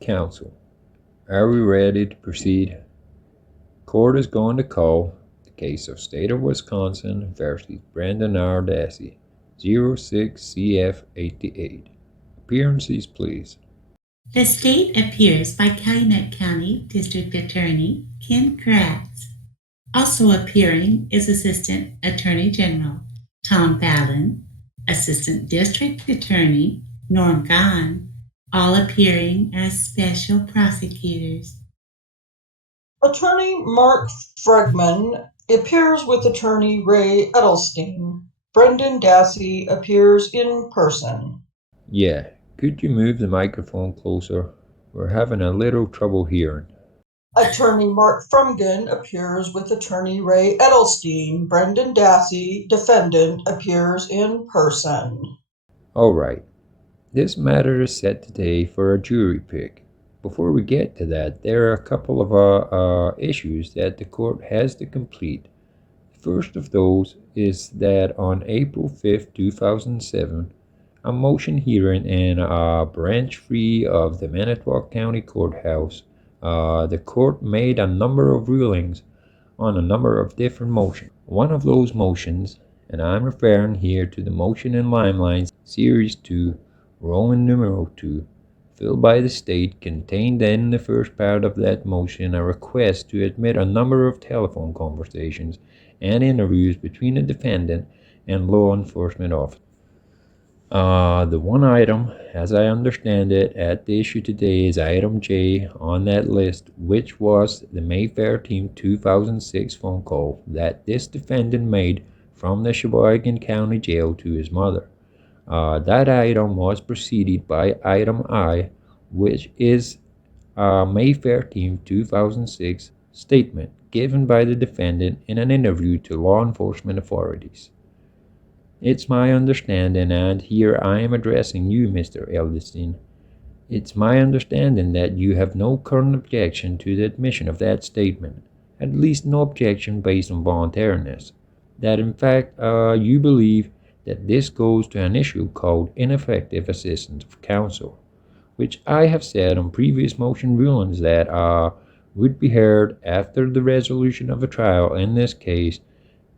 Counsel, are we ready to proceed? Court is going to call the case of State of Wisconsin versus Brendan R. Dassey, 06CF88. Appearances, please. The state appears by Katknit County District Attorney Ken KRATZ. Also appearing is Assistant Attorney General Tom FALLON, Assistant District Attorney Norm GAHN, all appearing as special prosecutors. Attorney Mark FREMGEN appears with Attorney Ray Edelstein. Brendan Dassey appears in person. Yeah, could you move the microphone closer? We're having a little trouble hearing. Attorney Mark FREMGEN appears with Attorney Ray Edelstein. Brendan Dassey, defendant, appears in person. All right. This matter is set today for a jury pick. Before we get to that, there are a couple of issues that the court has to complete. The first of those is that on April 5th, 2007, a motion hearing in branch 3 of the Manitowoc County Courthouse, the court made a number of rulings on a number of different motions. One of those motions, and I'm referring here to the motion in Limeline's Series 2, Roman numeral 2, filled by the state, contained in the first part of that motion a request to admit a number of telephone conversations and interviews between the defendant and law enforcement officers. The one item, as I understand it, at the issue today is item J on that list, which was the May 13, 2006 phone call that this defendant made from the Sheboygan County Jail to his mother. That item was preceded by item I, which is May 13, 2006 statement given by the defendant in an interview to law enforcement authorities. It's my understanding, and here I am addressing you, Mr. Edelstein. It's my understanding that you have no current objection to the admission of that statement, at least no objection based on voluntariness. That in fact you believe that this goes to an issue called ineffective assistance of counsel, which I have said on previous motion rulings that would be heard after the resolution of a trial in this case.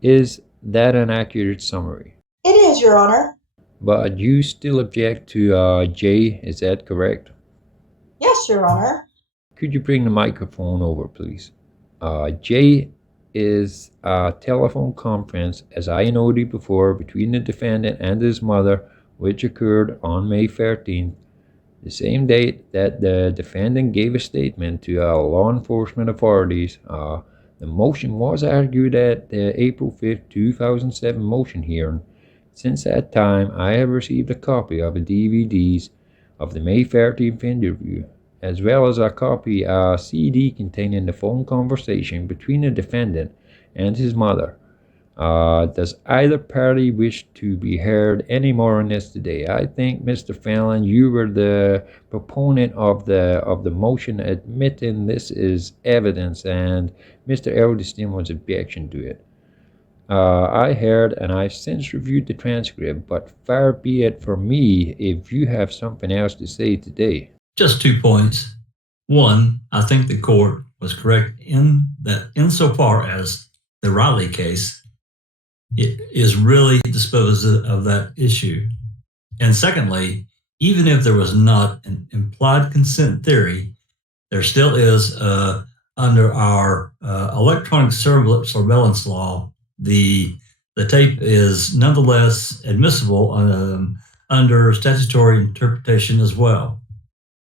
Is that an accurate summary? It is, Your Honor. But you still object to J, is that correct? Yes, Your Honor. Could you bring the microphone over, please? J is a telephone conference, as I noted before, between the defendant and his mother, which occurred on May 13th, the same date that the defendant gave a statement to law enforcement authorities. The motion was argued at the April 5th, 2007 motion hearing. Since that time, I have received a copy of the DVDs of the May 13th interview, as well as a copy CD containing the phone conversation between the defendant and his mother. Does either party wish to be heard any more on this today? I think, Mr. Fallon, you were the proponent of the motion admitting this is evidence, and Mr. Edelstein was objection to it. I heard, and I've since reviewed the transcript, but far be it from me if you have something else to say today. Just 2 points. One, I think the court was correct in that insofar as the Riley case, it is really disposed of that issue. And secondly, even if there was not an implied consent theory, there still is under our electronic surveillance law, the tape is nonetheless admissible under statutory interpretation as well.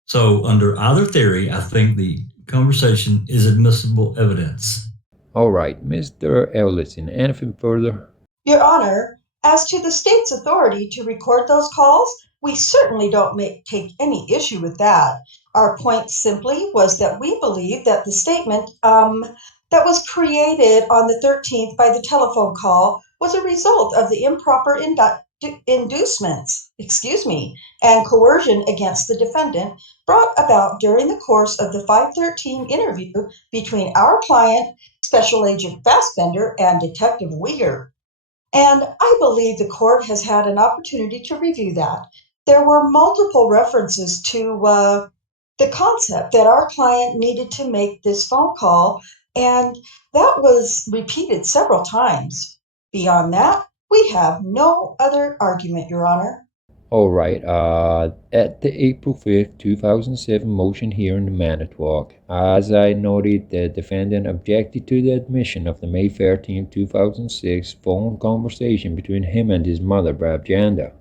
So under either theory, I think the conversation is admissible evidence. All right, Mr. Edelstein, anything further? Your Honor, as to the state's authority to record those calls, we certainly don't take any issue with that. Our point simply was that we believe that the statement that was created on the 13th by the telephone call was a result of the improper inducements, and coercion against the defendant brought about during the course of the 513 interview between our client, Special Agent Fassbender, and Detective Weir. And I believe the court has had an opportunity to review that. There were multiple references to the concept that our client needed to make this phone call, and that was repeated several times. Beyond that, we have no other argument, Your Honor. All right. At the April 5th, 2007 motion hearing in Manitowoc, as I noted, the defendant objected to the admission of the May 13th, 2006 phone conversation between him and his mother, Janda.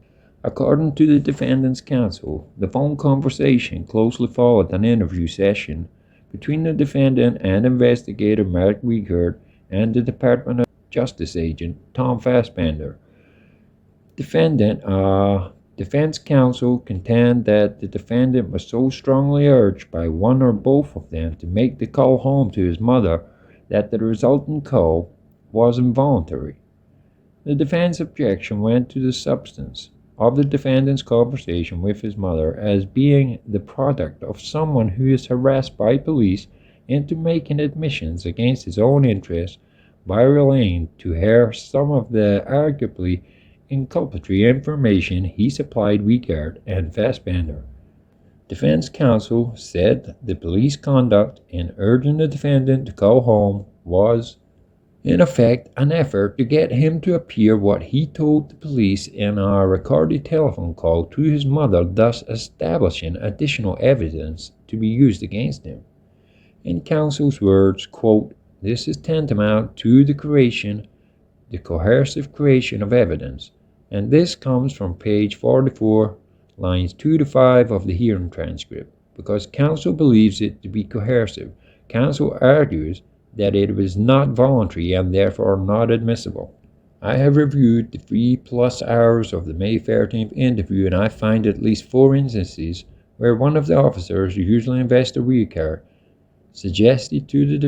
According to the defendant's counsel, the phone conversation closely followed an interview session between the defendant and investigator Mark Wiegert and the Department of Justice agent Tom Fassbender. Defense counsel contend that the defendant was so strongly urged by one or both of them to make the call home to his mother that the resultant call was involuntary. The defense objection went to the substance of the defendant's conversation with his mother as being the product of someone who is harassed by police into making admissions against his own interests by relaying to her some of the arguably inculpatory information he supplied Wiegert and Fassbender. Defense counsel said the police conduct in urging the defendant to go home was, in effect, an effort to get him to appear what he told the police in a recorded telephone call to his mother, thus establishing additional evidence to be used against him. In counsel's words, quote, "This is tantamount to the coercive creation of evidence," and this comes from page 44, lines 2 to 5 of the hearing transcript. Because counsel believes it to be coercive, counsel argues that it was not voluntary and therefore not admissible. I have reviewed the 3+ hours of the May 13th interview, and I find at least 4 instances where one of the officers, usually Investigator Wiegert, suggested to the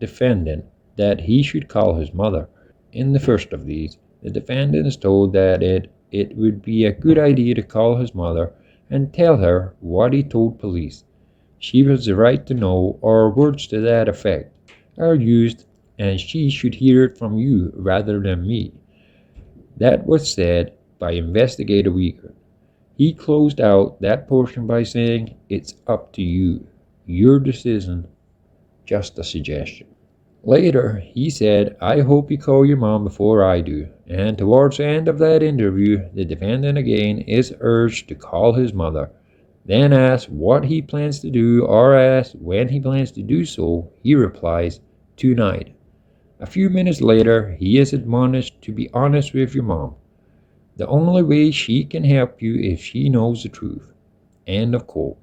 defendant that he should call his mother. In the first of these, the defendant is told that it would be a good idea to call his mother and tell her what he told police. She has the right to know, or words to that effect, are used, and she should hear it from you rather than me. That was said by Investigator Wiegert. He closed out that portion by saying, "It's up to you. Your decision, just a suggestion." Later, he said, "I hope you call your mom before I do," and towards the end of that interview, the defendant again is urged to call his mother. Then asked what he plans to do, or asked when he plans to do so, he replies, "Tonight." A few minutes later, he is admonished to be honest with your mom. The only way she can help you if she knows the truth. End of quote.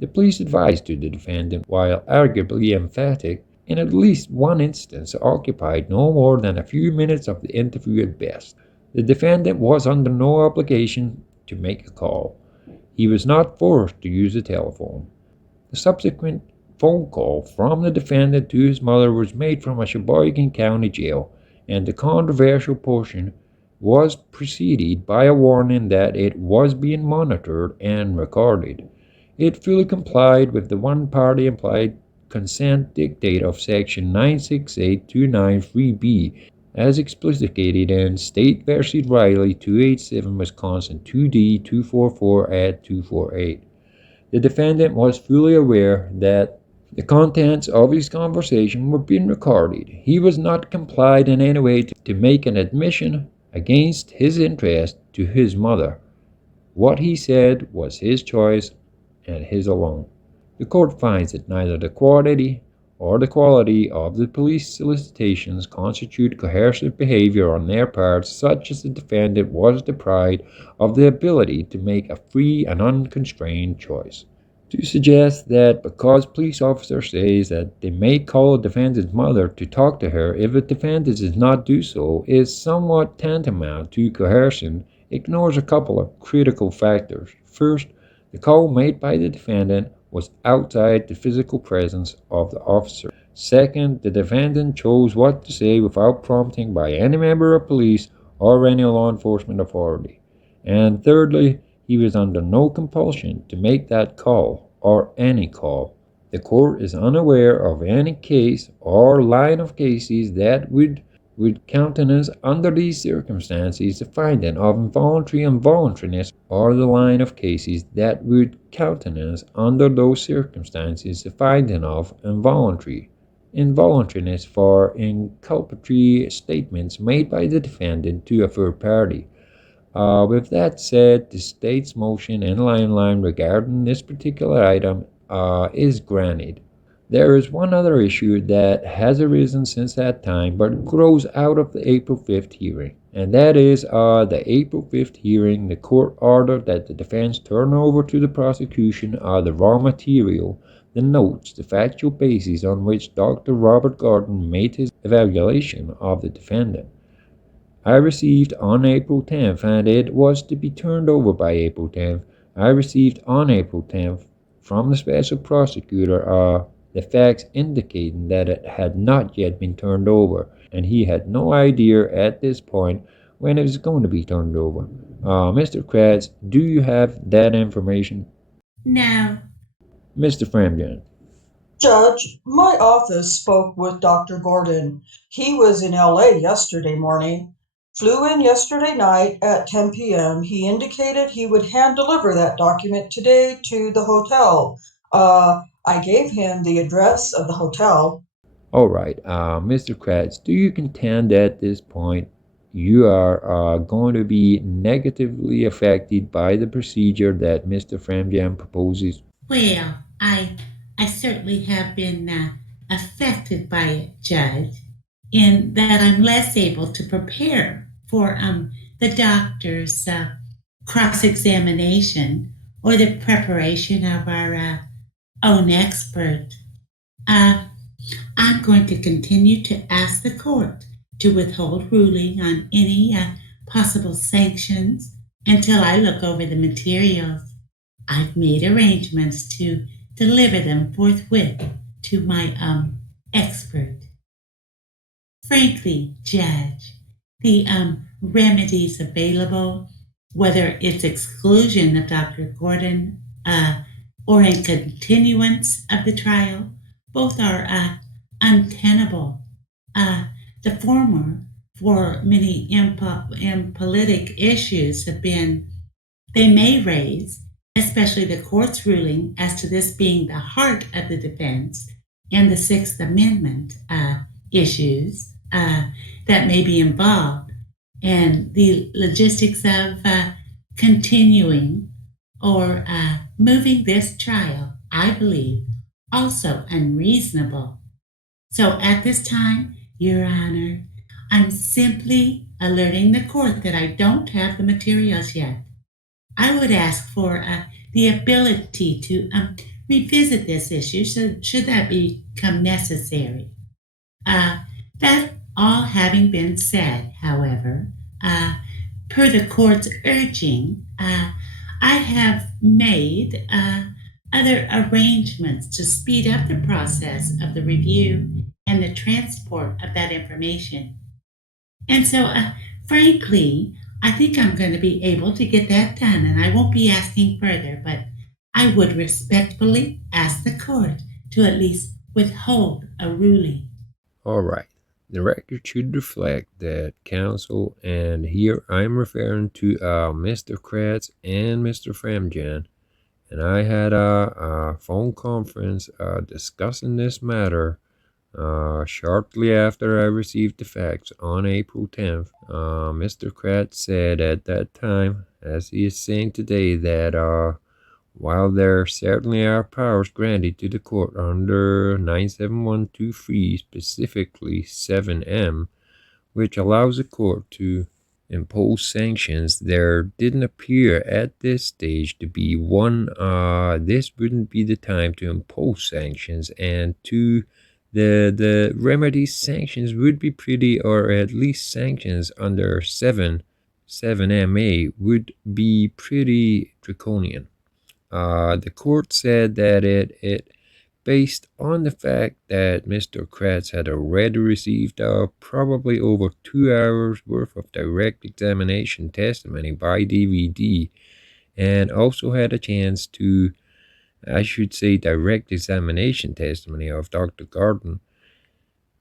The police advised to the defendant, while arguably emphatic, in at least one instance occupied no more than a few minutes of the interview at best. The defendant was under no obligation to make a call. He was not forced to use the telephone. The subsequent phone call from the defendant to his mother was made from a Sheboygan County jail, and the controversial portion was preceded by a warning that it was being monitored and recorded. It fully complied with the one-party implied consent dictate of Section 96829(3)B, as explicitly in State v. Riley 287 Wisconsin 2D 244 at 248. The defendant was fully aware that the contents of his conversation were being recorded. He was not complied in any way to make an admission against his interest to his mother. What he said was his choice and his alone. The court finds that neither the quantity or the quality of the police solicitations constitute coercive behavior on their part, such as the defendant was deprived of the ability to make a free and unconstrained choice. To suggest that because police officer says that they may call a defendant's mother to talk to her if a defendant does not do so is somewhat tantamount to coercion ignores a couple of critical factors. First, the call made by the defendant was outside the physical presence of the officer. Second, the defendant chose what to say without prompting by any member of police or any law enforcement authority. And thirdly, he was under no compulsion to make that call or any call. The court is unaware of any case or line of cases that would would countenance under these circumstances the finding of involuntary involuntariness, or the line of cases that would countenance under those circumstances the finding of involuntary involuntariness for inculpatory statements made by the defendant to a third party. With that said, the state's motion in line regarding this particular item is granted. There is one other issue that has arisen since that time, but grows out of the April 5th hearing, and that is the April 5th hearing. The court ordered that the defense turn over to the prosecution the raw material, the notes, the factual basis on which Dr. Robert Gordon made his evaluation of the defendant. I received on April 10th, and it was to be turned over by April 10th. I received on April 10th from the special prosecutor the facts indicating that it had not yet been turned over, and he had no idea at this point when it was going to be turned over. Mr. KRATZ, do you have that information? No. Mr. FREMGEN. Judge, my office spoke with Dr. Gordon. He was in LA yesterday morning. Flew in yesterday night at 10 p.m. He indicated he would hand deliver that document today to the hotel. I gave him the address of the hotel. All right, Mr. KRATZ, do you contend at this point you are going to be negatively affected by the procedure that Mr. FREMGEN proposes? Well, I certainly have been affected by it, Judge, in that I'm less able to prepare for the doctor's cross-examination or the preparation of our own expert. I'm going to continue to ask the court to withhold ruling on any possible sanctions until I look over the materials. I've made arrangements to deliver them forthwith to my expert. Frankly, Judge, the remedies available, whether it's exclusion of Dr. Gordon or in continuance of the trial, both are untenable. The former, for many impolitic issues, they may raise, especially the court's ruling as to this being the heart of the defense and the Sixth Amendment issues that may be involved, and the logistics of continuing or moving this trial, I believe, also unreasonable. So at this time, Your Honor, I'm simply alerting the court that I don't have the materials yet. I would ask for the ability to revisit this issue should that become necessary. That all having been said, however, per the court's urging, I have made other arrangements to speed up the process of the review and the transport of that information. And so, frankly, I think I'm going to be able to get that done, and I won't be asking further, but I would respectfully ask the court to at least withhold a ruling. All right. The record should reflect that counsel, and here I'm referring to Mr. KRATZ and Mr. FREMGEN, and I had a phone conference discussing this matter shortly after I received the facts on April 10th. Mr. KRATZ said at that time, as he is saying today, that while there certainly are powers granted to the court under 97123, specifically 7M, which allows the court to impose sanctions, there didn't appear at this stage to be one, this wouldn't be the time to impose sanctions, and two, the remedy sanctions would be pretty, or at least sanctions under 7MA would be pretty draconian. The court said that it based on the fact that Mr. KRATZ had already received probably over 2 hours worth of direct examination testimony by DVD, and also had a chance to, I should say, direct examination testimony of Dr. Gordon.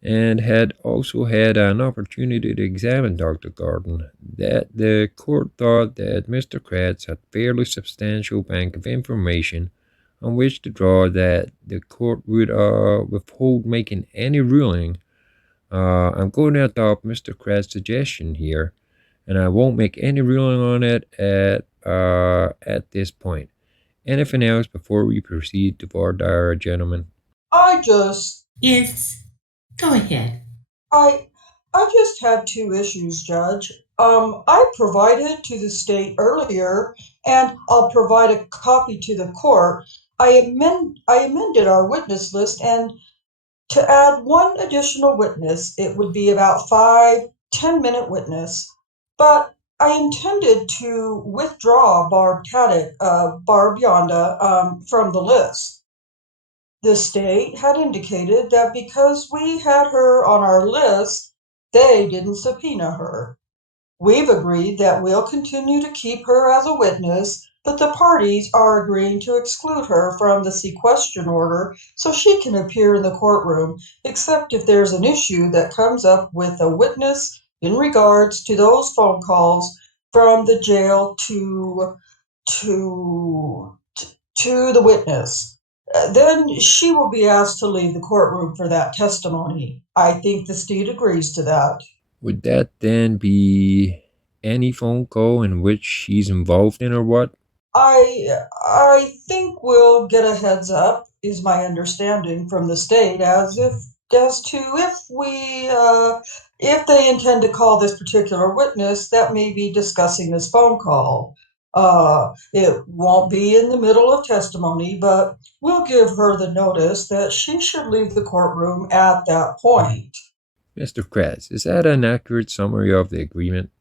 and had also had an opportunity to examine Dr. Gordon, that the court thought that Mr. KRATZ had fairly substantial bank of information on which to draw, that the court would withhold making any ruling. I'm going to adopt Mr. KRATZ's suggestion here, and I won't make any ruling on it at this point. Anything else before we proceed to Voir Dire, gentlemen? Yes, go ahead. I I just had two issues, Judge. I provided to the state earlier, and I'll provide a copy to the court. I amended our witness list, and to add one additional witness, it would be about 5-10 minute witness. But I intended to withdraw Barb Yonda, from the list. The state had indicated that because we had her on our list, they didn't subpoena her. We've agreed that we'll continue to keep her as a witness, but the parties are agreeing to exclude her from the sequestration order so she can appear in the courtroom, except if there's an issue that comes up with a witness in regards to those phone calls from the jail to to the witness. Then she will be asked to leave the courtroom for that testimony. I think the state agrees to that. Would that then be any phone call in which she's involved in, or what? I think we'll get a heads up, is my understanding from the state, as to if they intend to call this particular witness that may be discussing this phone call. It won't be in the middle of testimony, but we'll give her the notice that she should leave the courtroom at that point. Mr. KRATZ, is that an accurate summary of the agreement?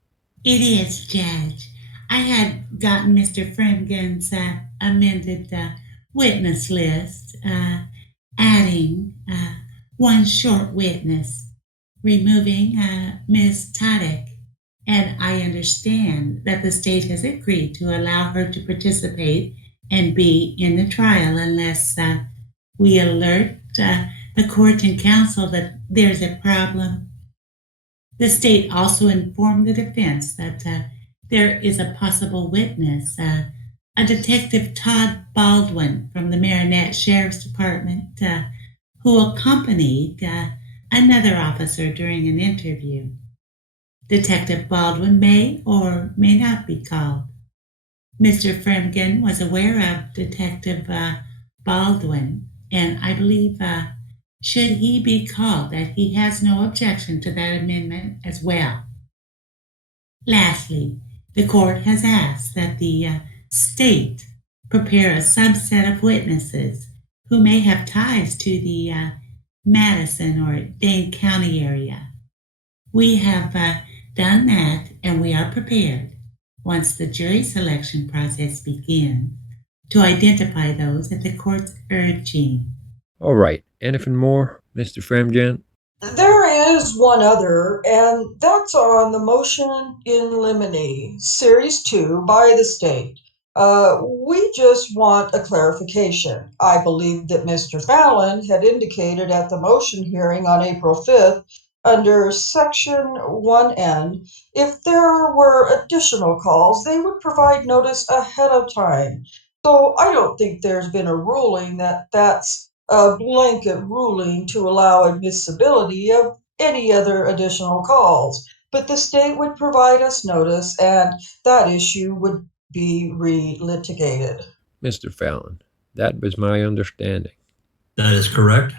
It is, Judge. I had gotten Mr. FREMGEN's amended witness list, adding one short witness, removing Ms. Tadek. And I understand that the state has agreed to allow her to participate and be in the trial unless we alert the court and counsel that there's a problem. The state also informed the defense that there is a possible witness, a Detective Todd Baldwin from the Marinette Sheriff's Department, who accompanied another officer during an interview. Detective Baldwin may or may not be called. Mr. FREMGEN was aware of Detective Baldwin, and I believe should he be called, that he has no objection to that amendment as well. Lastly, the court has asked that the state prepare a subset of witnesses who may have ties to the Madison or Dane County area. We have done that, and we are prepared, once the jury selection process begins, to identify those at the court's urging. All right. Anything more, Mr. FREMGEN? There is one other, and that's on the motion in limine, Series 2 by the state. We just want a clarification. I believe that Mr. Fallon had indicated at the motion hearing on April 5th, under Section 1N, if there were additional calls, they would provide notice ahead of time. So I don't think there's been a ruling that's a blanket ruling to allow admissibility of any other additional calls. But the state would provide us notice, and that issue would be re-litigated. Mr. Fallon, that was my understanding. That is correct.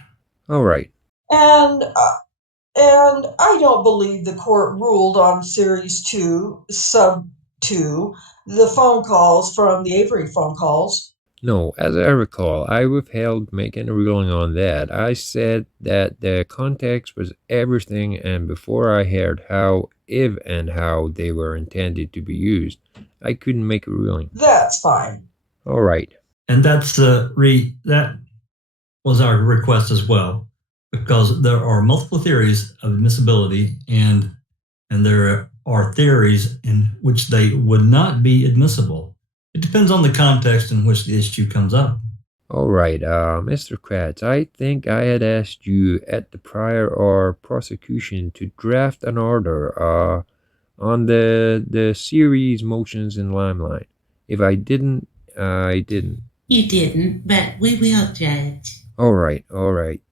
All right. And I don't believe the court ruled on Series 2, Sub 2, the phone calls from the Avery phone calls. No, as I recall, I withheld making a ruling on that. I said that the context was everything, and before I heard how, if, and how they were intended to be used, I couldn't make a ruling. That's fine. All right. And that's that was our request as well, because there are multiple theories of admissibility, and there are theories in which they would not be admissible. It depends on the context in which the issue comes up. All right, Mr. KRATZ, I think I had asked you at the prior or prosecution to draft an order on the series motions in Limelight. If I didn't, I didn't. You didn't, but we will, Judge. All right.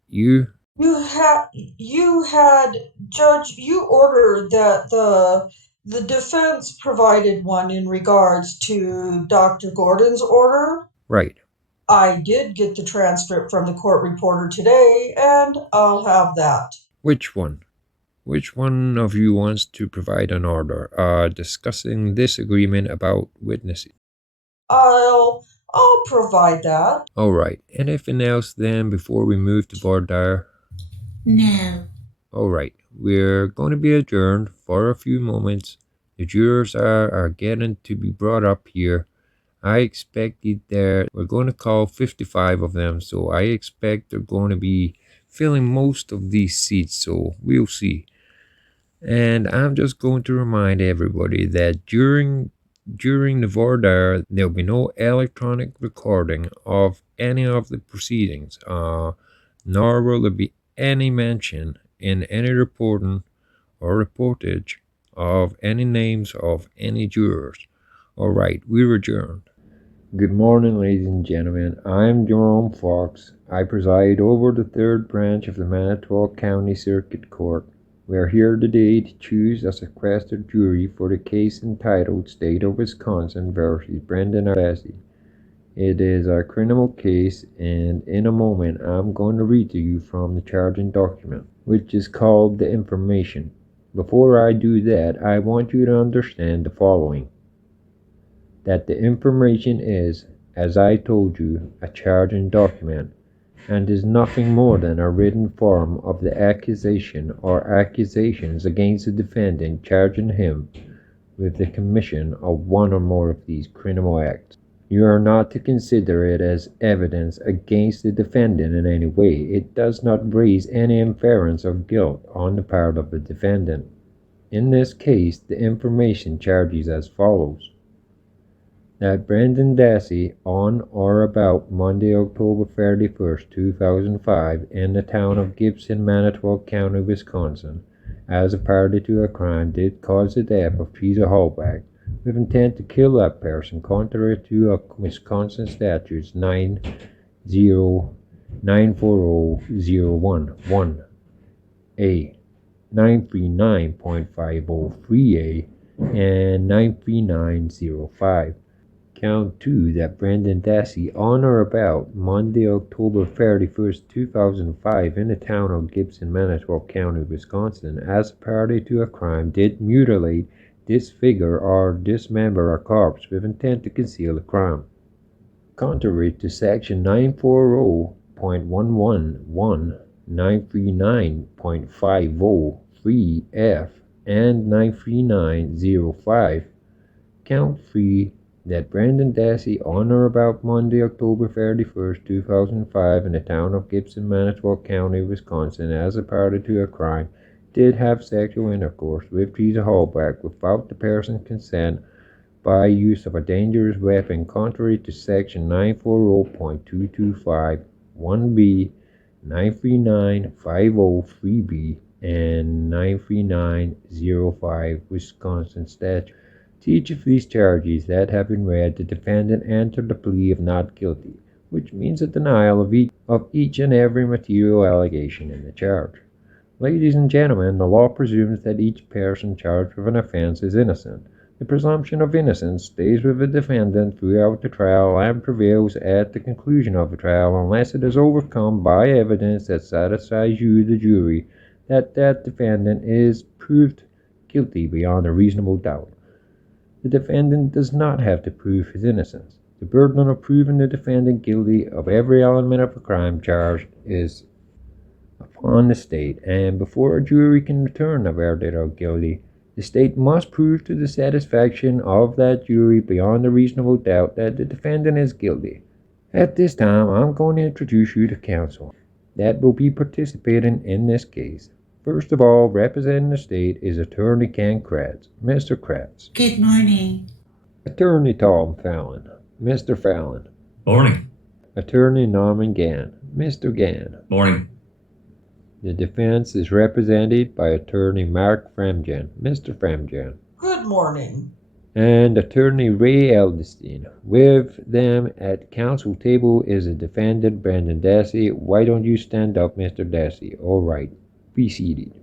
You You had Judge, you ordered that the defense provided one in regards to Dr. Gordon's order. right? I did get the transcript from the court reporter today, and I'll have that. Which one? Which one of you wants to provide an order discussing this agreement about witnesses? I'll provide that. All right. Anything else then before we move to Voir Dire? No. All right. We're going to be adjourned for a few moments. The jurors are getting to be brought up here. I expected that we're going to call 55 of them, so I expect they're going to be filling most of these seats, so we'll see. And I'm just going to remind everybody that during the voir dire, there'll be no electronic recording of any of the proceedings, nor will there be any mention in any reporting or reportage of any names of any jurors. All right, we're adjourned. Good morning, ladies and gentlemen. I'm Jerome Fox. I preside over the third branch of the Manitowoc County Circuit Court. We are here today to choose a sequestered jury for the case entitled State of Wisconsin versus Brendan Dassey. It is a criminal case, and in a moment I'm going to read to you from the charging document, which is called the information. Before I do that, I want you to understand the following. That the information is, as I told you, a charging document, and is nothing more than a written form of the accusation or accusations against the defendant charging him with the commission of one or more of these criminal acts. You are not to consider it as evidence against the defendant in any way. It does not raise any inference of guilt on the part of the defendant. In this case, the information charges as follows. That Brendan Dassey, on or about Monday, October 31st, 2005, in the town of Gibson, Manitowoc County, Wisconsin, as a party to a crime, did cause the death of Teresa Hallback with intent to kill that person, contrary to Wisconsin statutes 94001 1A, 939.503A, and 93905. Count 2, that Brendan Dassey, on or about Monday, October 31st, 2005, in the town of Gibson, Manitowoc County, Wisconsin, as a party to a crime, did mutilate, disfigure, or dismember a corpse with intent to conceal the crime. Contrary to Section 940.111, 939.503F, and 93905, Count 3, that Brendan Dassey, on or about Monday, October 31st, 2005, in the town of Gibson, Manitowoc County, Wisconsin, as a party to a crime, did have sexual intercourse with Teresa Hallback without the person's consent by use of a dangerous weapon, contrary to Section 940.225, 1B, 939.503B, and 93905 Wisconsin statute. To each of these charges that have been read, the defendant entered the plea of not guilty, which means a denial of each and every material allegation in the charge. Ladies and gentlemen, the law presumes that each person charged with an offense is innocent. The presumption of innocence stays with the defendant throughout the trial and prevails at the conclusion of the trial unless it is overcome by evidence that satisfies you, the jury, that defendant is proved guilty beyond a reasonable doubt. The defendant does not have to prove his innocence. The burden of proving the defendant guilty of every element of a crime charged is upon the state, and before a jury can return a verdict of guilty, the state must prove to the satisfaction of that jury beyond a reasonable doubt that the defendant is guilty. At this time, I'm going to introduce you to counsel that will be participating in this case. First of all, representing the state is Attorney Ken KRATZ. Mr. KRATZ. Good morning. Attorney Tom Fallon. Mr. Fallon. Morning. Attorney Norman GAHN. Mr. GAHN. Morning. The defense is represented by Attorney Mark FREMGEN. Mr. FREMGEN. Good morning. And Attorney Ray EDELSTEIN. With them at counsel table is the defendant Brendan Dassey. Why don't you stand up, Mr. Dassey? All right, be seated.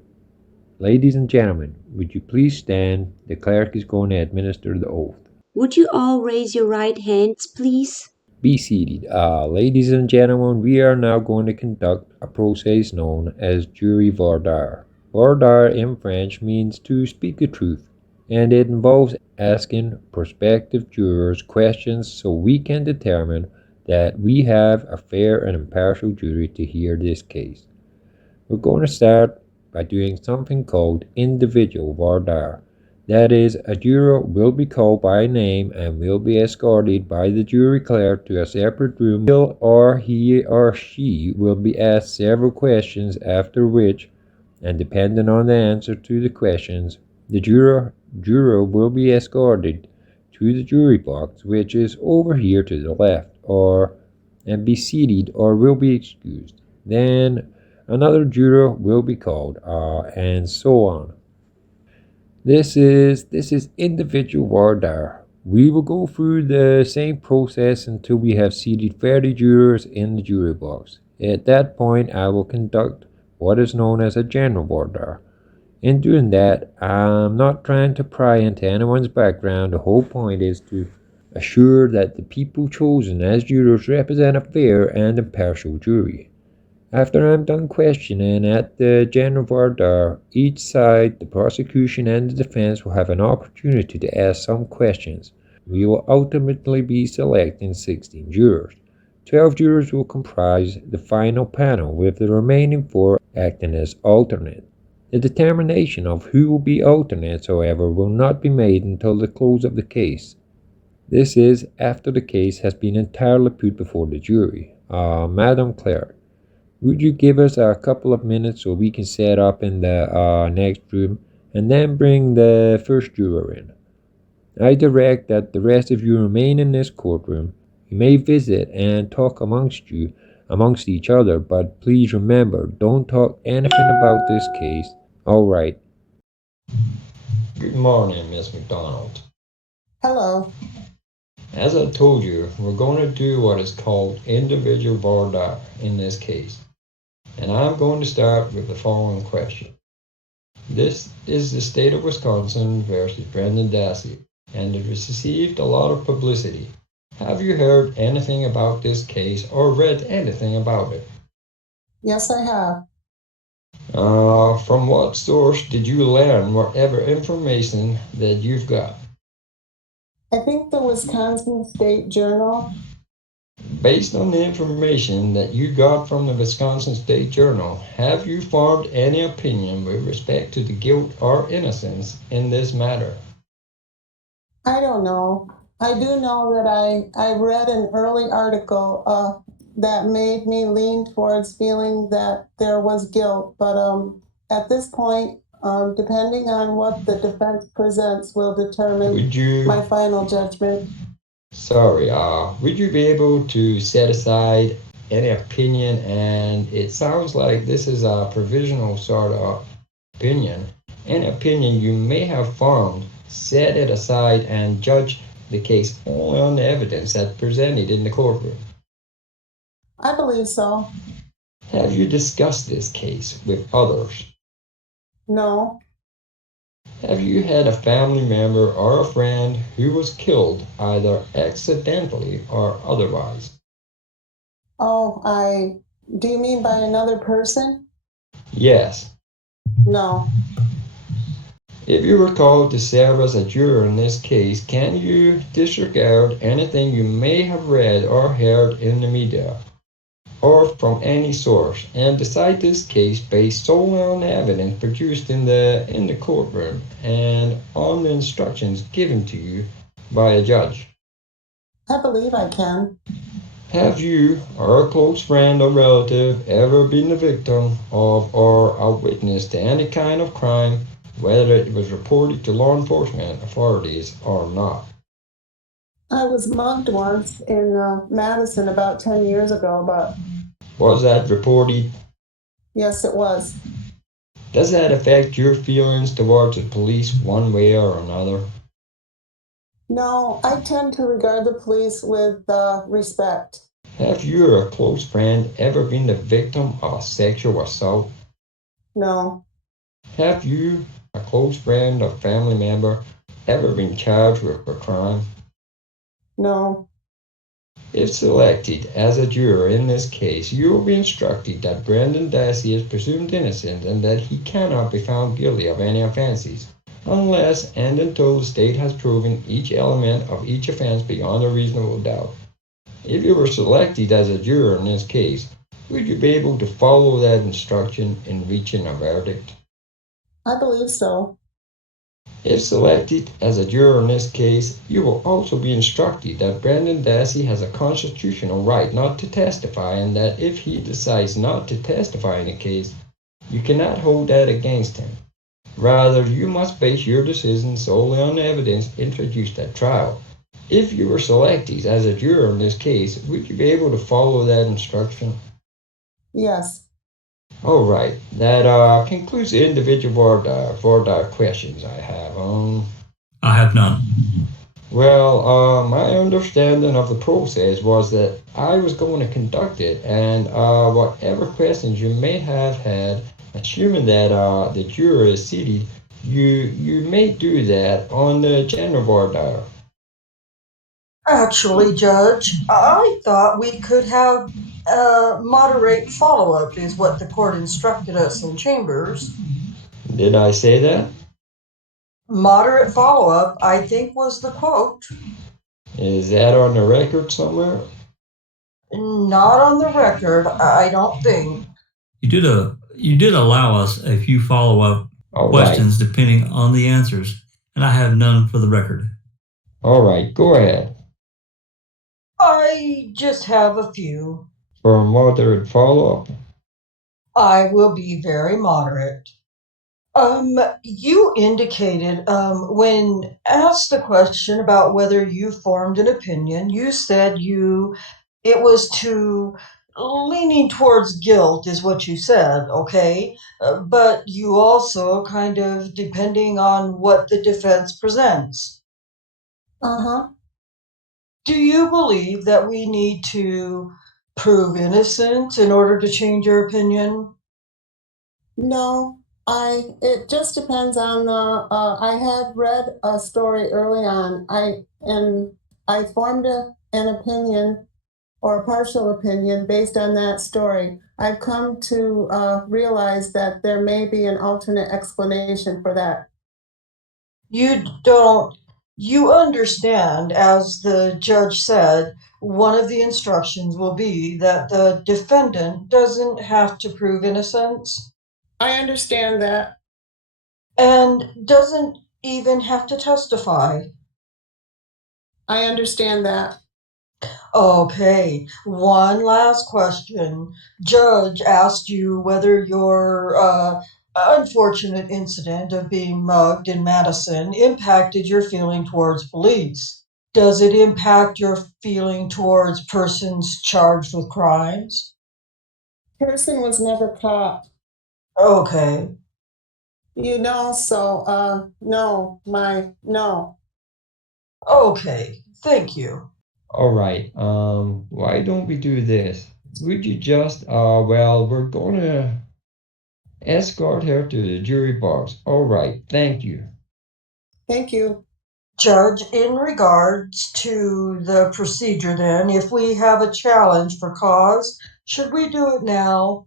Ladies and gentlemen, would you please stand? The clerk is going to administer the oath. Would you all raise your right hands, please? Be seated. Ladies and gentlemen, we are now going to conduct a process known as jury voir dire. Voir dire in French means to speak the truth, and it involves asking prospective jurors questions so we can determine that we have a fair and impartial jury to hear this case. We're going to start by doing something called individual voir dire. That is, a juror will be called by name and will be escorted by the jury clerk to a separate room, or he or she will be asked several questions, after which, and depending on the answer to the questions, the juror will be escorted to the jury box, which is over here to the left, and be seated or will be excused. Then another juror will be called, and so on. This is individual voir dire. We will go through the same process until we have seated 30 jurors in the jury box. At that point, I will conduct what is known as a general voir dire. In doing that, I'm not trying to pry into anyone's background. The whole point is to assure that the people chosen as jurors represent a fair and impartial jury. After I'm done questioning at the general voir dire, each side, the prosecution and the defense, will have an opportunity to ask some questions. We will ultimately be selecting 16 jurors. 12 jurors will comprise the final panel, with the remaining 4 acting as alternate. The determination of who will be alternates, however, will not be made until the close of the case. This is after the case has been entirely put before the jury. Madam Clerk, would you give us a couple of minutes so we can set up in the next room and then bring the first juror in? I direct that the rest of you remain in this courtroom. You may visit and talk amongst each other, but please remember, don't talk anything about this case. All right. Good morning, Miss McDonald. Hello. As I told you, we're going to do what is called individual voir dire in this case. And I'm going to start with the following question. This is the state of Wisconsin versus Brendan Dassey, and it received a lot of publicity. Have you heard anything about this case or read anything about it? Yes, I have. From what source did you learn whatever information that you've got? I think the Wisconsin State Journal. Based on the information that you got from the Wisconsin State Journal, have you formed any opinion with respect to the guilt or innocence in this matter? I don't know. I do know that I read an early article that made me lean towards feeling that there was guilt, but at this point, depending on what the defense presents will determine my final judgment. Sorry, would you be able to set aside any opinion? And it sounds like this is a provisional sort of opinion. Any opinion you may have formed, set it aside and judge the case only on the evidence that's presented in the courtroom. I believe so. Have you discussed this case with others? No. Have you had a family member or a friend who was killed either accidentally or otherwise? Oh, do you mean by another person? Yes. No. If you were called to serve as a juror in this case, can you disregard anything you may have read or heard in the media or from any source and decide this case based solely on the evidence produced in the courtroom and on the instructions given to you by a judge? I believe I can. Have you or a close friend or relative ever been the victim of or a witness to any kind of crime, whether it was reported to law enforcement authorities or not? I was mugged once in Madison about 10 years ago, but Was that reported? yes, it was. Does that affect your feelings towards the police one way or another? No, I tend to regard the police with respect. Have you or a close friend ever been the victim of sexual assault? No, Have you, a close friend or family member, ever been charged with a crime? no, If selected as a juror in this case, you will be instructed that Brendan Dassey is presumed innocent and that he cannot be found guilty of any offenses, unless and until the state has proven each element of each offense beyond a reasonable doubt. If you were selected as a juror in this case, would you be able to follow that instruction in reaching a verdict? I believe so. If selected as a juror in this case, you will also be instructed that Brendan Dassey has a constitutional right not to testify and that if he decides not to testify in a case, you cannot hold that against him. Rather, you must base your decision solely on the evidence introduced at trial. If you were selected as a juror in this case, would you be able to follow that instruction? Yes. All right, that concludes the individual Voir Dire questions I have. I have none. Well, my understanding of the process was that I was going to conduct it, and whatever questions you may have had, assuming that the juror is seated, you may do that on the general Voir Dire. Actually, Judge, I thought we could have moderate follow-up is what the court instructed us in chambers. Did I say that? Moderate follow-up, I think, was the quote. Is that on the record somewhere? Not on the record, I don't think. You did allow us a few follow-up questions depending on the answers, and I have none for the record. All right, go ahead. I just have a few. For a moderate follow-up? I will be very moderate. You indicated, when asked the question about whether you formed an opinion, you said it was leaning towards guilt is what you said, okay? But you also kind of depending on what the defense presents. Uh-huh. Do you believe that we need to prove innocence in order to change your opinion? No, it just depends on I had read a story early on. I formed an opinion or a partial opinion based on that story. I've come to realize that there may be an alternate explanation for that. You understand, as the judge said, one of the instructions will be that the defendant doesn't have to prove innocence I understand that. and doesn't even have to testify. I understand that. Okay, one last question. Judge asked you whether your unfortunate incident of being mugged in Madison impacted your feeling towards police. Does it impact your feeling towards persons charged with crimes? Person was never caught. Okay. So no. Okay, thank you. All right, why don't we do this? Would you just, we're gonna escort her to the jury box. All right, thank you. Thank you. Judge, in regards to the procedure then, if we have a challenge for cause, should we do it now?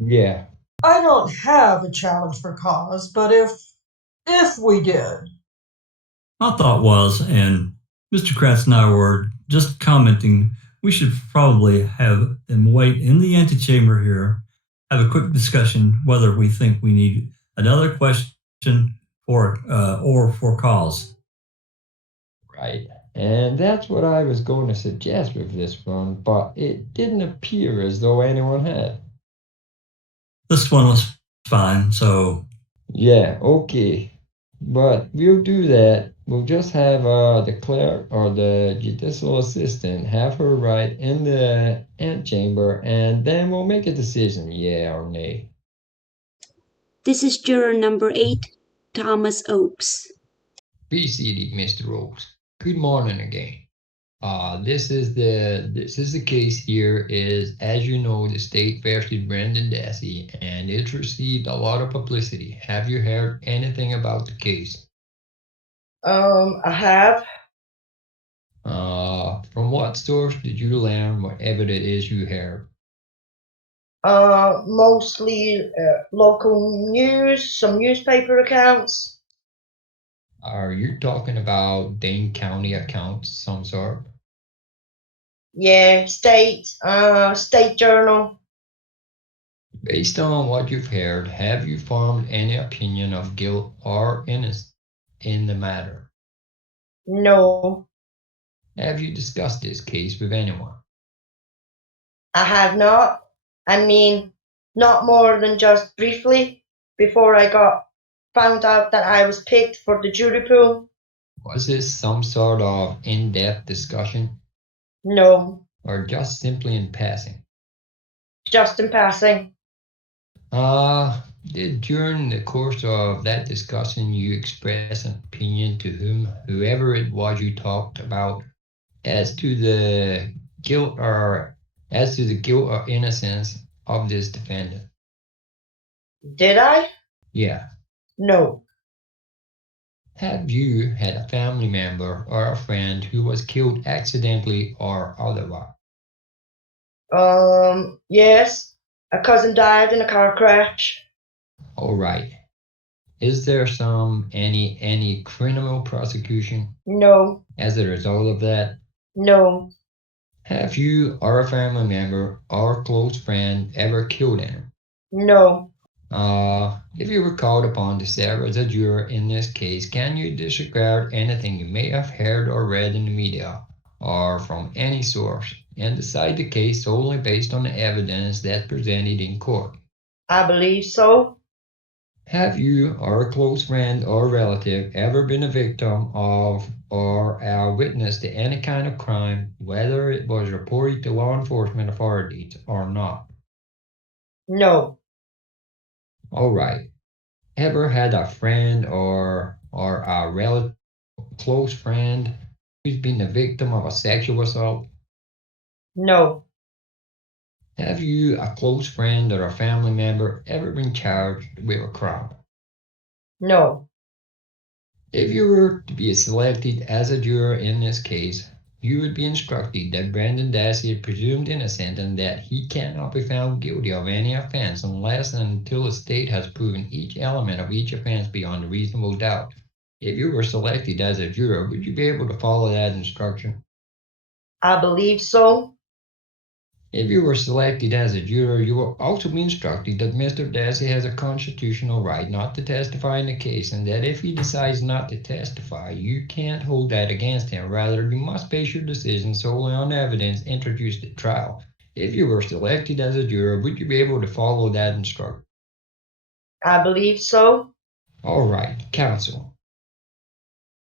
Yeah, I don't have a challenge for cause, but if we did. My thought was, and Mr. KRATZ and I were just commenting, we should probably have them wait in the antechamber here, have a quick discussion whether we think we need another question or for cause. right. And that's what I was going to suggest with this one, but it didn't appear as though anyone had. This one was fine, so. Yeah, okay. But we'll do that We'll just have the clerk or the judicial assistant have her write in the antechamber, and then we'll make a decision, yeah or nay. This is juror number 8, Thomas Oakes. Be seated, Mr. Oakes. Good morning again. This is the case here is, as you know, the state versus Brendan Dassey, and it's received a lot of publicity. Have you heard anything about the case? I have. From what source did you learn whatever it is you heard? Mostly local news, some newspaper accounts. Are you talking about Dane County accounts, some sort? Yeah, state journal. Based on what you've heard, have you formed any opinion of guilt or innocence in the matter? No, Have you discussed this case with anyone? I have not. I mean, not more than just briefly before I found out that I was picked for the jury pool. Was this some sort of in-depth discussion, No, or just simply in passing? just in passing. Did during the course of that discussion you express an opinion to whoever it was you talked about as to the guilt or innocence of this defendant? Did I? Yeah. No. Have you had a family member or a friend who was killed accidentally or otherwise? Yes. A cousin died in a car crash. All right. Is there any criminal prosecution No. as a result of that? No. Have you or a family member or close friend ever killed anyone? No. If you were called upon to serve as a juror in this case, can you disregard anything you may have heard or read in the media or from any source and decide the case solely based on the evidence that's presented in court? I believe so. Have you or a close friend or relative ever been a victim of or a witness to any kind of crime, whether it was reported to law enforcement authorities or not? No. All right. Ever had a friend or a relative, close friend who's been the victim of a sexual assault? No. Have you, a close friend or a family member, ever been charged with a crime? No. If you were to be selected as a juror in this case, you would be instructed that Brendan Dassey is presumed innocent and that he cannot be found guilty of any offense unless and until the state has proven each element of each offense beyond a reasonable doubt. If you were selected as a juror, would you be able to follow that instruction? I believe so. If you were selected as a juror, you will also be instructed that Mr. Dassey has a constitutional right not to testify in the case, and that if he decides not to testify, you can't hold that against him. Rather, you must base your decision solely on evidence introduced at trial. If you were selected as a juror, would you be able to follow that instruction? I believe so. All right, counsel.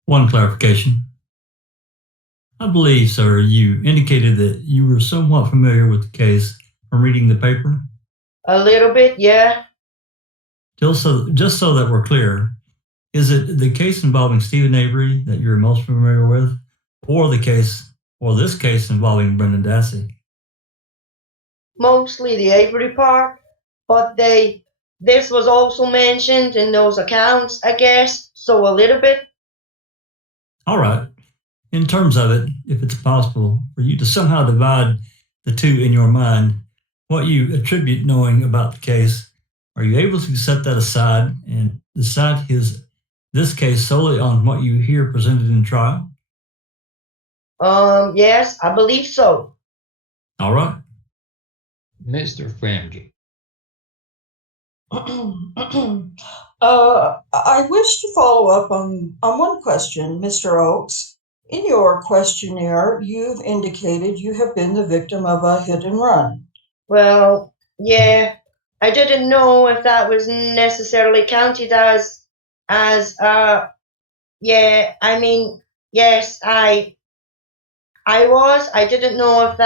One clarification. I believe, sir, you indicated that you were somewhat familiar with the case from reading the paper. A little bit, yeah. Just so that we're clear, is it the case involving Stephen Avery that you're most familiar with, or this case involving Brendan Dassey? Mostly the Avery part, but this was also mentioned in those accounts, I guess, so a little bit. All right. In terms of it, if it's possible for you to somehow divide the two in your mind, what you attribute knowing about the case, are you able to set that aside and decide this case solely on what you hear presented in trial? Yes, I believe so. All right. Mr. FREMGEN. I wish to follow up on one question, Mr. Oakes. In your questionnaire, you've indicated you have been the victim of a hit and run. Well, yeah, I didn't know if that was necessarily counted as Yeah, I mean, yes, I was. I didn't know if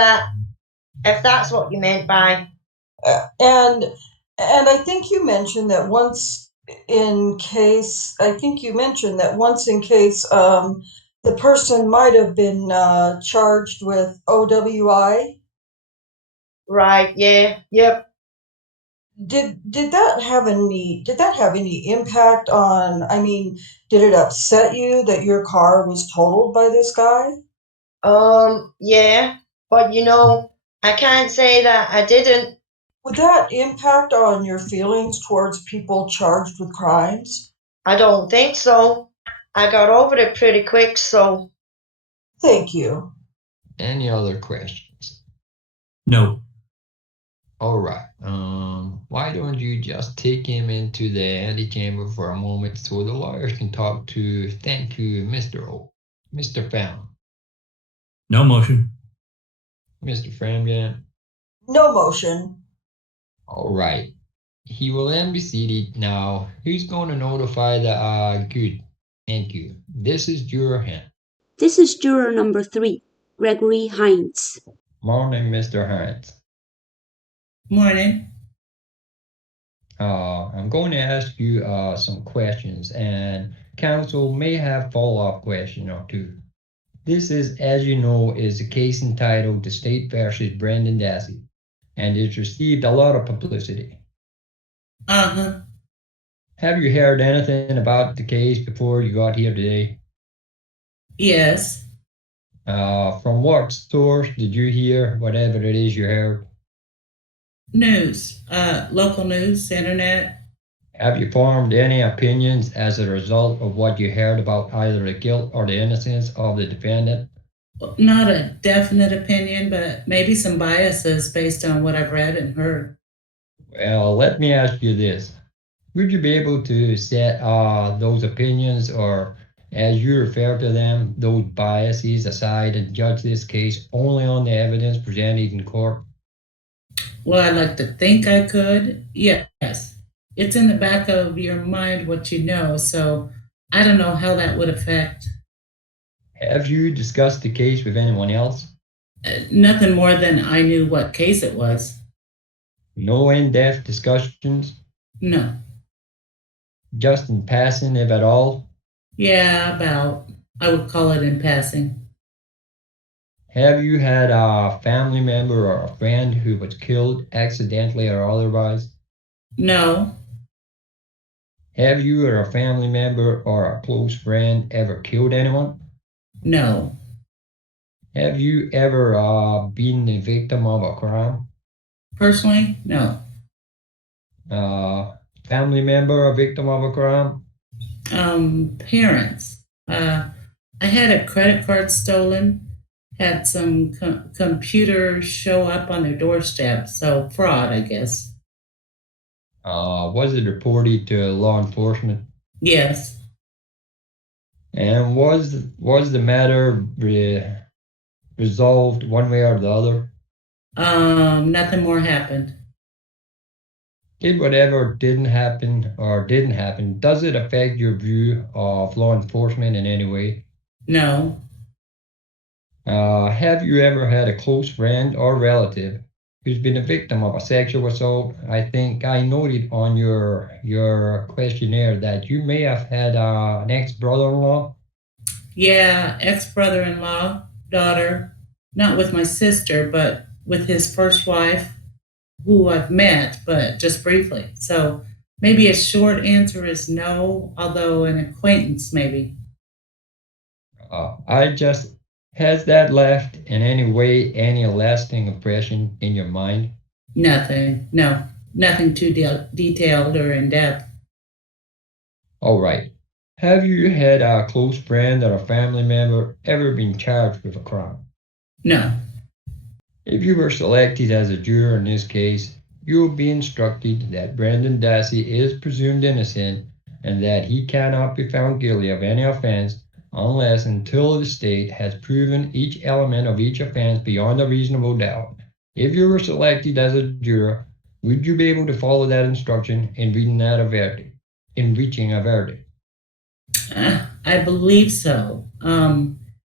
that's what you meant by. And I think you mentioned that once in case, the person might have been charged with OWI. Right, yeah, yep. Did that have any impact on, I mean, did it upset you that your car was totaled by this guy? Yeah, but I can't say that I didn't. Would that impact on your feelings towards people charged with crimes? I don't think so. I got over it pretty quick, so. Thank you. Any other questions? No. All right. Why don't you just take him into the antechamber for a moment so the lawyers can talk to, thank you, Mr. O. Mr. Fallon. No motion. Mr. FREMGEN. No motion. All right. He will then be seated now. Who's going to notify the, good. Thank you. This is Juror Hen. This is juror number 3, Gregory Hines. Morning, Mr. Hines. Morning. I'm going to ask you some questions, and counsel may have follow-up question or two. This is, as you know, is a case entitled The State versus Brendan Dassey, and it's received a lot of publicity. Uh-huh. Have you heard anything about the case before you got here today? Yes. From what source did you hear whatever it is you heard? News. Local news, internet. Have you formed any opinions as a result of what you heard about either the guilt or the innocence of the defendant? Not a definite opinion, but maybe some biases based on what I've read and heard. Well, let me ask you this. Would you be able to set those opinions, or as you refer to them, those biases aside and judge this case only on the evidence presented in court? Well, I'd like to think I could. Yes. It's in the back of your mind what you know, so I don't know how that would affect. Have you discussed the case with anyone else? Nothing more than I knew what case it was. No in-depth discussions? No. Just in passing, if at all? Yeah, about. I would call it in passing. Have you had a family member or a friend who was killed accidentally or otherwise? No. Have you or a family member or a close friend ever killed anyone? No. Have you ever been the victim of a crime? Personally, no. Family member a victim of a crime? Parents. I had a credit card stolen, had some computers show up on their doorstep, so fraud, I guess. Was it reported to law enforcement? Yes. And was the matter resolved one way or the other? Nothing more happened. Did whatever didn't happen, does it affect your view of law enforcement in any way? No. Have you ever had a close friend or relative who's been a victim of a sexual assault? I think I noted on your questionnaire that you may have had an ex-brother-in-law. Yeah, ex-brother-in-law, daughter, not with my sister, but with his first wife, who I've met, but just briefly. So maybe a short answer is no, although an acquaintance maybe. Has that left in any way any lasting impression in your mind? Nothing. No, nothing too detailed or in depth. All right. Have you had a close friend or a family member ever been charged with a crime? No. If you were selected as a juror in this case, you will be instructed that Brendan Dassey is presumed innocent and that he cannot be found guilty of any offense unless until the state has proven each element of each offense beyond a reasonable doubt. If you were selected as a juror, would you be able to follow that instruction in reaching a verdict? I believe so.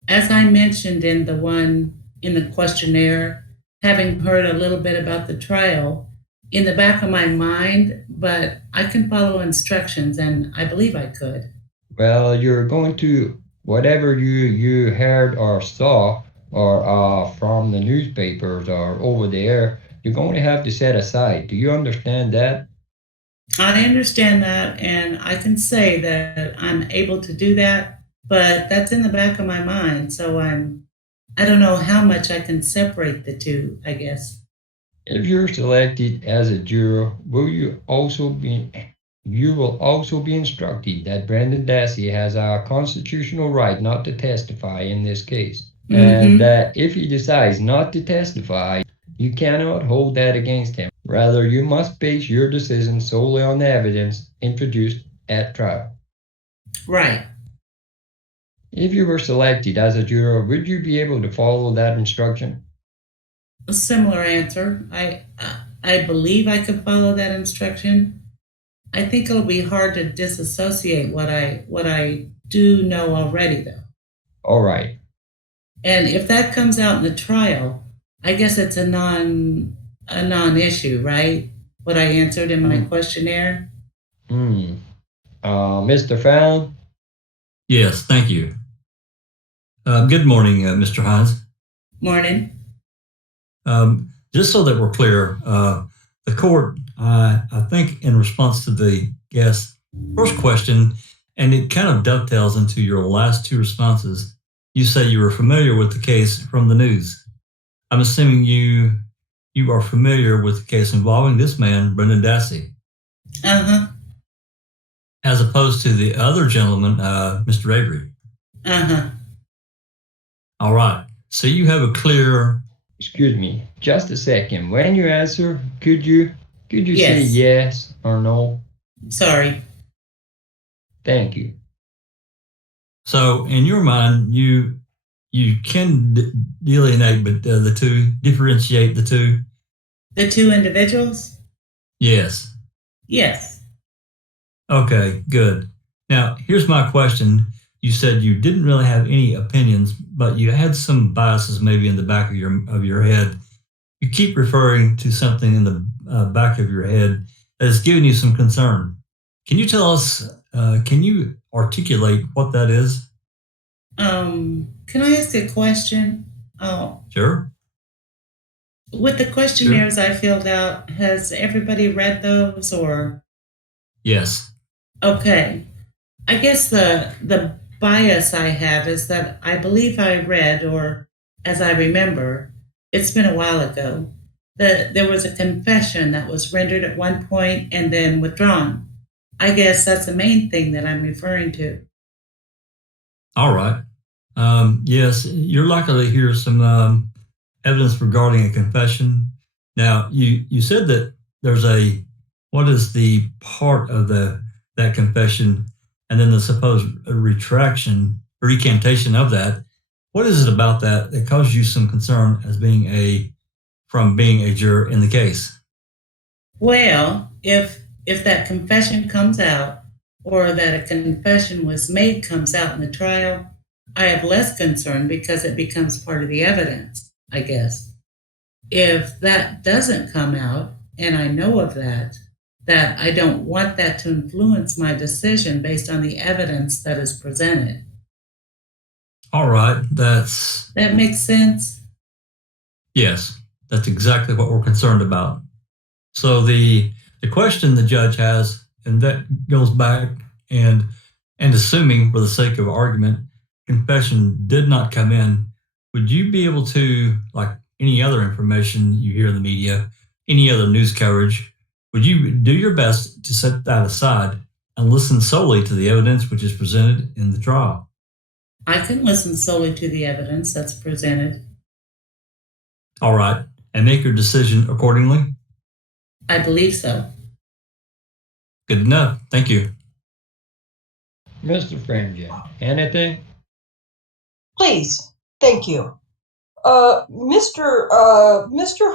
As I mentioned in the questionnaire, having heard a little bit about the trial, in the back of my mind, but I can follow instructions, and I believe I could. Well, you're going to whatever you heard or saw or from the newspapers or over there, you're going to have to set aside. Do you understand that? I understand that, and I can say that I'm able to do that, but that's in the back of my mind, so I don't know how much I can separate the two, I guess. If you're selected as a juror, you will also be instructed that Brendan Dassey has a constitutional right not to testify in this case, and that if he decides not to testify, you cannot hold that against him. Rather, you must base your decision solely on the evidence introduced at trial. Right. If you were selected as a juror, would you be able to follow that instruction? A similar answer. I believe I could follow that instruction. I think it'll be hard to disassociate what I do know already, though. All right. And if that comes out in the trial, I guess it's a non-issue, right? What I answered in my questionnaire. Mr. Fallon? Yes, thank you. Good morning, Mr. Hines. Morning. Just so that we're clear, the court, I think in response to the guest's first question, and it kind of dovetails into your last two responses, you say you were familiar with the case from the news. I'm assuming you are familiar with the case involving this man, Brendan Dassey. Uh-huh. As opposed to the other gentleman, Mr. Avery. Uh-huh. All right. So you have a clear... Excuse me, just a second. When you answer, could you say Yes. yes or no? Sorry. Thank you. So in your mind, you can delineate the two, differentiate the two? The two individuals? Yes. Yes. Okay, good. Now, here's my question. You said you didn't really have any opinions, but you had some biases maybe in the back of your head. You keep referring to something in the back of your head that is giving you some concern. Can you tell us, can you articulate what that is? Can I ask a question? Oh. Sure. With the questionnaires I filled out, has everybody read those or? Yes. Okay. I guess the bias I have is that I believe I read, or as I remember, it's been a while ago, that there was a confession that was rendered at one point and then withdrawn. I guess that's the main thing that I'm referring to. All right. Yes, you're likely to hear some evidence regarding a confession. Now, you said that there's what is the part of that confession and then the supposed recantation of that? What is it about that caused you some concern as from being a juror in the case? Well, if that confession comes out, or that a confession was made comes out in the trial, I have less concern because it becomes part of the evidence, I guess. If that doesn't come out, and I know of that I don't want that to influence my decision based on the evidence that is presented. All right, that makes sense? Yes, that's exactly what we're concerned about. So the question the judge has, and that goes back and assuming for the sake of argument, confession did not come in, would you be able to, like any other information you hear in the media, any other news coverage, would you do your best to set that aside and listen solely to the evidence which is presented in the trial? I can listen solely to the evidence that's presented. All right, and make your decision accordingly? I believe so. Good enough. Thank you. Mr. FREMGEN, anything? Please, thank you. Mr.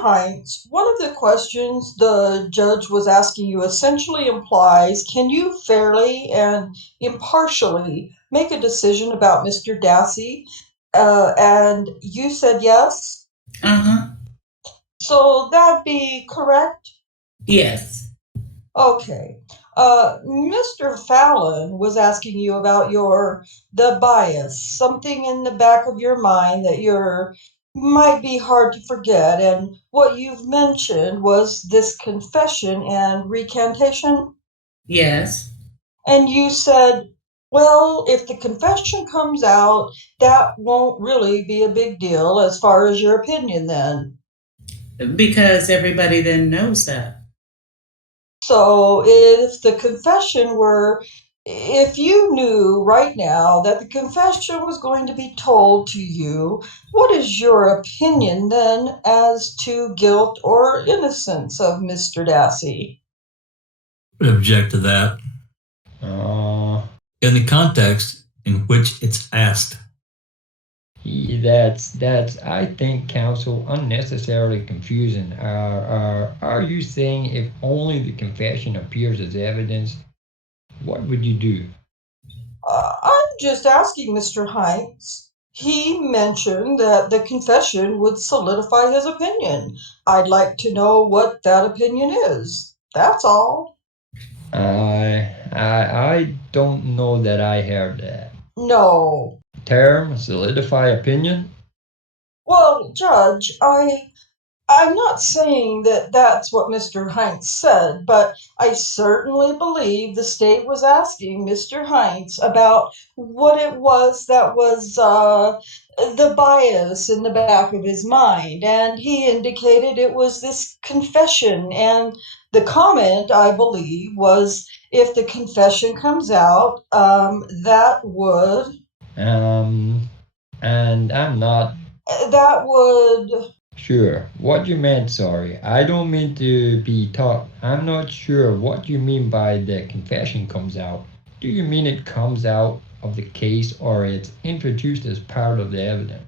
Heinz, one of the questions the judge was asking you essentially implies, can you fairly and impartially make a decision about Mr. Dassey? And you said yes? Uh-huh. So that'd be correct? Yes. Okay. Mr. Fallon was asking you about the bias, something in the back of your mind that might be hard to forget. And what you've mentioned was this confession and recantation. Yes. And you said, well, if the confession comes out, that won't really be a big deal as far as your opinion then. Because everybody then knows that. So if you knew right now that the confession was going to be told to you, what is your opinion then as to guilt or innocence of Mr. Dassey? I object to that in the context in which it's asked. That's I think, counsel, unnecessarily confusing. Are you saying if only the confession appears as evidence, what would you do? I'm just asking Mr. Heinz. He mentioned that the confession would solidify his opinion. I'd like to know what that opinion is. That's all. I don't know that I heard that No. term. Solidify opinion. Well, Judge, I'm not saying that that's what Mr. Heinz said, but I certainly believe the state was asking Mr. Heinz about what it was that was the bias in the back of his mind, and he indicated it was this confession. And the comment, I believe, was if the confession comes out, that would. And I'm not That would. sure what you meant. Sorry, I don't mean to be taught. I'm not sure what you mean by the confession comes out. Do you mean it comes out of the case or it's introduced as part of the evidence?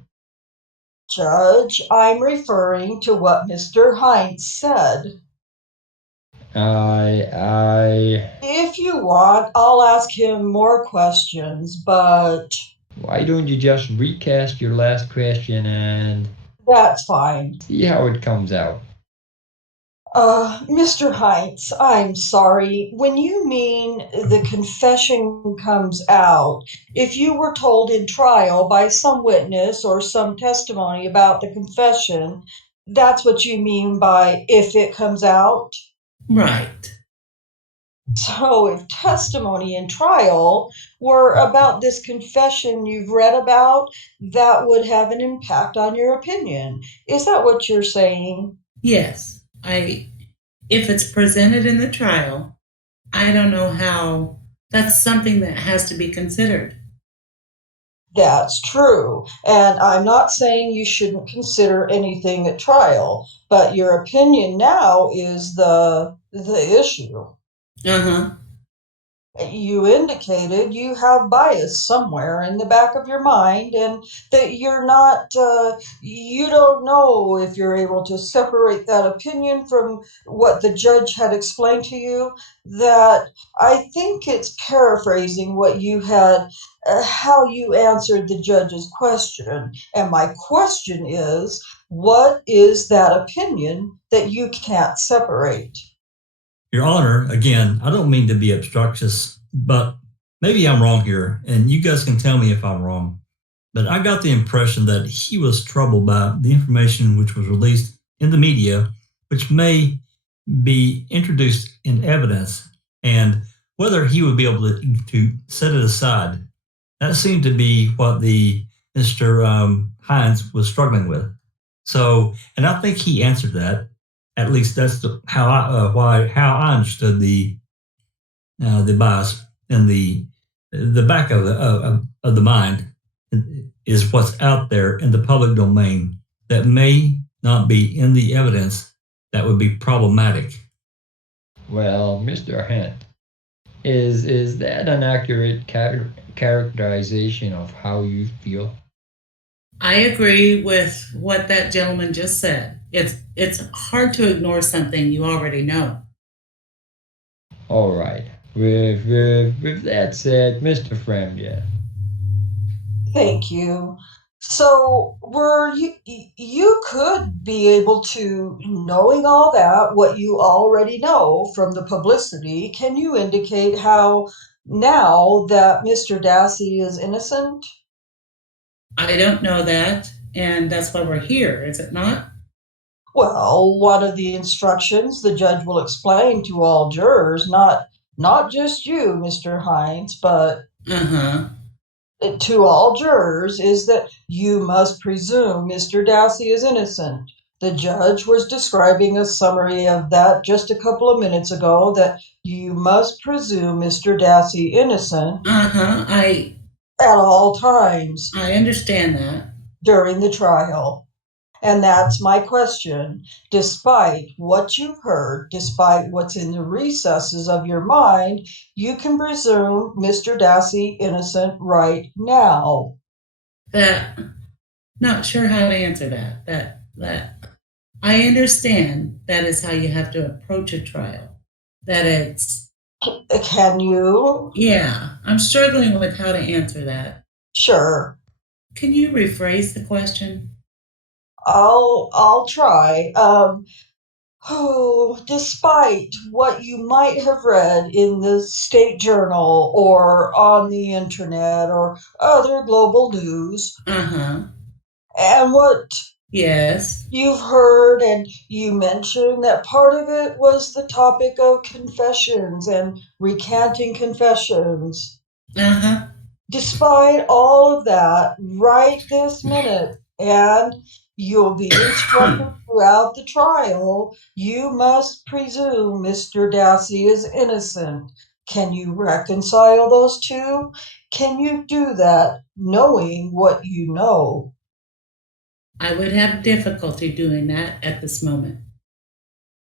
Judge, I'm referring to what Mr. Heinz said. I. If you want, I'll ask him more questions, but Why don't you just recast your last question and that's fine. see how it comes out? Mr. Heinz, I'm sorry. When you mean the confession comes out, if you were told in trial by some witness or some testimony about the confession, that's what you mean by if it comes out? Right. So, if testimony in trial were about this confession you've read about, that would have an impact on your opinion. Is that what you're saying? Yes. If it's presented in the trial, I don't know how that's something that has to be considered. That's true. And I'm not saying you shouldn't consider anything at trial, but your opinion now is the issue. Uh-huh. You indicated you have bias somewhere in the back of your mind, and that you don't know if you're able to separate that opinion from what the judge had explained to you. That I think it's paraphrasing what you had, how you answered the judge's question. And my question is, what is that opinion that you can't separate? Your Honor, again, I don't mean to be obstructious, but maybe I'm wrong here, and you guys can tell me if I'm wrong. But I got the impression that he was troubled by the information which was released in the media, which may be introduced in evidence, and whether he would be able to set it aside. That seemed to be what the Mr. Hines was struggling with. So, and I think he answered that. At least that's how I understood the bias in the back of the mind is what's out there in the public domain that may not be in the evidence that would be problematic. Well, Mr. Hunt, is that an accurate characterization of how you feel? I agree with what that gentleman just said. It's hard to ignore something you already know. All right. With that said, Mr. FREMGEN. Thank you. So, were you could be able to, knowing all that, what you already know from the publicity, can you indicate how now that Mr. Dassey is innocent? I don't know that, and that's why we're here, is it not? Well, one of the instructions the judge will explain to all jurors, not just you, Mr. Hines, but Uh-huh. to all jurors, is that you must presume Mr. Dassey is innocent. The judge was describing a summary of that just a couple of minutes ago, that you must presume Mr. Dassey innocent Uh-huh. at all times I understand that. during the trial. And that's my question. Despite what you've heard, despite what's in the recesses of your mind, you can presume Mr. Dassey innocent right now. That not sure how to answer that. That I understand that is how you have to approach a trial. That it's Can you? yeah, I'm struggling with how to answer that. Sure. Can you rephrase the question? I'll try. Oh, despite what you might have read in the state journal or on the internet or other global news, Uh-huh. and what Yes. you've heard, and you mentioned that part of it was the topic of confessions and recanting confessions. Uh-huh. Despite all of that, right this minute, and you'll be instructed throughout the trial, you must presume Mr. Dassey is innocent. Can you reconcile those two? Can you do that knowing what you know? I would have difficulty doing that at this moment.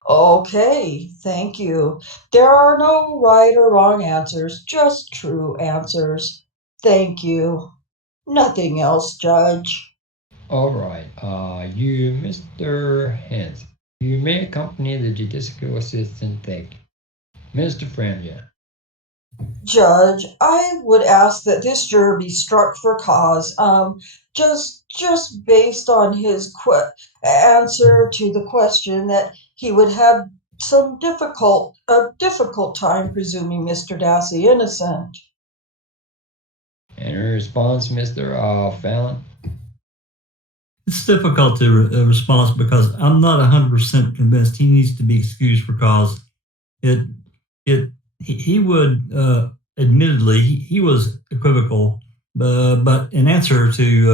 Okay, thank you. There are no right or wrong answers, just true answers. Thank you. Nothing else, Judge. All right. You, Mr. Hens. You may accompany the judicial assistant. Thank you. Mr. FREMGEN. Judge, I would ask that this juror be struck for cause. Just based on his answer to the question that he would have a difficult time presuming Mr. Dassey innocent. And in response, Mr. FALLON. It's difficult to respond because I'm not 100% convinced he needs to be excused for cause. He would admittedly he was equivocal, but in answer to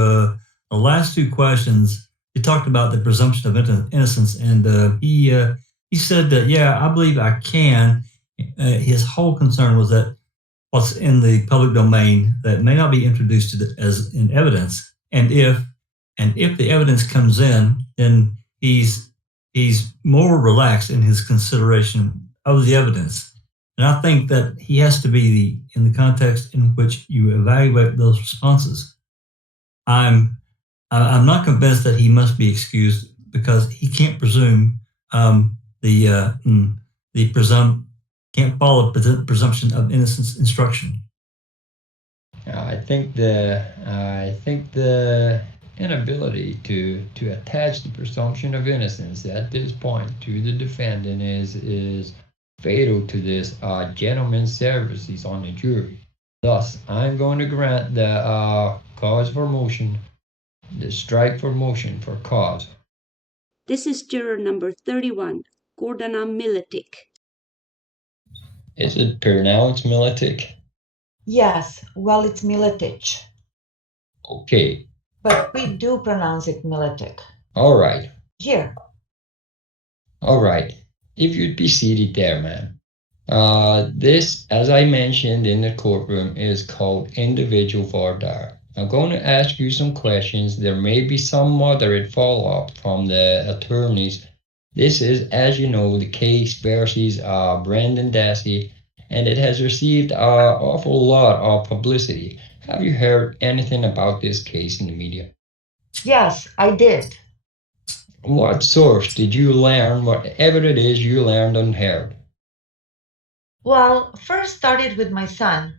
the last two questions, he talked about the presumption of innocence, and he said that I believe I can. His whole concern was that what's in the public domain that may not be introduced as in evidence, and if the evidence comes in, then he's more relaxed in his consideration of the evidence. And I think that he has to be in the context in which you evaluate those responses. I'm not convinced that he must be excused because he can't presume can't follow presumption of innocence instruction. I think the inability to attach the presumption of innocence at this point to the defendant is fatal to this gentleman's services on the jury. Thus, I'm going to grant the cause for motion, the strike for motion for cause. This is juror number 31, Gordana Miletic. Is it pronounced Miletic? Yes, well, it's Miletic, Okay. but we do pronounce it Miletic. All right. Here. All right. If you'd be seated there, ma'am. This, as I mentioned in the courtroom, is called individual voir dire. I'm going to ask you some questions. There may be some moderate follow-up from the attorneys. This is, as you know, the case versus Brendan Dassey, and it has received an awful lot of publicity. Have you heard anything about this case in the media? Yes, I did. What source did you learn whatever it is you learned and heard? Well, first started with my son.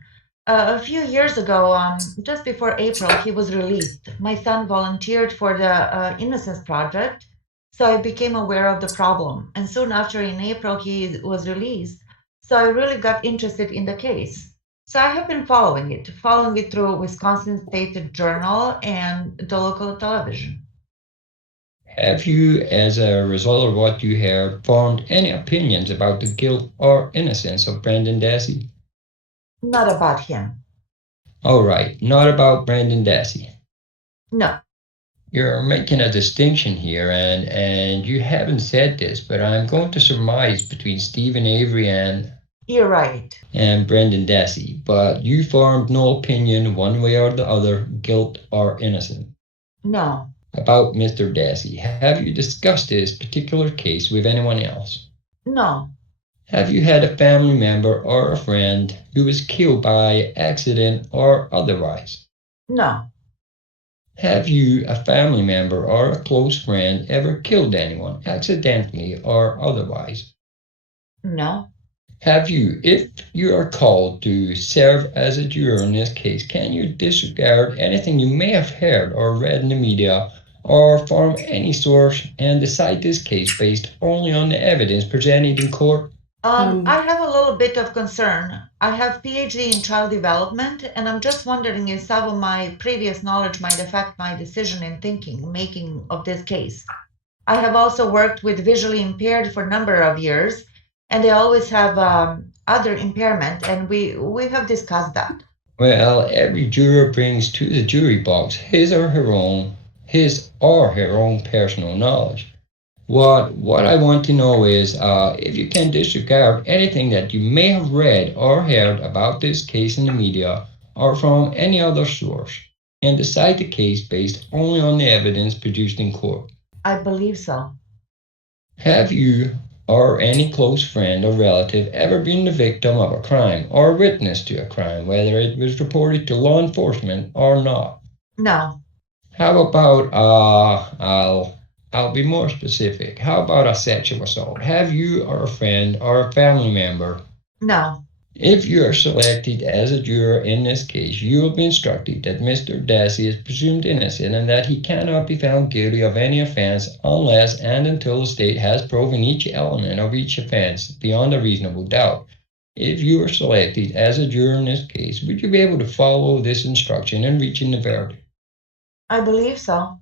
A few years ago, just before April, he was released. My son volunteered for the Innocence Project, so I became aware of the problem. And soon after, in April, he was released. So I really got interested in the case. So I have been following it through Wisconsin State Journal and the local television. Have you, as a result of what you heard, formed any opinions about the guilt or innocence of Brendan Dassey? Not about him. All right, not about Brendan Dassey. No. You're making a distinction here, and you haven't said this, but I'm going to surmise between Stephen Avery You're right. and Brendan Dassey, but you formed no opinion one way or the other, guilt or innocent. No. About Mr. Dassey, have you discussed this particular case with anyone else? No. Have you had a family member or a friend who was killed by accident or otherwise? No. Have you, a family member or a close friend, ever killed anyone, accidentally or otherwise? No. Have you, if you are called to serve as a juror in this case, can you disregard anything you may have heard or read in the media or from any source and decide this case based only on the evidence presented in court? I have a little bit of concern. I have PhD in child development, and I'm just wondering if some of my previous knowledge might affect my decision in making of this case. I have also worked with visually impaired for a number of years, and they always have other impairment, and we have discussed that. Well, every juror brings to the jury box his or her own personal knowledge. What I want to know is if you can disregard anything that you may have read or heard about this case in the media or from any other source and decide the case based only on the evidence produced in court. I believe so. Have you or any close friend or relative ever been the victim of a crime or witness to a crime, whether it was reported to law enforcement or not? No. How about I'll be more specific. How about a sexual assault? Have you or a friend or a family member? No. If you are selected as a juror in this case, you will be instructed that Mr. Dassey is presumed innocent and that he cannot be found guilty of any offense unless and until the state has proven each element of each offense beyond a reasonable doubt. If you are selected as a juror in this case, would you be able to follow this instruction in reaching the verdict? I believe so.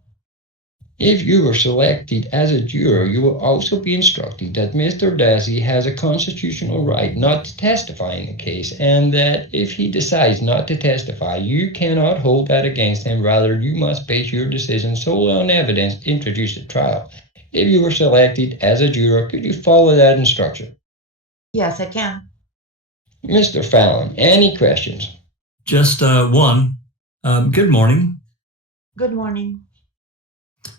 If you were selected as a juror, you will also be instructed that Mr. Dassey has a constitutional right not to testify in the case, and that if he decides not to testify, you cannot hold that against him. Rather, you must base your decision solely on evidence introduced at trial. If you were selected as a juror, could you follow that instruction? Yes, I can. Mr. Fallon, any questions? Just one. Good morning. Good morning.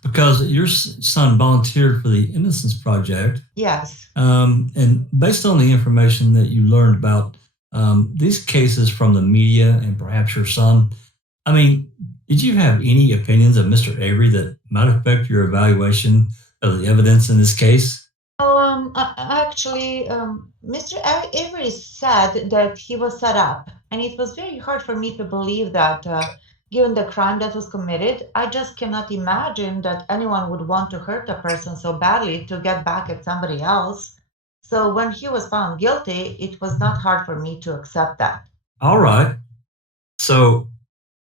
Because your son volunteered for the Innocence Project. Yes. And based on the information that you learned about these cases from the media and perhaps your son, I mean, did you have any opinions of Mr. Avery that might affect your evaluation of the evidence in this case? Oh, actually, Mr. Avery said that he was set up, and it was very hard for me to believe that, given the crime that was committed. I just cannot imagine that anyone would want to hurt a person so badly to get back at somebody else. So when he was found guilty, it was not hard for me to accept that. All right. So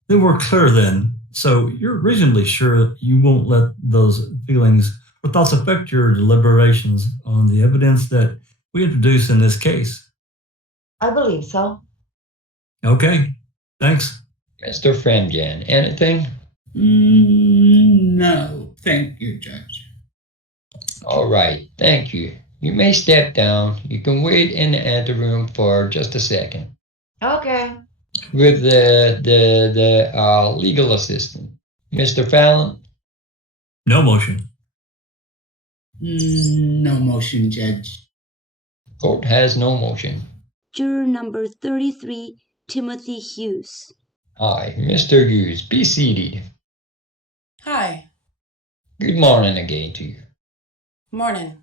then we're clear then. So you're reasonably sure you won't let those feelings or thoughts affect your deliberations on the evidence that we introduced in this case? I believe so. Okay, thanks. Mr. FREMGEN, anything? No, thank you, Judge. All right, thank you. You may step down. You can wait in the anteroom for just a second. Okay. With the legal assistant. Mr. Fallon? No motion. No motion, Judge. Court has no motion. Juror number 33, Timothy Hughes. Aye, Mr. Hughes, be seated. Hi. Good morning again to you. Morning.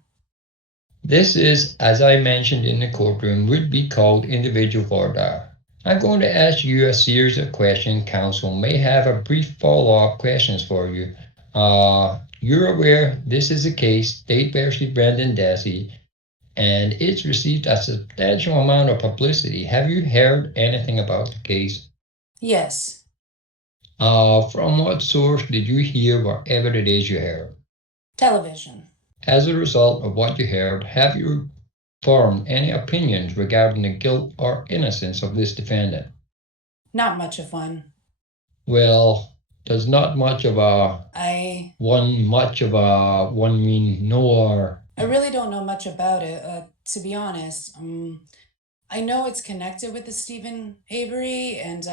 This is, as I mentioned in the courtroom, would be called individual voir dire. I'm going to ask you a series of questions. Counsel may have a brief follow-up questions for you. You're aware this is a case, State versus Brendan Dassey, and it's received a substantial amount of publicity. Have you heard anything about the case? Yes. From what source did you hear whatever it is you heard? Television. As a result of what you heard, have you formed any opinions regarding the guilt or innocence of this defendant? Not much of one. Well, does not much of a one mean no or? I really don't know much about it, to be honest. I know it's connected with the Stephen Avery and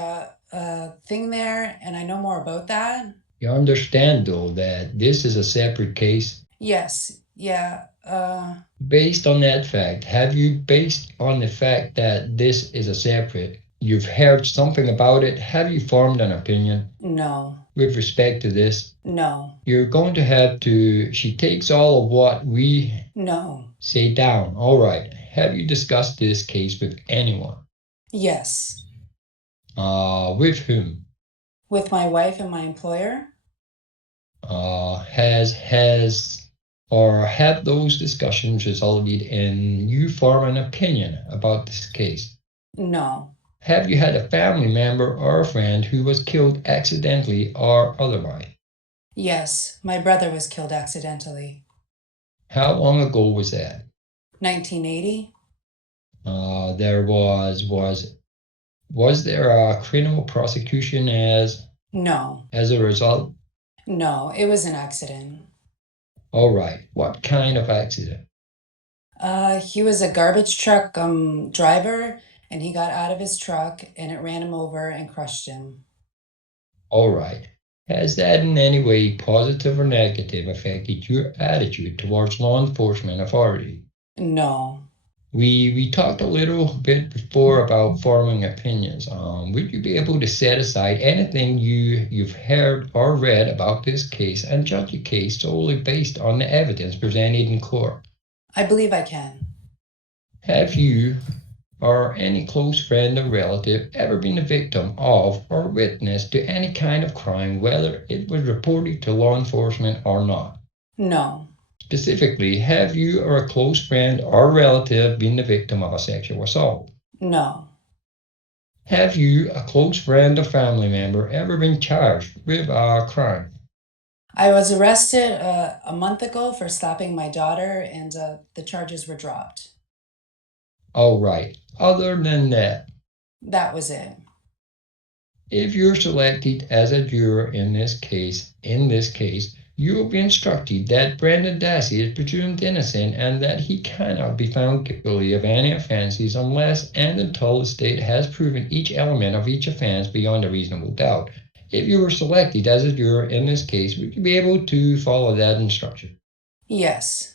thing there, and I know more about that. You understand though that this is a separate case? Yes. Yeah. Based on that fact, have you, based on the fact that this is a separate, you've heard something about it, have you formed an opinion? No. With respect to this? No. You're going to have to, she takes all of what we No. say down. All right. Have you discussed this case with anyone? Yes. With whom? With my wife and my employer. Have those discussions resulted in you forming an opinion about this case? No. Have you had a family member or a friend who was killed accidentally or otherwise? Yes, my brother was killed accidentally. How long ago was that? 1980. Was there a criminal prosecution as a result? No, it was an accident. All right. What kind of accident? He was a garbage truck driver, and he got out of his truck and it ran him over and crushed him. All right. Has that in any way, positive or negative, affected your attitude towards law enforcement authority? No. We talked a little bit before about forming opinions. Would you be able to set aside anything you've heard or read about this case and judge a case solely based on the evidence presented in court? I believe I can. Have you or any close friend or relative ever been a victim of or witness to any kind of crime, whether it was reported to law enforcement or not? No. Specifically, have you or a close friend or relative been the victim of a sexual assault? No. Have you, a close friend or family member, ever been charged with a crime? I was arrested a month ago for slapping my daughter, and the charges were dropped. All right. Other than that? That was it. If you're selected as a juror in this case, you will be instructed that Brendan Dassey is presumed innocent and that he cannot be found guilty of any offenses unless and until the state has proven each element of each offense beyond a reasonable doubt. If you were selected as a juror in this case, would you be able to follow that instruction? Yes.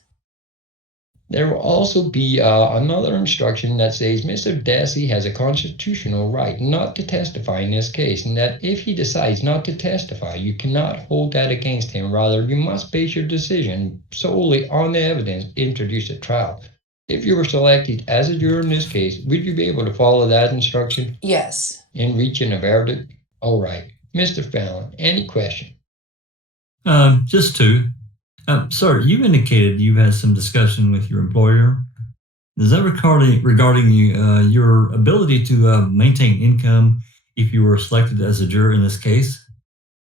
There will also be another instruction that says Mr. Dassey has a constitutional right not to testify in this case, and that if he decides not to testify, you cannot hold that against him. Rather, you must base your decision solely on the evidence introduced at trial. If you were selected as a juror in this case, would you be able to follow that instruction? Yes. In reaching a verdict? All right. Mr. Fallon, any question? Just two. Sir, you indicated you had some discussion with your employer. Is that regarding your ability to maintain income if you were selected as a juror in this case?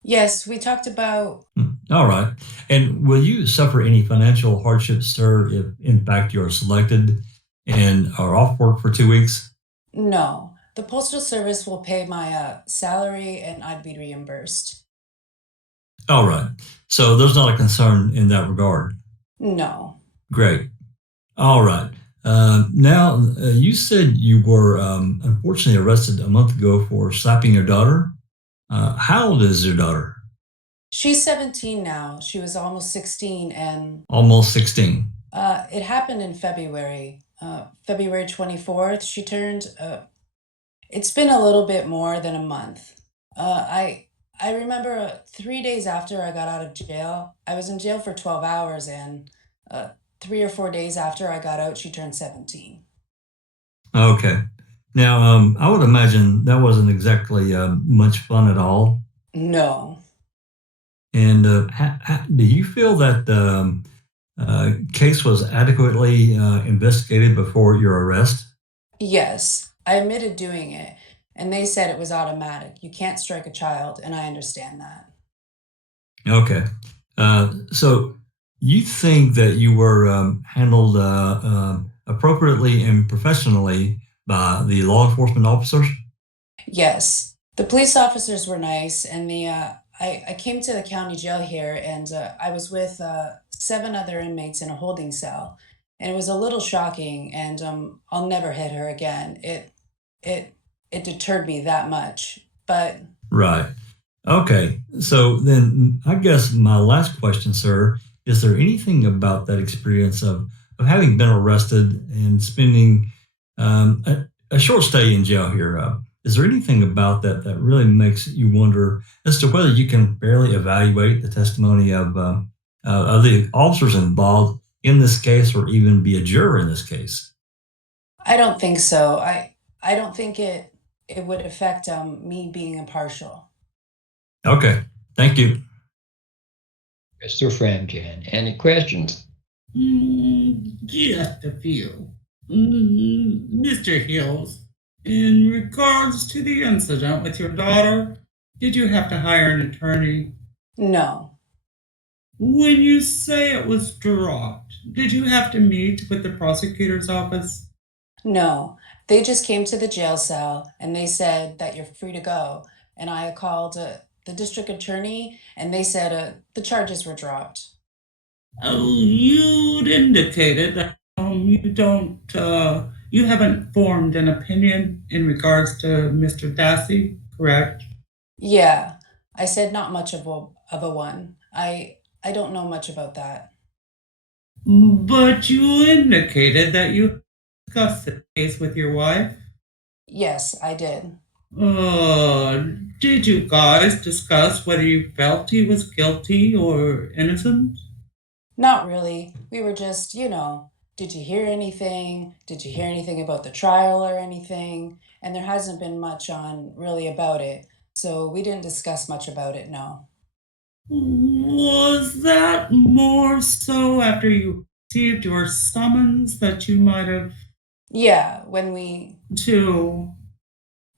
Yes, we talked about... All right. And will you suffer any financial hardships, sir, if in fact you are selected and are off work for 2 weeks? No. The Postal Service will pay my salary and I'd be reimbursed. All right. So there's not a concern in that regard? No. Great. All right. Now, you said you were unfortunately arrested a month ago for slapping your daughter. How old is your daughter? She's 17 now. She was almost 16 and... Almost 16. It happened in February. February 24th, she turned... It's been a little bit more than a month. I I remember 3 days after I got out of jail, I was in jail for 12 hours, and 3 or 4 days after I got out, she turned 17. Okay. Now, I would imagine that wasn't exactly much fun at all. No. And do you feel that the case was adequately investigated before your arrest? Yes, I admitted doing it, and they said it was automatic. You can't strike a child, and I understand that. Okay. So you think that you were handled appropriately and professionally by the law enforcement officers? Yes, the police officers were nice, and I came to the county jail here, and I was with 7 other inmates in a holding cell, and it was a little shocking, and I'll never hit her again. It it deterred me that much, but Right. Okay. So then I guess my last question, sir, is there anything about that experience of having been arrested and spending a short stay in jail here? Is there anything about that that really makes you wonder as to whether you can fairly evaluate the testimony of the officers involved in this case or even be a juror in this case? I don't think so. I don't think it would affect me being impartial. Okay. Thank you. Mr. FREMGEN, any questions? Just a few. Mr. Hills, in regards to the incident with your daughter, did you have to hire an attorney? No. When you say it was dropped, did you have to meet with the prosecutor's office? No, they just came to the jail cell and they said that you're free to go. And I called the district attorney and they said the charges were dropped. Oh, you'd indicated that you haven't formed an opinion in regards to Mr. Dassey, correct? Yeah, I said not much of a one. I don't know much about that. But you indicated that you discussed the case with your wife. Yes, I did. Did you guys discuss whether you felt he was guilty or innocent? Not really. We were just, did you hear anything? Did you hear anything about the trial or anything? And there hasn't been much on really about it. So we didn't discuss much about it, no. Was that more so after you received your summons that you might have Yeah, to?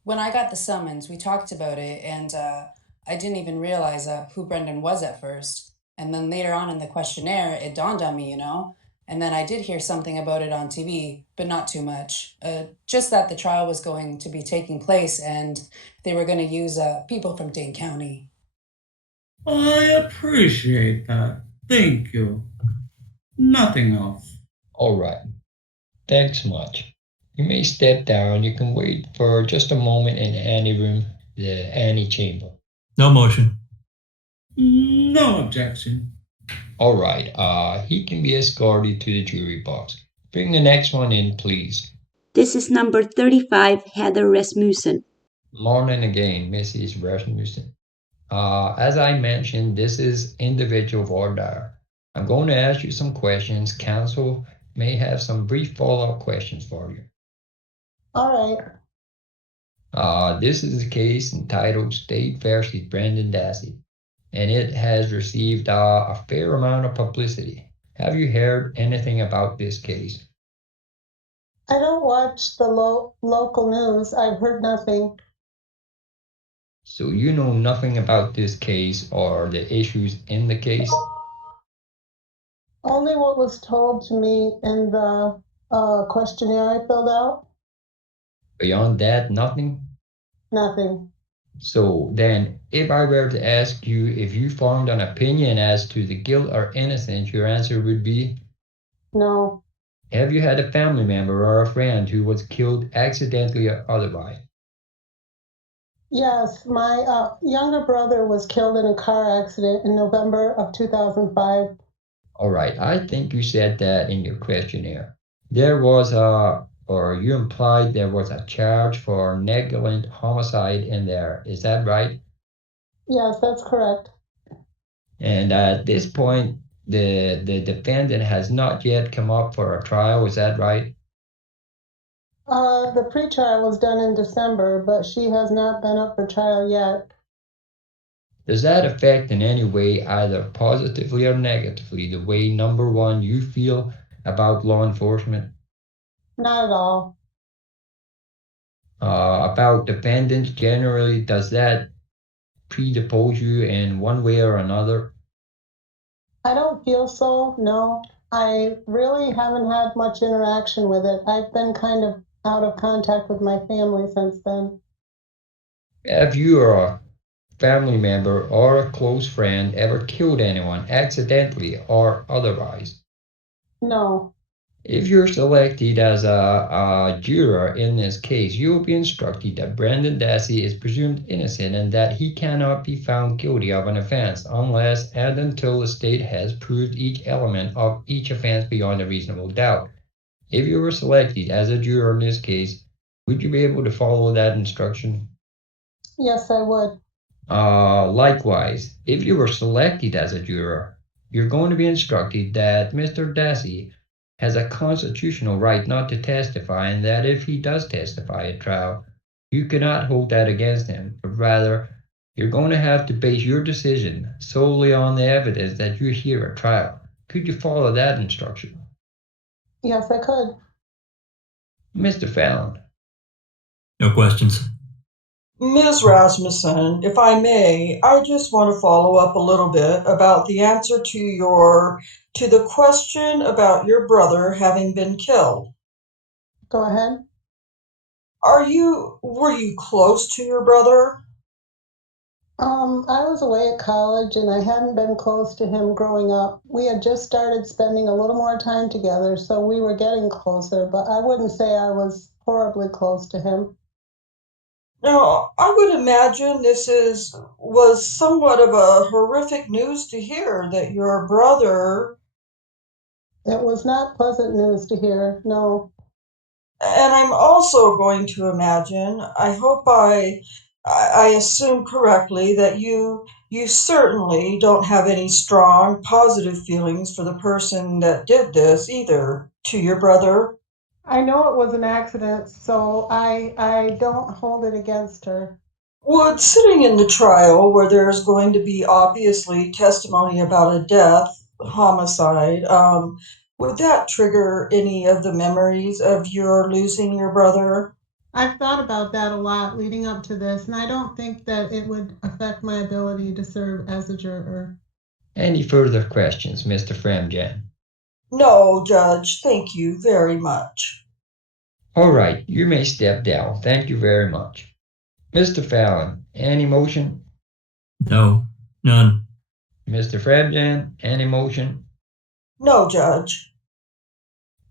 when I got the summons, we talked about it, and I didn't even realize who Brendan was at first. And then later on in the questionnaire, it dawned on me, And then I did hear something about it on TV, but not too much. Just that the trial was going to be taking place, and they were going to use people from Dane County. I appreciate that. Thank you. Nothing else. All right. Thanks much. You may step down. You can wait for just a moment in any room, the antechamber. No motion. No objection. All right. He can be escorted to the jury box. Bring the next one in, please. This is number 35, Heather Rasmussen. Morning again, Mrs. Rasmussen. As I mentioned, this is individual Voir Dire. I'm going to ask you some questions. Counsel may have some brief follow-up questions for you. All right. This is a case entitled State versus Brendan Dassey, and it has received a fair amount of publicity. Have you heard anything about this case? I don't watch the local news. I've heard nothing. So you know nothing about this case or the issues in the case? Only what was told to me in the questionnaire I filled out. Beyond that, nothing? Nothing. So then, if I were to ask you if you formed an opinion as to the guilt or innocence, your answer would be? No. Have you had a family member or a friend who was killed accidentally or otherwise? Yes, my younger brother was killed in a car accident in November of 2005. All right, I think you said that in your questionnaire. Or you implied there was a charge for negligent homicide in there. Is that right? Yes, that's correct. And at this point, the defendant has not yet come up for a trial, is that right? The pretrial was done in December, but she has not been up for trial yet. Does that affect in any way, either positively or negatively, the way, number one, you feel about law enforcement? Not at all. About defendants generally, does that predispose you in one way or another? I don't feel so, no. I really haven't had much interaction with it. I've been kind of out of contact with my family since then. Have you or a family member or a close friend ever killed anyone accidentally or otherwise? No. If you're selected as a juror in this case, you will be instructed that Brendan Dassey is presumed innocent and that he cannot be found guilty of an offense unless and until the state has proved each element of each offense beyond a reasonable doubt. If you were selected as a juror in this case, would you be able to follow that instruction? Yes, I would. Likewise, if you were selected as a juror, you're going to be instructed that Mr. Dassey has a constitutional right not to testify, and that if he does testify at trial, you cannot hold that against him, but rather, you're going to have to base your decision solely on the evidence that you hear at trial. Could you follow that instruction? Yes, I could. Mr. Fallon. No questions. Ms. Rasmussen, if I may, I just want to follow up a little bit about the answer to the question about your brother having been killed. Go ahead. Were you close to your brother? I was away at college and I hadn't been close to him growing up. We had just started spending a little more time together, so we were getting closer, but I wouldn't say I was horribly close to him. Now, I would imagine was somewhat of a horrific news to hear that your brother. It was not pleasant news to hear, no. And I'm also going to imagine, I hope I assume correctly that you certainly don't have any strong positive feelings for the person that did this either to your brother. I know it was an accident, so I don't hold it against her. Would sitting in the trial where there's going to be obviously testimony about a death, homicide, would that trigger any of the memories of your losing your brother? I've thought about that a lot leading up to this, and I don't think that it would affect my ability to serve as a juror. Any further questions, Mr. FREMGEN? No, Judge, thank you very much. All right, you may step down. Thank you very much. Mr. Fallon, any motion? No, none. Mr. FREMGEN, any motion? No, Judge.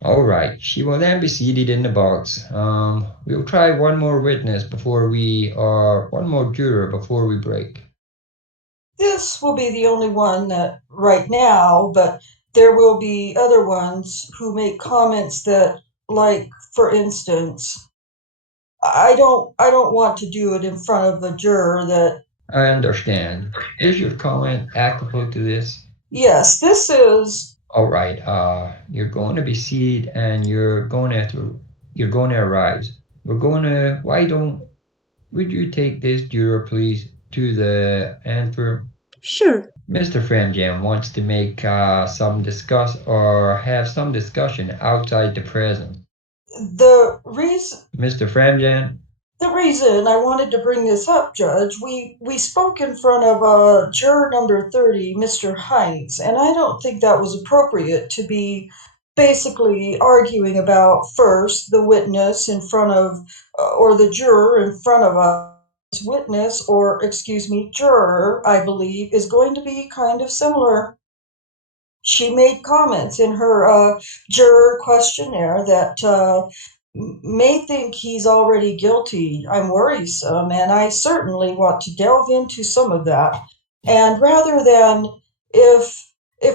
All right, she will then be seated in the box. We'll try one more witness one more juror before we break. This will be the only one that right now, but there will be other ones who make comments that, like, for instance, I don't want to do it in front of a juror that. I understand. Is your comment applicable to this? Yes, this is. All right, you're going to be seated and you're going to arise. Would you take this juror, please, to the answer? Sure. Mr. FREMGEN wants to make have some discussion outside the presence. The reason. Mr. FREMGEN? The reason I wanted to bring this up, Judge, we spoke in front of juror number 30, Mr. Heinz, and I don't think that was appropriate to be basically arguing about first the witness in front of, or the juror in front of a witness, or excuse me, juror, I believe, is going to be kind of similar. She made comments in her juror questionnaire that may think he's already guilty. I'm worrisome, and I certainly want to delve into some of that. And rather than if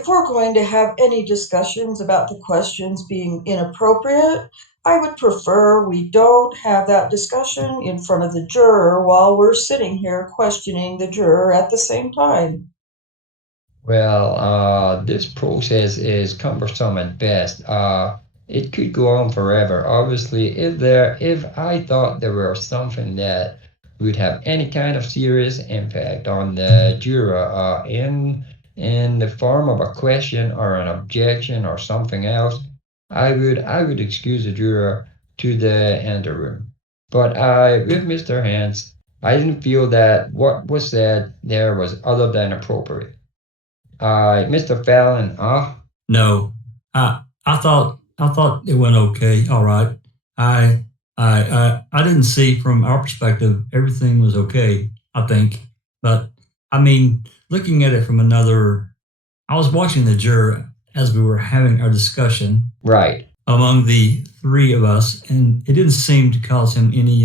we're going to have any discussions about the questions being inappropriate, I would prefer we don't have that discussion in front of the juror while we're sitting here questioning the juror at the same time. Well, this process is cumbersome at best. It could go on forever. Obviously, if I thought there was something that would have any kind of serious impact on the juror, in the form of a question or an objection or something else, I would excuse the juror to the room. But with Mr. Hans, I didn't feel that what was said there was other than appropriate. Mr. Fallon, No, I thought it went okay. All right. I didn't see from our perspective everything was okay. I think, but I mean, looking at it from another, I was watching the juror as we were having our discussion right. among the three of us, and it didn't seem to cause him any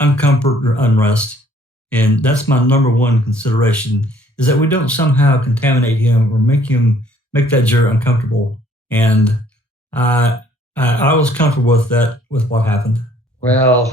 uncomfort or unrest. And that's my number one consideration, is that we don't somehow contaminate him or make that juror uncomfortable. And I was comfortable with that, with what happened. Well,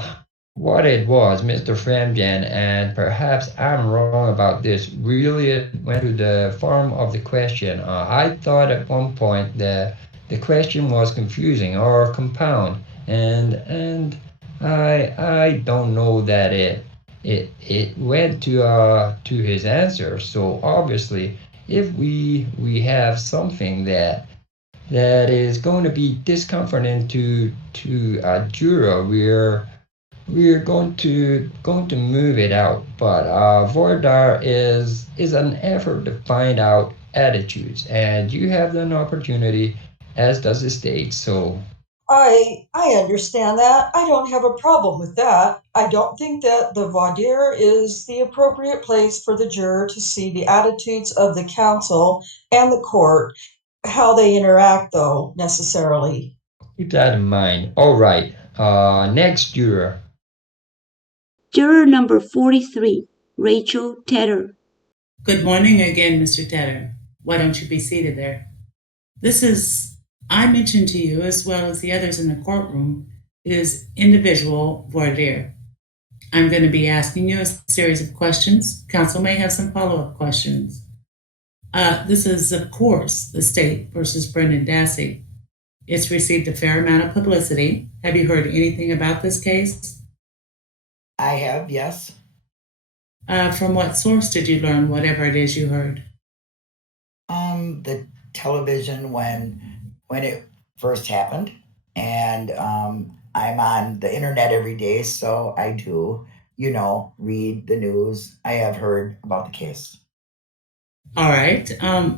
what it was, Mr. FREMGEN, and perhaps I'm wrong about this, really it went to the form of the question. I thought at one point that the question was confusing or compound, and I don't know that it went to his answer. So obviously, if we have something that is going to be discomforting to a juror, we're going to move it out. But Voir Dire is an effort to find out attitudes, and you have an opportunity, as does the state. So I understand that. I don't have a problem with that. I don't think that the voir dire is the appropriate place for the juror to see the attitudes of the counsel and the court, how they interact, though, necessarily. keep that in mind. All right. Next juror. Juror number 43, Rachel Tedder. Good morning again, Mr. Tedder. Why don't you be seated there? I mentioned to you, as well as the others in the courtroom, is individual voir dire. I'm going to be asking you a series of questions. Counsel may have some follow-up questions. This is, of course, the state versus Brendan Dassey. It's received a fair amount of publicity. Have you heard anything about this case? I have, yes. From what source did you learn whatever it is you heard? The television when it first happened, and I'm on the internet every day, so I do, read the news. I have heard about the case. All right.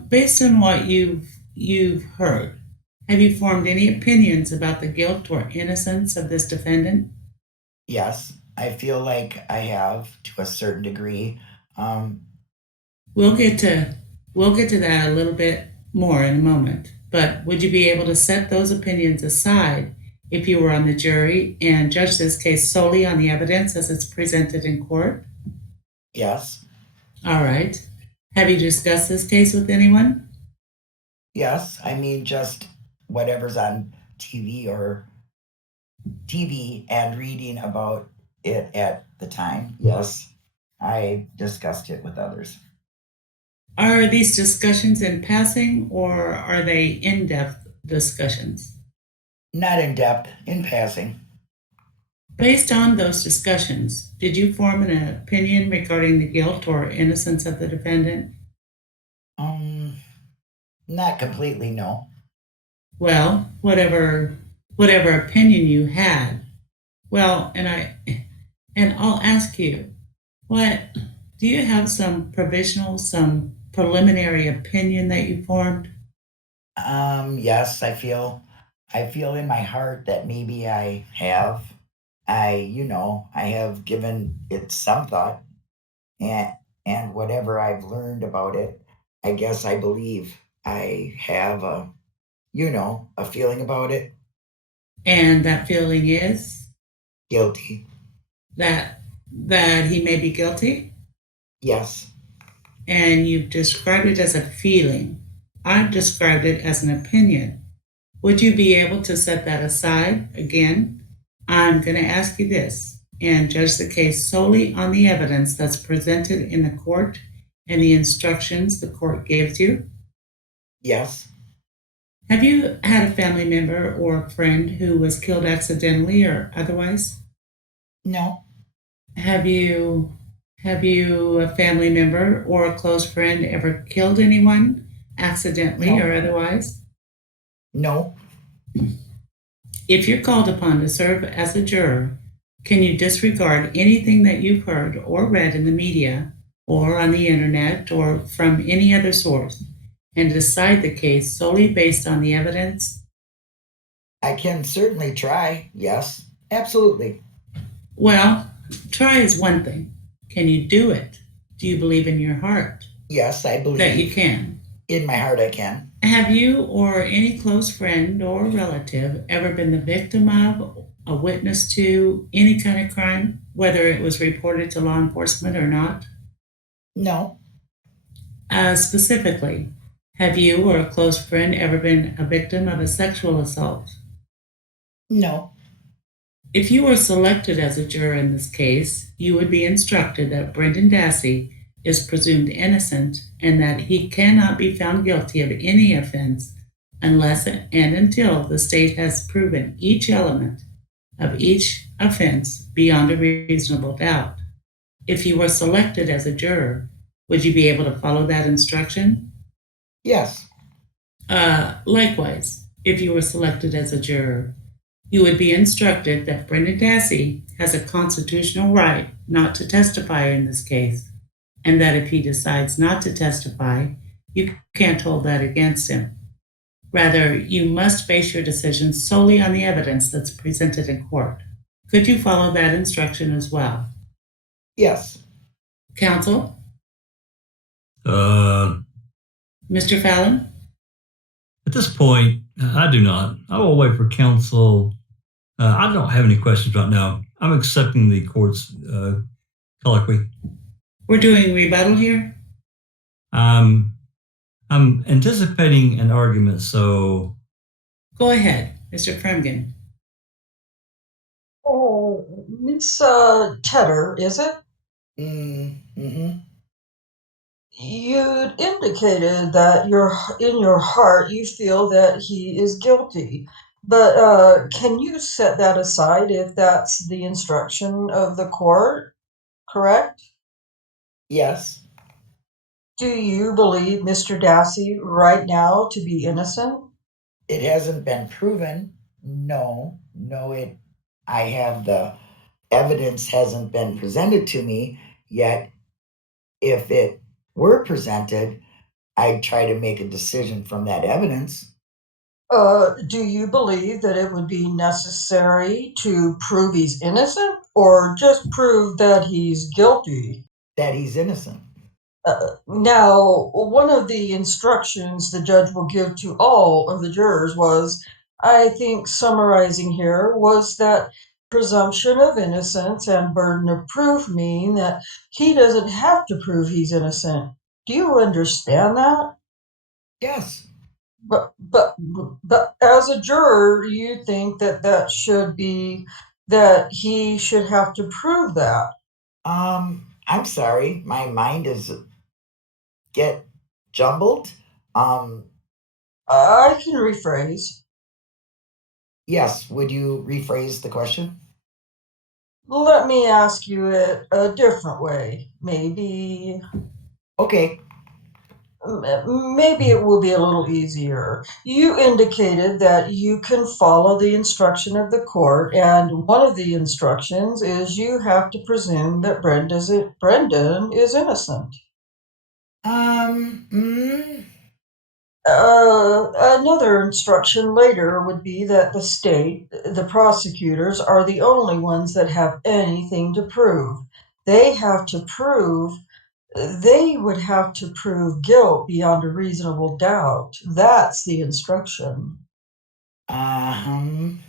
Based on what you've heard, have you formed any opinions about the guilt or innocence of this defendant? Yes, I feel like I have to a certain degree. We'll get to that a little bit more in a moment. But would you be able to set those opinions aside if you were on the jury and judge this case solely on the evidence as it's presented in court? Yes. All right. Have you discussed this case with anyone? Yes, I mean, just whatever's on TV and reading about it at the time. Yes, I discussed it with others. Are these discussions in passing, or are they in-depth discussions? Not in depth, in passing. Based on those discussions, did you form an opinion regarding the guilt or innocence of the defendant? Not completely, no. Well, whatever opinion you had. Well, and I'll ask you, do you have some preliminary opinion that you formed? Yes, I feel in my heart that maybe I have. I have given it some thought, and whatever I've learned about it, I guess I believe I have a feeling about it. And that feeling is Guilty. that he may be guilty? Yes. And you've described it as a feeling. I've described it as an opinion. Would you be able to set that aside? Again, I'm going to ask you this and judge the case solely on the evidence that's presented in the court and the instructions the court gives you? Yes. Have you had a family member or friend who was killed accidentally or otherwise? No. Have you a family member or a close friend ever killed anyone accidentally No. or otherwise? No. If you're called upon to serve as a juror, can you disregard anything that you've heard or read in the media or on the internet or from any other source and decide the case solely based on the evidence? I can certainly try. Yes. Absolutely. Well, try is one thing. Can you do it? Do you believe in your heart Yes, I believe. that you can? In my heart, I can. Have you or any close friend or relative ever been the victim of, a witness to any kind of crime, whether it was reported to law enforcement or not? No. Specifically, have you or a close friend ever been a victim of a sexual assault? No. If you were selected as a juror in this case, you would be instructed that Brendan Dassey is presumed innocent and that he cannot be found guilty of any offense unless and until the state has proven each element of each offense beyond a reasonable doubt. If you were selected as a juror, would you be able to follow that instruction? Yes. Likewise, if you were selected as a juror, you would be instructed that Brendan Dassey has a constitutional right not to testify in this case, and that if he decides not to testify, you can't hold that against him. Rather, you must base your decision solely on the evidence that's presented in court. Could you follow that instruction as well? Yes. Counsel? At Mr. Fallon? this point, I do not. I will wait for counsel. I don't have any questions right now. I'm accepting the court's colloquy. We're doing rebuttal here? I'm anticipating an argument, so Go ahead, Mr. FREMGEN. Oh, Miss Tedder, is it? Mm-hmm. You'd indicated that in your heart you feel that he is guilty, but can you set that aside if that's the instruction of the court, correct? Yes. Do you believe Mr. Dassey right now to be innocent? It hasn't been proven. No. I have the evidence hasn't been presented to me yet. If it were presented, I'd try to make a decision from that evidence. Do you believe that it would be necessary to prove he's innocent or just prove that he's guilty? That he's innocent. Now, one of the instructions the judge will give to all of the jurors was, I think summarizing here, was that presumption of innocence and burden of proof mean that he doesn't have to prove he's innocent. Do you understand that? Yes. But as a juror, you think that that he should have to prove that. I'm sorry. My mind is get jumbled. I can rephrase. Yes. Would you rephrase the question? Let me ask you it a different way. Okay. Maybe it will be a little easier. You indicated that you can follow the instruction of the court, and one of the instructions is you have to presume that Brendan is innocent. Mm, Another instruction later would be that the state, the prosecutors, are the only ones that have anything to prove. They have to prove, they would have to prove guilt beyond a reasonable doubt. That's the instruction. um,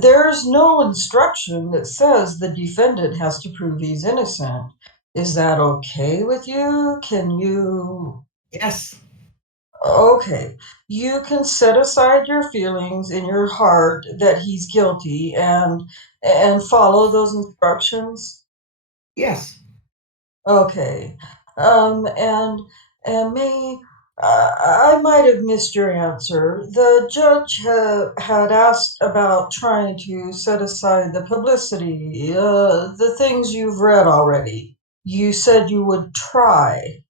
There's no instruction that says the defendant has to prove he's innocent. Is that okay with you? Can you? yes. Okay, you can set aside your feelings in your heart that he's guilty and follow those instructions. Yes. Okay. Um, and and may I might have missed your answer. The judge had asked about trying to set aside the publicity, the things you've read already. You said you would try.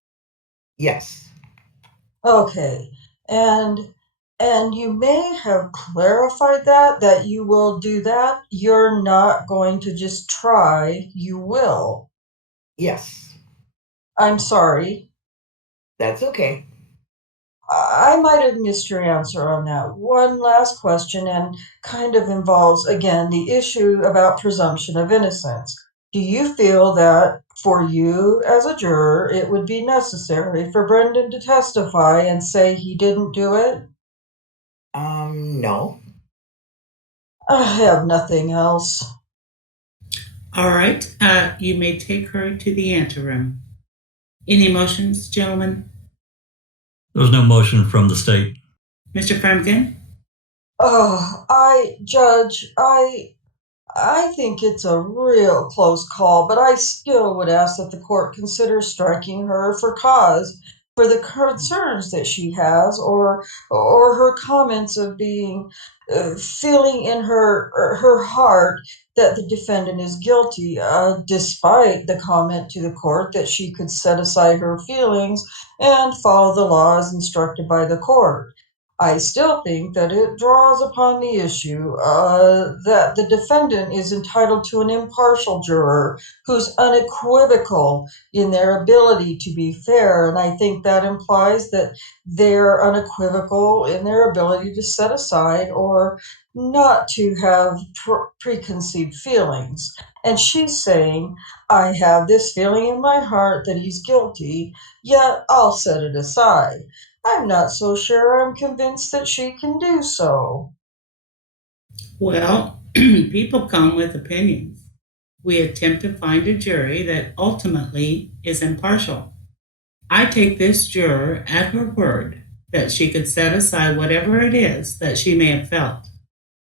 Yes. Okay. And and you may have clarified that you will do that. You're not going to just try, you will. Yes. I'm sorry. That's okay. I might have missed your answer on that. One last question, and kind of involves, again, the issue about presumption of innocence. Do you feel that for you as a juror, it would be necessary for Brendan to testify and say he didn't do it? No. I have nothing else. All right, you may take her to the anteroom. Any motions, gentlemen? There was no motion from the state. Mr. Fremgen? Judge, I think it's a real close call, but I still would ask that the court consider striking her for cause for the concerns that she has, or her comments of being feeling in her heart that the defendant is guilty, despite the comment to the court that she could set aside her feelings and follow the laws instructed by the court. I still think that it draws upon the issue that the defendant is entitled to an impartial juror who's unequivocal in their ability to be fair. And I think that implies that they're unequivocal in their ability to set aside or not to have preconceived feelings. And she's saying, I have this feeling in my heart that he's guilty, yet I'll set it aside. I'm not so sure I'm convinced that she can do so. Well, people come with opinions. We attempt to find a jury that ultimately is impartial. I take this juror at her word that she could set aside whatever it is that she may have felt.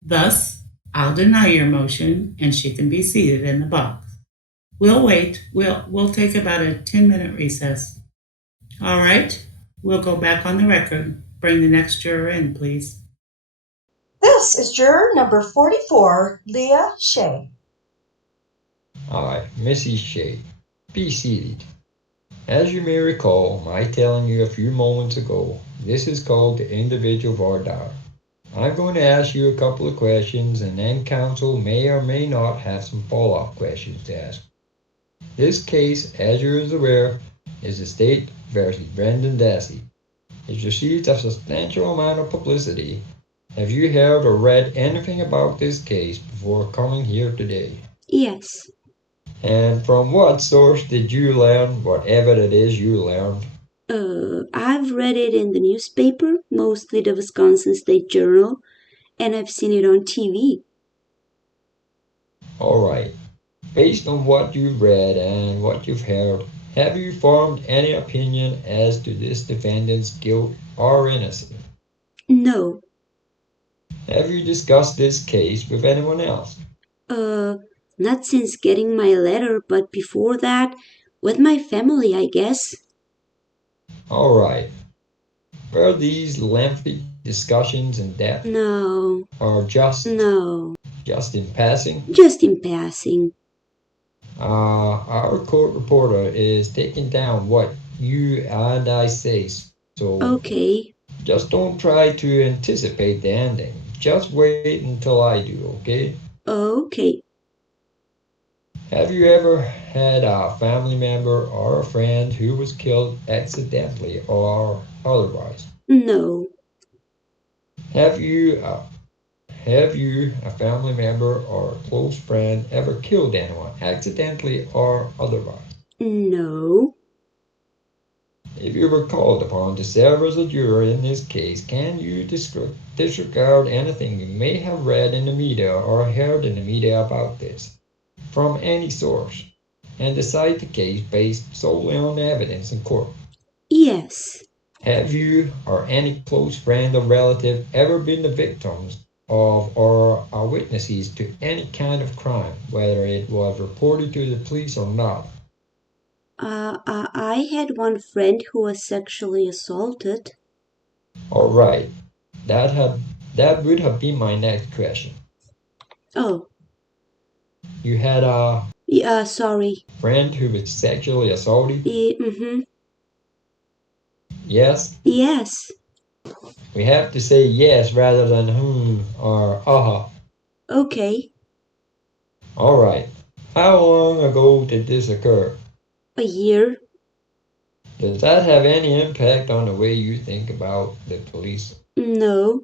Thus, I'll deny your motion and she can be seated in the box. We'll wait. We'll take about a 10-minute recess. All right, we'll go back on the record. Bring the next juror in, please. This is juror number 44, Leah Shea. Hi, Mrs. Shea. Be seated. As you may recall my telling you a few moments ago, this is called the individual voir dire. I'm going to ask you a couple of questions and then counsel may or may not have some follow-up questions to ask. This case, as you are aware, is the state versus Brendan Dassey. It's received a substantial amount of publicity. Have you heard or read anything about this case before coming here today? Yes. And from what source did you learn whatever it is you learned? I've read it in the newspaper, mostly the Wisconsin State Journal, and I've seen it on TV. All right. Based on what you've read and what you've heard, have you formed any opinion as to this defendant's guilt or innocence? No. Have you discussed this case with anyone else? Not since getting my letter, but before that, with my family, I guess. All right. Were these lengthy discussions in depth? No. Or just in passing? Just in passing. Our court reporter is taking down what you and I say, so Okay. just don't try to anticipate the ending. Just wait until I do, okay? Okay. Have you ever had a family member or a friend who was killed accidentally or otherwise? No. Have you, a family member or a close friend, ever killed anyone accidentally or otherwise? No. If you were called upon to serve as a juror in this case, can you disregard anything you may have read in the media or heard in the media about this, from any source, and decide the case based solely on the evidence in court? Yes. Have you or any close friend or relative ever been the victims of or are witnesses to any kind of crime, whether it was reported to the police or not? I had one friend who was sexually assaulted. All right, that would have been my next question. Oh, You had a yeah, sorry. friend who was sexually assaulted? Mm-hmm. Yes? Yes. We have to say yes rather than or aha. Okay. All right. How long ago did this occur? A year. Does that have any impact on the way you think about the police? No.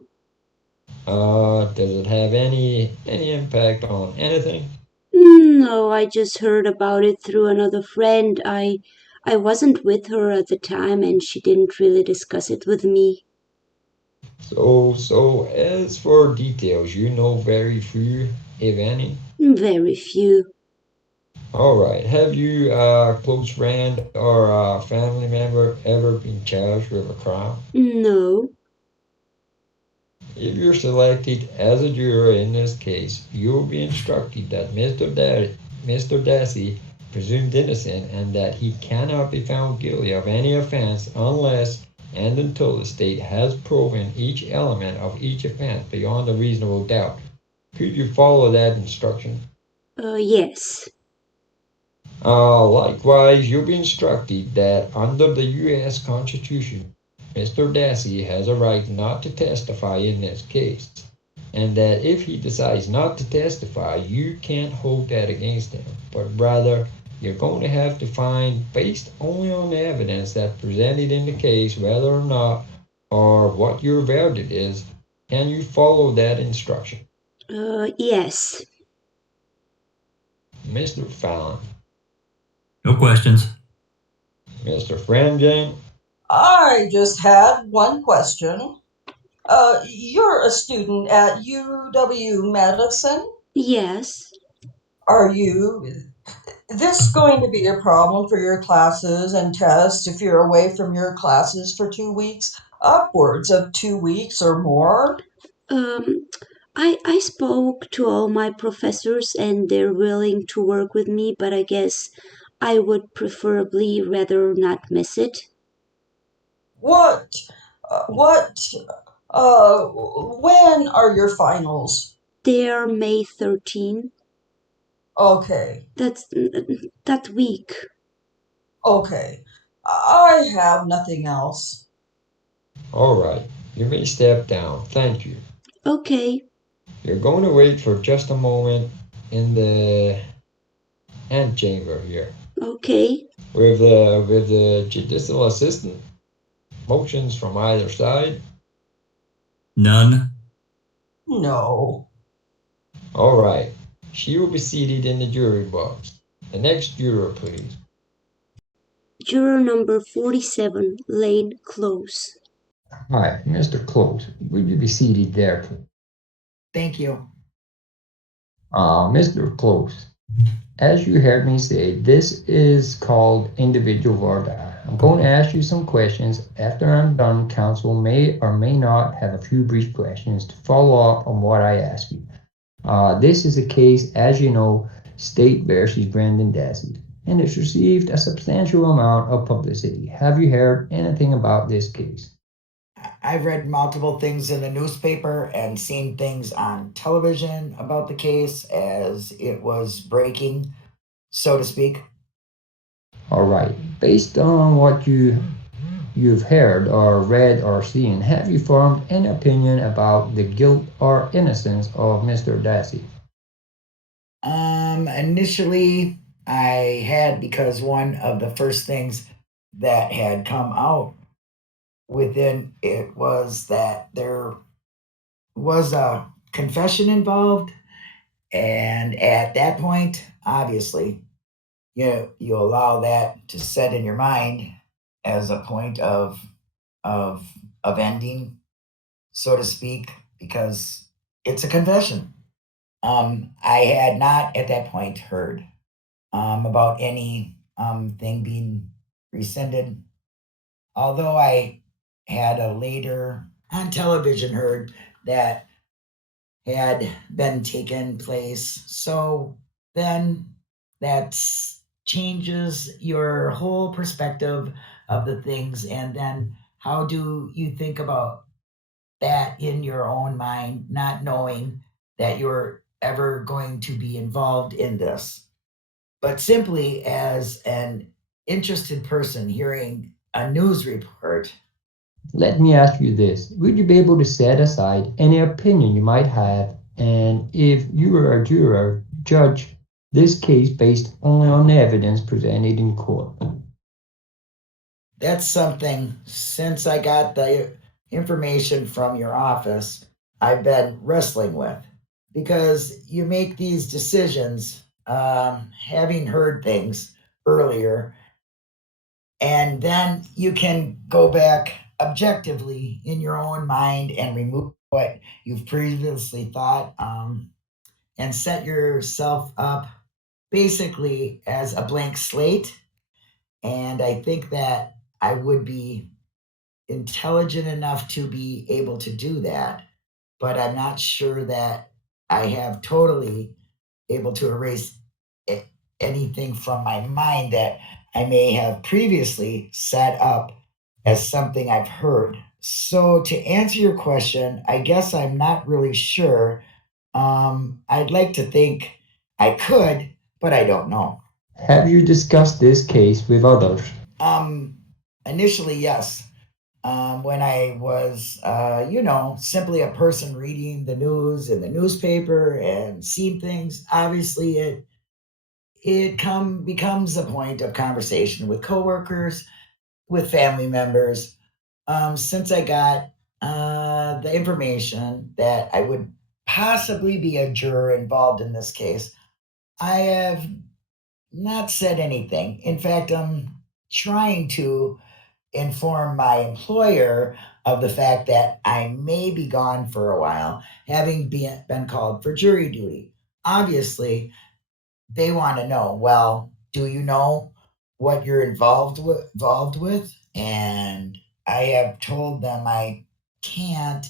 Does it have any impact on anything? No, I just heard about it through another friend. I wasn't with her at the time and she didn't really discuss it with me. So as for details, you know very few, if any. Very few. All right. Have you a close friend or a family member ever been charged with a crime? No. If you're selected as a juror in this case, you will be instructed that Mr. Dassey presumed innocent and that he cannot be found guilty of any offense unless and until the state has proven each element of each offense beyond a reasonable doubt. Could you follow that instruction? Yes. Likewise, you'll be instructed that under the U.S. Constitution, Mr. Dassey has a right not to testify in this case, and that if he decides not to testify, you can't hold that against him, but rather you're going to have to find, based only on the evidence that's presented in the case, whether or not or what your verdict is. Can you follow that instruction? Yes. Mr. Fallon. No questions. Mr. FREMGEN. I just had one question. You're a student at UW Medicine. Yes. Are you? This going to be a problem for your classes and tests if you're away from your classes for 2 weeks, upwards of 2 weeks or more? Um, I spoke to all my professors and they're willing to work with me, but I guess I would preferably rather not miss it. What? When are your finals? They're May 13. Okay, That's that week. okay. I have nothing else. All right, you may step down. Thank you. Okay. You're going to wait for just a moment in the antechamber here. Okay. With the judicial assistant. Motions from either side. None. No. All right. She will be seated in the jury box. The next juror, please. Juror number 47, Lane Close. Hi, Mr. Close. Will you be seated there, please? Thank you. Mr. Close, as you heard me say, this is called individual voir dire. I'm going to ask you some questions. After I'm done, counsel may or may not have a few brief questions to follow up on what I ask you. This is a case, as you know, State versus Brendan Dassey, and it's received a substantial amount of publicity. Have you heard anything about this case? I've read multiple things in the newspaper and seen things on television about the case as it was breaking, so to speak. All right. Based on what you've heard or read or seen, have you formed an opinion about the guilt or innocence of Mr. Dassey? Initially, I had because one of the first things that had come out within it was that there was a confession involved, and at that point, obviously, you allow that to set in your mind as a point of ending, so to speak, because it's a confession. I had not at that point heard about any thing being rescinded, although I had a later on television heard that had been taken place. So then that changes your whole perspective of the things. And then how do you think about that in your own mind, not knowing that you're ever going to be involved in this, but simply as an interested person hearing a news report? Let me ask you this. Would you be able to set aside any opinion you might have, and if you were a juror, judge this case based only on the evidence presented in court? That's something, since I got the information from your office, I've been wrestling with, because you make these decisions, having heard things earlier, and then you can go back objectively in your own mind and remove what you've previously thought, and set yourself up basically as a blank slate. And I think that I would be intelligent enough to be able to do that, but I'm not sure that I have totally able to erase anything from my mind that I may have previously set up as something I've heard. So to answer your question, I guess I'm not really sure. I'd like to think I could, but I don't know. Have you discussed this case with others? Um, Initially, yes. When I was, simply a person reading the news in the newspaper and seeing things, obviously it becomes a point of conversation with coworkers, with family members. Since I got the information that I would possibly be a juror involved in this case, I have not said anything. In fact, I'm trying to inform my employer of the fact that I may be gone for a while, having been called for jury duty. Obviously, they want to know, well, do you know what you're involved with? And I have told them I can't,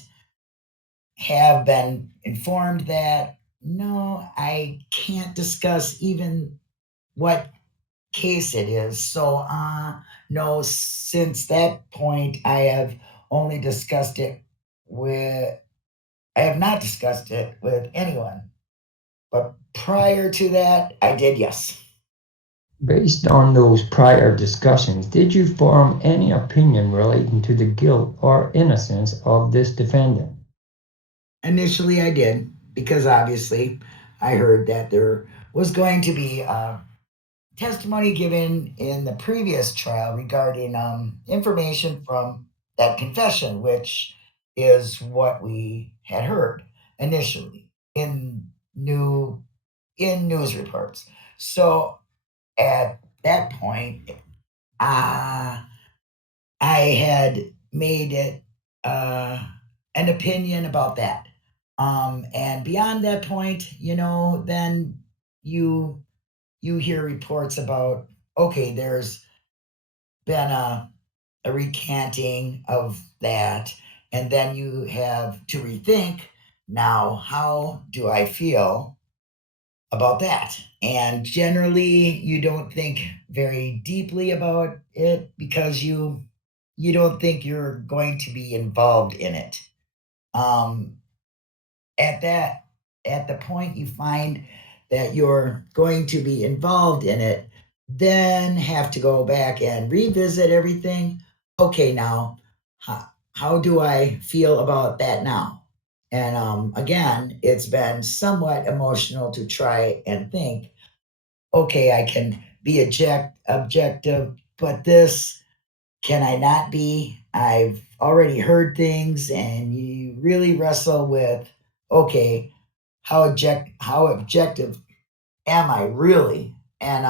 have been informed that no, I can't discuss even what case it is. So, no, since that point, only discussed it with, I have not discussed it with anyone. But prior to that, I did, yes. Based on those prior discussions, did you form any opinion relating to the guilt or innocence of this defendant? Initially, I did, because obviously I heard that there was going to be testimony given in the previous trial regarding information from that confession, which is what we had heard initially in news reports. So at that point, I had made it an opinion about that. And beyond that point, then you hear reports about, okay, there's been a recanting of that, and then you have to rethink, now how do I feel about that? And generally you don't think very deeply about it, because you don't think you're going to be involved in it. um at that at the point you find that you're going to be involved in it, then have to go back and revisit everything. Okay, now how do I feel about that now? And again, it's been somewhat emotional to try and think, okay, I can be objective, but this, can I not be? I've already heard things, and you really wrestle with, okay, how objective am I really? And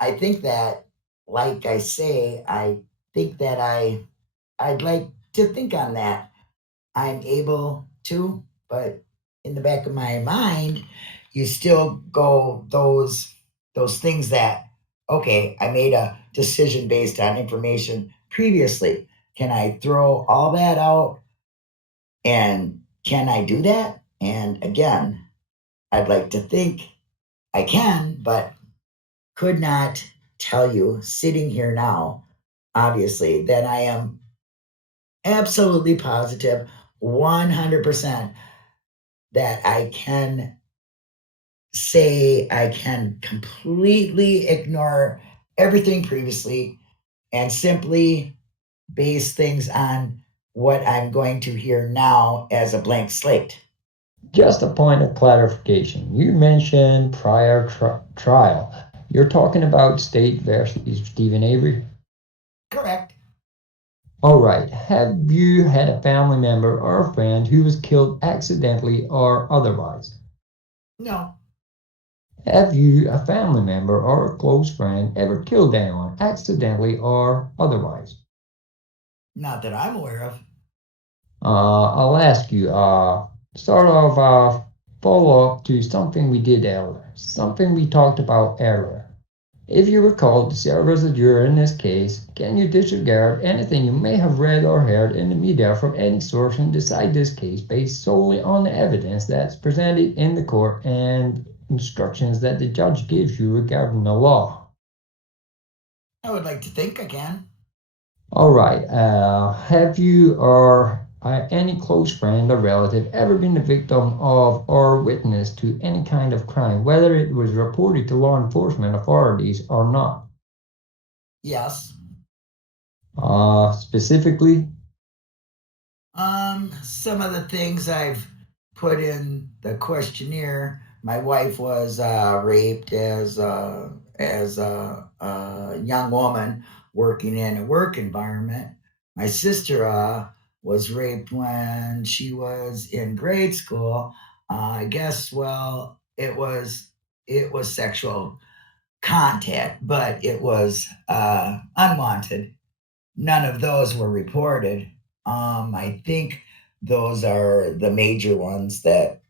I think that, like I say, I think that I'd like to think on that. I'm able to, but in the back of my mind, you still go those things that, okay, I made a decision based on information previously. Can I throw all that out? And can I do that? And again, I'd like to think I can, but could not tell you sitting here now, obviously, that I am absolutely positive 100% that I can say I can completely ignore everything previously and simply base things on what I'm going to hear now as a blank slate. Just a point of clarification. You mentioned prior trial. You're talking about State versus Stephen Avery? Correct. All right. Have you had a family member or a friend who was killed accidentally or otherwise? No. Have you, a family member or a close friend, ever killed anyone accidentally or otherwise? Not that I'm aware of. I'll ask you, sort of follow up to something we did earlier, something we talked about earlier. If you were called to serve as a juror in this case, can you disregard anything you may have read or heard in the media from any source and decide this case based solely on the evidence that's presented in the court and instructions that the judge gives you regarding the law? I would like to think I can. All right. Have you or any close friend or relative ever been the victim of or witness to any kind of crime, whether it was reported to law enforcement authorities or not? Yes. Specifically? Some of the things I've put in the questionnaire. My wife was raped as a young woman working in a work environment. My sister was raped when she was in grade school. I guess, well, it was sexual contact, but it was unwanted. None of those were reported. I think those are the major ones that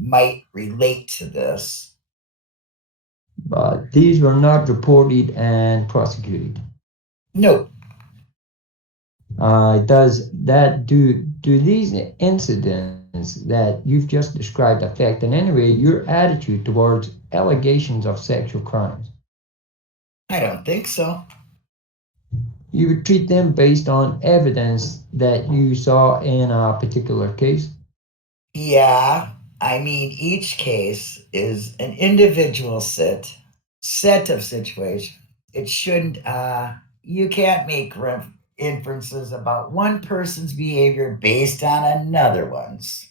might relate to this. But these were not reported and prosecuted. No. Do these incidents that you've just described affect in any way your attitude towards allegations of sexual crimes? I don't think so. You would treat them based on evidence that you saw in a particular case? Yeah, I mean, each case is an individual set of situations. It shouldn't, you can't make inferences about one person's behavior based on another one's.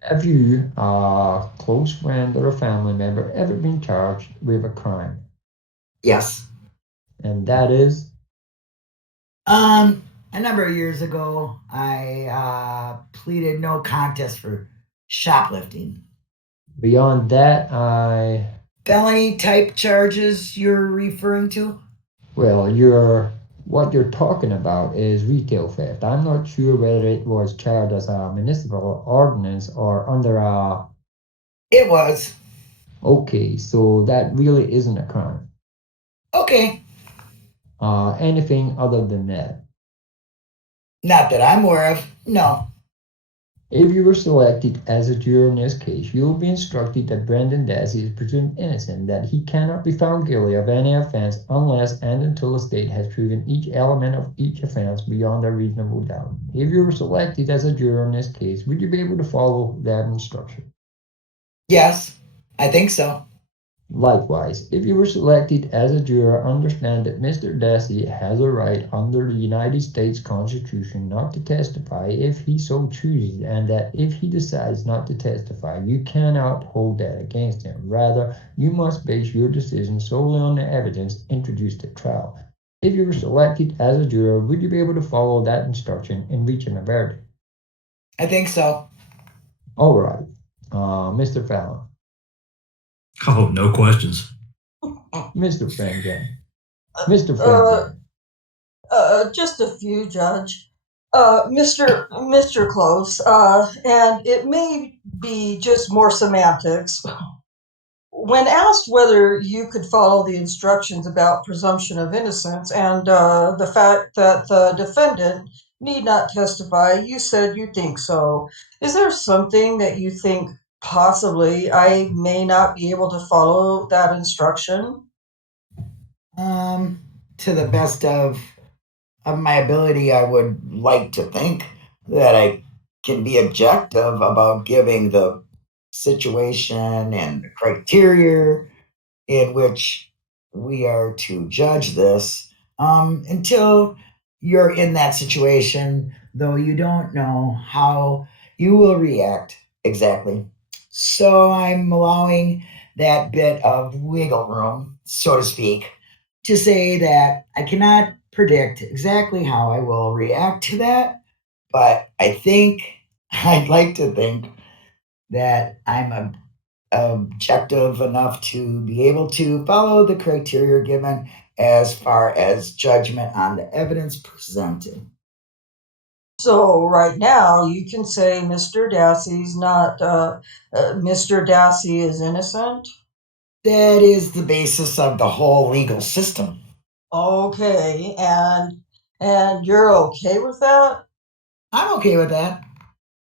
Have you, a close friend or a family member, ever been charged with a crime? Yes. And that is? A number of years ago, I pleaded no contest for shoplifting. Beyond that, Felony type charges you're referring to? Well, what you're talking about is retail theft. I'm not sure whether it was charged as a municipal ordinance or under a... It was. Okay, so that really isn't a crime. Okay. Anything other than that? Not that I'm aware of, no. If you were selected as a juror in this case, you will be instructed that Brendan Dassey is presumed innocent, that he cannot be found guilty of any offense unless and until the state has proven each element of each offense beyond a reasonable doubt. If you were selected as a juror in this case, would you be able to follow that instruction? Yes, I think so. Likewise, if you were selected as a juror, understand that Mr. Dassey has a right under the United States Constitution not to testify if he so chooses, and that if he decides not to testify, you cannot hold that against him. Rather, you must base your decision solely on the evidence introduced at trial. If you were selected as a juror, would you be able to follow that instruction in reaching a verdict? I think so. All right. Mr. Fallon. Oh, no questions. Mr. FREMGEN. Mr. FREMGEN. Just a few, Judge. Mr. Close, and it may be just more semantics. when asked whether you could follow the instructions about presumption of innocence and the fact that the defendant need not testify, you said you think so. Is there something that you think possibly I may not be able to follow that instruction? To the best of my ability, I would like to think that I can be objective about giving the situation and the criteria in which we are to judge this, until you're in that situation, though you don't know how you will react exactly. So I'm allowing that bit of wiggle room, so to speak, to say that I cannot predict exactly how I will react to that, but I think, I'd like to think that I'm objective enough to be able to follow the criteria given as far as judgment on the evidence presented. So right now you can say Mr. Dassey's not, Mr. Dassey is innocent? That is the basis of the whole legal system. Okay, and you're okay with that? I'm okay with that.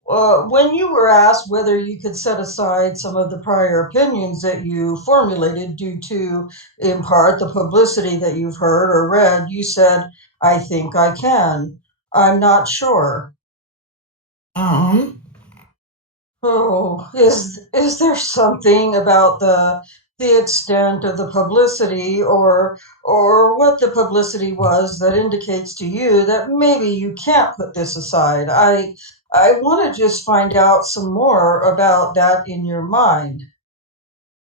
When you were asked whether you could set aside some of the prior opinions that you formulated due to, in part, the publicity that you've heard or read, you said, I think I can. I'm not sure. Um, Oh, is there something about the extent of the publicity or what the publicity was that indicates to you that maybe you can't put this aside? I want to just find out some more about that in your mind.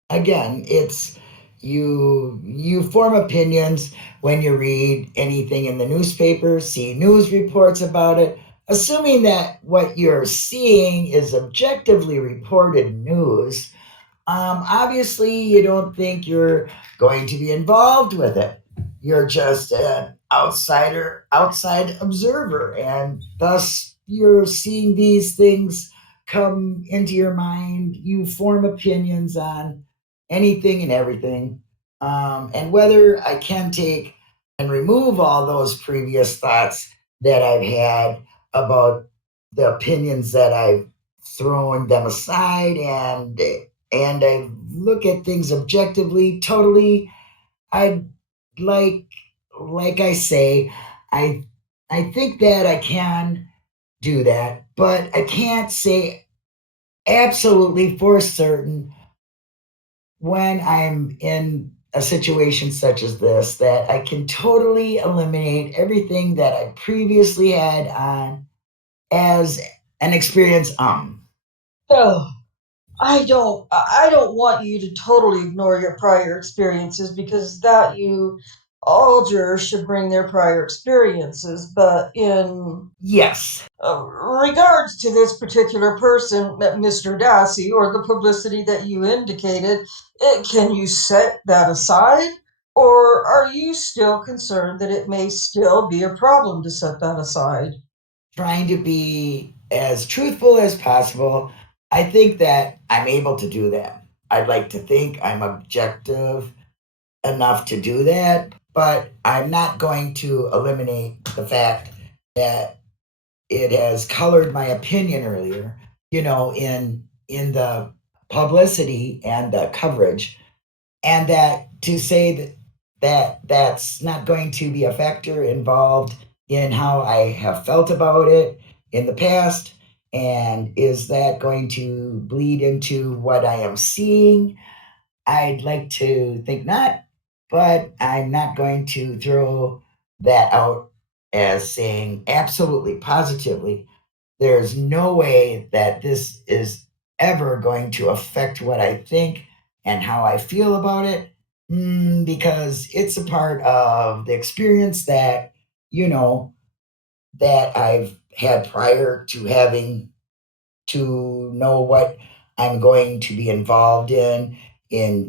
Again, it's you form opinions when you read anything in the newspaper, see news reports about it, assuming that what you're seeing is objectively reported news. Obviously, you don't think you're going to be involved with it. You're just an outside observer, and thus you're seeing these things come into your mind. You form opinions on anything and everything. And whether I can take and remove all those previous thoughts that I've had about the opinions that I've thrown them aside and I look at things objectively, totally. I like like I say, I I think that I can do that, but I can't say absolutely for certain when I'm in a situation such as this that I can totally eliminate everything that I previously had on as an experience. Oh, I don't want you to totally ignore your prior experiences because that you all jurors should bring their prior experiences, but in Yes. regards to this particular person, Mr. Dassey, or the publicity that you indicated, can you set that aside? Or are you still concerned that it may still be a problem to set that aside? Trying to be as truthful as possible. I think that I'm able to do that. I'd like to think I'm objective enough to do that, but I'm not going to eliminate the fact that it has colored my opinion earlier, in the publicity and the coverage, and that to say that's not going to be a factor involved in how I have felt about it in the past, and is that going to bleed into what I am seeing? I'd like to think not, but I'm not going to throw that out as saying absolutely positively there's no way that this is ever going to affect what I think and how I feel about it, because it's a part of the experience that, you know, that I've had prior to having to know what I'm going to be involved in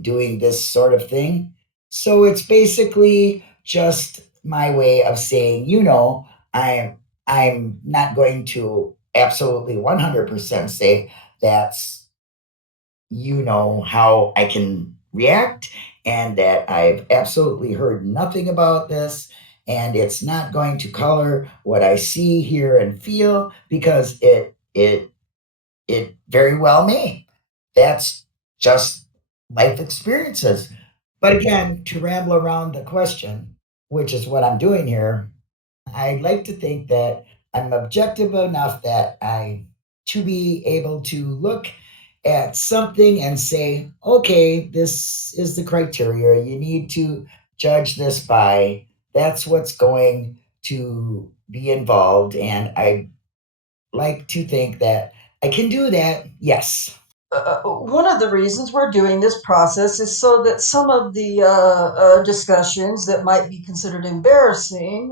doing this sort of thing. So it's basically just my way of saying, I'm not going to absolutely 100% say that's how I can react and that I've absolutely heard nothing about this and it's not going to color what I see, hear, and feel because it very well may. That's just life experiences. But again, to ramble around the question, which is what I'm doing here, I'd like to think that I'm objective enough that I to be able to look at something and say, okay, this is the criteria you need to judge this by. That's what's going to be involved. And I like to think that I can do that. Yes. One of the reasons we're doing this process is so that some of the discussions that might be considered embarrassing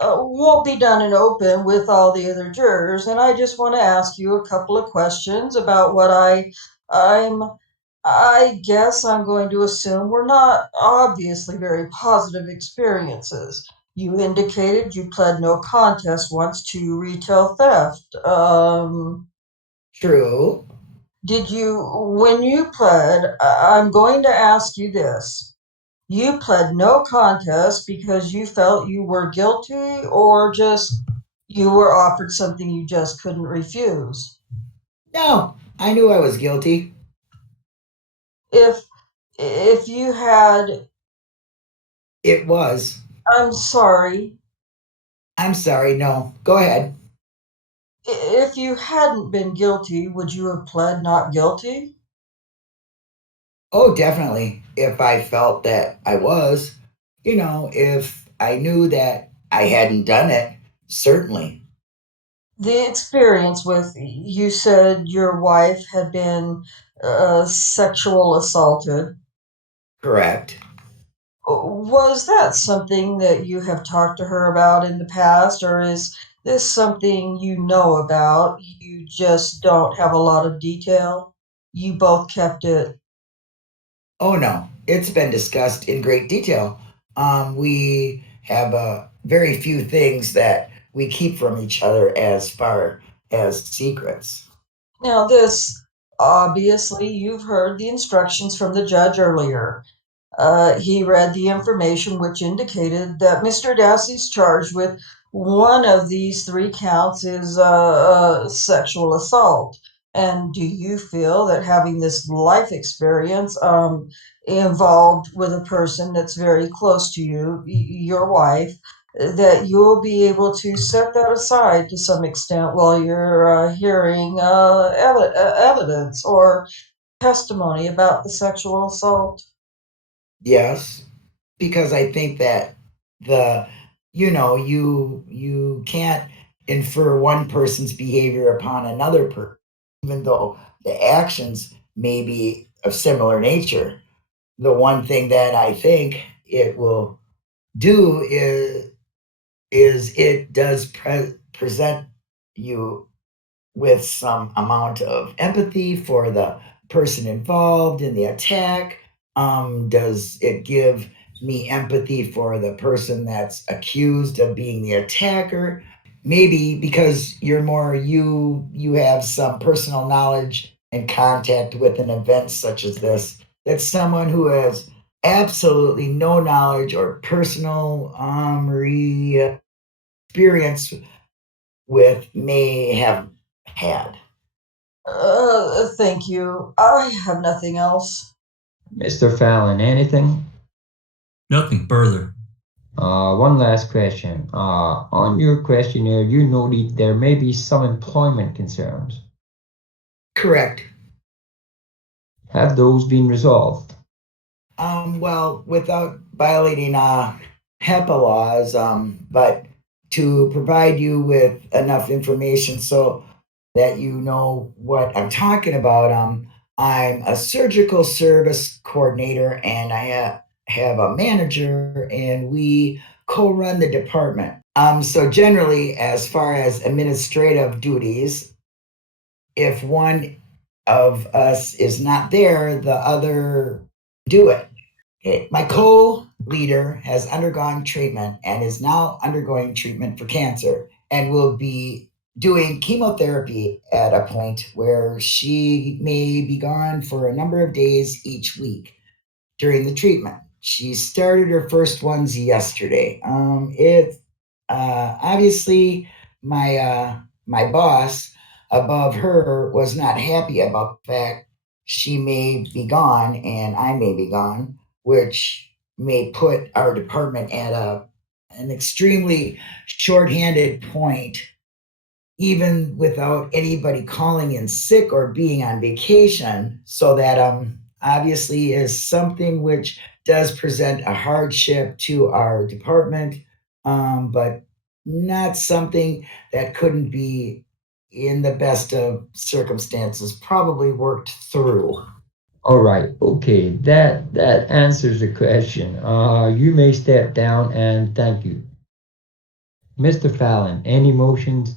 won't be done in open with all the other jurors. And I just want to ask you a couple of questions about what I'm. I guess I'm going to assume we're not obviously very positive experiences. You indicated you pled no contest once to retail theft. True. Did you, when you pled, I'm going to ask you this. You pled no contest because you felt you were guilty or just you were offered something you just couldn't refuse? No, I knew I was guilty. If if you had, It was. I'm sorry, I'm sorry. No, go ahead. if you hadn't been guilty, would you have pled not guilty? Oh, definitely. If I felt that I was, if I knew that I hadn't done it, certainly. The experience with, you said your wife had been sexual assaulted. Correct. Was that something that you have talked to her about in the past, or is this something you know about? You just don't have a lot of detail? You both kept it. Oh, no, it's been discussed in great detail. We have very few things that we keep from each other as far as secrets. Now, this obviously you've heard the instructions from the judge earlier. He read the information which indicated that Mr. Dassey's charged with one of these three counts is sexual assault. And do you feel that having this life experience involved with a person that's very close to you, your wife, that you'll be able to set that aside to some extent while you're hearing evidence or testimony about the sexual assault? Yes, because I think that the you can't infer one person's behavior upon another person, even though the actions may be of similar nature. The one thing that I think it will do is it does present you with some amount of empathy for the person involved in the attack. Does it give me empathy for the person that's accused of being the attacker? Maybe because you have some personal knowledge and contact with an event such as this that someone who has absolutely no knowledge or personal experience with may have had. Thank you. I have nothing else. Mr. Fallon, anything? Nothing further. One last question. On your questionnaire, you noted there may be some employment concerns. Correct. Have those been resolved? Well, without violating HEPA laws, but to provide you with enough information so that you know what I'm talking about, I'm a surgical service coordinator and I have a manager and we co-run the department. So generally, as far as administrative duties, if one of us is not there, the other do it. Okay. My co-leader has undergone treatment and is now undergoing treatment for cancer and will be doing chemotherapy at a point where she may be gone for a number of days each week. during the treatment. She started her first ones yesterday. Obviously my boss above her was not happy about the fact she may be gone and I may be gone, which may put our department at an extremely shorthanded point, even without anybody calling in sick or being on vacation. So that obviously is something which does present a hardship to our department, but not something that couldn't be, in the best of circumstances, probably worked through. All right, okay, that answers the question. You may step down and thank you. Mr. Fallon, any motions?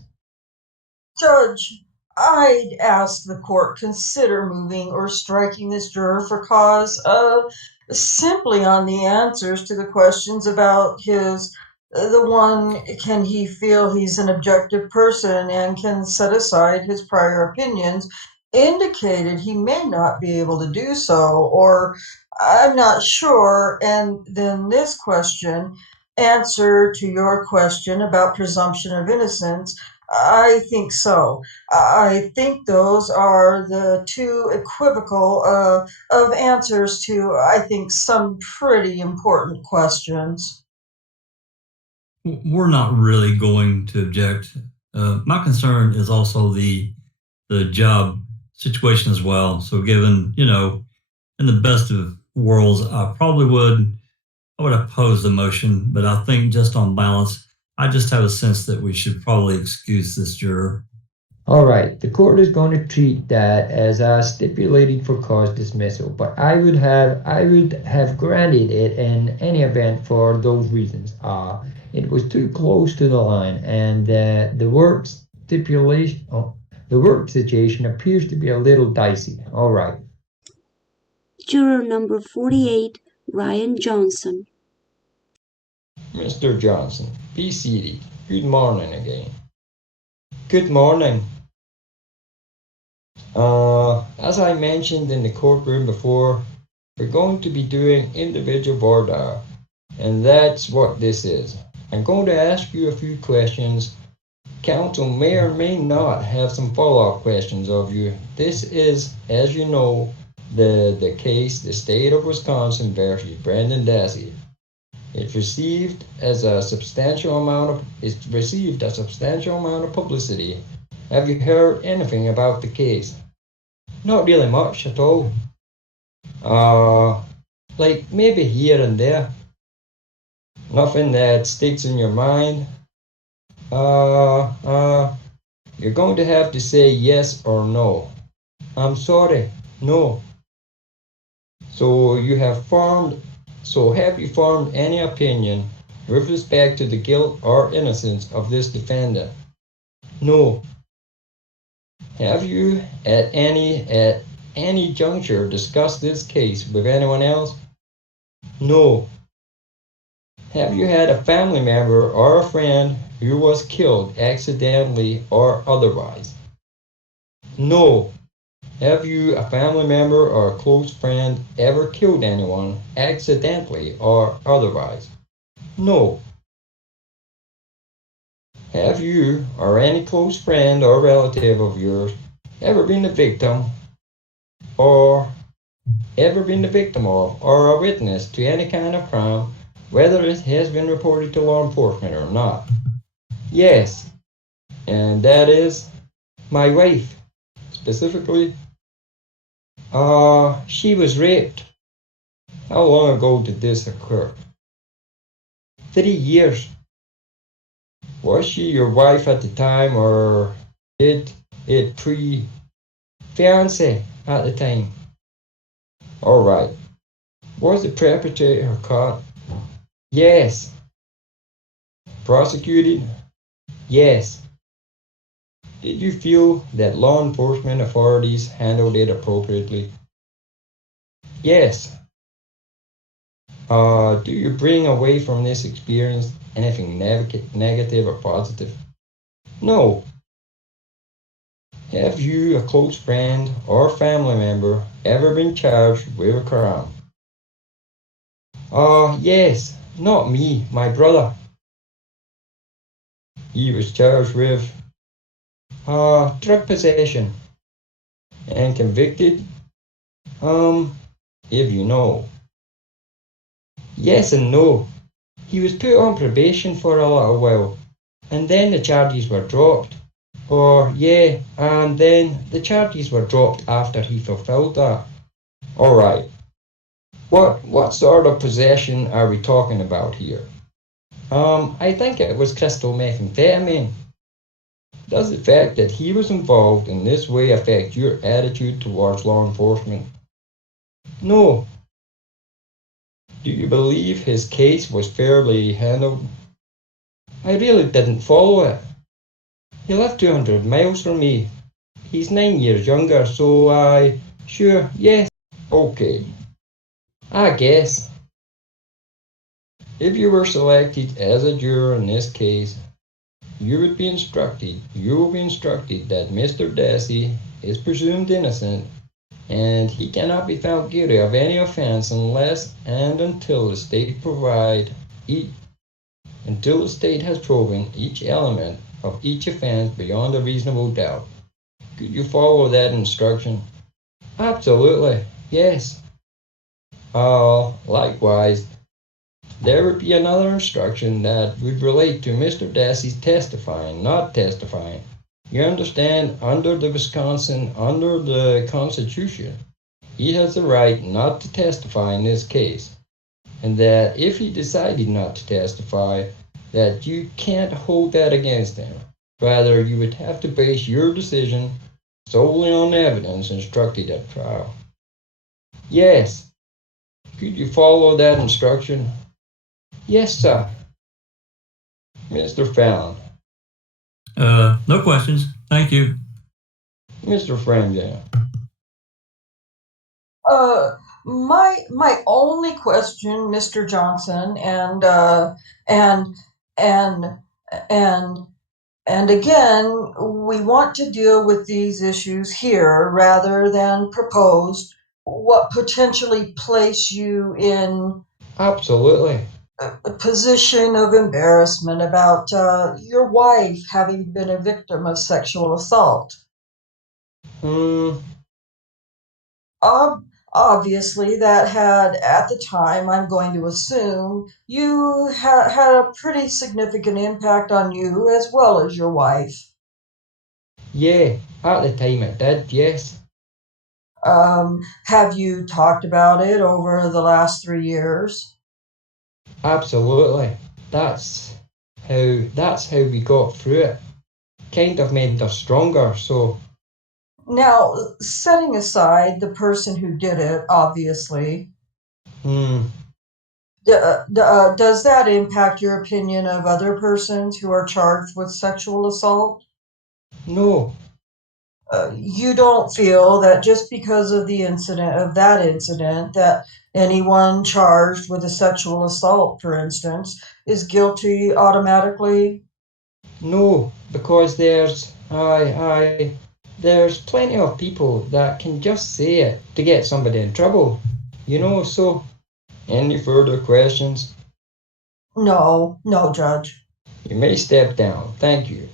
Judge, I'd ask the court consider moving or striking this juror for cause simply on the answers to the questions about his the one, can he feel he's an objective person and can set aside his prior opinions, indicated he may not be able to do so, or I'm not sure. And then this question, answer to your question about presumption of innocence, I think so. I think those are the two equivocal of answers to, I think, some pretty important questions. We're not really going to object. My concern is also the job situation as well. So given, in the best of worlds, I would oppose the motion, but I think just on balance, I just have a sense that we should probably excuse this juror. All right, the court is going to treat that as stipulated for cause dismissal, but I would have granted it in any event for those reasons. It was too close to the line, and the work situation appears to be a little dicey. All right. Juror number 48, Ryan Johnson. Mr. Johnson, be seated. Good morning again. Good morning. As I mentioned in the courtroom before, we're going to be doing individual voir dire, and that's what this is. I'm going to ask you a few questions. Counsel may or may not have some follow-up questions of you. This is, as you know, the case, the state of Wisconsin versus Brendan Dassey. It received a substantial amount of publicity. Have you heard anything about the case? Not really much at all. Like maybe here and there. Nothing that sticks in your mind. You're going to have to say yes or no. I'm sorry, no. So have you formed any opinion with respect to the guilt or innocence of this defendant? No. Have you at any juncture discussed this case with anyone else? No. Have you had a family member or a friend who was killed accidentally or otherwise? No. Have you, a family member or a close friend, ever killed anyone accidentally or otherwise? No. Have you, or any close friend or relative of yours, ever been the victim of, or a witness to any kind of crime, whether it has been reported to law enforcement or not? Yes. And that is my wife, specifically. She was raped. How long ago did this occur? 3 years. Was she your wife at the time, or did it fiance at the time? All right. Was the perpetrator caught? Yes. Prosecuted? Yes. Did you feel that law enforcement authorities handled it appropriately? Yes. Do you bring away from this experience anything negative or positive? No. Have you, a close friend or family member, ever been charged with a crime? Yes, not me, my brother. He was charged with drug possession and convicted, if you know. Yes and no. He was put on probation for a little while, and then the charges were dropped. And then the charges were dropped after he fulfilled that. Alright, what sort of possession are we talking about here? I think it was crystal methamphetamine. Does the fact that he was involved in this way affect your attitude towards law enforcement? No. Do you believe his case was fairly handled? I really didn't follow it. He lived 200 miles from me. He's 9 years younger, so sure, yes. Okay. I guess. If you were selected as a juror in this case, you will be instructed that Mr. Dassey is presumed innocent and he cannot be found guilty of any offense unless and until the state has proven each element of each offense beyond a reasonable doubt. Could you follow that instruction? Absolutely, yes. Likewise, there would be another instruction that would relate to Mr. Dassey's testifying, not testifying. You understand, under the Constitution, he has the right not to testify in this case, and that if he decided not to testify, that you can't hold that against him. Rather, you would have to base your decision solely on evidence instructed at trial. Yes. Could you follow that instruction? Yes, sir. Mr. Fallon. No questions. Thank you. Mr. FREMGEN. My only question, Mr. Johnson, and again, we want to deal with these issues here rather than proposed. What potentially place you in Absolutely. a position of embarrassment about your wife having been a victim of sexual assault. Obviously, that had, at the time, I'm going to assume, you had a pretty significant impact on you as well as your wife. Yeah, at the time it did, yes. Have you talked about it over the last 3 years? Absolutely. That's how we got through it. Kind of made us stronger, so. Now, setting aside the person who did it, obviously, does that impact your opinion of other persons who are charged with sexual assault? No. You don't feel that just because of that incident, that anyone charged with a sexual assault, for instance, is guilty automatically? No, because there's plenty of people that can just say it to get somebody in trouble. So any further questions? No, Judge. You may step down. Thank you.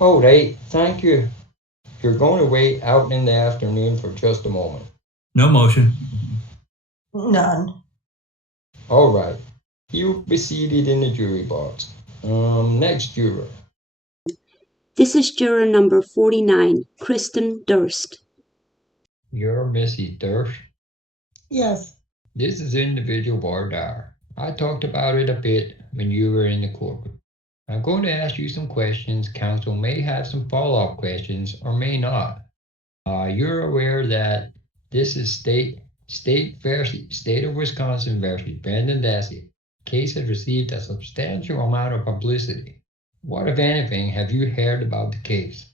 All right, thank you. You're going to wait out in the afternoon for just a moment. No motion. None. All right. You'll be seated in the jury box. Next juror. This is juror number 49, Kristen Durst. You're Mrs. Durst? Yes. This is individual Voir Dire. I talked about it a bit when you were in the courtroom. I'm going to ask you some questions. Counsel may have some follow-up questions or may not. You're aware that this is state of Wisconsin versus Brendan Dassey. Case has received a substantial amount of publicity. What, if anything, have you heard about the case?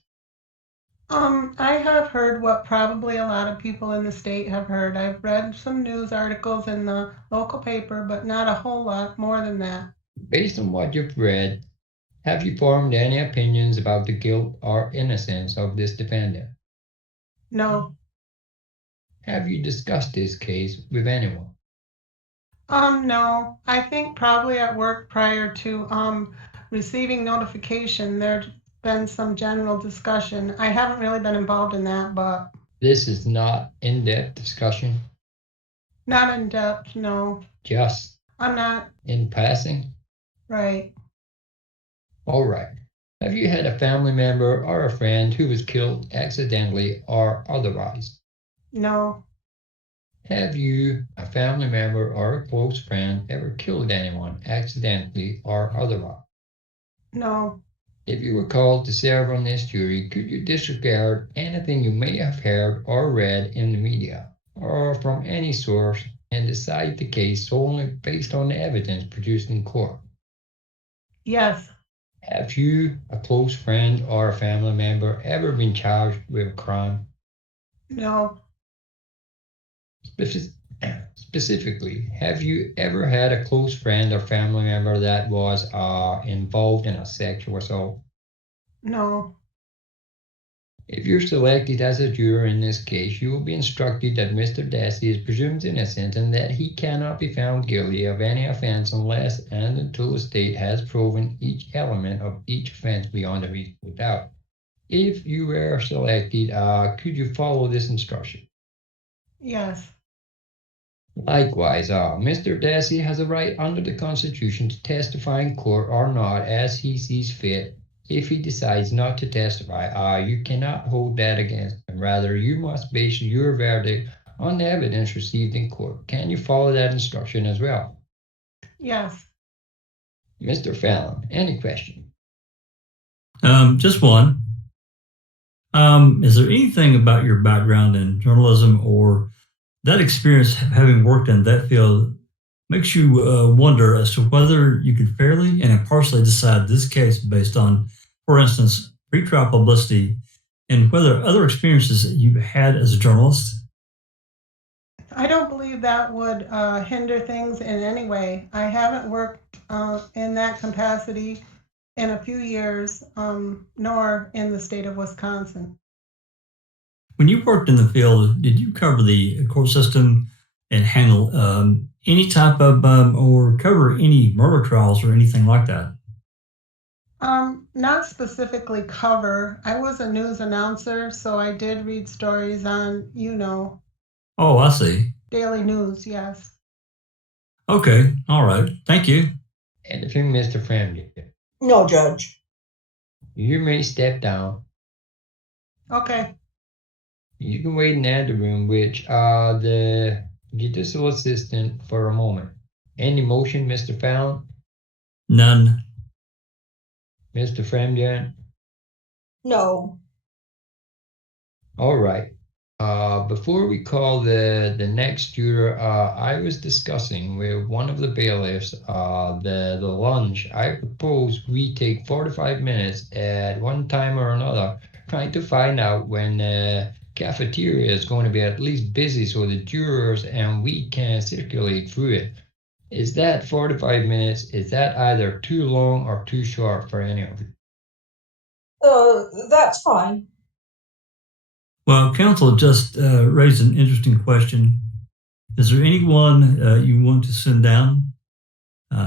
I have heard what probably a lot of people in the state have heard. I've read some news articles in the local paper, but not a whole lot more than that. Based on what you've read, have you formed any opinions about the guilt or innocence of this defendant? No. Have you discussed this case with anyone? No, I think probably at work prior to receiving notification, there's been some general discussion. I haven't really been involved in that, but This is not in-depth discussion, not in depth, no. just I'm not, in passing. right. All right. Have you had a family member or a friend who was killed accidentally or otherwise? No, Have you, a family member or a close friend, ever killed anyone accidentally or otherwise? no, If you were called to serve on this jury, could you disregard anything you may have heard or read in the media or from any source and decide the case solely based on the evidence produced in court? yes, Have you, a close friend or a family member, ever been charged with a crime? no, Specifically, have you ever had a close friend or family member that was involved in a sexual assault? no, If you're selected as a juror in this case, you will be instructed that Mr. Dassey is presumed innocent and that he cannot be found guilty of any offense unless and until the state has proven each element of each offense beyond a reasonable doubt. If you were selected, could you follow this instruction? yes, Likewise, Mr. Dassey has a right under the Constitution to testify in court or not as he sees fit. If he decides not to testify, you cannot hold that against him. Rather, you must base your verdict on the evidence received in court. Can you follow that instruction as well? yes. Mr. Fallon, any question? Just one. Is there anything about your background in journalism or that experience having worked in that field makes you wonder as to whether you could fairly and impartially decide this case based on, for instance, pretrial publicity and whether other experiences that you've had as a journalist? I don't believe that would hinder things in any way. I haven't worked in that capacity in a few years, nor in the state of Wisconsin. When you worked in the field, did you cover the court system and handle any type of or cover any murder trials or anything like that? Not specifically cover. I was a news announcer, so I did read stories on, Oh, I see. daily news, yes. Okay, all right. Thank you. Anything, Mr. FREMGEN? No, Judge. You may step down. Okay, You can wait in the other room, which the judicial assistant for a moment. Any motion, Mr. Fallon? None. Mr. FREMGEN? No. All right. Before we call the next juror, I was discussing with one of the bailiffs the lunch. I propose we take 45 minutes at one time or another, trying to find out when the cafeteria is going to be at least busy so the jurors and we can circulate through it. Is that 45 minutes? Is that either too long or too short for any of you? That's fine. Well, counsel just raised an interesting question. Is there anyone you want to send down?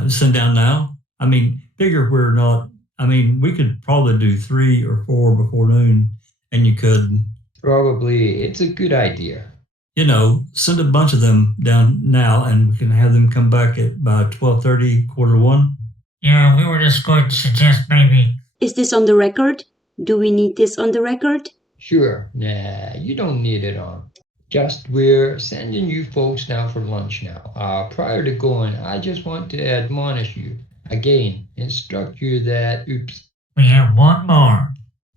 Send down now? I mean, figure we're not. I mean, we could probably do 3 or 4 before noon, and you could. Probably, it's a good idea. Send a bunch of them down now, and we can have them come back at by 12:30, 12:45. Yeah, we were just going to suggest maybe. Is this on the record? Do we need this on the record? Sure. Nah, you don't need it on. Just we're sending you folks down for lunch now. Prior to going, I just want to admonish you. Again, instruct you that, oops. We have one more.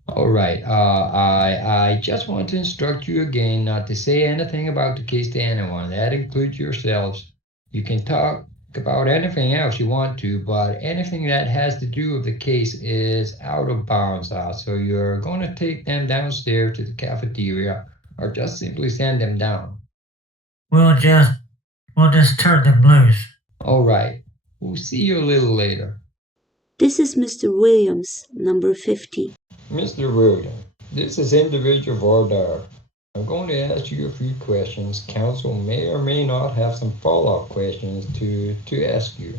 All right. I just want to instruct you again not to say anything about the case to anyone. That includes yourselves. You can talk about anything else you want to, but anything that has to do with the case is out of bounds. So you're going to take them downstairs to the cafeteria or just simply send them down. We'll just turn them loose. All right. We'll see you a little later. This is Mr. Williams, number 50. Mr. Williams, this is individual Voir Dire. I'm going to ask you a few questions. Counsel may or may not have some follow-up questions to ask you.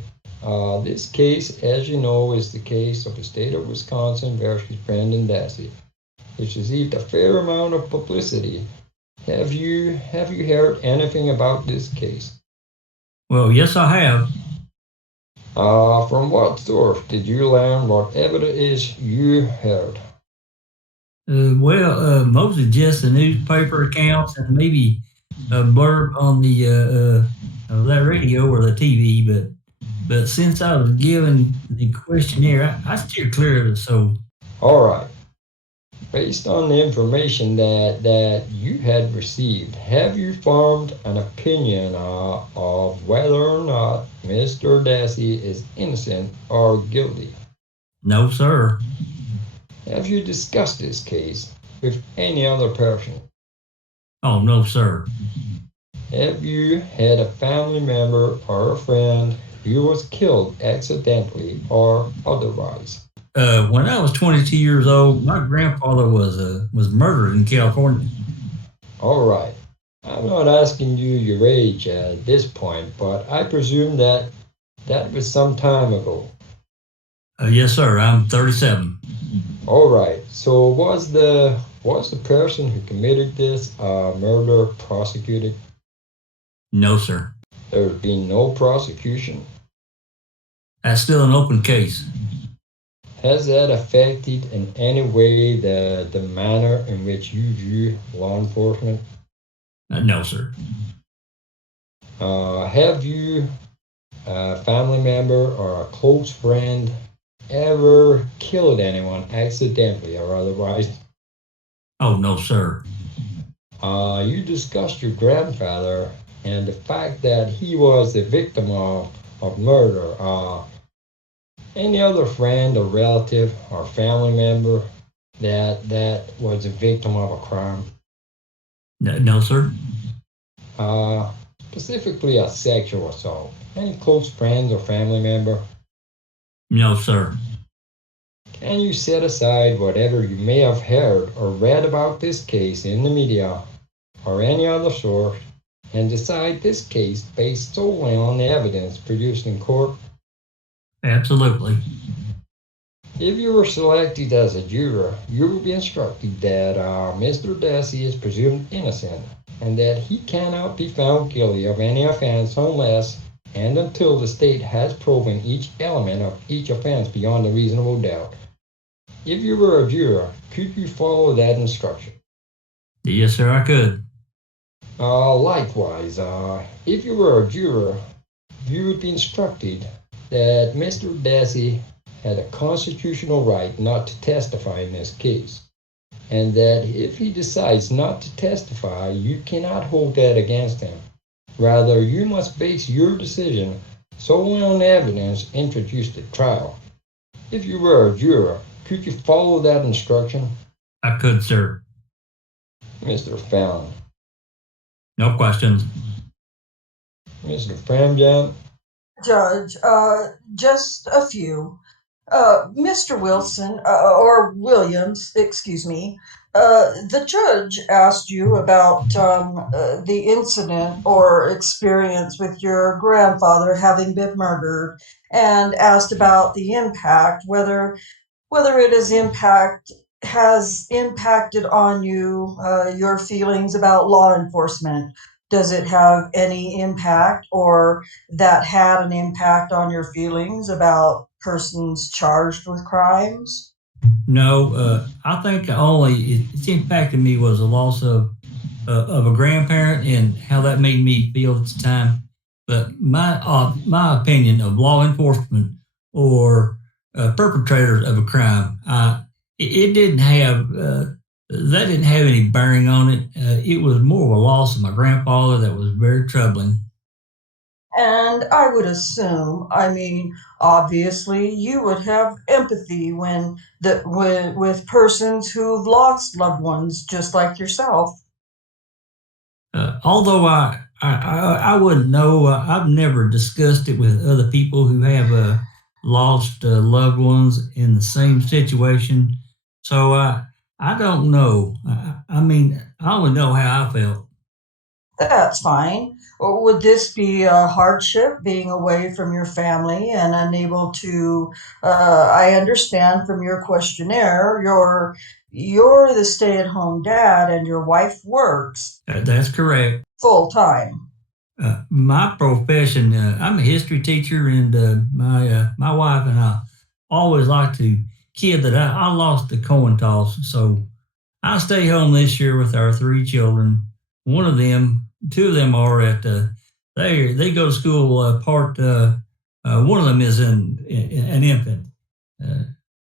This case, as you know, is the case of the state of Wisconsin versus Brendan Dassey, which received a fair amount of publicity. Have you heard anything about this case? Well, yes, I have. From what source did you learn whatever it is you heard? Mostly just the newspaper accounts and maybe a blurb on the that radio or the TV. But since I was given the questionnaire, I steered clear of it. So, All right. Based on the information that you had received, have you formed an opinion of whether or not Mr. Dassey is innocent or guilty? no, sir. Have you discussed this case with any other person? Oh, no, sir. Have you had a family member or a friend who was killed accidentally or otherwise? When I was 22 years old, my grandfather was murdered in California. All right. I'm not asking you your age at this point, but I presume that was some time ago. Yes, sir. I'm 37. All right. So was the person who committed this murder prosecuted? No, sir. There's been no prosecution. That's still an open case. Has that affected in any way the manner in which you view law enforcement? No, sir. Have you, a family member or a close friend, ever killed anyone accidentally or otherwise? Oh, no, sir. You discussed your grandfather and the fact that he was the victim of murder. Any other friend or relative or family member that was a victim of a crime? No, sir. Specifically a sexual assault. Any close friends or family member? No, sir. Can you set aside whatever you may have heard or read about this case in the media or any other source and decide this case based solely on the evidence produced in court? Absolutely. If you were selected as a juror, you will be instructed that Mr. Dassey is presumed innocent and that he cannot be found guilty of any offense unless and until the state has proven each element of each offense beyond a reasonable doubt. If you were a juror, could you follow that instruction? Yes, sir, I could. Likewise, if you were a juror, you would be instructed that Mr. Dassey had a constitutional right not to testify in this case, and that if he decides not to testify, you cannot hold that against him. Rather, you must base your decision solely on evidence introduced at trial. If you were a juror, could you follow that instruction? I could, sir. Mr. FALLON. No questions. Mr. FREMGEN. Judge, just a few. Mr. Wilson, or Williams, excuse me, the judge asked you about the incident or experience with your grandfather having been murdered and asked about the impact, whether has impacted on you, your feelings about law enforcement. Does it have any impact or that had an impact on your feelings about persons charged with crimes? No, I think it's impacted me was the loss of a grandparent and how that made me feel at the time. But my opinion of law enforcement or perpetrators of a crime, it didn't have that didn't have any bearing on it. It was more of a loss of my grandfather that was very troubling. And I would assume, obviously, you would have empathy with persons who've lost loved ones, just like yourself. Although I wouldn't know, I've never discussed it with other people who have lost loved ones in the same situation. So I don't know. I only know how I felt. That's fine. Would this be a hardship being away from your family and unable to? I understand from your questionnaire, you're the stay-at-home dad, and your wife works That's correct. full time. My profession, I'm a history teacher, and my wife and I always like to kid that I lost the coin toss. So I stay home this year with our 3 children. Two of them are at they go to school one of them is an infant.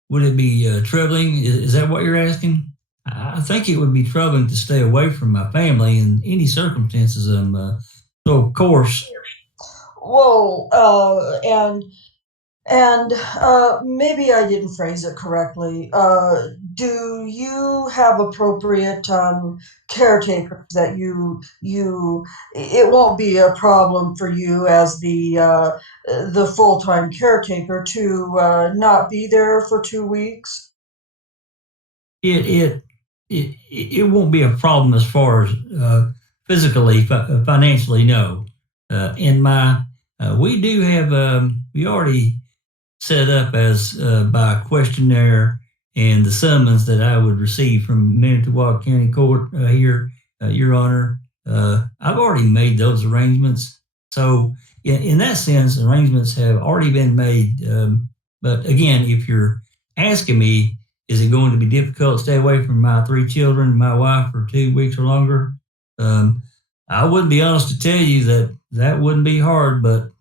Would it be troubling? Is that what you're asking? I think it would be troubling to stay away from my family in any circumstances. So of course. Whoa, and maybe I didn't phrase it correctly. Do you have appropriate caretakers that it won't be a problem for you as the full-time caretaker to not be there for 2 weeks? It won't be a problem as far as physically, financially, no. We do have, we already set up as by a questionnaire and the summons that I would receive from Manitowoc County Court here, Your Honor. I've already made those arrangements. So in that sense, arrangements have already been made. But again, if you're asking me, is it going to be difficult to stay away from my 3 children and my wife for 2 weeks or longer? I wouldn't be honest to tell you that wouldn't be hard, but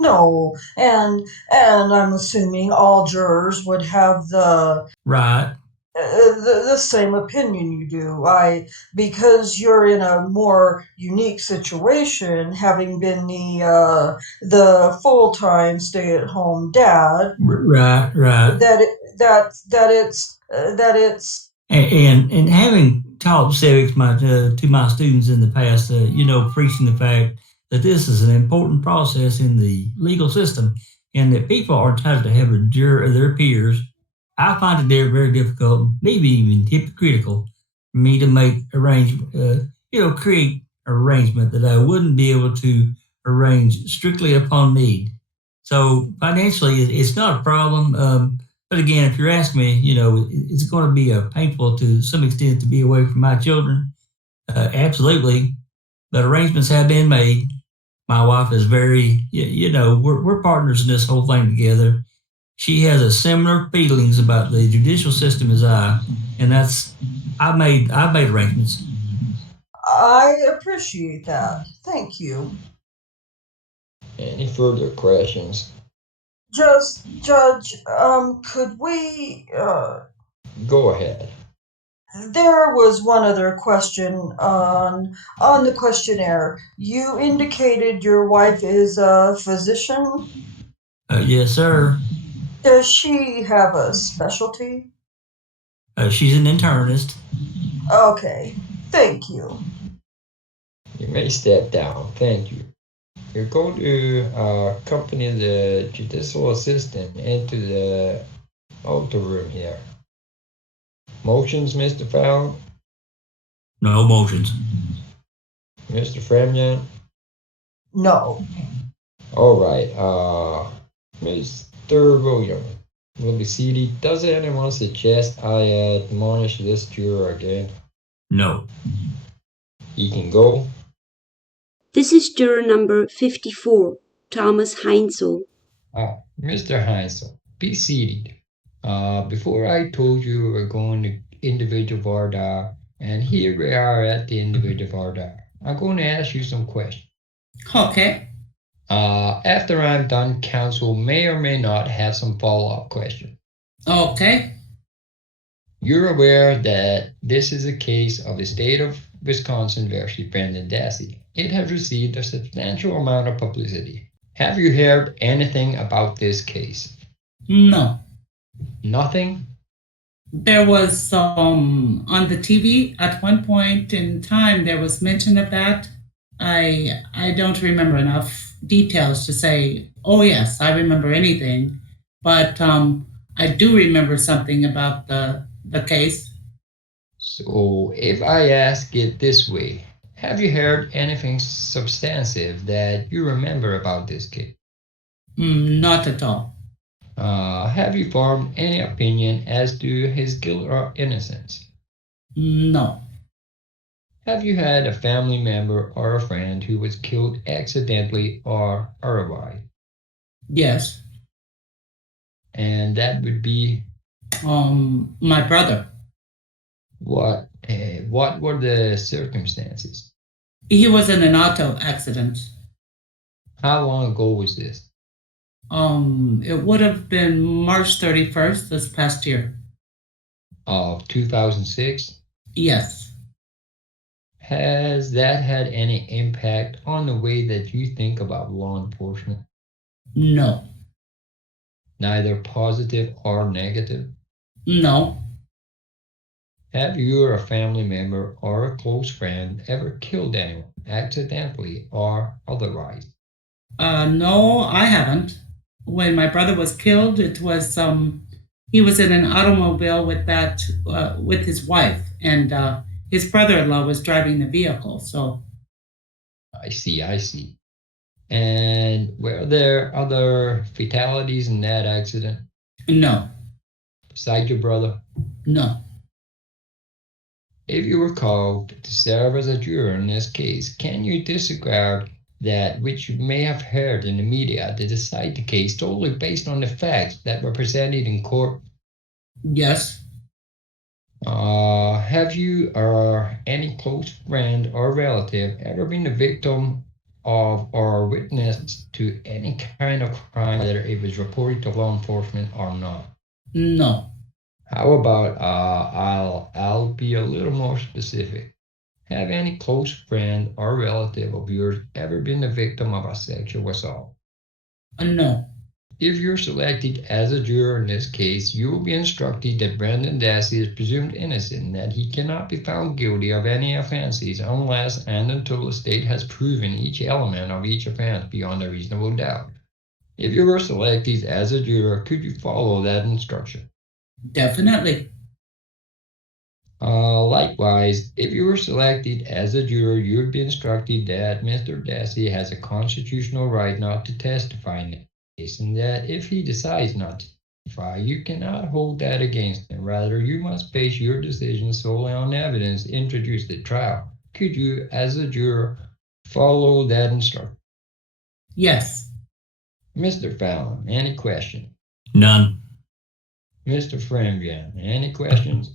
No, and I'm assuming all jurors would have right. The same opinion you do. Because you're in a more unique situation, having been the full-time stay-at-home dad. Right. That it's and having taught civics to my students in the past, preaching the fact that this is an important process in the legal system, and that people are entitled to have a jury of their peers. I find it very difficult, maybe even hypocritical, for me to make create arrangement that I wouldn't be able to arrange strictly upon need. So financially, it's not a problem. But again, if you're asking me, it's going to be painful to some extent to be away from my children. Absolutely. But arrangements have been made. My wife is very, we're partners in this whole thing together. She has a similar feelings about the judicial system as I, and I've made arrangements. I appreciate that. Thank you. Any further questions? Judge, could we, Go ahead. There was one other question on the questionnaire. You indicated your wife is a physician. Yes, sir. Does she have a specialty? She's an internist. Okay, thank you. You may step down. Thank you. You're going to accompany the judicial assistant into the outer room here. Motions, Mr. Fallon? No motions. Mr. FREMGEN? No. All right. Mr. William will be seated. Does anyone suggest I admonish this juror again? No. He can go. This is juror number 54, Thomas Heinzel. Mr. Heinzel, be seated. Before I told you we were going to individual Voir Dire, and here we are at the individual Voir Dire. I'm going to ask you some questions. Okay. After I'm done, counsel may or may not have some follow-up questions. Okay. You're aware that this is a case of the state of Wisconsin versus Brendan Dassey. It has received a substantial amount of publicity. Have you heard anything about this case? No. Nothing? There was on the TV at one point in time there was mention of that. I don't remember enough details to say, oh yes, I remember anything. But I do remember something about the case. So, if I ask it this way, have you heard anything substantive that you remember about this case? Not at all. Have you formed any opinion as to his guilt or innocence? No. Have you had a family member or a friend who was killed accidentally or otherwise? Yes. And that would be My brother. what? What were the circumstances? He was in an auto accident. How long ago was this? It would have been March 31st this past year. Of 2006? Yes. Has that had any impact on the way that you think about law enforcement? No. Neither positive or negative? No. Have you or a family member or a close friend ever killed anyone, accidentally or otherwise? No, I haven't. When my brother was killed, it was he was in an automobile with his wife, and his brother-in-law was driving the vehicle. So I see. And were there other fatalities in that accident no, besides your brother? no, If you were called to serve as a juror in this case, can you disregard that which you may have heard in the media to decide the case totally based on the facts that were presented in court? yes, Have you or any close friend or relative ever been the victim of or witnessed to any kind of crime, whether it was reported to law enforcement or not? no, How about I'll be a little more specific. Have any close friend or relative of yours ever been the victim of a sexual assault? no, If you're selected as a juror in this case, you will be instructed that Brendan Dassey is presumed innocent and that he cannot be found guilty of any offenses unless and until the state has proven each element of each offense beyond a reasonable doubt. If you were selected as a juror, could you follow that instruction? definitely. Likewise, if you were selected as a juror, you would be instructed that Mr. Dassey has a constitutional right not to testify in the case, and that if he decides not to testify, you cannot hold that against him. Rather, you must base your decision solely on evidence introduced at trial. Could you, as a juror, follow that instruction? Yes. Mr. Fallon, any questions? None. Mr. FREMGEN, any questions?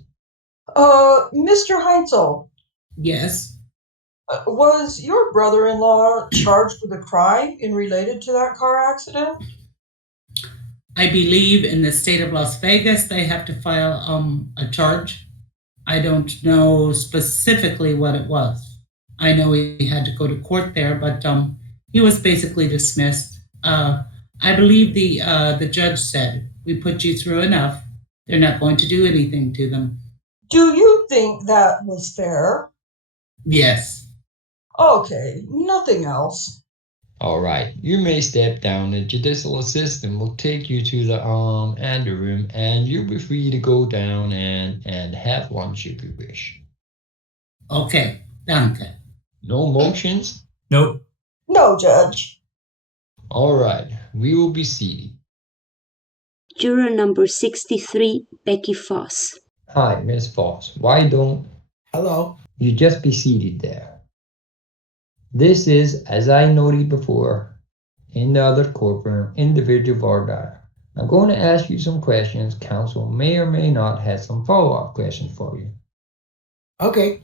Mr. Heinzel, Yes. was your brother-in-law charged with a crime in related to that car accident? I believe in the state of Las Vegas, they have to file a charge. I don't know specifically what it was. I know he had to go to court there, but he was basically dismissed. I believe the judge said, "We put you through enough. They're not going to do anything to them." Do you think that was fair? Yes. Okay, nothing else. All right, you may step down. The judicial assistant will take you to the anteroom, and you'll be free to go down and have lunch if you wish. Okay, danke. No motions? Nope. No, Judge. All right, we will be seated. Juror number 63, Becky Foss. Hi, Miss Foss. Why don't Hello. you just be seated there? This is, as I noted before, in the other courtroom, individual Voir Dire. I'm going to ask you some questions. Counsel may or may not have some follow-up questions for you. Okay.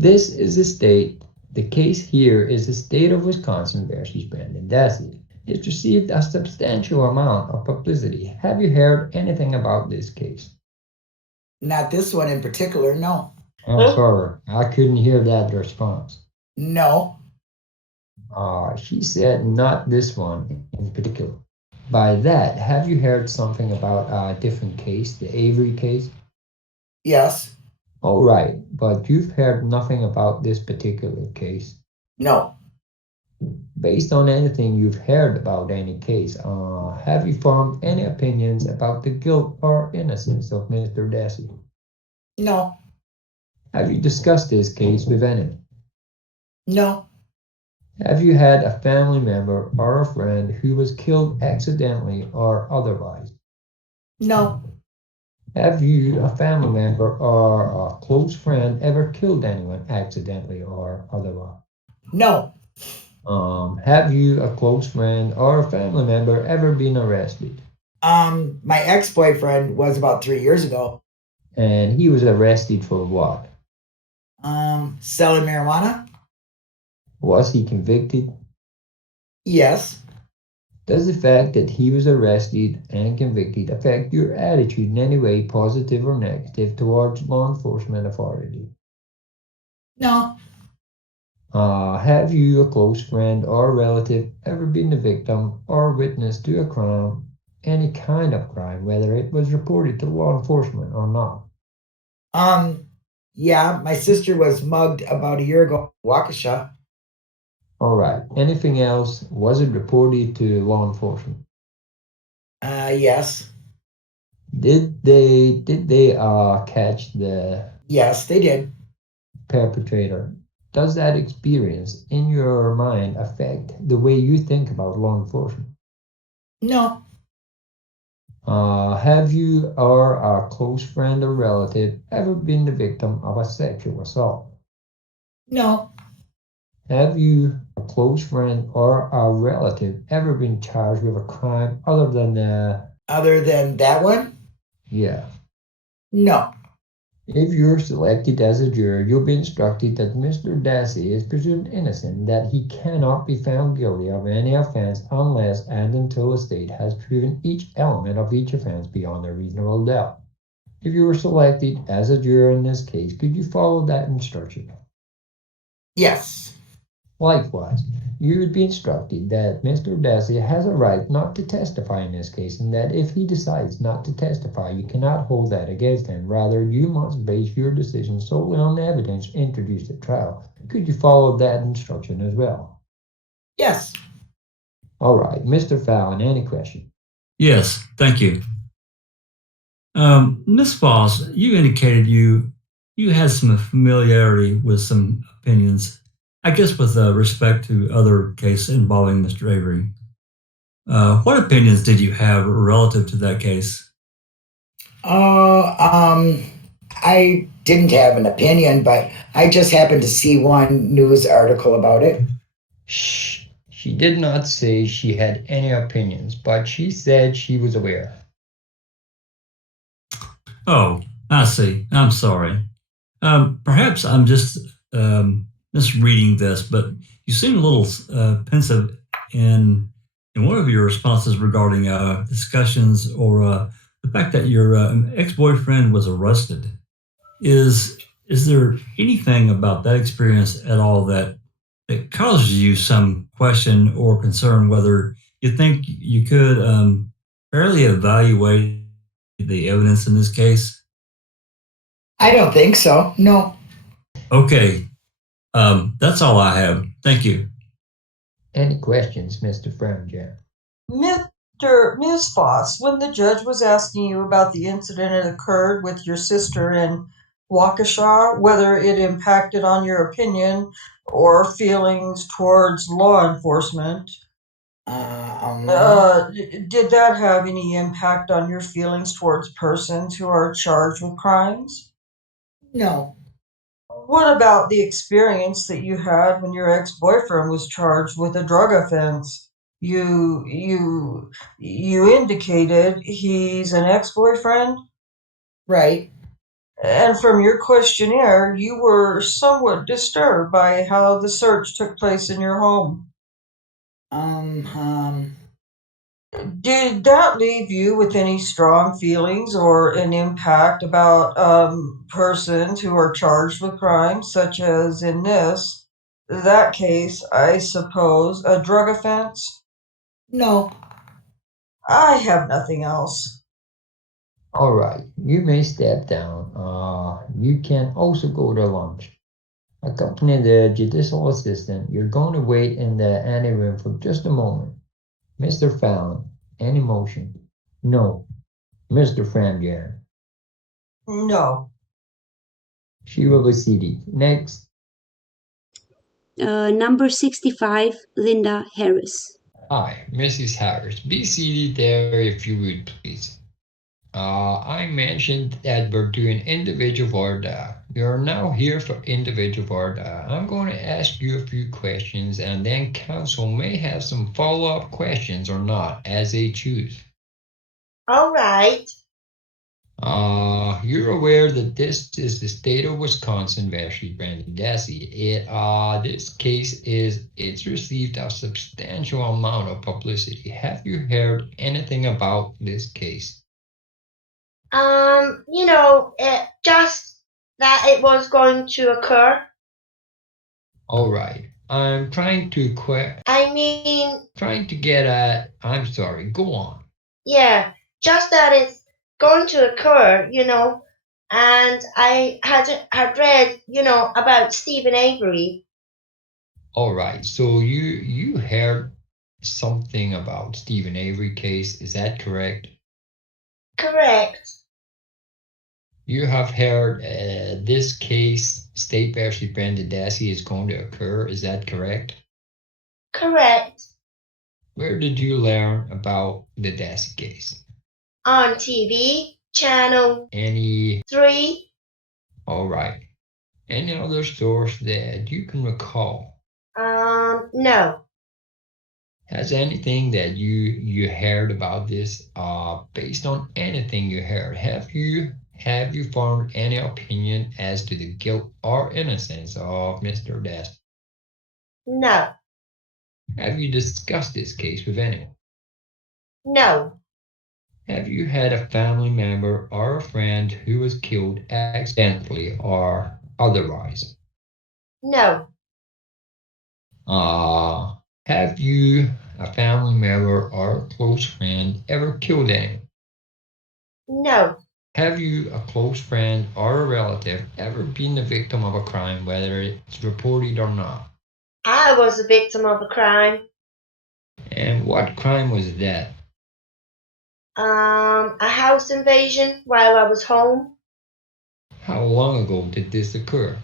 This is the state. The case here is the state of Wisconsin versus Brendan Dassey. It's received a substantial amount of publicity. Have you heard anything about this case? Not this one in particular, no. I'm sorry, I couldn't hear that response. No. She said not this one in particular. By that, have you heard something about a different case, the Avery case? Yes. All right, but you've heard nothing about this particular case. No. Based on anything you've heard about any case, have you formed any opinions about the guilt or innocence of Mr. Dassey? No. Have you discussed this case with anyone? No. Have you had a family member or a friend who was killed accidentally or otherwise? No. Have you, a family member or a close friend, ever killed anyone accidentally or otherwise? No. Have you, a close friend or a family member, ever been arrested? My ex-boyfriend was about 3 years ago. And he was arrested for what? Selling marijuana? Was he convicted? Yes. Does the fact that he was arrested and convicted affect your attitude in any way, positive or negative, towards law enforcement authority? No. Have you, a close friend or relative, ever been the victim or witness to a crime, any kind of crime, whether it was reported to law enforcement or not? Yeah, my sister was mugged about a year ago in Waukesha. All right. Anything else? Was it reported to law enforcement? Yes. Did they catch the Yes, they did. perpetrator? Does that experience in your mind affect the way you think about law enforcement? No. Have you or a close friend or relative ever been the victim of a sexual assault? No. Have you, a close friend or a relative, ever been charged with a crime other than Other than that one? yeah. No. If you're selected as a juror, you'll be instructed that Mr. Dassey is presumed innocent, that he cannot be found guilty of any offense unless and until the state has proven each element of each offense beyond a reasonable doubt. If you were selected as a juror in this case, could you follow that instruction? Yes. Likewise, you would be instructed that Mr. Dassey has a right not to testify in this case, and that if he decides not to testify, you cannot hold that against him. Rather, you must base your decision solely on the evidence introduced at trial. Could you follow that instruction as well? Yes. All right, Mr. Fallon, any question? Yes, thank you. Ms. Foss, you indicated you had some familiarity with some opinions, I guess with respect to other cases involving Mr. Avery. What opinions did you have relative to that case? I didn't have an opinion, but I just happened to see one news article about it. Shh. She did not say she had any opinions, but she said she was aware. Oh, I see. I'm sorry. Perhaps I'm just misreading this, but you seem a little pensive in one of your responses regarding discussions or the fact that your ex-boyfriend was arrested. Is there anything about that experience at all that causes you some question or concern whether you think you could fairly evaluate the evidence in this case? I don't think so. No. Okay. That's all I have. Thank you. Any questions, Mr. FREMGEN? Ms. Foss, when the judge was asking you about the incident that occurred with your sister in Waukesha, whether it impacted on your opinion or feelings towards law enforcement, did that have any impact on your feelings towards persons who are charged with crimes? No. What about the experience that you had when your ex-boyfriend was charged with a drug offense? You indicated he's an ex-boyfriend, Right. and from your questionnaire, you were somewhat disturbed by how the search took place in your home. Did that leave you with any strong feelings or an impact about persons who are charged with crimes, such as in that case, I suppose, a drug offense? No. I have nothing else. All right, you may step down. You can also go to lunch. Accompany the judicial assistant. You're going to wait in the anteroom for just a moment. Mr. Fallon, any motion? No. Mr. FREMGEN? No. She will be seated. Next. Number 65, Linda Harris. Hi, Mrs. Harris. Be seated there if you would, please. I mentioned that we're doing individual Voir Dire. You're now here for individual Voir Dire. I'm going to ask you a few questions, and then counsel may have some follow-up questions or not, as they choose. All right. You're aware that this is the state of Wisconsin versus Brendan Dassey. This case it's received a substantial amount of publicity. Have you heard anything about this case? Just that it was going to occur. All right. I'm trying to get at. I'm sorry. Go on. Yeah, just that it's going to occur, and I had read, about Stephen Avery. All right. So you heard something about Stephen Avery case. Is that correct? Correct. You have heard this case, State versus Brendan Dassey, is going to occur. Is that correct? Correct. Where did you learn about the Dassey case? On TV, channel 3. All right. Any other source that you can recall? No. Has anything that you heard about this, based on anything you heard, have you formed any opinion as to the guilt or innocence of Mr. Dassey? No. Have you discussed this case with anyone? No. Have you had a family member or a friend who was killed accidentally or otherwise? No. Have you, a family member or a close friend, ever killed anyone? No. Have you, a close friend or a relative, ever been the victim of a crime, whether it's reported or not? I was a victim of a crime. And what crime was that? A house invasion while I was home. How long ago did this occur?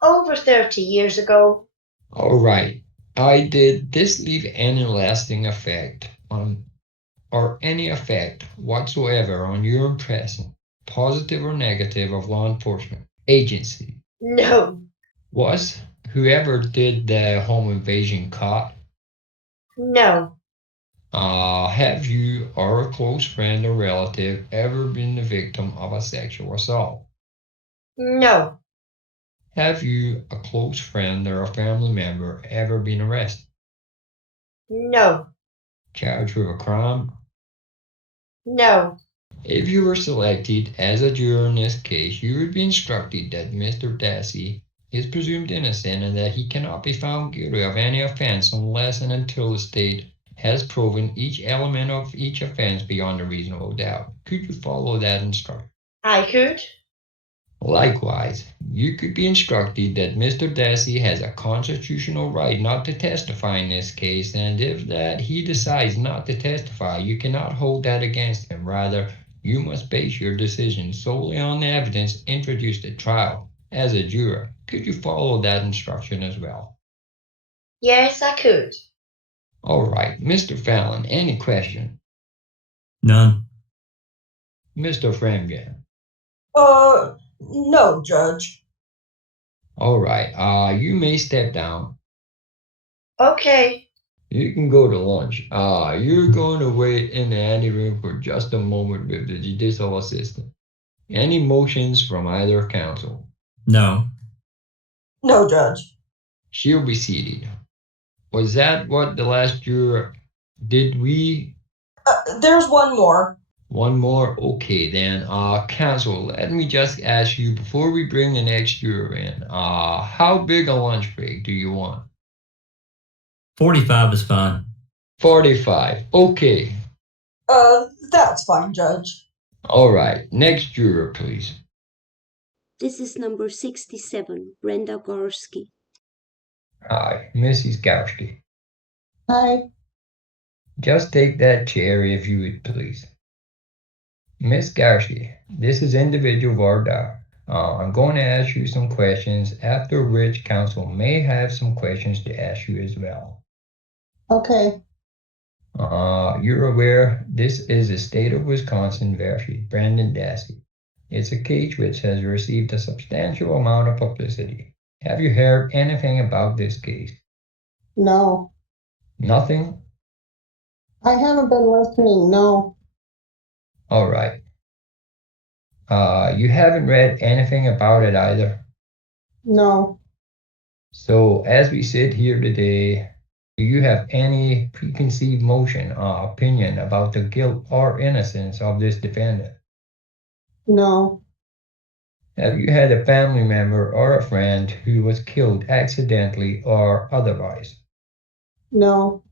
Over 30 years ago. All right. Did this leave any lasting effect on, or any effect whatsoever on your impression, positive or negative, of law enforcement agency? No. Was whoever did the home invasion caught? No. Have you or a close friend or relative ever been the victim of a sexual assault? No. Have you, a close friend or a family member, ever been arrested? No. Charged with a crime? No. If you were selected as a juror in this case, you would be instructed that Mr. Dassey is presumed innocent and that he cannot be found guilty of any offense unless and until the state has proven each element of each offense beyond a reasonable doubt. Could you follow that instruction? I could. Likewise, you could be instructed that Mr. Dassey has a constitutional right not to testify in this case, and if that he decides not to testify, you cannot hold that against him. Rather, you must base your decision solely on the evidence introduced at trial. As a juror, could you follow that instruction as well? Yes, I could. All right, Mr. Fallon, any question? None. Mr. FREMGEN? No, Judge. All right, you may step down. Okay. You can go to lunch. You're going to wait in the anteroom for just a moment with the judicial assistant. Any motions from either counsel? No. No, Judge. She'll be seated. Was that what the last juror did? There's one more. One more? Okay, then. Counsel, let me just ask you before we bring the next juror in. How big a lunch break do you want? 45 is fine. 45. Okay. That's fine, Judge. All right. Next juror, please. This is number 67, Brenda Gorski. Hi, Mrs. Gowski. Hi. Just take that chair if you would, please. Miss Garcia, this is individual Voir Dire. I'm going to ask you some questions, after which counsel may have some questions to ask you as well. Okay. You're aware this is a state of Wisconsin versus Brendan Dassey. It's a case which has received a substantial amount of publicity. Have you heard anything about this case? No. Nothing? I haven't been listening, no. All right. You haven't read anything about it either? No. So as we sit here today, do you have any preconceived notion or opinion about the guilt or innocence of this defendant? No. Have you had a family member or a friend who was killed accidentally or otherwise? No.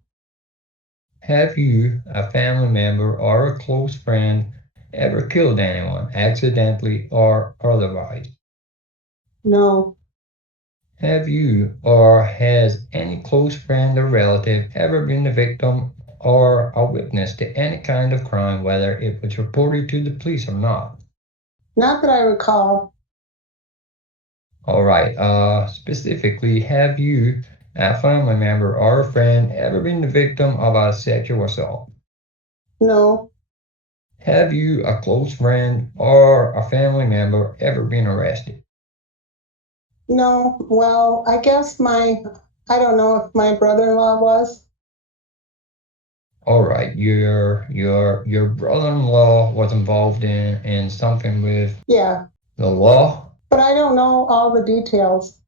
Have you, a family member or a close friend, ever killed anyone accidentally or otherwise? No. Have you or has any close friend or relative ever been the victim or a witness to any kind of crime, whether it was reported to the police or not? Not that I recall. All right. Specifically, have you, a family member or a friend, ever been the victim of a sexual assault? No. Have you, a close friend or a family member, ever been arrested? No. Well, I guess I don't know if my brother-in-law was. All right. Your brother-in-law was involved in something with Yeah. the law? But I don't know all the details.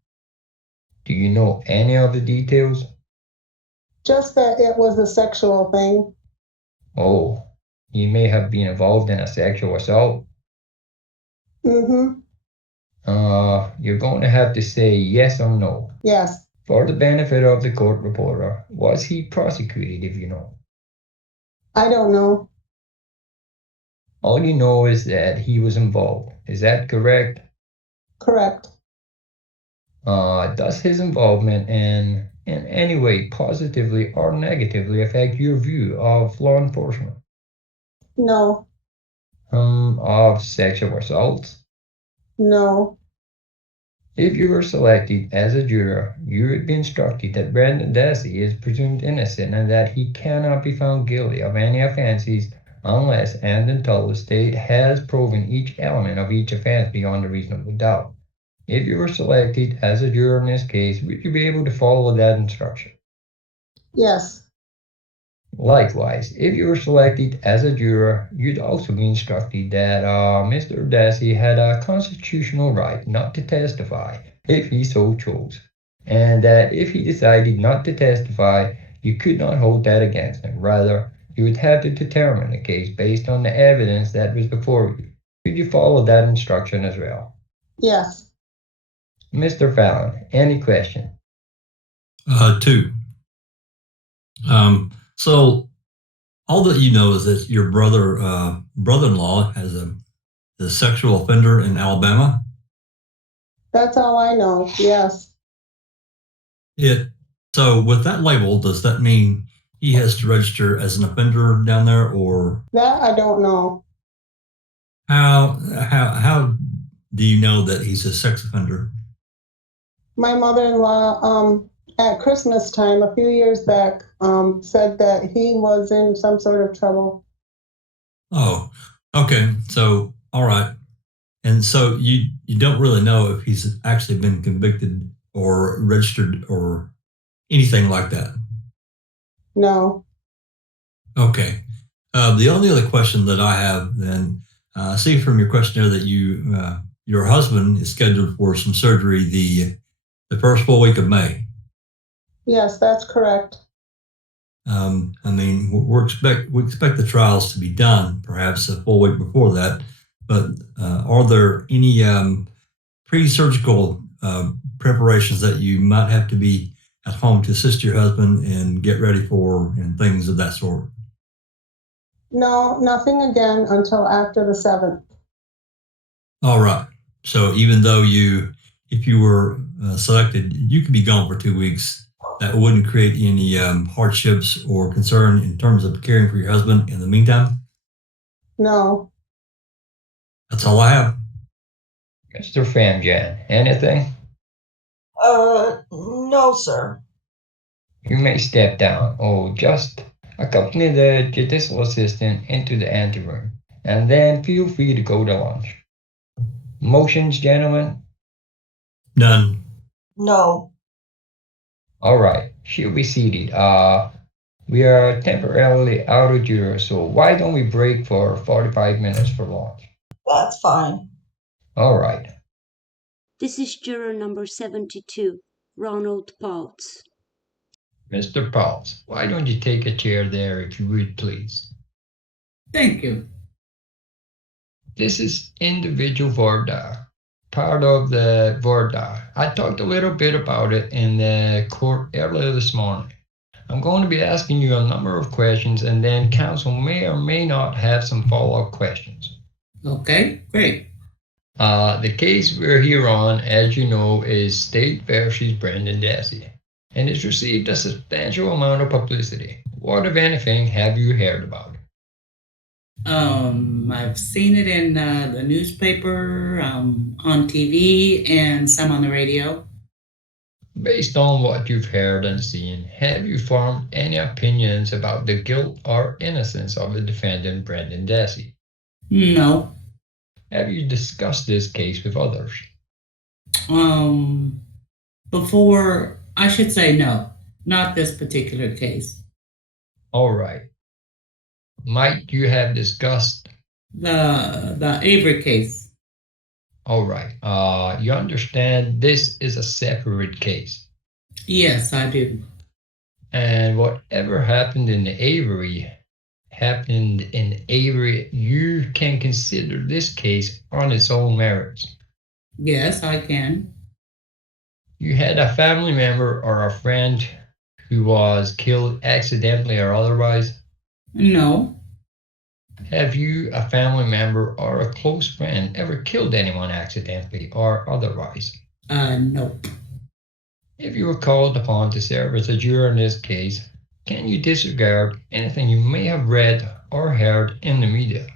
Do you know any of the details? Just that it was a sexual thing. Oh, he may have been involved in a sexual assault. Mm-hmm. You're going to have to say yes or no. Yes. For the benefit of the court reporter, was he prosecuted, if you know? I don't know. All you know is that he was involved. Is that correct? Correct. Does his involvement in any way positively or negatively affect your view of law enforcement? No. Of sexual assaults? No. If you were selected as a juror, you would be instructed that Brendan Dassey is presumed innocent and that he cannot be found guilty of any offenses unless and until the state has proven each element of each offense beyond a reasonable doubt. If you were selected as a juror in this case, would you be able to follow that instruction? Yes. Likewise, if you were selected as a juror, you'd also be instructed that Mr. Dassey had a constitutional right not to testify if he so chose, and that if he decided not to testify, you could not hold that against him. Rather, you would have to determine the case based on the evidence that was before you. Could you follow that instruction as well? Yes. Mr. Fallon, any question? Two. So all that you know is that your brother-in-law has a sexual offender in Alabama. That's all I know. Yes. So with that label, does that mean he has to register as an offender down there, or that I don't know? How do you know that he's a sex offender? My mother-in-law, at Christmas time a few years back, said that he was in some sort of trouble. Oh, okay. So, all right. And so you don't really know if he's actually been convicted or registered or anything like that? No. Okay. The only other question that I have then, I see from your questionnaire that your husband is scheduled for some surgery the first full week of May. Yes, that's correct. I mean, we expect the trials to be done perhaps a full week before that, but are there any pre-surgical preparations that you might have to be at home to assist your husband and get ready for and things of that sort? No, nothing again until after the 7th. All right. So even though if you were selected, you could be gone for 2 weeks. That wouldn't create any hardships or concern in terms of caring for your husband in the meantime? No. That's all I have. Mr. FREMGEN, anything? No, sir. You may step down or just accompany the judicial assistant into the anteroom, and then feel free to go to lunch. Motions, gentlemen? None. No. All right, she'll be seated. We are temporarily out of jurors, so why don't we break for 45 minutes for lunch? That's fine. All right. This is juror number 72, Ronald Paultz. Mr. Paultz, why don't you take a chair there if you would, please? Thank you. This is individual Voir Dire, part of the Voir Dire. I talked a little bit about it in the court earlier this morning. I'm going to be asking you a number of questions, and then counsel may or may not have some follow-up questions. Okay, great. The case we're here on, as you know, is State versus Brendan Dassey, and it's received a substantial amount of publicity. What, if anything, have you heard about it? I've seen it in the newspaper, on TV, and some on the radio. Based on what you've heard and seen, have you formed any opinions about the guilt or innocence of the defendant, Brendan Dassey? No. Have you discussed this case with others? Before, I should say no, not this particular case. All right. Might you have discussed the Avery case? All right. You understand this is a separate case? Yes, I do. And whatever happened in Avery, you can consider this case on its own merits. Yes, I can. You had a family member or a friend who was killed accidentally or otherwise? No. Have you, a family member or a close friend, ever killed anyone accidentally or otherwise? Nope. If you were called upon to serve as a juror in this case, can you disregard anything you may have read or heard in the media,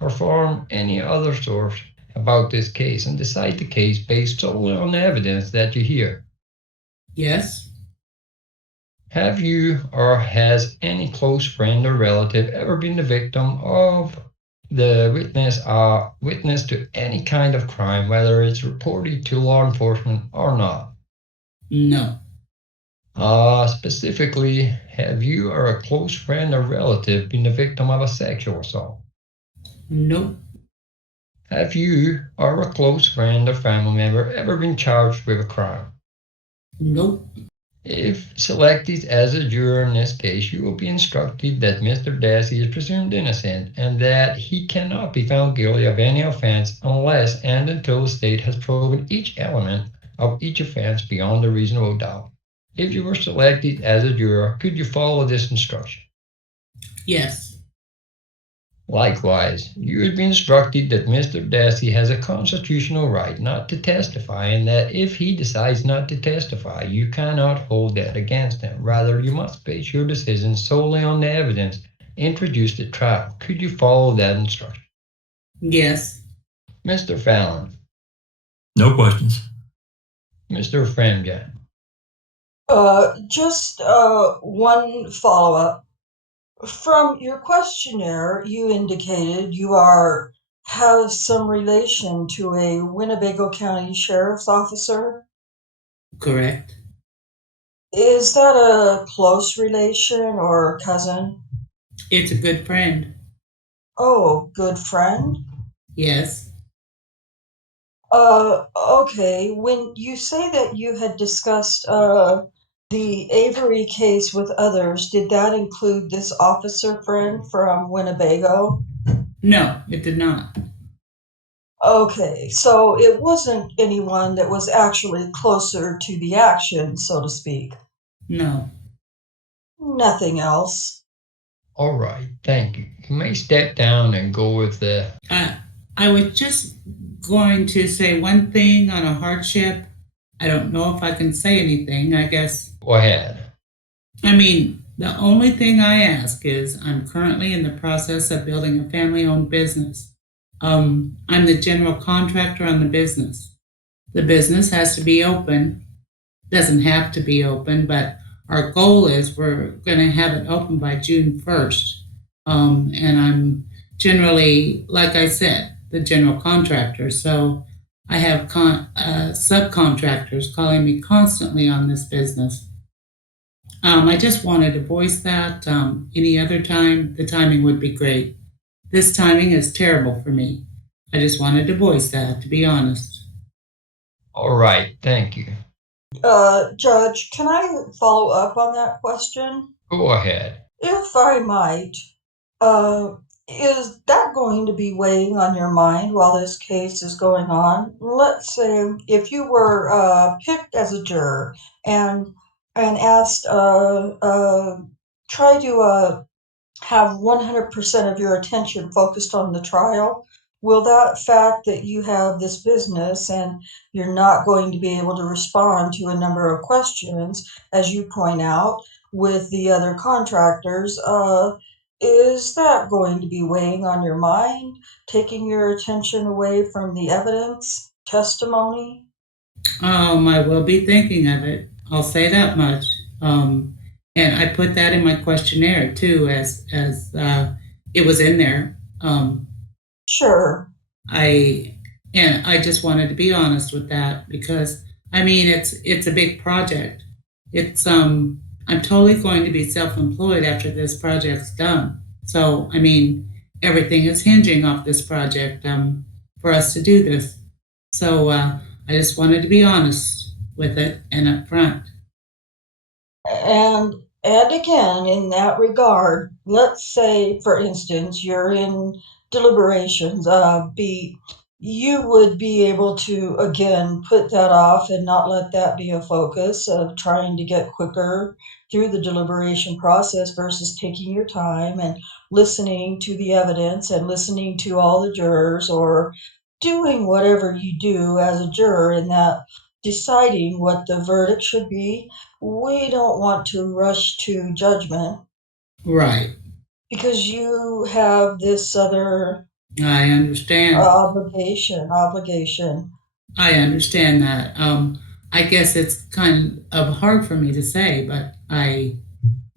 or form any other source about this case and decide the case based solely on the evidence that you hear? Yes. Have you or has any close friend or relative ever been the victim of the witness to any kind of crime, whether it's reported to law enforcement or not? No. Specifically, have you or a close friend or relative been the victim of a sexual assault? Nope. Have you or a close friend or family member ever been charged with a crime? Nope. If selected as a juror in this case, you will be instructed that Mr. Dassey is presumed innocent and that he cannot be found guilty of any offense unless and until the state has proven each element of each offense beyond a reasonable doubt. If you were selected as a juror, could you follow this instruction? Yes. Likewise, you would be instructed that Mr. Dassey has a constitutional right not to testify, and that if he decides not to testify, you cannot hold that against him. Rather, you must base your decision solely on the evidence introduced at trial. Could you follow that instruction? Yes. Mr. Fallon. No questions. Mr. FREMGEN. Just one follow-up. From your questionnaire, you indicated you have some relation to a Winnebago County Sheriff's officer. Correct. Is that a close relation or cousin? It's a good friend. Oh, good friend? Yes. Okay. When you say that you had discussed the Avery case with others, did that include this officer friend from Winnebago? No, it did not. Okay, so it wasn't anyone that was actually closer to the action, so to speak. No. Nothing else. All right, thank you. You may step down and go with the... I was just going to say one thing on a hardship. I don't know if I can say anything, I guess. Go ahead. I mean, the only thing I ask is I'm currently in the process of building a family-owned business. I'm the general contractor on the business. The business has to be open, doesn't have to be open, but our goal is we're going to have it open by June 1st. And I'm generally, like I said, the general contractor. So I have subcontractors calling me constantly on this business. I just wanted to voice that. Any other time, the timing would be great. This timing is terrible for me. I just wanted to voice that, to be honest. All right, thank you. Judge, can I follow up on that question? Go ahead. If I might, uh, is that going to be weighing on your mind while this case is going on? Let's say if you were picked as a juror and asked, try to have 100% of your attention focused on the trial, will that fact that you have this business and you're not going to be able to respond to a number of questions, as you point out, with the other contractors, is that going to be weighing on your mind, taking your attention away from the evidence, testimony? I will be thinking of it. I'll say that much. And I put that in my questionnaire too, as it was in there. Sure. I just wanted to be honest with that because I mean it's a big project. It's I'm totally going to be self-employed after this project's done. So I mean everything is hinging off this project for us to do this. So I just wanted to be honest with it and upfront. And again, in that regard, let's say, for instance, you're in deliberations. You would be able to again put that off and not let that be a focus of trying to get quicker through the deliberation process versus taking your time and listening to the evidence and listening to all the jurors or doing whatever you do as a juror in that deciding what the verdict should be. We don't want to rush to judgment Right. because you have this other I understand. obligation. I understand that. I guess it's kind of hard for me to say, but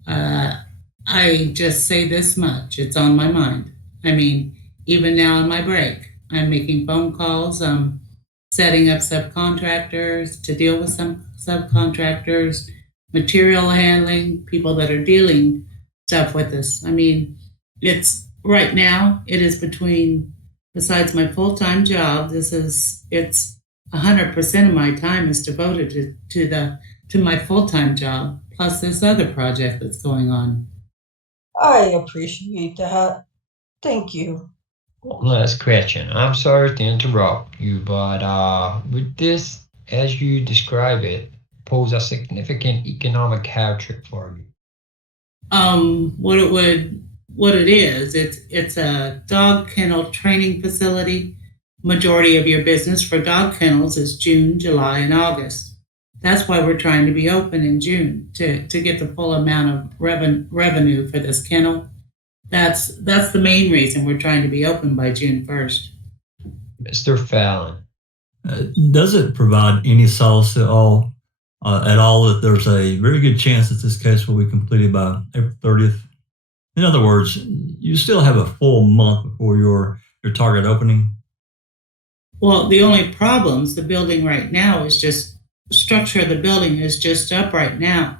uh, I just say this much. It's on my mind. I mean, even now on my break, I'm making phone calls. Setting up subcontractors to deal with some subcontractors, material handling, people that are dealing stuff with us. I mean, it's right now, it is between, besides my full-time job, it's 100% of my time is devoted to my full-time job, plus this other project that's going on. I appreciate that. Thank you. Last question. I'm sorry to interrupt you, but would this, as you describe it, pose a significant economic hardship for you? What it is, it's a dog kennel training facility. Majority of your business for dog kennels is June, July, and August. That's why we're trying to be open in June to get the full amount of revenue for this kennel. That's the main reason we're trying to be open by June 1st. Mr. Fallon. Does it provide any solace at all that there's a very good chance that this case will be completed by April 30th? In other words, you still have a full month before your target opening. Well, the only problems the building right now is just structure of the building is just up right now.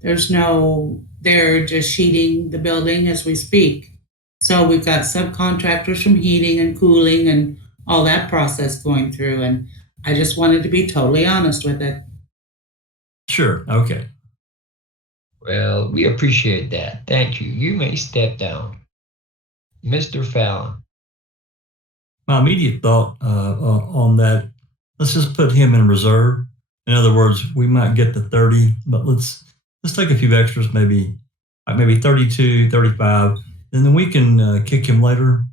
They're just sheeting the building as we speak. So we've got subcontractors from heating and cooling and all that process going through. And I just wanted to be totally honest with it. Sure. Okay. Well, we appreciate that. Thank you. You may step down. Mr. Fallon. My immediate thought on that, let's just put him in reserve. In other words, we might get to 30, but let's take a few extras, maybe 32, 35, and then we can kick him later,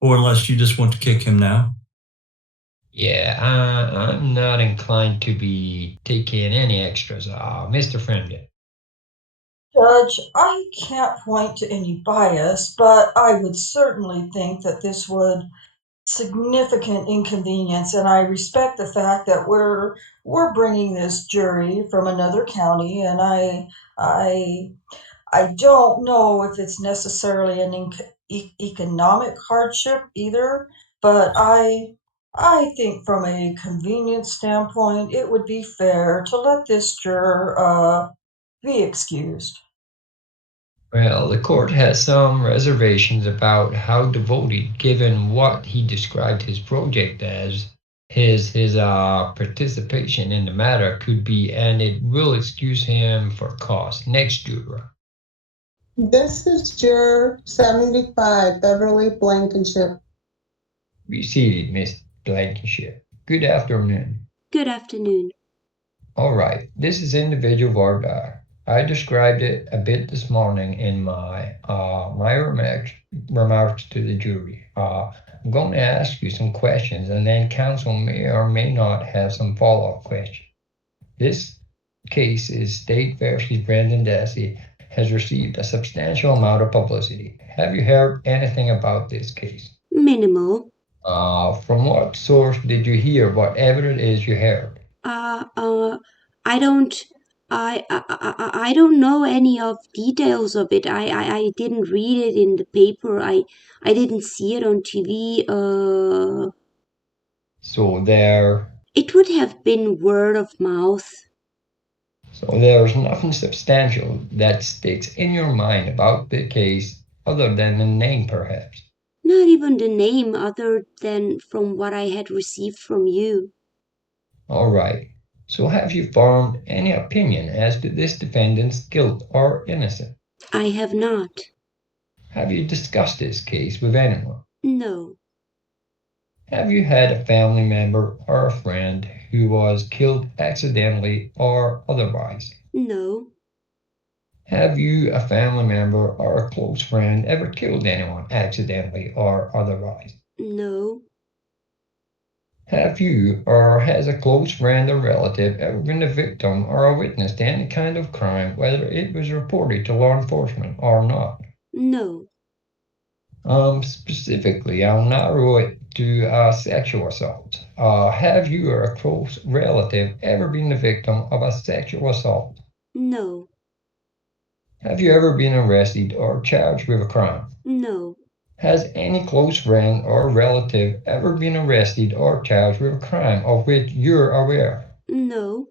or unless you just want to kick him now. Yeah, I'm not inclined to be taking any extras. Mr. FREMGEN. Judge, I can't point to any bias, but I would certainly think that this would significant inconvenience, and I respect the fact that we're bringing this jury from another county, and I I don't know if it's necessarily an economic hardship either, but I think from a convenience standpoint, it would be fair to let this juror be excused. Well, the court has some reservations about how devoted, given what he described his project as, his participation in the matter could be, and it will excuse him for cause. Next juror. This is Juror 75, Beverly Blankenship. Be seated, Miss Blankenship. Good afternoon. Good afternoon. All right, this is individual Voir Dire. I described it a bit this morning in my remarks to the jury. I'm going to ask you some questions, and then counsel may or may not have some follow-up questions. This case is State versus Brendan Dassey has received a substantial amount of publicity. Have you heard anything about this case? Minimal. From what source did you hear whatever it is you heard? I don't. I don't know any of details of it. I didn't read it in the paper. I didn't see it on TV. So there. It would have been word of mouth. So there's nothing substantial that sticks in your mind about the case other than the name, perhaps. Not even the name, other than from what I had received from you. All right. So have you formed any opinion as to this defendant's guilt or innocence? I have not. Have you discussed this case with anyone? No. Have you had a family member or a friend who was killed accidentally or otherwise? No. Have you, a family member or a close friend, ever killed anyone accidentally or otherwise? No. Have you, or has a close friend or relative, ever been a victim or a witness to any kind of crime, whether it was reported to law enforcement or not? No. Specifically, I'll narrow it to sexual assault. Have you or a close relative ever been the victim of a sexual assault? No. Have you ever been arrested or charged with a crime? No. Has any close friend or relative ever been arrested or charged with a crime of which you're aware? No.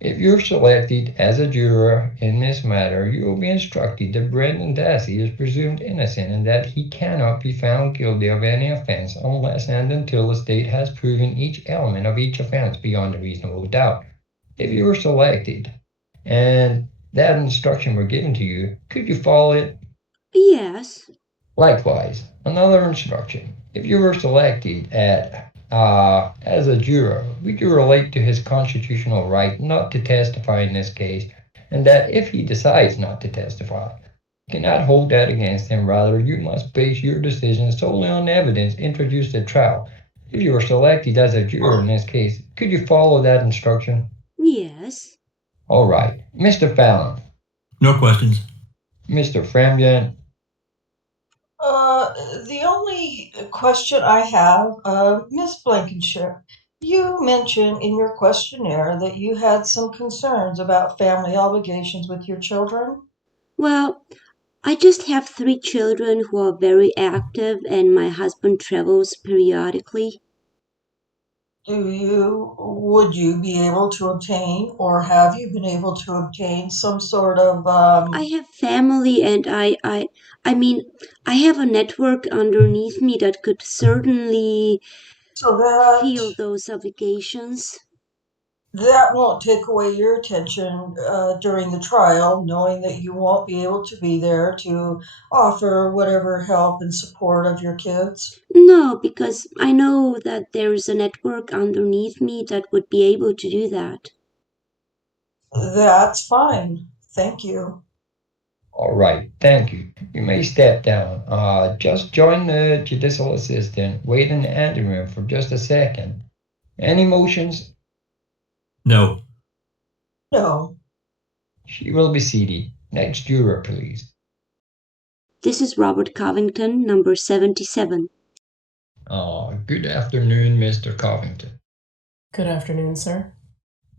If you're selected as a juror in this matter, you will be instructed that Brendan Dassey is presumed innocent and that he cannot be found guilty of any offense unless and until the state has proven each element of each offense beyond a reasonable doubt. If you were selected and that instruction were given to you, could you follow it? Yes. Likewise, another instruction. If you were selected as a juror, would you relate to his constitutional right not to testify in this case, and that if he decides not to testify, you cannot hold that against him. Rather, you must base your decision solely on evidence introduced at trial. If you were selected as a juror in this case, could you follow that instruction? Yes. All right. Mr. Fallon. No questions. Mr. FREMGEN. The only question I have, Miss Blankenship, you mentioned in your questionnaire that you had some concerns about family obligations with your children. Well, I just have 3 children who are very active, and my husband travels periodically. Would you be able to obtain, or have you been able to obtain some sort of, I have family, and I mean, I have a network underneath me that could certainly so that feel those obligations. that won't take away your attention during the trial, knowing that you won't be able to be there to offer whatever help and support of your kids? No, because I know that there's a network underneath me that would be able to do that. That's fine. Thank you. All right, thank you. You may step down. Just join the judicial assistant. Wait in the anteroom for just a second. Any motions? No. No. She will be seated. Next juror, please. This is Robert Covington, number 77. Good afternoon, Mr. Covington. Good afternoon, sir.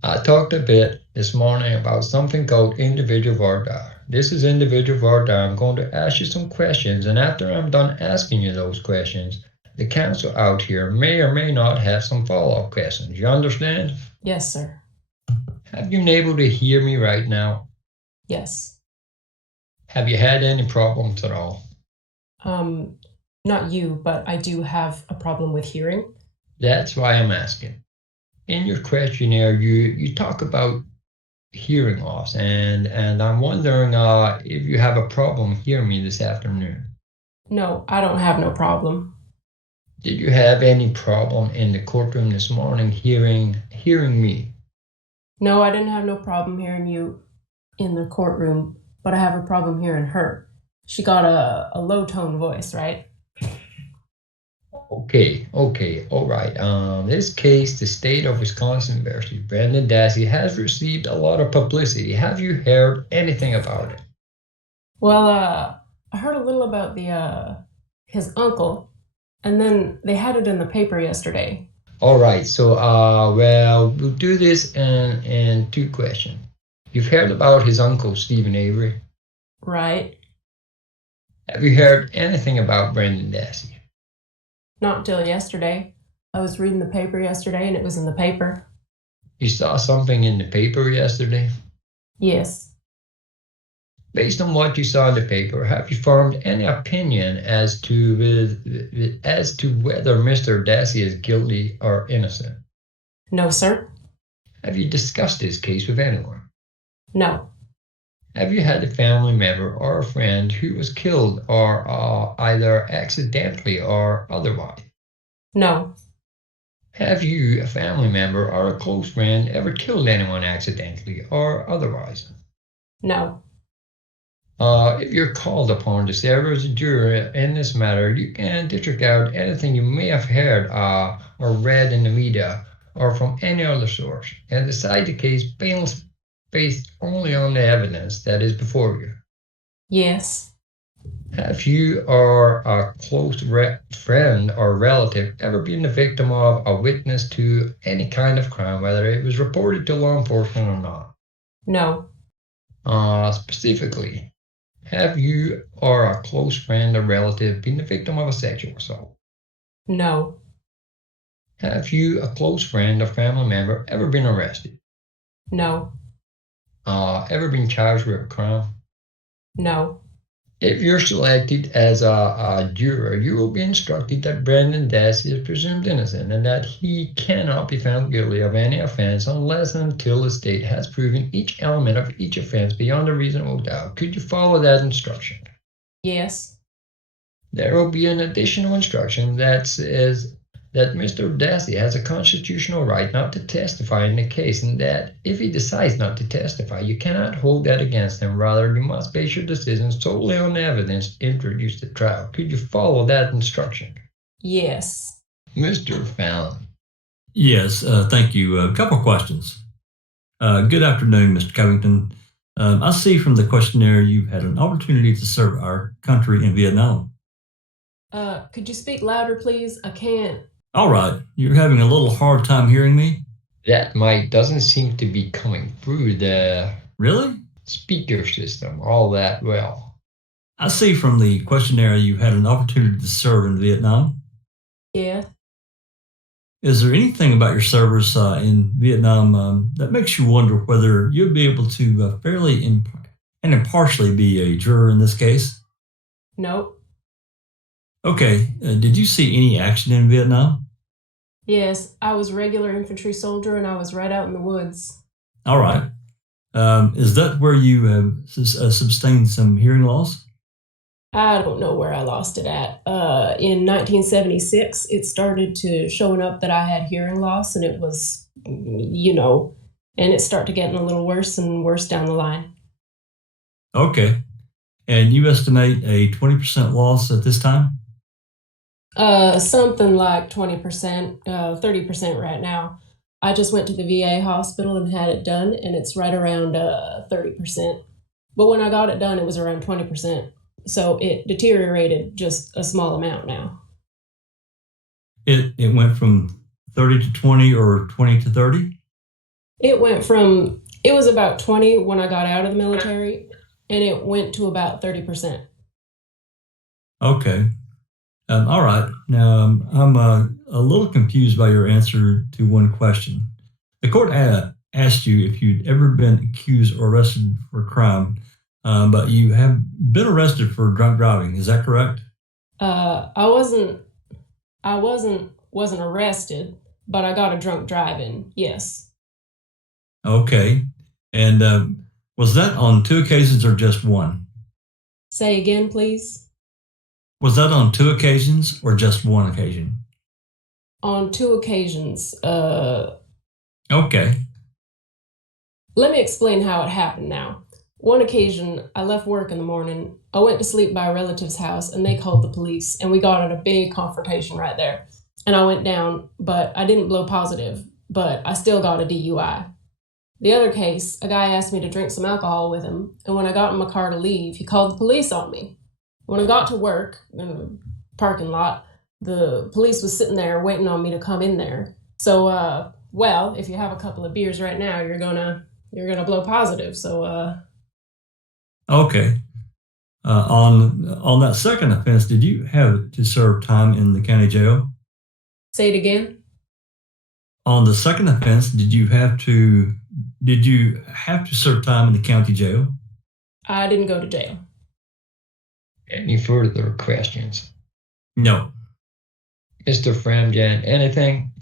I talked a bit this morning about something called individual Voir Dire. This is individual Voir Dire. I'm going to ask you some questions, and after I'm done asking you those questions, the counsel out here may or may not have some follow-up questions. You understand? Yes, sir. Have you been able to hear me right now? Yes. Have you had any problems at all? Not you, but I do have a problem with hearing. That's why I'm asking. In your questionnaire, you talk about hearing loss, and I'm wondering if you have a problem hearing me this afternoon. No, I don't have no problem. Did you have any problem in the courtroom this morning hearing me? No, I didn't have no problem hearing you in the courtroom, but I have a problem hearing her. She got a low tone voice, right? Okay, all right. This case, the state of Wisconsin versus Brendan Dassey has received a lot of publicity. Have you heard anything about it? Well, I heard a little about his uncle, and then they had it in the paper yesterday. All right, so well, we'll do this in two questions. You've heard about his uncle, Stephen Avery? Right. Have you heard anything about Brendan Dassey? Not until yesterday. I was reading the paper yesterday, and it was in the paper. You saw something in the paper yesterday? Yes. Based on what you saw in the paper, have you formed any opinion as to whether Mr. Dassey is guilty or innocent? No, sir. Have you discussed this case with anyone? No. Have you had a family member or a friend who was killed or either accidentally or otherwise? No. Have you, a family member or a close friend, ever killed anyone accidentally or otherwise? No. If you're called upon to serve as a juror in this matter, you can disregard anything you may have heard or read in the media or from any other source and decide the case based only on the evidence that is before you. Yes. Have you or a close friend or relative ever been the victim of a witness to any kind of crime, whether it was reported to law enforcement or not? No. Specifically, have you or a close friend or relative been the victim of a sexual assault? No. Have you, a close friend or family member, ever been arrested? No. Ever been charged with a crime? No. If you're selected as a juror, you will be instructed that Brendan Dassey is presumed innocent and that he cannot be found guilty of any offense unless and until the state has proven each element of each offense beyond a reasonable doubt. Could you follow that instruction? Yes. There will be an additional instruction that says that Mr. Dassey has a constitutional right not to testify in the case, and that if he decides not to testify, you cannot hold that against him. Rather, you must base your decisions solely on the evidence introduced at trial. Could you follow that instruction? Yes. Mr. Fallon. Yes, thank you. A couple questions. Good afternoon, Mr. Covington. I see from the questionnaire you've had an opportunity to serve our country in Vietnam. Could you speak louder, please? I can't. All right, you're having a little hard time hearing me? That mic doesn't seem to be coming through the Really? speaker system all that well. I see from the questionnaire you've had an opportunity to serve in Vietnam. Yeah. Is there anything about your service in Vietnam that makes you wonder whether you'll be able to fairly and impartially be a juror in this case? Nope. Okay, did you see any action in Vietnam? Yes, I was a regular infantry soldier and I was right out in the woods. All right. Is that where you sustained some hearing loss? I don't know where I lost it at. In 1976, it started to showing up that I had hearing loss, and it was, and it started getting a little worse and worse down the line. Okay. And you estimate a 20% loss at this time? Something like 20%, 30% right now. I just went to the VA hospital and had it done, and it's right around 30%. But when I got it done, it was around 20%. So it deteriorated just a small amount now. It went from 30 to 20 or 20 to 30? It was about 20 when I got out of the military, and it went to about 30%. Okay. All right. Now, I'm a little confused by your answer to one question. The court asked you if you'd ever been accused or arrested for a crime, but you have been arrested for drunk driving. Is that correct? I wasn't arrested, but I got a drunk driving. Yes. Okay. And was that on 2 occasions or just one? Say again, please. Was that on 2 occasions or just 1 occasion? On 2 occasions. Okay. Let me explain how it happened now. One occasion, I left work in the morning. I went to sleep by a relative's house, and they called the police, and we got in a big confrontation right there. And I went down, but I didn't blow positive, but I still got a DUI. The other case, a guy asked me to drink some alcohol with him, and when I got in my car to leave, he called the police on me. When I got to work in the parking lot, the police was sitting there waiting on me to come in there. So, well, if you have a couple of beers right now, you're gonna blow positive. So, Okay. On that second offense, did you have to serve time in the county jail? Say it again. On the second offense, did you have to serve time in the county jail? I didn't go to jail. Any further questions? No. Mr. FREMGEN, anything?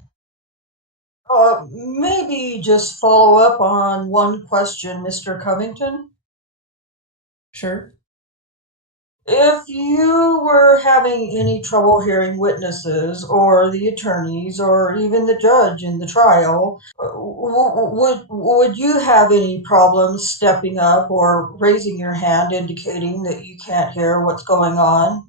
Maybe just follow up on one question, Mr. Covington. Sure. If you were having any trouble hearing witnesses or the attorneys or even the judge in the trial, would you have any problems stepping up or raising your hand indicating that you can't hear what's going on?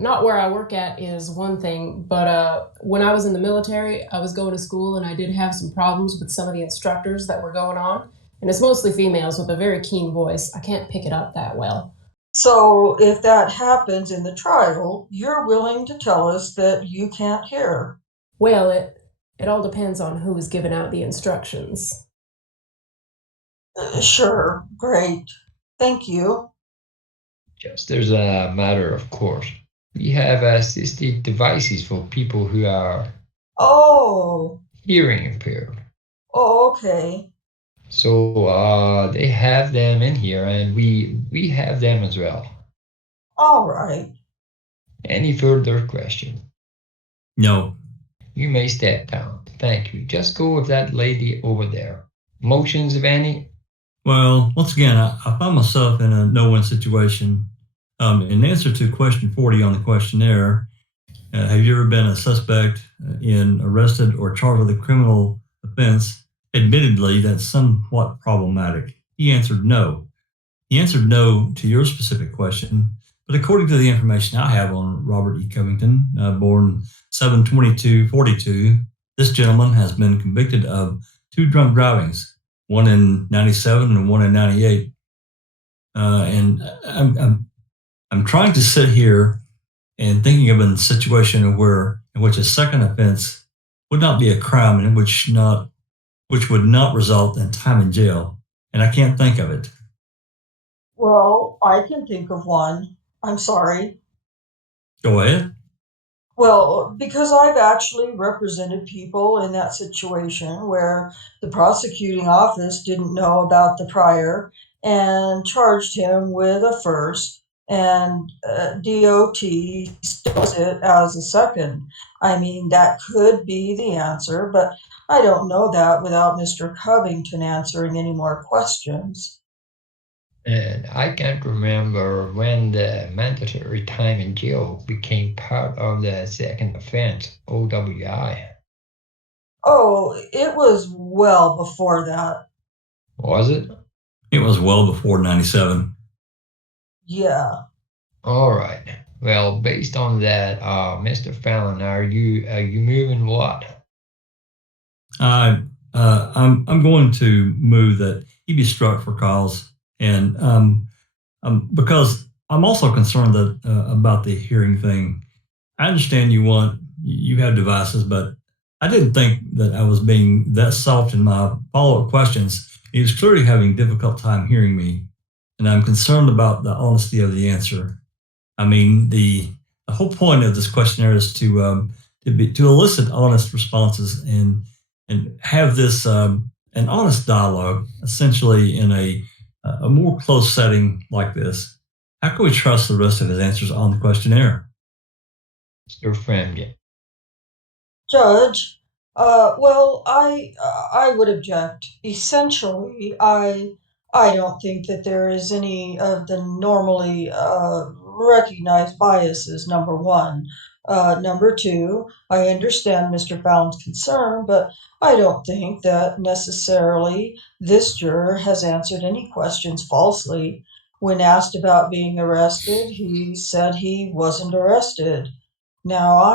Not where I work at is one thing, but when I was in the military, I was going to school and I did have some problems with some of the instructors that were going on. And it's mostly females with a very keen voice. I can't pick it up that well. So if that happens in the trial, you're willing to tell us that you can't hear? Well, it all depends on who is giving out the instructions. Sure, great. Thank you. Just as a matter of course, we have assistive devices for people who are hearing impaired. Oh, okay. So they have them in here, and we have them as well. All right. Any further question? No. You may step down. Thank you. Just go with that lady over there. Motions, of any? Well, once again, I find myself in a no-win situation. In answer to question 40 on the questionnaire, have you ever been a suspect in arrested or charged with a criminal offense? Admittedly, that's somewhat problematic. He answered no. He answered no to your specific question, but according to the information I have on Robert E. Covington, born 7/22/42, this gentleman has been convicted of 2 drunk drivings, one in 97 and one in 98. And I'm trying to sit here and thinking of a situation in which a second offense would not be a crime and which would not result in time in jail, and I can't think of it. Well, I can think of one. I'm sorry. Go ahead. Well, because I've actually represented people in that situation where the prosecuting office didn't know about the prior and charged him with a first, and DOT stills it as a second. I mean, that could be the answer, but I don't know that without Mr. Covington answering any more questions. And I can't remember when the mandatory time in jail became part of the second offense, OWI. Oh, it was well before that. Was it? It was well before 97. Yeah. All right. Well, based on that, Mr. Fallon, are you moving what? I'm going to move that he be struck for cause, and because I'm also concerned that about the hearing thing. I understand you have devices, but I didn't think that I was being that soft in my follow-up questions. He was clearly having a difficult time hearing me, and I'm concerned about the honesty of the answer. I mean, the whole point of this questionnaire is to elicit honest responses and have this an honest dialogue, essentially in a more close setting like this. How can we trust the rest of his answers on the questionnaire? Mr. FREMGEN. Judge, well, I would object. Essentially, I don't think that there is any of the normally recognized biases, number one. Number two, I understand Mr. Fallon's concern, but I don't think that necessarily this juror has answered any questions falsely. When asked about being arrested, he said he wasn't arrested. Now,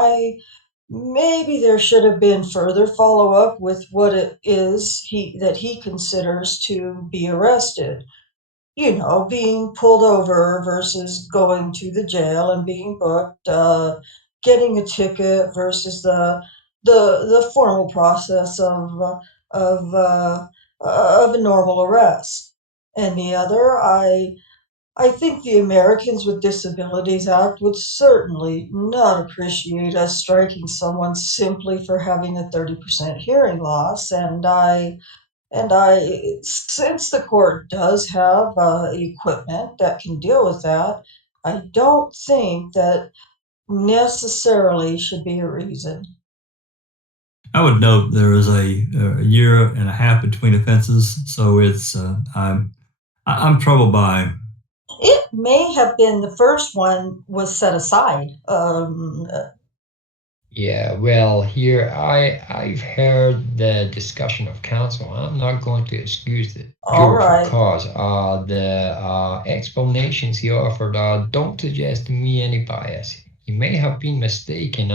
maybe there should have been further follow-up with what it is that he considers to be arrested. You know, being pulled over versus going to the jail and being booked, getting a ticket versus the formal process of a normal arrest. And the other, I think the Americans with Disabilities Act would certainly not appreciate us striking someone simply for having a 30% hearing loss. Since the court does have equipment that can deal with that, I don't think that necessarily should be a reason. I would note there is a year and a half between offenses, so it's I'm troubled by. It may have been the first one was set aside. Yeah, well, here I've heard the discussion of counsel. I'm not going to excuse the juror right. for cause. The explanations he offered don't suggest to me any bias. He may have been mistaken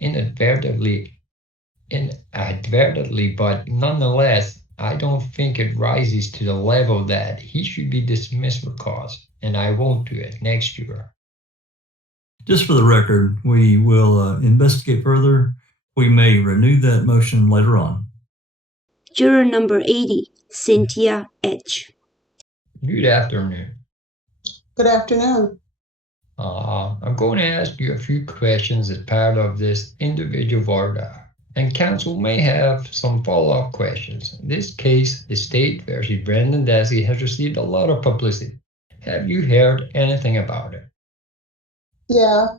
inadvertently, but nonetheless, I don't think it rises to the level that he should be dismissed for cause, and I won't do it next year. Just for the record, we will investigate further. We may renew that motion later on. Juror number 80, Cynthia H. Good afternoon. Good afternoon. I'm going to ask you a few questions as part of this individual Voir Dire, and counsel may have some follow-up questions. In this case, the state versus Brendan Dassey has received a lot of publicity. Have you heard anything about it? Yeah.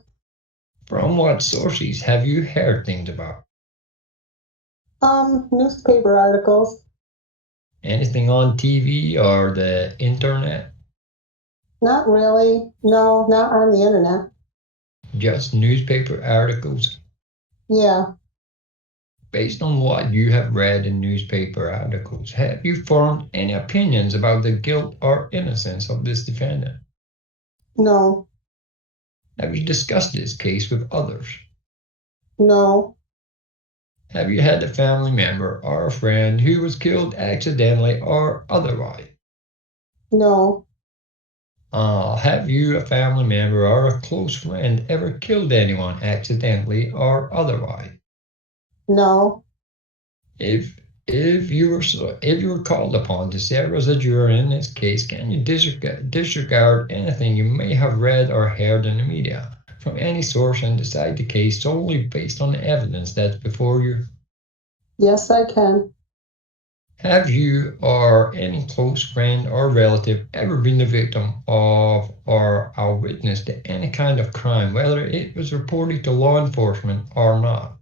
From what sources have you heard things about? Newspaper articles. Anything on TV or the internet? Not really. No, not on the internet. Just newspaper articles? Yeah. Based on what you have read in newspaper articles, have you formed any opinions about the guilt or innocence of this defendant? No. Have you discussed this case with others? No. Have you had a family member or a friend who was killed accidentally or otherwise? No. Have you, a family member or a close friend, ever killed anyone accidentally or otherwise? No. If you were called upon to serve as a juror in this case, can you disregard anything you may have read or heard in the media from any source and decide the case solely based on the evidence that's before you? Yes, I can. Have you or any close friend or relative ever been the victim of or a witness to any kind of crime, whether it was reported to law enforcement or not?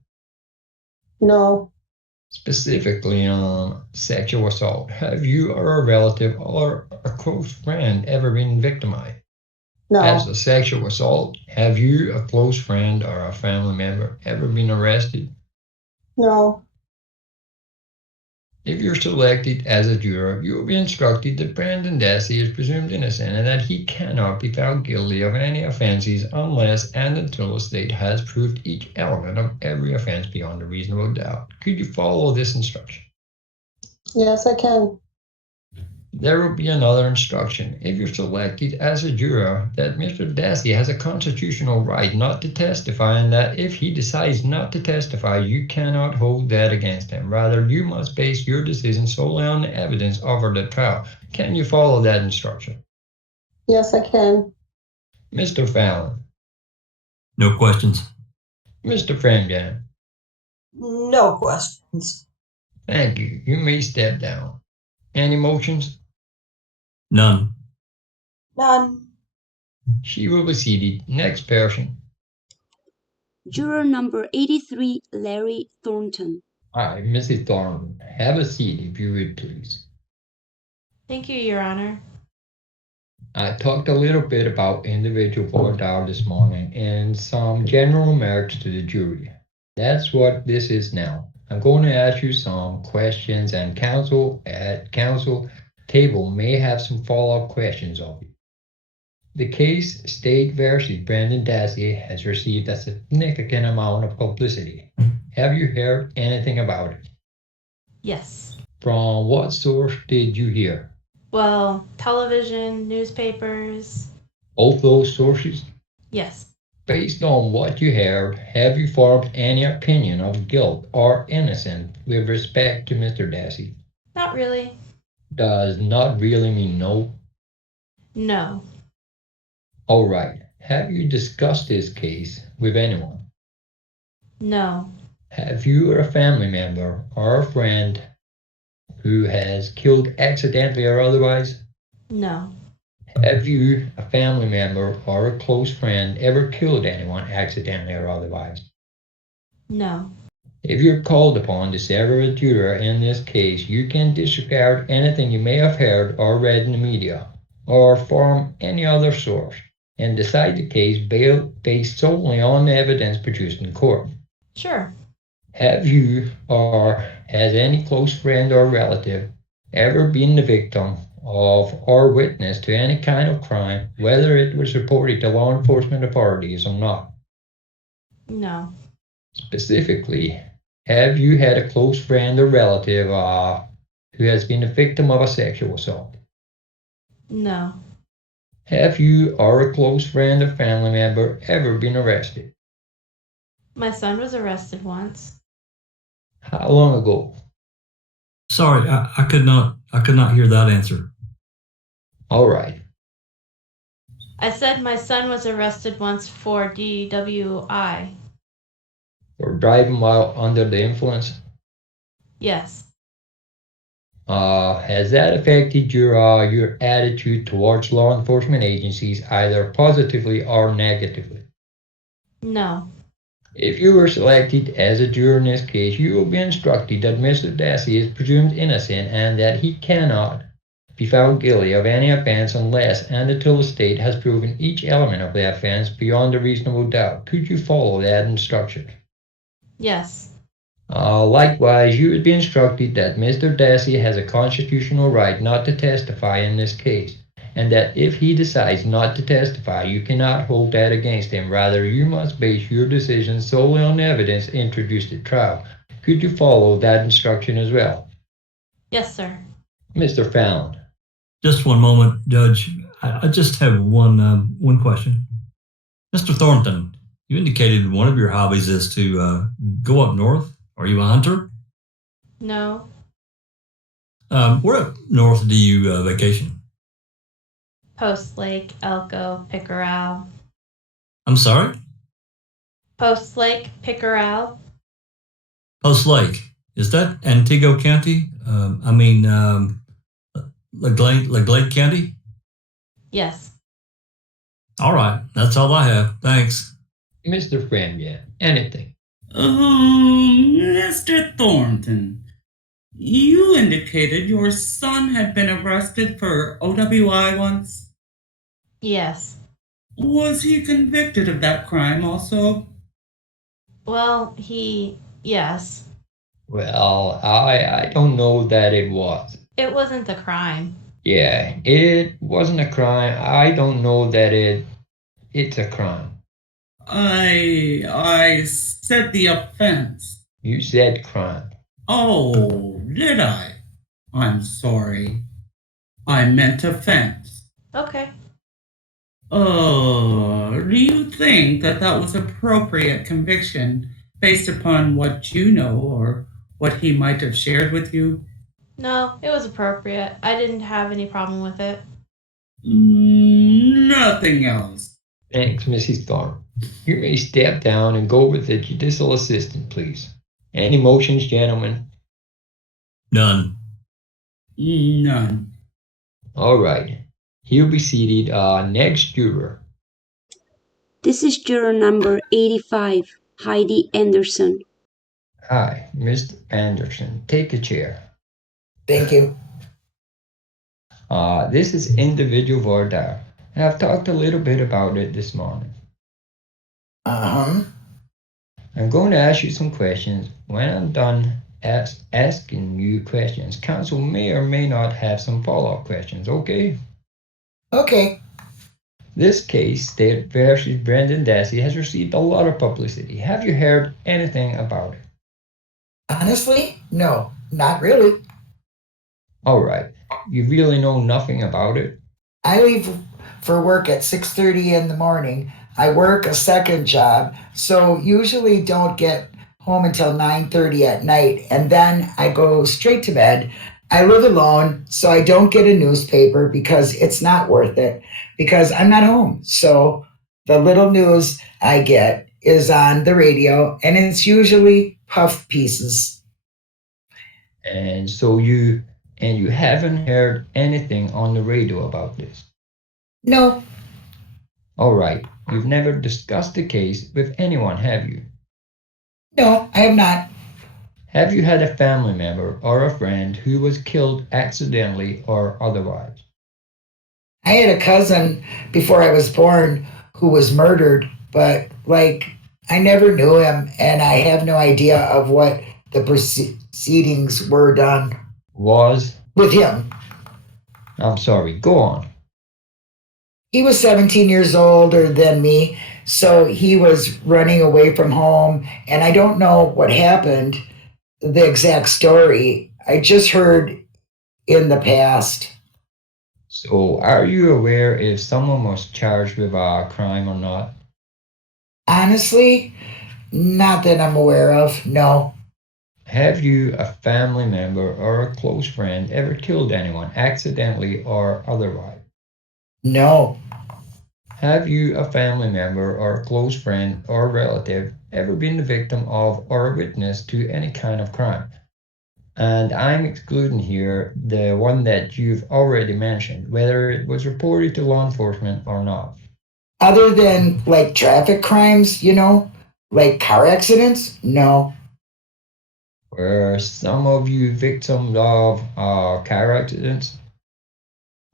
No. Specifically on sexual assault, have you or a relative or a close friend ever been victimized? No. As a sexual assault, have you, a close friend or a family member, ever been arrested? No. If you're selected as a juror, you will be instructed that Brendan Dassey is presumed innocent and that he cannot be found guilty of any offenses unless and until the state has proved each element of every offense beyond a reasonable doubt. Could you follow this instruction? Yes, I can. There will be another instruction. If you're selected as a juror, that Mr. Dassey has a constitutional right not to testify, and that if he decides not to testify, you cannot hold that against him. Rather, you must base your decision solely on the evidence offered at trial. Can you follow that instruction? Yes, I can. Mr. Fallon. No questions. Mr. FREMGEN. No questions. Thank you. You may step down. Any motions? None. None. She will be seated. Next person. Juror number 83, Larry Thornton. Hi, Mrs. Thornton. Have a seat if you would, please. Thank you, Your Honor. I talked a little bit about individual Voir Dire this morning and some general remarks to the jury. That's what this is now. I'm going to ask you some questions, and counsel at counsel table may have some follow-up questions of you. The case State versus Brendan Dassey has received a significant amount of publicity. Have you heard anything about it? Yes. From what source did you hear? Well, television, newspapers. Both those sources? Yes. Based on what you heard, have you formed any opinion of guilt or innocence with respect to Mr. Dassey? Not really. Does not really mean no? No. All right. Have you discussed this case with anyone? No. Have you or a family member or a friend who has killed accidentally or otherwise? No. Have you, a family member or a close friend, ever killed anyone accidentally or otherwise? No. If you're called upon to serve as a juror in this case, you can disregard anything you may have heard or read in the media or from any other source and decide the case based solely on the evidence produced in court. Sure. Have you or has any close friend or relative ever been the victim of or witness to any kind of crime, whether it was reported to law enforcement authorities or not? No. Specifically, have you had a close friend or relative who has been the victim of a sexual assault? No. Have you or a close friend or family member ever been arrested? My son was arrested once. How long ago? Sorry, I could not hear that answer. All right. I said my son was arrested once for DWI. For driving while under the influence? Yes. Has that affected your attitude towards law enforcement agencies either positively or negatively? No. If you were selected as a juror in this case, you will be instructed that Mr. Dassey is presumed innocent and that he cannot be found guilty of any offense unless and until the state has proven each element of the offense beyond a reasonable doubt. Could you follow that instruction? Yes. Likewise, you would be instructed that Mr. Dassey has a constitutional right not to testify in this case, and that if he decides not to testify, you cannot hold that against him. Rather, you must base your decision solely on evidence introduced at trial. Could you follow that instruction as well? Yes, sir. Mr. Fallon. Just one moment, Judge. I just have one question. Mr. Thornton, you indicated one of your hobbies is to go up north. Are you a hunter? No. Where up north do you vacation? Post Lake, Elko, Pickerel. I'm sorry? Post Lake, Pickerel. Post Lake. Is that Antigo County? Lake County? Yes. All right. That's all I have. Thanks. Mr. FREMGEN, anything? Mr. Thornton, you indicated your son had been arrested for OWI once. Yes. Was he convicted of that crime also? Well, yes. Well, I don't know that it was. It wasn't a crime. Yeah, it wasn't a crime. I don't know that it's a crime. I said the offense. You said crime. Oh, did I? I'm sorry. I meant offense. Okay. Do you think that that was appropriate conviction based upon what you know or what he might have shared with you? No, it was appropriate. I didn't have any problem with it. Nothing else. Thanks, Mrs. Thorne. You may step down and go with the judicial assistant, please. Any motions, gentlemen? None. None. All right. He'll be seated. Next juror. This is juror number 85, Heidi Anderson. Hi, Mr. Anderson. Take a chair. Thank you. This is individual Voir Dire. I've talked a little bit about it this morning. Uh-huh. I'm going to ask you some questions. When I'm done asking you questions, counsel may or may not have some follow-up questions, okay? Okay. This case, State versus Brendan Dassey, has received a lot of publicity. Have you heard anything about it? Honestly, no, not really. All right. You really know nothing about it? I leave for work at 6:30 in the morning. I work a second job, so usually don't get home until 9:30 at night, and then I go straight to bed. I live alone, so I don't get a newspaper because it's not worth it because I'm not home. So the little news I get is on the radio, and it's usually puff pieces. And so you haven't heard anything on the radio about this? No. All right. You've never discussed the case with anyone, have you? No, I have not. Have you had a family member or a friend who was killed accidentally or otherwise? I had a cousin before I was born who was murdered, but I never knew him, and I have no idea of what the proceedings were done. Was? With him. I'm sorry, go on. He was 17 years older than me, so he was running away from home, and I don't know what happened, the exact story. I just heard in the past. So, are you aware if someone was charged with a crime or not? Honestly, not that I'm aware of, no. Have you, a family member or a close friend, ever killed anyone accidentally or otherwise? No. Have you, a family member or a close friend or relative, ever been the victim of or a witness to any kind of crime? And I'm excluding here the one that you've already mentioned, whether it was reported to law enforcement or not. Other than traffic crimes, like car accidents? No. Were some of you victims of car accidents?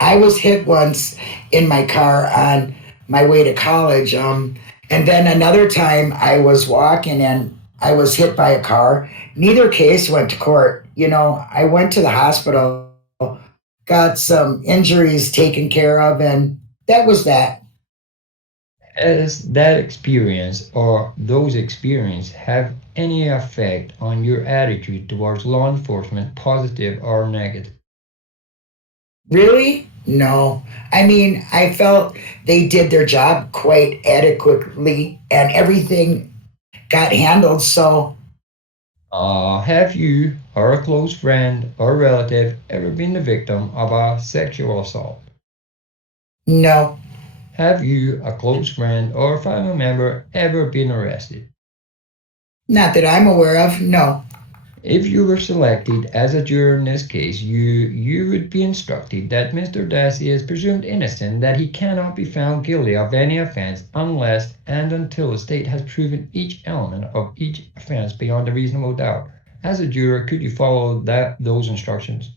I was hit once in my car on my way to college. And then another time I was walking and I was hit by a car. Neither case went to court. I went to the hospital, got some injuries taken care of, and that was that. Has that experience or those experiences have any effect on your attitude towards law enforcement, positive or negative? Really? No. I mean, I felt they did their job quite adequately and everything got handled, so. Have you or a close friend or relative ever been the victim of a sexual assault? No. Have you, a close friend or family member, ever been arrested? Not that I'm aware of, no. If you were selected as a juror in this case, you would be instructed that Mr. Dassey is presumed innocent, that he cannot be found guilty of any offense unless and until the state has proven each element of each offense beyond a reasonable doubt. As a juror, could you follow those instructions?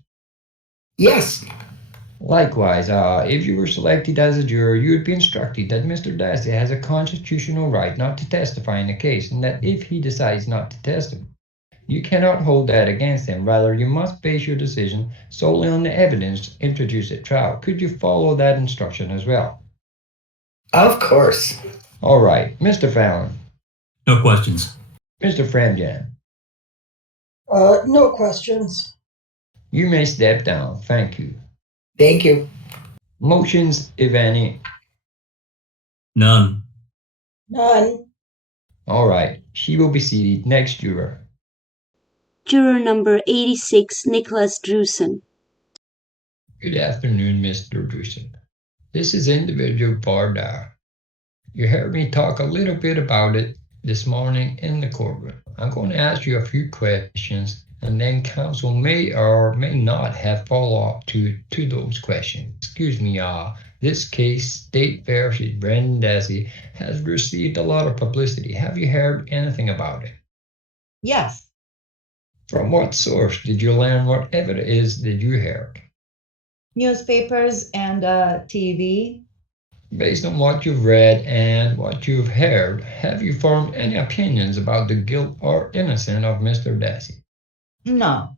Yes. Likewise, if you were selected as a juror, you would be instructed that Mr. Dassey has a constitutional right not to testify in the case, and that if he decides not to testify, you cannot hold that against him. Rather, you must base your decision solely on the evidence introduced at trial. Could you follow that instruction as well? Of course. All right. Mr. Fallon. No questions. Mr. FREMGEN. No questions. You may step down. Thank you. Thank you. Motions, if any. None. None. All right, she will be seated. Next juror. Juror number 86, Nicholas Drusen. Good afternoon, Mr. Drusen. This is individual Voir Dire. You heard me talk a little bit about it this morning in the courtroom. I'm going to ask you a few questions, and then counsel may or may not have follow-up to those questions. Excuse me, this case, State versus Brendan Dassey, has received a lot of publicity. Have you heard anything about it? Yes. From what source did you learn whatever it is that you heard? Newspapers and TV. Based on what you've read and what you've heard, have you formed any opinions about the guilt or innocence of Mr. Dassey? No.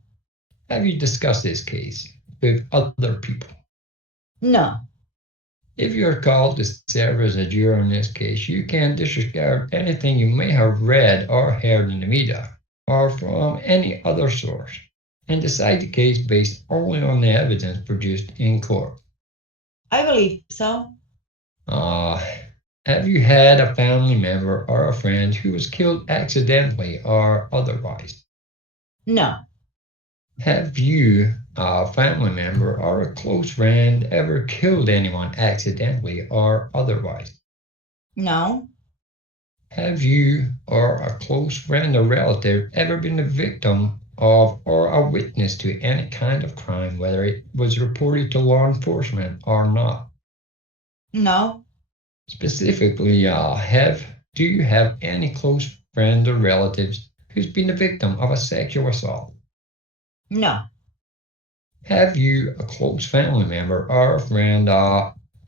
Have you discussed this case with other people? No. If you're called to serve as a juror in this case, you can disregard anything you may have read or heard in the media or from any other source and decide the case based only on the evidence produced in court. I believe so. Have you had a family member or a friend who was killed accidentally or otherwise? No. Have you, a family member or a close friend, ever killed anyone accidentally or otherwise? No. Have you or a close friend or relative ever been a victim of or a witness to any kind of crime, whether it was reported to law enforcement or not? No. Specifically, do you have any close friends or relatives who's been a victim of a sexual assault? No. Have you, a close family member or a friend,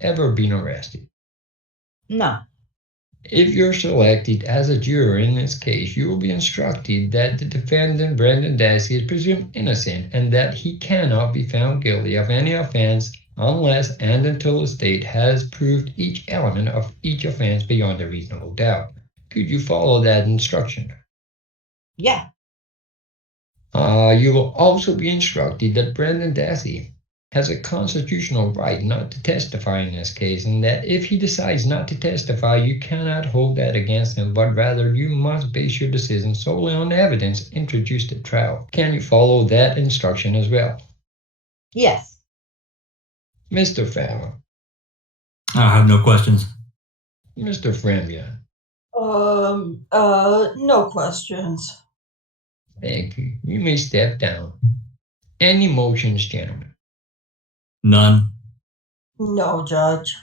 ever been arrested? No. If you're selected as a juror in this case, you will be instructed that the defendant, Brendan Dassey, is presumed innocent and that he cannot be found guilty of any offense unless and until the state has proved each element of each offense beyond a reasonable doubt. Could you follow that instruction? Yeah. You will also be instructed that Brendan Dassey has a constitutional right not to testify in this case, and that if he decides not to testify, you cannot hold that against him, but rather you must base your decision solely on evidence introduced at trial. Can you follow that instruction as well? Yes. Mr. Fallon. I have no questions. Mr. FREMGEN. No questions. Thank you. You may step down. Any motions, gentlemen? None. No, Judge.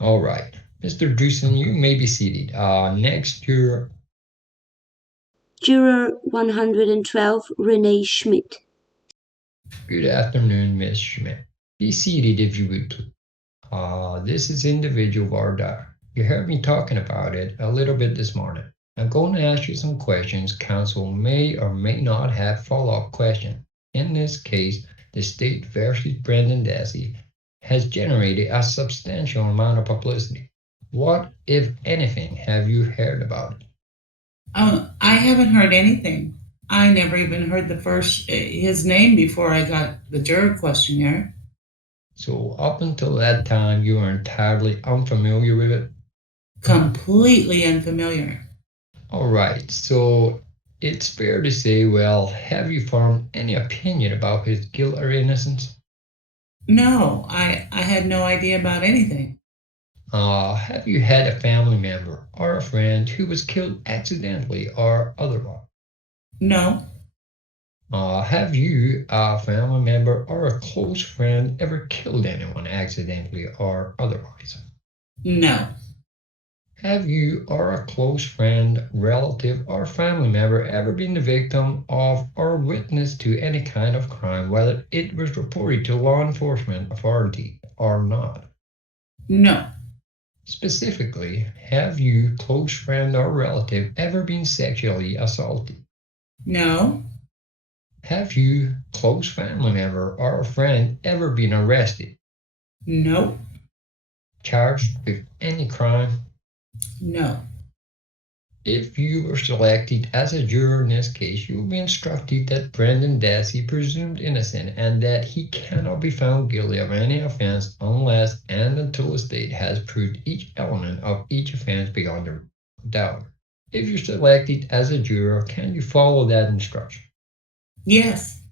All right. Mr. Drusen, you may be seated. Next, juror. Juror 112, Renee Schmidt. Good afternoon, Ms. Schmidt. Be seated if you would, please. This is individual Voir Dire. You heard me talking about it a little bit this morning. I'm going to ask you some questions. Counsel may or may not have follow-up questions. In this case, the state versus Brendan Dassey has generated a substantial amount of publicity. What, if anything, have you heard about it? I haven't heard anything. I never even heard his name before I got the juror questionnaire. So up until that time, you are entirely unfamiliar with it? Completely unfamiliar. All right, so it's fair to say, well, have you formed any opinion about his guilt or innocence? No, I had no idea about anything. Have you had a family member or a friend who was killed accidentally or otherwise? No. Have you, a family member or a close friend, ever killed anyone accidentally or otherwise? No. Have you or a close friend, relative, or family member ever been the victim of or witness to any kind of crime, whether it was reported to law enforcement authority or not? No. Specifically, have you, close friend or relative, ever been sexually assaulted? No. Have you, close family member or a friend, ever been arrested? No. Charged with any crime? No. If you were selected as a juror in this case, you will be instructed that Brendan Dassey presumed innocent and that he cannot be found guilty of any offense unless and until the state has proved each element of each offense beyond a doubt. If you're selected as a juror, can you follow that instruction? Yes.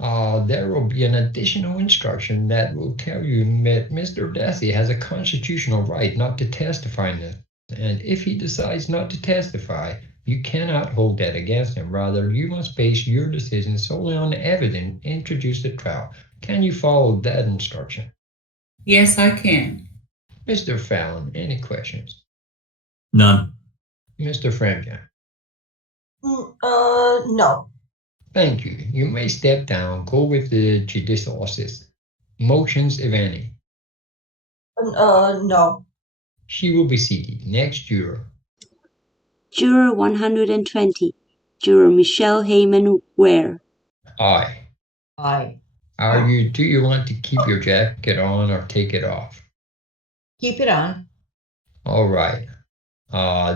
There will be an additional instruction that will tell you that Mr. Dassey has a constitutional right not to testify in this. And if he decides not to testify, you cannot hold that against him. Rather, you must base your decision solely on the evidence introduced at trial. Can you follow that instruction? Yes, I can. Mr. Fallon, any questions? None. Mr. FREMGEN? No. Thank you. You may step down. Go with the judicial assistant. Motions, if any? No. She will be seated. Next juror. Juror 120. Juror Michelle Heyman Ware. Aye. Aye. Do you want to keep your jacket on or take it off? Keep it on. All right.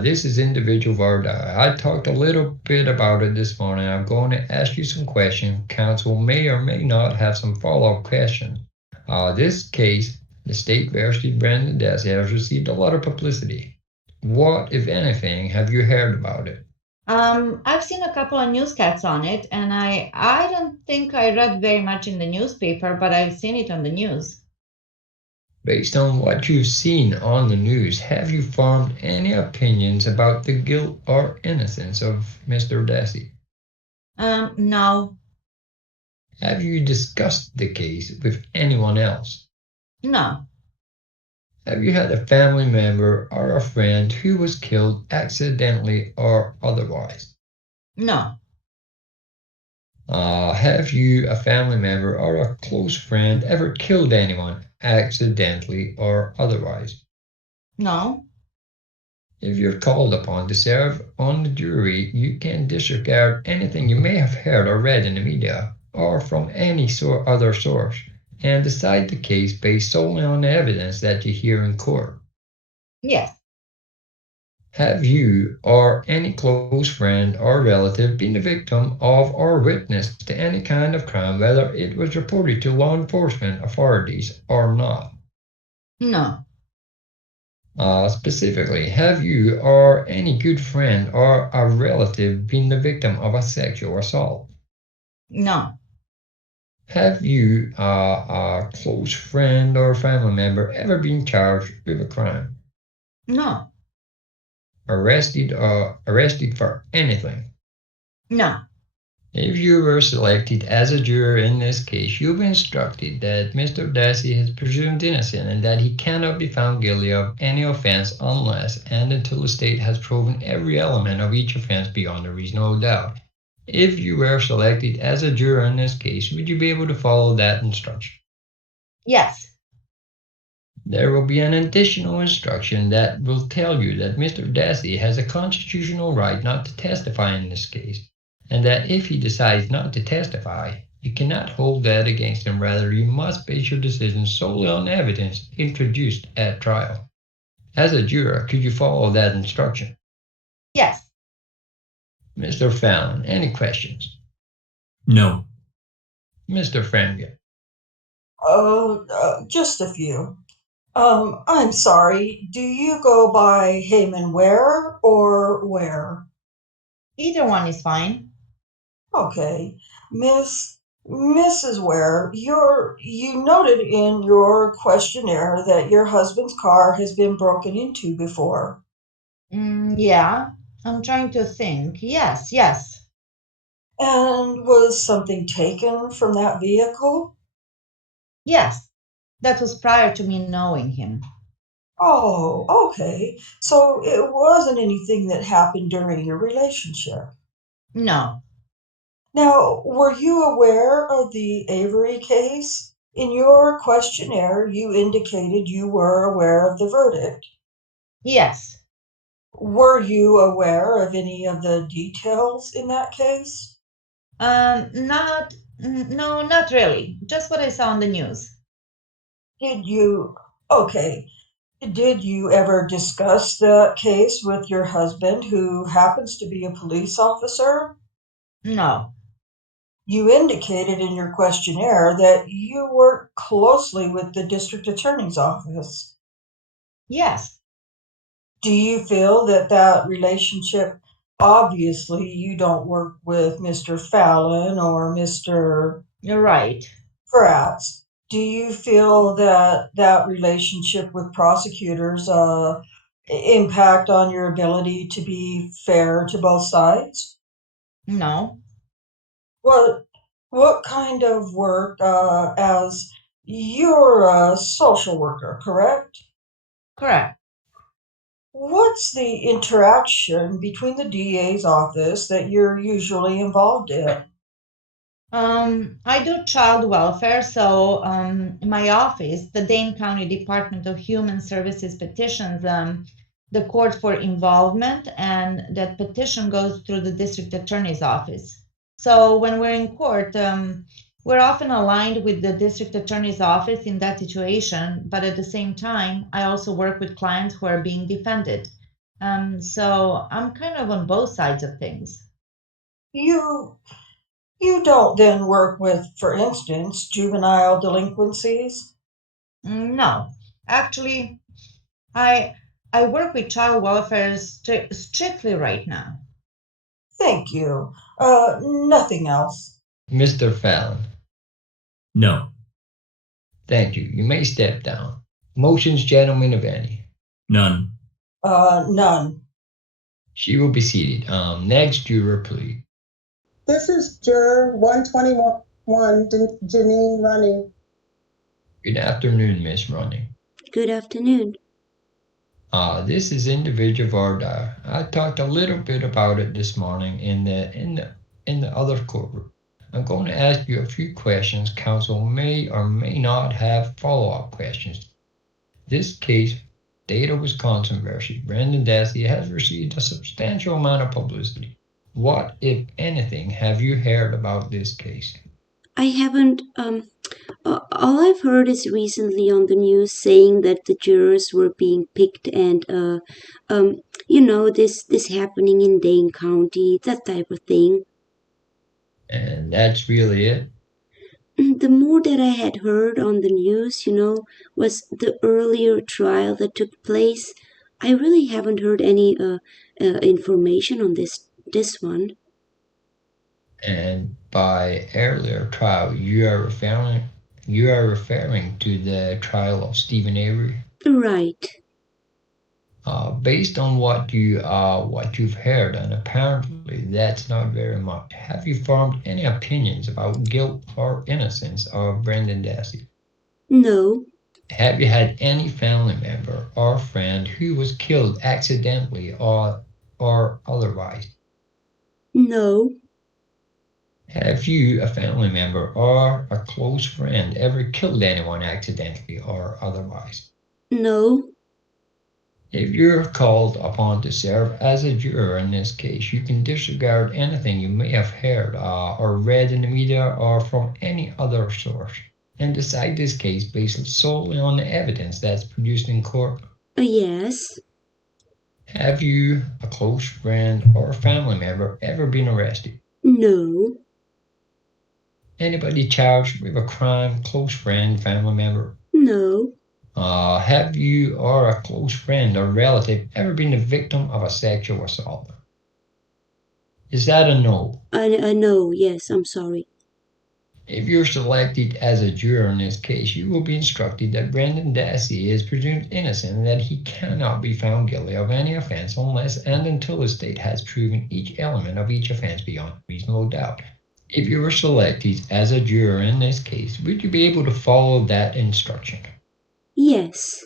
This is individual Voir Dire. I talked a little bit about it this morning. I'm going to ask you some questions. Counsel may or may not have some follow-up questions. This case, the state versus Brendan Dassey, has received a lot of publicity. What, if anything, have you heard about it? I've seen a couple of newscasts on it, and I don't think I read very much in the newspaper, but I've seen it on the news. Based on what you've seen on the news, have you formed any opinions about the guilt or innocence of Mr. Dassey? No. Have you discussed the case with anyone else? No. Have you had a family member or a friend who was killed accidentally or otherwise? No. Have you, a family member or a close friend, ever killed anyone accidentally or otherwise? No. If you're called upon to serve on the jury, you can disregard anything you may have heard or read in the media or from any other source and decide the case based solely on the evidence that you hear in court. Yes. Have you or any close friend or relative been the victim of or witness to any kind of crime, whether it was reported to law enforcement authorities or not? No. Specifically, have you or any good friend or a relative been the victim of a sexual assault? No. Have you, a close friend or family member, ever been charged with a crime? No. Arrested for anything? No. If you were selected as a juror in this case, you'll be instructed that Mr. Dassey is presumed innocent and that he cannot be found guilty of any offense unless and until the state has proven every element of each offense beyond a reasonable doubt. If you were selected as a juror in this case, would you be able to follow that instruction? Yes. There will be an additional instruction that will tell you that Mr. Dassey has a constitutional right not to testify in this case, and that if he decides not to testify, you cannot hold that against him. Rather, you must base your decision solely on evidence introduced at trial. As a juror, could you follow that instruction? Yes. Mr. Fallon, any questions? No. Mr. FREMGEN? Just a few. I'm sorry. Do you go by Heyman Ware or Ware? Either one is fine. Okay. Mrs. Ware, you noted in your questionnaire that your husband's car has been broken into before. Yeah. I'm trying to think. Yes. And was something taken from that vehicle? Yes. That was prior to me knowing him. Oh, okay. So it wasn't anything that happened during your relationship. No. Now, were you aware of the Avery case? In your questionnaire, you indicated you were aware of the verdict. Yes. Were you aware of any of the details in that case? No, not really. Just what I saw on the news. Did you? Okay. Did you ever discuss the case with your husband, who happens to be a police officer? No. You indicated in your questionnaire that you work closely with the district attorney's office. Yes. Do you feel that relationship, obviously you don't work with Mr. Fallon or Mr. You're right. KRATZ. Do you feel that relationship with prosecutors impact on your ability to be fair to both sides? No. What kind of work, as you're a social worker, correct? Correct. What's the interaction between the DA's office that you're usually involved in? I do child welfare, so in my office, the Dane County Department of Human Services petitions the court for involvement, and that petition goes through the district attorney's office. So when we're in court, we're often aligned with the district attorney's office in that situation, but at the same time, I also work with clients who are being defended. So I'm kind of on both sides of things. You you don't then work with, for instance, juvenile delinquencies? No, actually, I I work with child welfare strictly right now. Thank you. Nothing else. Mr. Fallon, No. thank you. You may step down. Motions, gentlemen, of any? None. None. She will be seated. Next juror, please. This is Juror 121, Janine Running. Good afternoon, Miss Running. Good afternoon. This is individual Voir Dire. I talked a little bit about it this morning in the other courtroom. I'm going to ask you a few questions. Counsel may or may not have follow-up questions. This case, Data Wisconsin versus Brendan Dassey, has received a substantial amount of publicity. What, if anything, have you heard about this case? I haven't. All I've heard is recently on the news saying that the jurors were being picked, and this happening in Dane County, that type of thing. And that's really it? The more that I had heard on the news, was the earlier trial that took place. I really haven't heard any information on this one. And by earlier trial, you are referring to the trial of Stephen Avery? Right. Based on what you've heard, and apparently that's not very much, have you formed any opinions about guilt or innocence of Brendan Dassey? No. Have you had any family member or friend who was killed accidentally or otherwise? No. Have you, a family member or a close friend, ever killed anyone accidentally or otherwise? No. If you're called upon to serve as a juror in this case, you can disregard anything you may have heard or read in the media or from any other source, and decide this case based solely on the evidence that's produced in court. Yes. Have you, a close friend or family member, ever been arrested? No. Anybody charged with a crime, close friend, family member? No. Have you or a close friend or relative ever been the victim of a sexual assault? Is that a no? A no, yes, I'm sorry. If you're selected as a juror in this case, you will be instructed that Brendan Dassey is presumed innocent and that he cannot be found guilty of any offense unless and until the state has proven each element of each offense beyond reasonable doubt. If you were selected as a juror in this case, would you be able to follow that instruction? Yes.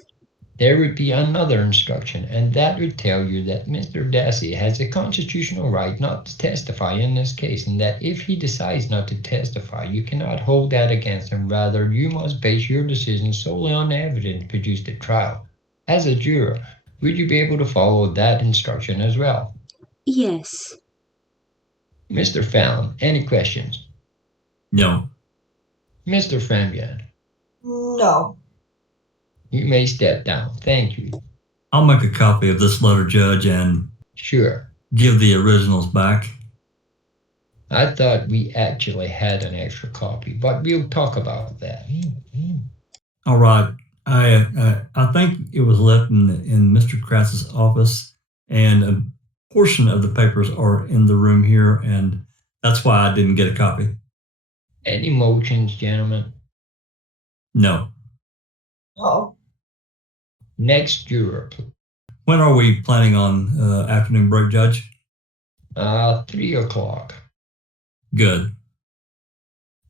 There would be another instruction, and that would tell you that Mr. Dassey has a constitutional right not to testify in this case, and that if he decides not to testify, you cannot hold that against him. Rather, you must base your decision solely on the evidence produced at trial. As a juror, would you be able to follow that instruction as well? Yes. Mr. Fallon, any questions? No. Mr. FREMGEN? No. You may step down. Thank you. I'll make a copy of this letter, Judge, and Sure. give the originals back. I thought we actually had an extra copy, but we'll talk about that. All right. I think it was left in Mr. KRATZ's office, and a portion of the papers are in the room here, and that's why I didn't get a copy. Any motions, gentlemen? No. Oh, Next juror, please. When are we planning on afternoon break, Judge? 3 o'clock. Good.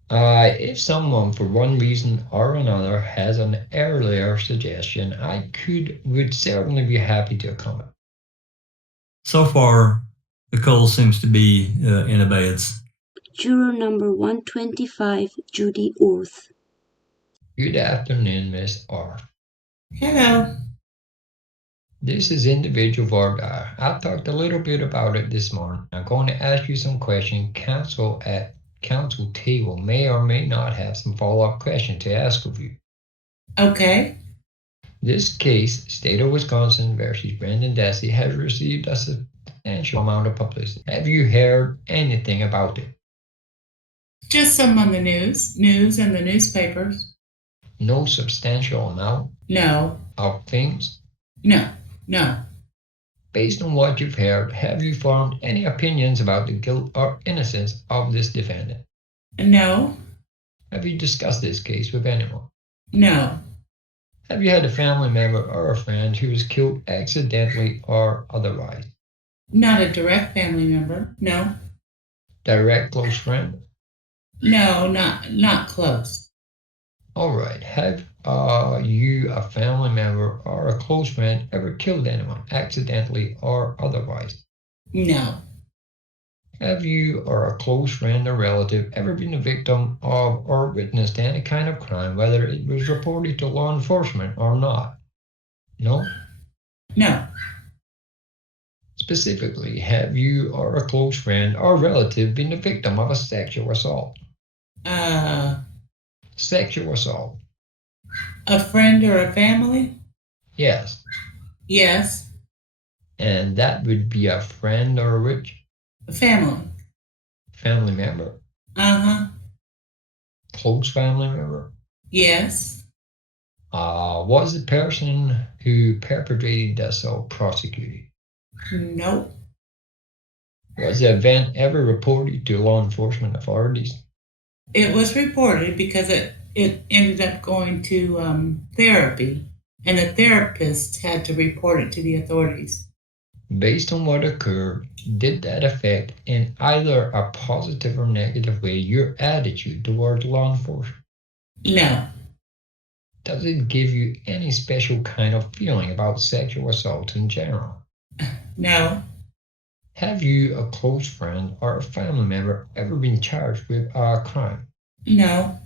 If someone for one reason or another has an earlier suggestion, I would certainly be happy to accommodate. So far, the coal seems to be in abeyance. Juror number 125, Judy Orth. Good afternoon, Miss R. Hello. This is individual Voir Dire. I talked a little bit about it this morning. I'm going to ask you some questions. Counsel at counsel table may or may not have some follow-up questions to ask of you. Okay. This case, State of Wisconsin versus Brendan Dassey, has received a substantial amount of publicity. Have you heard anything about it? Just some on the news and the newspapers. No substantial amount No. of things? No. Based on what you've heard, have you formed any opinions about the guilt or innocence of this defendant? No. Have you discussed this case with anyone? No. Have you had a family member or a friend who was killed accidentally or otherwise? Not a direct family member. No. Direct close friend? No, not close. All right. Have you, a family member or a close friend, ever killed anyone accidentally or otherwise? No. Have you or a close friend or relative ever been a victim of or witnessed any kind of crime, whether it was reported to law enforcement or not? No? No. Specifically, have you or a close friend or relative been a victim of a sexual assault? Sexual assault. A friend or a family? Yes. Yes. And that would be a friend or which? A family. Family member. Uh-huh. Close family member. Yes. Was the person who perpetrated the assault prosecuted? Nope. Was the event ever reported to law enforcement authorities? It was reported because it ended up going to therapy, and the therapist had to report it to the authorities. Based on what occurred, did that affect in either a positive or negative way your attitude towards law enforcement? No. Does it give you any special kind of feeling about sexual assault in general? No. Have you, a close friend or a family member, ever been charged with a crime? No.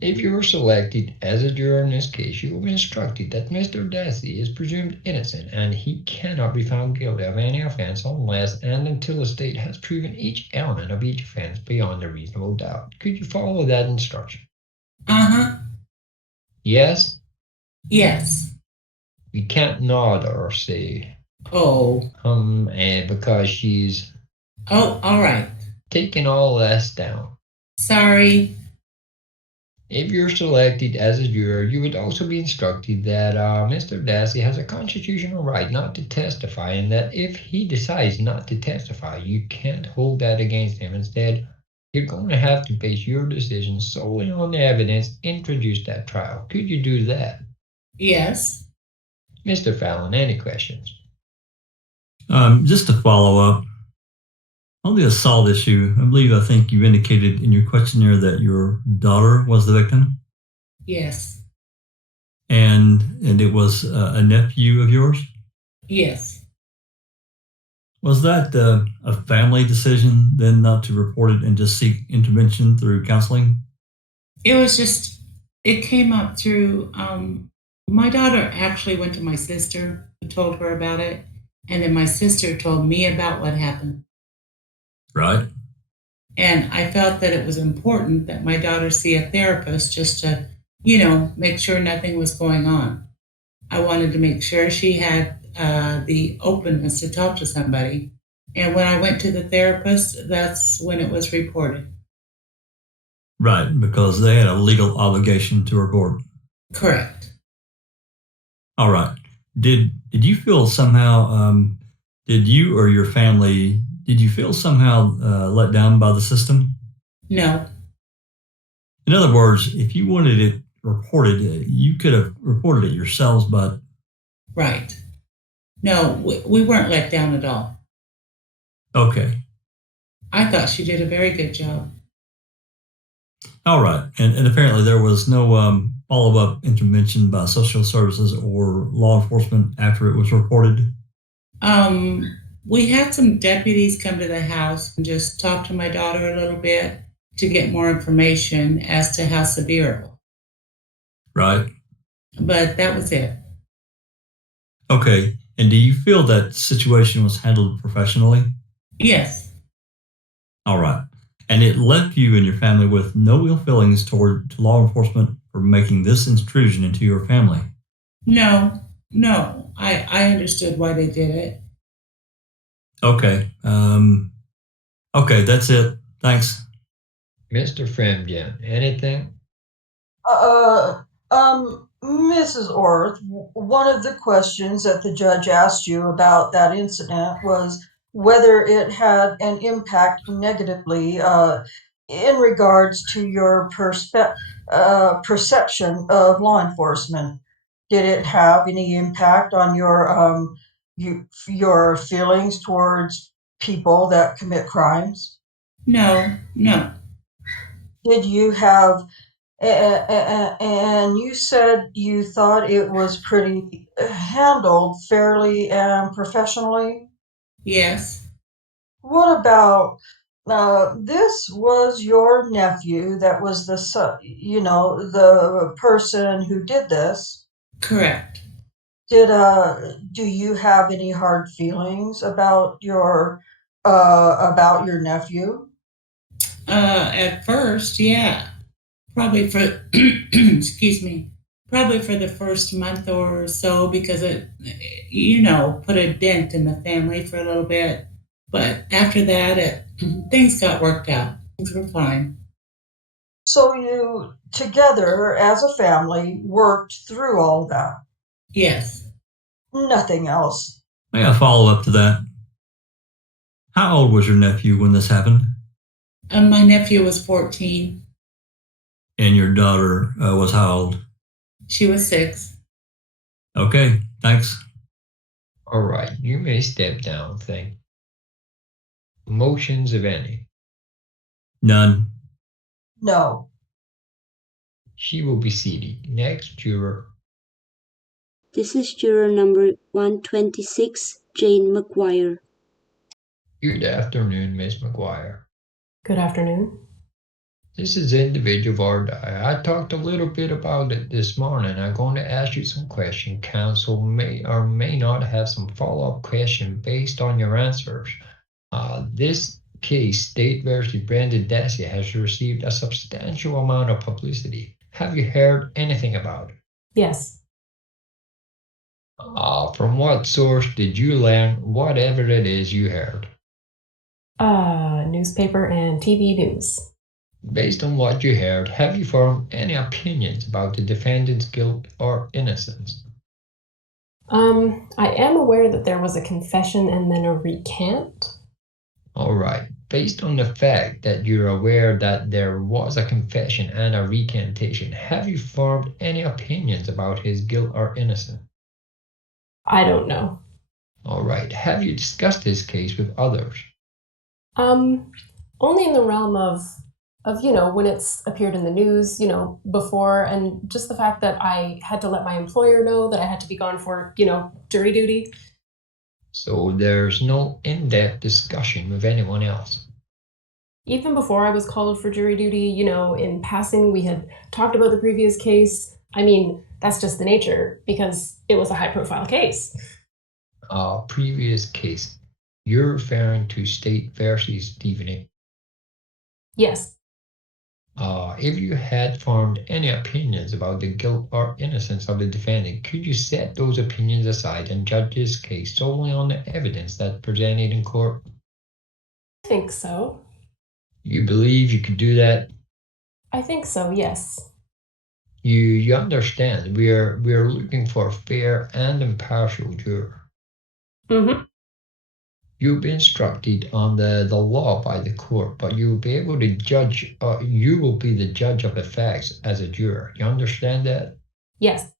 If you were selected as a juror in this case, you will be instructed that Mr. Dassey is presumed innocent and he cannot be found guilty of any offense unless and until the state has proven each element of each offense beyond a reasonable doubt. Could you follow that instruction? Uh-huh. Yes? Yes. We can't nod or say, Oh. because she's... Oh, all right. Taking all this down. Sorry. If you're selected as a juror, you would also be instructed that Mr. Dassey has a constitutional right not to testify, and that if he decides not to testify, you can't hold that against him. Instead, you're going to have to base your decision solely on the evidence introduced at trial. Could you do that? Yes. Mr. Fallon, any questions? Just to follow up, on the assault issue, I think you indicated in your questionnaire that your daughter was the victim? Yes. And it was a nephew of yours? Yes. Was that a family decision then not to report it and just seek intervention through counseling? It came up through, my daughter actually went to my sister who told her about it. And then my sister told me about what happened. Right. And I felt that it was important that my daughter see a therapist just to make sure nothing was going on. I wanted to make sure she had the openness to talk to somebody. And when I went to the therapist, that's when it was reported. Right, because they had a legal obligation to report. Correct. All right. Did you feel somehow, did you or your family, did you feel somehow let down by the system? No. In other words, if you wanted it reported, you could have reported it yourselves, but... Right. No, we weren't let down at all. Okay. I thought she did a very good job. All right. And apparently there was no follow-up intervention by social services or law enforcement after it was reported? We had some deputies come to the house and just talk to my daughter a little bit to get more information as to how severe it was. Right. But that was it. Okay. And do you feel that situation was handled professionally? Yes. All right. And it left you and your family with no ill feelings toward law enforcement for making this intrusion into your family? No. I understood why they did it. Okay. Okay, that's it. Thanks. Mr. FREMGEN, anything? Mrs. Orth, one of the questions that the judge asked you about that incident was whether it had an impact negatively in regards to your perception of law enforcement. Did it have any impact on your feelings towards people that commit crimes? No. Did you have and you said you thought it was pretty handled fairly and professionally? Yes. What about this was your nephew that was the person who did this? Correct. Do you have any hard feelings about your nephew? At first, yeah. Probably for, excuse me, probably for the first month or so because it, put a dent in the family for a little bit. But after that, things got worked out. Things were fine. So you together as a family worked through all that? Yes. Nothing else? May I follow up to that? How old was your nephew when this happened? My nephew was 14. And your daughter was how old? She was 6. Okay, thanks. All right, you may step down, thank you. Motions, if any? None. No. She will be seated. Next juror. This is juror number 126, Jane McGuire. Good afternoon, Miss McGuire. Good afternoon. This is individual Voir Dire. I talked a little bit about it this morning. I'm going to ask you some questions. Counsel may or may not have some follow-up question based on your answers. This case, State versus Brendan Dassey, has received a substantial amount of publicity. Have you heard anything about it? Yes. From what source did you learn whatever it is you heard? Newspaper and TV news. Based on what you heard, have you formed any opinions about the defendant's guilt or innocence? I am aware that there was a confession and then a recant. All right. Based on the fact that you're aware that there was a confession and a recantation, have you formed any opinions about his guilt or innocence? I don't know. All right. Have you discussed this case with others? Only in the realm of when it's appeared in the news, before, and just the fact that I had to let my employer know that I had to be gone for, jury duty. So there's no in-depth discussion with anyone else? Even before I was called for jury duty, in passing, we had talked about the previous case. I mean, that's just the nature because it was a high-profile case. Previous case. You're referring to State versus Stephen. Yes. If you had formed any opinions about the guilt or innocence of the defendant, could you set those opinions aside and judge this case solely on the evidence that presented in court? I think so. You believe you could do that? I think so, yes. You understand we're looking for a fair and impartial juror. Mm-hmm. You'll be instructed on the law by the court, but you'll be able to judge, you will be the judge of the facts as a juror. You understand that? Yes.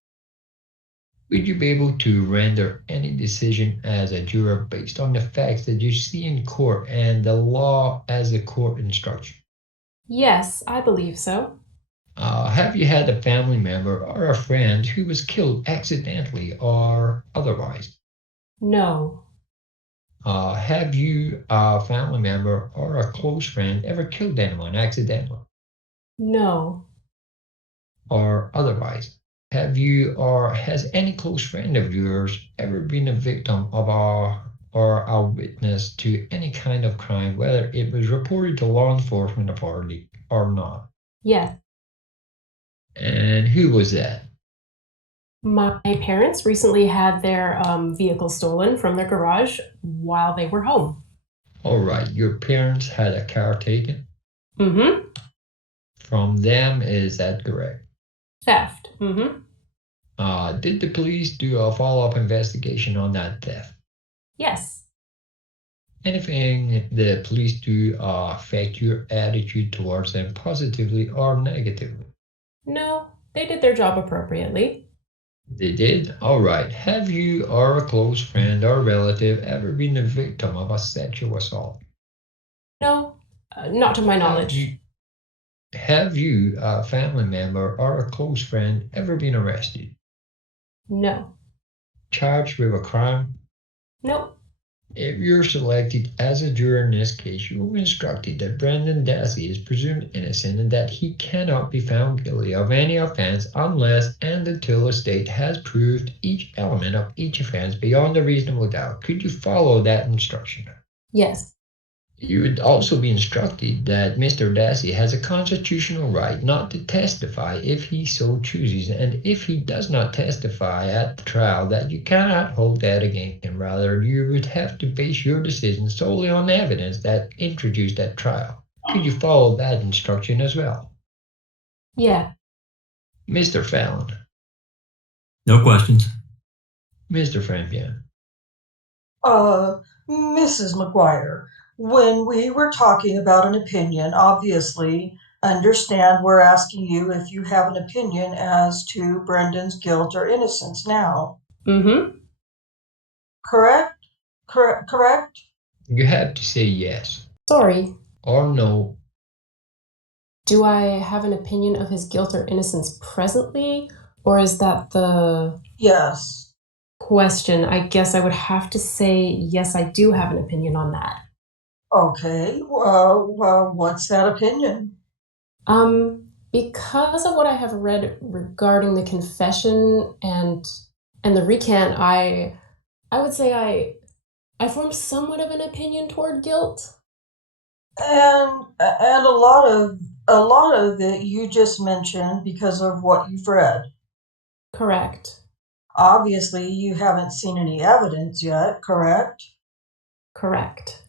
Would you be able to render any decision as a juror based on the facts that you see in court and the law as the court instruction? Yes, I believe so. Have you had a family member or a friend who was killed accidentally or otherwise? No. Have you, a family member or a close friend, ever killed anyone accidentally No. or otherwise? Have you or has any close friend of yours ever been a victim of or a witness to any kind of crime, whether it was reported to law enforcement authority or not? Yes. And who was that? My parents recently had their vehicle stolen from their garage while they were home. All right, your parents had a car taken? Mm-hmm. From them, is that correct? Theft. Mm-hmm. Did the police do a follow-up investigation on that theft? Yes. Anything the police do affect your attitude towards them positively or negatively? No, they did their job appropriately. They did? All right. Have you or a close friend or relative ever been the victim of a sexual assault? No, not to my knowledge. Have you, a family member or a close friend, ever been arrested? No. Charged with a crime? Nope. If you're selected as a juror in this case, you will be instructed that Brendan Dassey is presumed innocent and that he cannot be found guilty of any offense unless and until the state has proved each element of each offense beyond a reasonable doubt. Could you follow that instruction? Yes. You would also be instructed that Mr. Dassey has a constitutional right not to testify if he so chooses, and if he does not testify at the trial, that you cannot hold that against him. Rather, you would have to base your decision solely on the evidence that introduced at trial. Could you follow that instruction as well? Yeah. Mr. Fallon. No questions. Mr. FREMGEN. Mrs. McGuire, when we were talking about an opinion, obviously, understand we're asking you if you have an opinion as to Brendan's guilt or innocence now. Mm-hmm. Correct? Correct? You have to say yes. Sorry. Or no. Do I have an opinion of his guilt or innocence presently, or is that the Yes. question? I guess I would have to say yes, I do have an opinion on that. Okay. Well, what's that opinion? Because of what I have read regarding the confession and the recant, I would say I formed somewhat of an opinion toward guilt. And a lot of it you just mentioned because of what you've read. Correct. Obviously, you haven't seen any evidence yet, correct? Correct.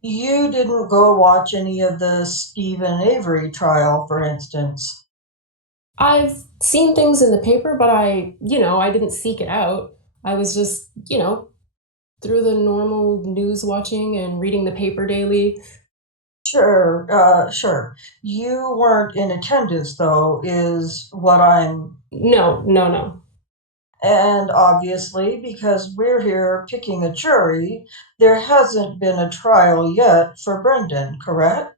You didn't go watch any of the Stephen Avery trial, for instance. I've seen things in the paper, but I didn't seek it out. I was just, through the normal news watching and reading the paper daily. Sure. You weren't in attendance, though, is what I'm... No. And obviously, because we're here picking a jury, there hasn't been a trial yet for Brendan, correct?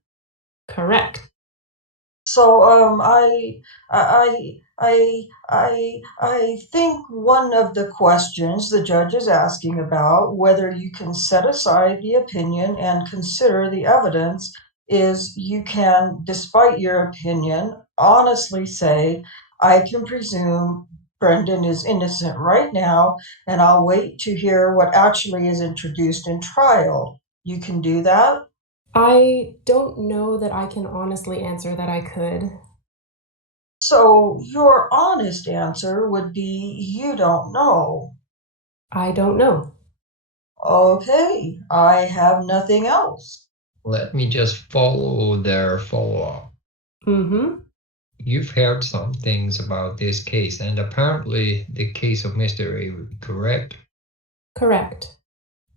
Correct. So, I think one of the questions the judge is asking about whether you can set aside the opinion and consider the evidence is you can, despite your opinion, honestly say, I can presume Brendan is innocent right now, and I'll wait to hear what actually is introduced in trial. You can do that? I don't know that I can honestly answer that I could. So your honest answer would be you don't know. I don't know. Okay, I have nothing else. Let me just follow their follow-up. Mm-hmm. You've heard some things about this case, and apparently the case of Mr. Avery, correct? Correct.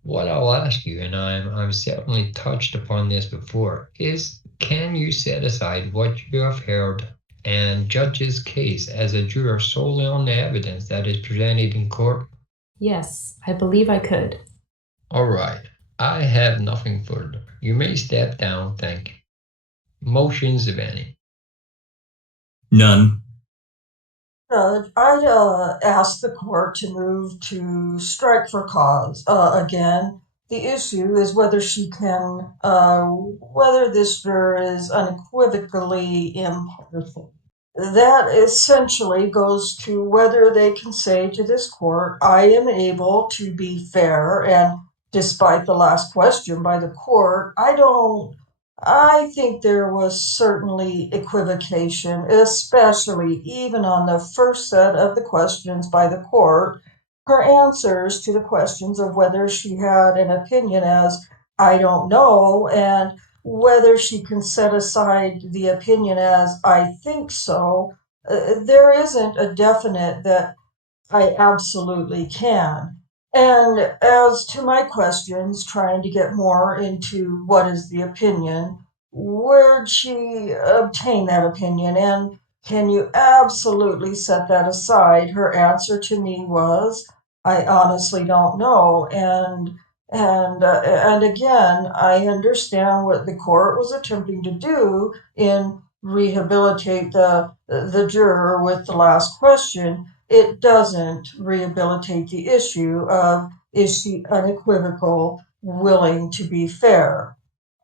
What I'll ask you, and I'm certainly touched upon this before, is can you set aside what you have heard and judge his case as a juror solely on the evidence that is presented in court? Yes, I believe I could. All right, I have nothing further. You may step down, thank you. Motions, if any. None. I'd ask the court to move to strike for cause. Again, the issue is whether whether this juror is unequivocally impartial. That essentially goes to whether they can say to this court, I am able to be fair. And despite the last question by the court, I think there was certainly equivocation, especially even on the first set of the questions by the court. Her answers to the questions of whether she had an opinion as I don't know, and whether she can set aside the opinion as I think so, there isn't a definite that I absolutely can. And as to my questions, trying to get more into what is the opinion, where'd she obtain that opinion? And can you absolutely set that aside? Her answer to me was, I honestly don't know. And again, I understand what the court was attempting to do in rehabilitate the juror with the last question. It doesn't rehabilitate the issue of is she unequivocal, willing to be fair.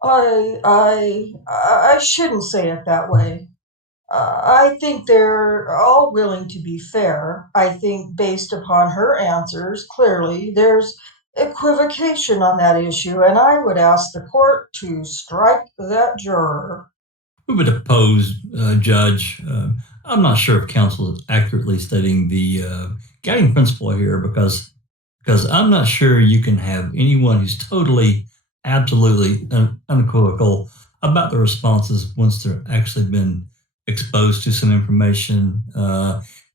I shouldn't say it that way. I think they're all willing to be fair. I think based upon her answers, clearly there's equivocation on that issue, and I would ask the court to strike that juror. We would oppose, Judge. I'm not sure if counsel is accurately stating the guiding principle here because I'm not sure you can have anyone who's totally, absolutely unequivocal about the responses once they're actually been exposed to some information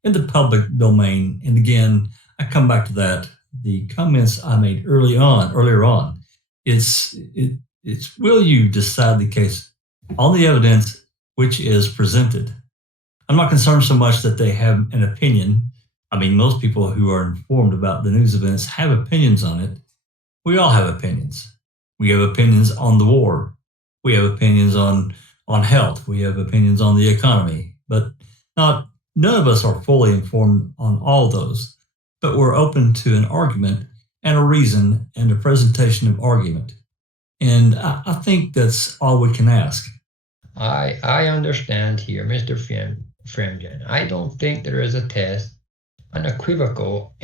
in the public domain. And again, I come back to that. The comments I made earlier on, it's will you decide the case on the evidence which is presented? I'm not concerned so much that they have an opinion. I mean, most people who are informed about the news events have opinions on it. We all have opinions. We have opinions on the war. We have opinions on health. We have opinions on the economy. But none of us are fully informed on all those. But we're open to an argument and a reason and a presentation of argument. And I think that's all we can ask. I understand here, Mr. FREMGEN. I don't think there is a test, unequivocal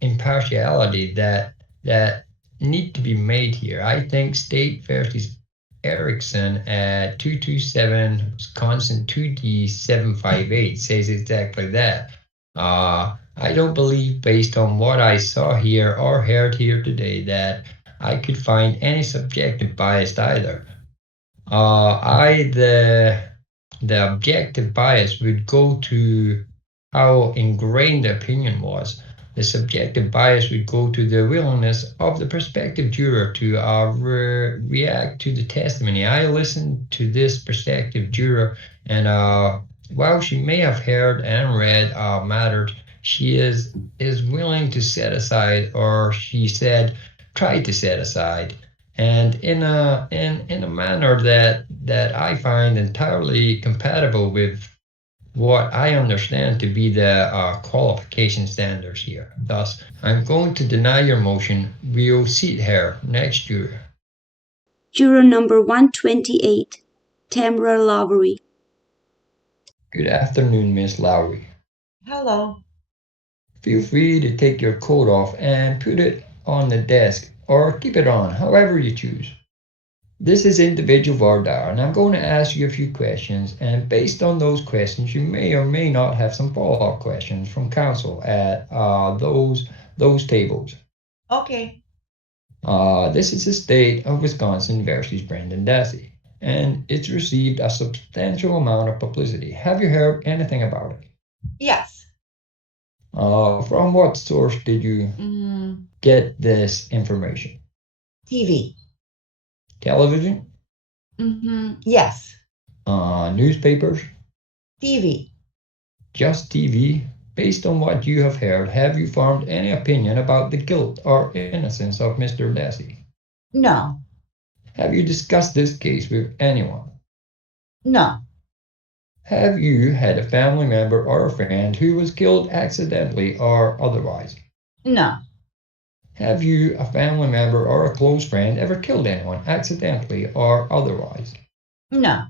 impartiality that need to be made here. I think State versus Erickson at 227 Wisconsin 2D758 says exactly that. I don't believe, based on what I saw here or heard here today, that I could find any subjective bias either. The objective bias would go to how ingrained the opinion was. The subjective bias would go to the willingness of the prospective juror to react to the testimony. I listened to this prospective juror, and while she may have heard and read matters, she is willing to set aside, or she said, try to set aside, and in a manner that I find entirely compatible with what I understand to be the qualification standards here. Thus, I'm going to deny your motion. We'll seat her. Next juror. Juror number 128, Tamara Lowry. Good afternoon, Miss Lowry. Hello. Feel free to take your coat off and put it on the desk, or keep it on, however you choose. This is individual Voir Dire, and I'm going to ask you a few questions, and based on those questions, you may or may not have some follow-up questions from counsel at those tables. Okay. This is the state of Wisconsin versus Brendan Dassey, and it's received a substantial amount of publicity. Have you heard anything about it? Yes. From what source did you get this information? TV. Television? Yes. Newspapers? TV. Just TV? Based on what you have heard, have you formed any opinion about the guilt or innocence of Mr. Dassey? No. Have you discussed this case with anyone? No. Have you had a family member or a friend who was killed accidentally or otherwise? No. Have you, a family member or a close friend, ever killed anyone accidentally or otherwise? No.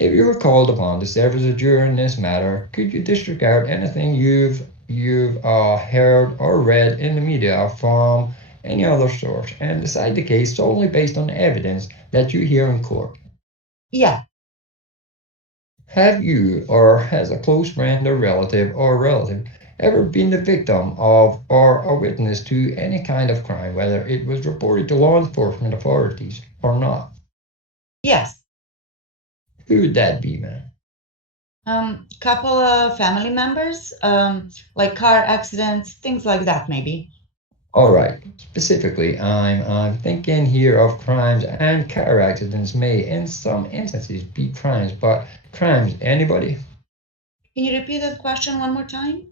If you were called upon to serve as a juror in this matter, could you disregard anything you've heard or read in the media from any other source and decide the case solely based on evidence that you hear in court? Yeah. Have you or has a close friend or relative ever been the victim of or a witness to any kind of crime, whether it was reported to law enforcement authorities or not? Yes. Who would that be, man? Couple of family members, like car accidents, things like that, maybe. All right. Specifically, I'm thinking here of crimes, and car accidents may, in some instances, be crimes, but crimes, anybody? Can you repeat that question one more time?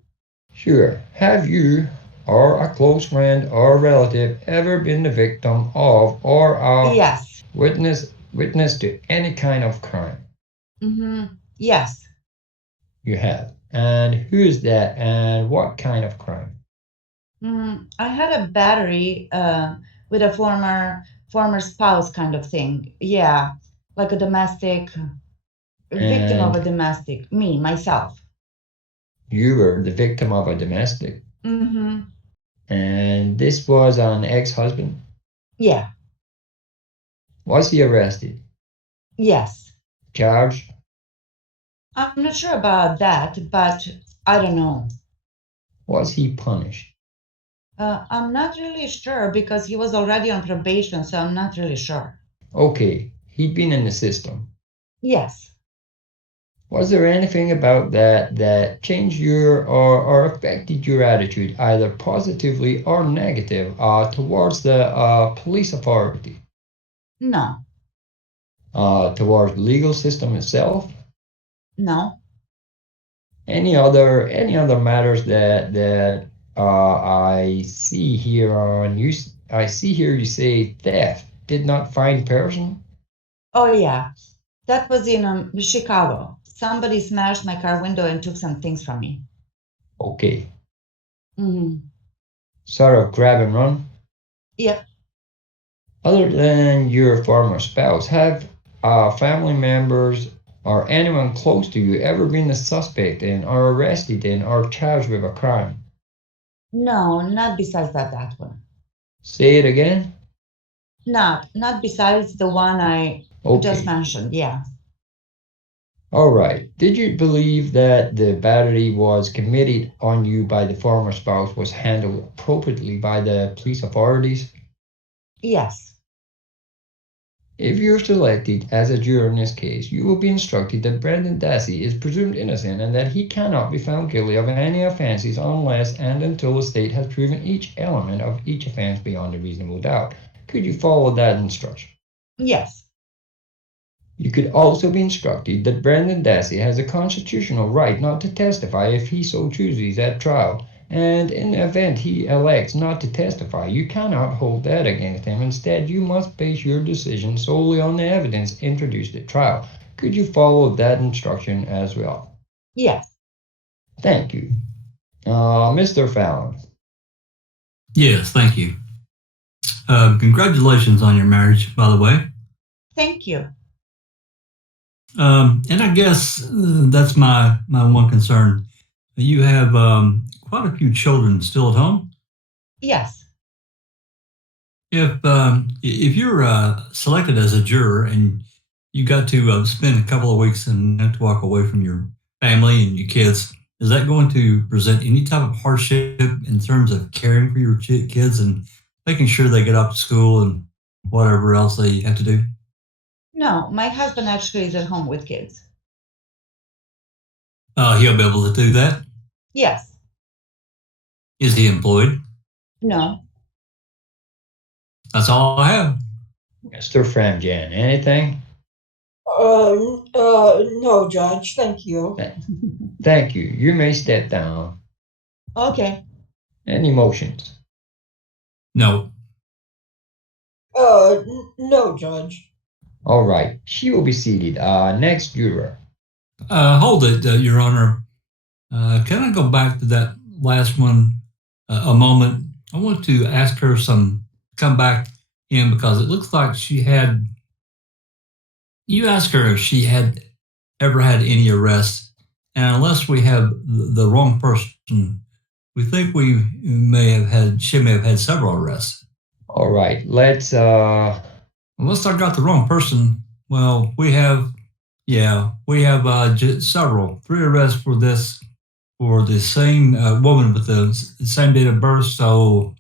Sure. Have you or a close friend or relative ever been the victim of or a Yes. witness to any kind of crime? Yes. You have. And who is that and what kind of crime? I had a battery with a former spouse kind of thing. Yeah, like a domestic victim of a domestic. Me, myself. You were the victim of a domestic. And this was an ex-husband? Yeah. Was he arrested? Yes. Charged? I'm not sure about that, but I don't know. Was he punished? I'm not really sure because he was already on probation, so I'm not really sure. Okay, he'd been in the system. Yes. Was there anything about that changed your or affected your attitude, either positively or negative, towards the police authority? No. Towards the legal system itself? No. Any other matters that I see here on you? I see here you say theft, did not find person. Oh yeah, that was in Chicago. Somebody smashed my car window and took some things from me. Okay. Sort of grab and run. Yep. Other than your former spouse, have family members or anyone close to you ever been a suspect in or arrested in or charged with a crime? No, not besides that one. Say it again? Not besides the one I just mentioned, yeah. All right. Did you believe that the battery was committed on you by the former spouse was handled appropriately by the police authorities? Yes. If you're selected as a juror in this case, you will be instructed that Brendan Dassey is presumed innocent and that he cannot be found guilty of any offenses unless and until the state has proven each element of each offense beyond a reasonable doubt. Could you follow that instruction? Yes. You could also be instructed that Brendan Dassey has a constitutional right not to testify if he so chooses at trial, and in the event he elects not to testify, you cannot hold that against him. Instead, you must base your decision solely on the evidence introduced at trial. Could you follow that instruction as well? Yes. Thank you. Mr. Fallon. Yes, thank you. Congratulations on your marriage, by the way. Thank you. And I guess that's my one concern. You have quite a few children still at home? Yes. If you're selected as a juror and you got to spend a couple of weeks and have to walk away from your family and your kids, is that going to present any type of hardship in terms of caring for your kids and making sure they get off to school and whatever else they have to do? No, my husband actually is at home with kids. He'll be able to do that? Yes. Is he employed? No. That's all I have. Mr. FREMGEN, anything? No, Judge, thank you. Thank you. You may step down. Okay. Any motions? No. No, Judge. All right. She will be seated. Next juror. Hold it, Your Honor. Can I go back to that last one a moment? I want to ask her come back in because it looks like you asked her if she had ever had any arrests, and unless we have the wrong person, we think she may have had several arrests. All right. Let's Unless I got the wrong person, well, we have several, 3 arrests for the same woman with the same date of birth. So,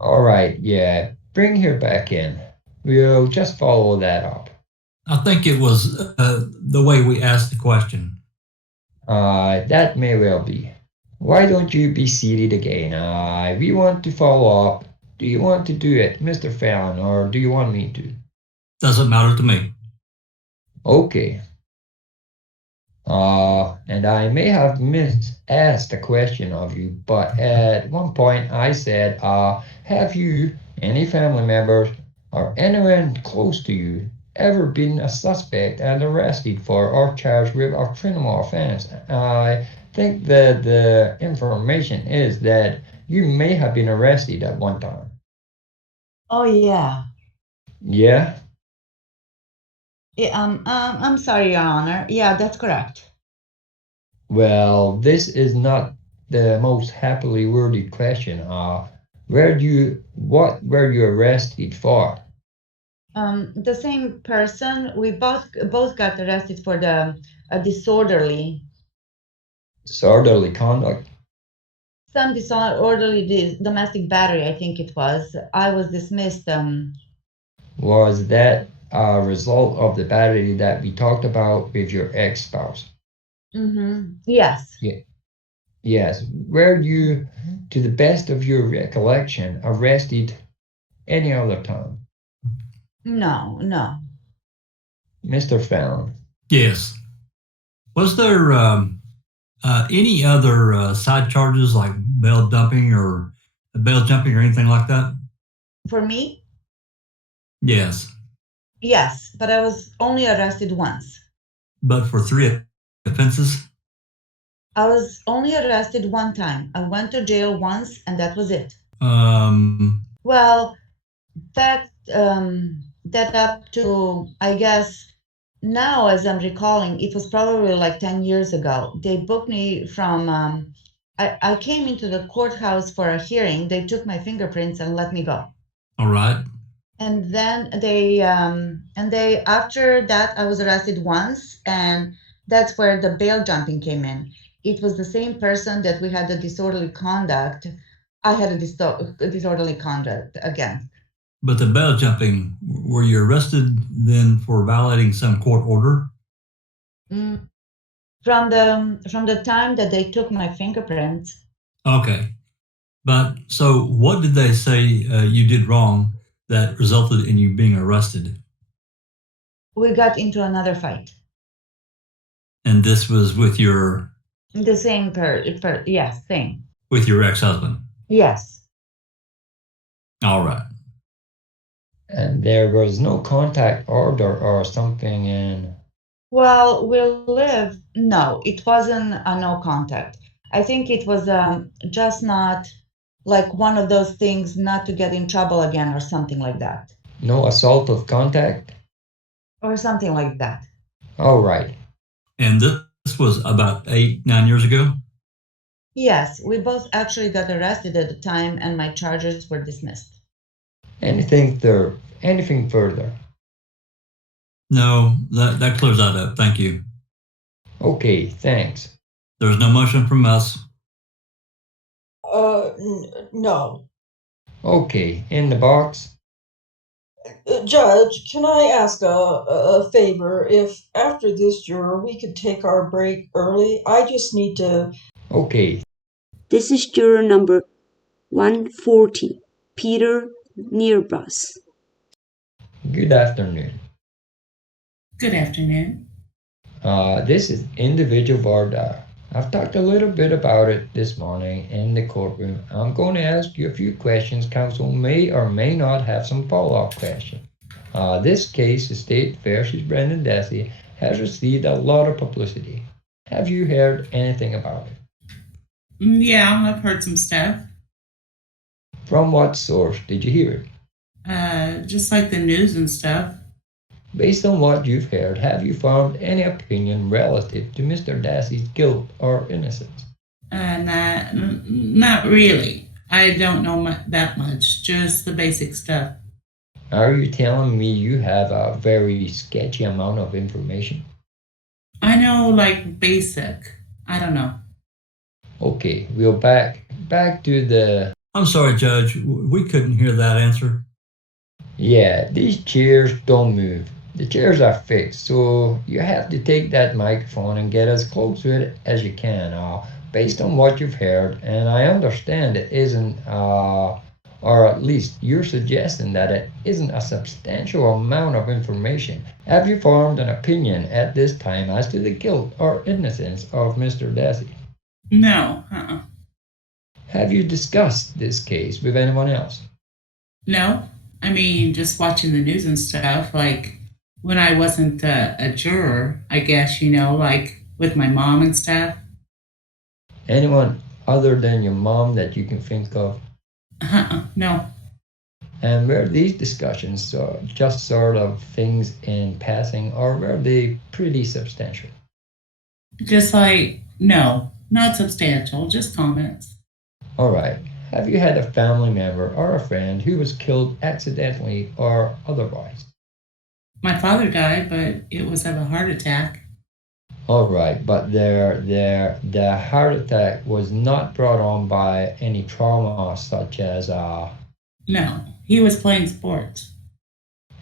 all right, yeah, bring her back in. We'll just follow that up. I think it was the way we asked the question. That may well be. Why don't you be seated again? We want to follow up. Do you want to do it, Mr. Fallon, or do you want me to? Doesn't matter to me. Okay. And I may have asked a question of you, but at one point I said, have you, any family members, or anyone close to you ever been a suspect and arrested for or charged with a criminal offense? I think that the information is that you may have been arrested at one time. Oh, yeah. Yeah? I'm sorry, Your Honor. Yeah, that's correct. Well, this is not the most happily worded question. What were you arrested for? The same person. We both got arrested for the disorderly Conduct? Some disorderly domestic battery, I think it was. I was dismissed. Was that a result of the battery that we talked about with your ex-spouse? Yes. Yeah. Yes. Were you, to the best of your recollection, arrested any other time? No. Mr. Fallon? Yes. Was there any other side charges like bail jumping or anything like that? For me? Yes. Yes, but I was only arrested once. But for 3 offenses? I was only arrested one time. I went to jail once, and that was it. Well, that up to, I guess, now as I'm recalling, it was probably like 10 years ago. They booked me from, I came into the courthouse for a hearing. They took my fingerprints and let me go. All right. And then they after that, I was arrested once, and that's where the bail jumping came in. It was the same person that we had the disorderly conduct. I had a disorderly conduct again. But the bail jumping, were you arrested then for violating some court order? From the time that they took my fingerprints. Okay. But so what did they say you did wrong that resulted in you being arrested? We got into another fight. And this was with your... The same yes, same. With your ex-husband? Yes. All right. And there was no contact order or something in... Well, no, it wasn't a no contact. I think it was just not like one of those things not to get in trouble again or something like that. No assault of contact? Or something like that. All right. And this was about 8-9 years ago? Yes, we both actually got arrested at the time and my charges were dismissed. Anything further? No, that clears that up. Thank you. Okay, thanks. There's no motion from us. No. Okay, in the box. Judge, can I ask a favor? If after this juror we could take our break early, I just need to. Okay. This is juror number 140, Peter Nierbus. Good afternoon. Good afternoon. This is individual Voir Dire. I've talked a little bit about it this morning in the courtroom. I'm going to ask you a few questions. Counsel may or may not have some follow-up questions. This case, the State versus Brendan Dassey, has received a lot of publicity. Have you heard anything about it? Yeah, I've heard some stuff. From what source did you hear it? Just like the news and stuff. Based on what you've heard, have you formed any opinion relative to Mr. Dassey's guilt or innocence? Not really. I don't know that much, just the basic stuff. Are you telling me you have a very sketchy amount of information? I know, like, basic. I don't know. Okay, we'll back to the... I'm sorry, Judge. We couldn't hear that answer. Yeah, these chairs don't move. The chairs are fixed, so you have to take that microphone and get as close to it as you can. Based on what you've heard, and I understand it isn't, or at least you're suggesting that it isn't a substantial amount of information. Have you formed an opinion at this time as to the guilt or innocence of Mr. Dassey? No. Have you discussed this case with anyone else? No. I mean, just watching the news and stuff, like when I wasn't a juror, I guess, like with my mom and stuff. Anyone other than your mom that you can think of? No. And were these discussions just sort of things in passing, or were they pretty substantial? Just like, no, not substantial, just comments. All right. Have you had a family member or a friend who was killed accidentally or otherwise? My father died, but it was of a heart attack. All right, but the heart attack was not brought on by any trauma such as No, he was playing sports.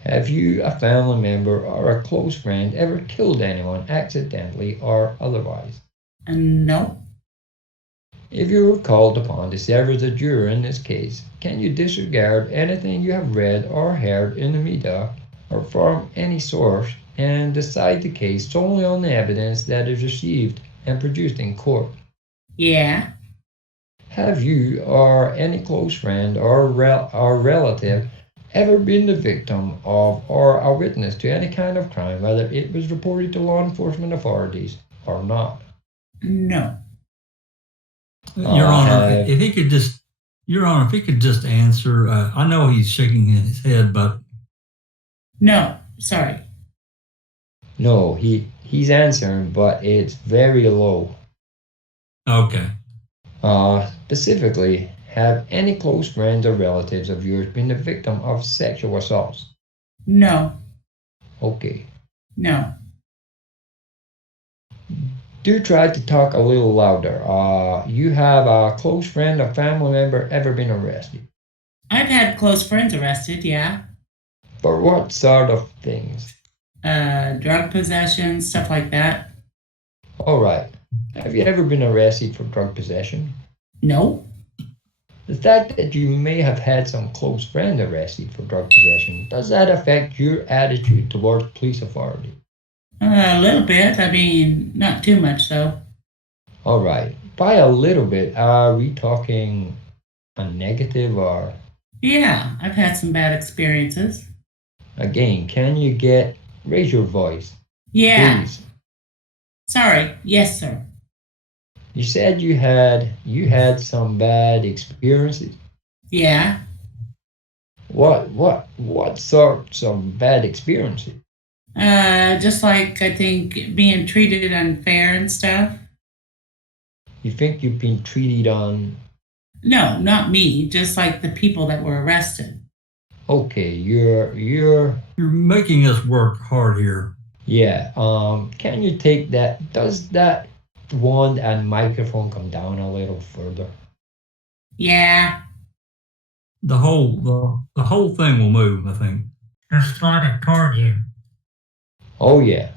Have you, a family member or a close friend, ever killed anyone accidentally or otherwise? No. If you were called upon to serve as a juror in this case, can you disregard anything you have read or heard in the media or from any source and decide the case solely on the evidence that is received and produced in court? Yeah. Have you or any close friend or relative ever been the victim of or a witness to any kind of crime, whether it was reported to law enforcement authorities or not? No. Your Honor, if he could just answer, I know he's shaking his head, but... No, sorry. No, he's answering, but it's very low. Okay. Specifically, have any close friends or relatives of yours been the victim of sexual assaults? No. Okay. No. Do try to talk a little louder. You have a close friend or family member ever been arrested? I've had close friends arrested, yeah. For what sort of things? Drug possession, stuff like that. All right. Have you ever been arrested for drug possession? No. The fact that you may have had some close friend arrested for drug possession, does that affect your attitude towards police authority? A little bit. I mean, not too much, though. All right. By a little bit, are we talking a negative or? Yeah, I've had some bad experiences. Again, can you raise your voice? Yeah. Please. Sorry. Yes, sir. You said you had some bad experiences? Yeah. What sorts of bad experiences? Just like, I think, being treated unfair and stuff. You think you've been treated on? No, not me. Just like the people that were arrested. Okay, You're making us work hard here. yeah. Can you take that? Does that wand and microphone come down a little further? Yeah. The whole thing will move, I think. Just slide it toward you. Oh yeah.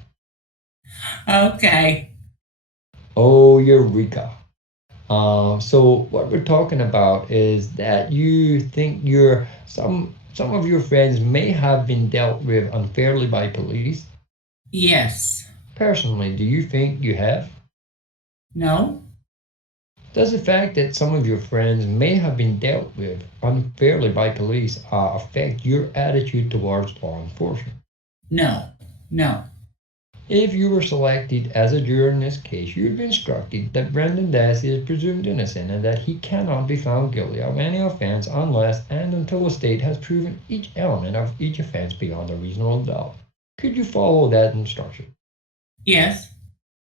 Okay. Oh Eureka. So what we're talking about is that you think some of your friends may have been dealt with unfairly by police. Yes. Personally, do you think you have? No. Does the fact that some of your friends may have been dealt with unfairly by police affect your attitude towards law enforcement? No. No. If you were selected as a juror in this case, you'd be instructed that Brendan Dassey is presumed innocent and that he cannot be found guilty of any offense unless and until the state has proven each element of each offense beyond a reasonable doubt. Could you follow that instruction? Yes.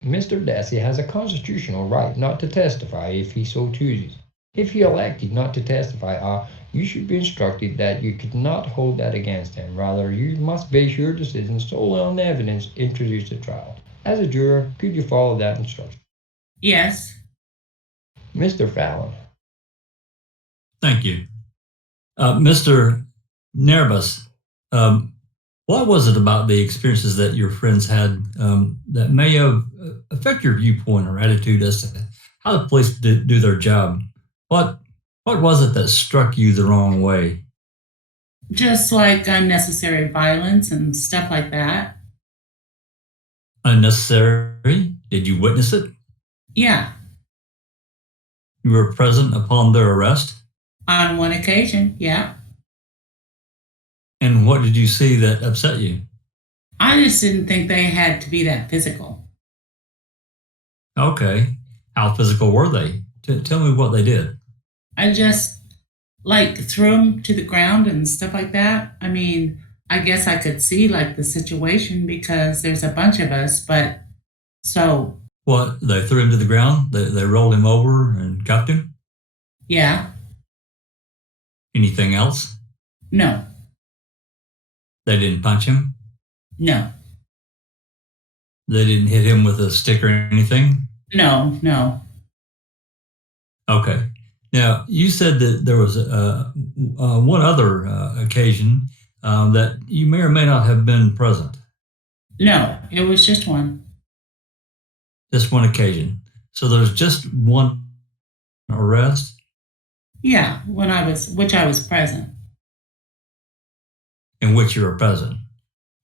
Mr. Dassey has a constitutional right not to testify if he so chooses. If he elected not to testify, you should be instructed that you could not hold that against him. Rather, you must base your decision solely on the evidence introduced at trial. As a juror, could you follow that instruction? Yes. Mr. Fallon. Thank you. Mr. Nerbus, what was it about the experiences that your friends had that may have affected your viewpoint or attitude as to how the police do their job? What was it that struck you the wrong way? Just like unnecessary violence and stuff like that. Unnecessary? Did you witness it? Yeah. You were present upon their arrest? On one occasion, yeah. And what did you see that upset you? I just didn't think they had to be that physical. Okay. How physical were they? Tell me what they did. I just threw them to the ground and stuff like that. I mean, I guess I could see the situation because there's a bunch of us, but so. What, they threw him to the ground? They rolled him over and cuffed him? Yeah. Anything else? No. They didn't punch him? No. They didn't hit him with a stick or anything? No. Okay. Now, you said that there was one other occasion that you may or may not have been present. No, it was just one. Just one occasion. So there's just one arrest? Yeah, which I was present. In which you were present.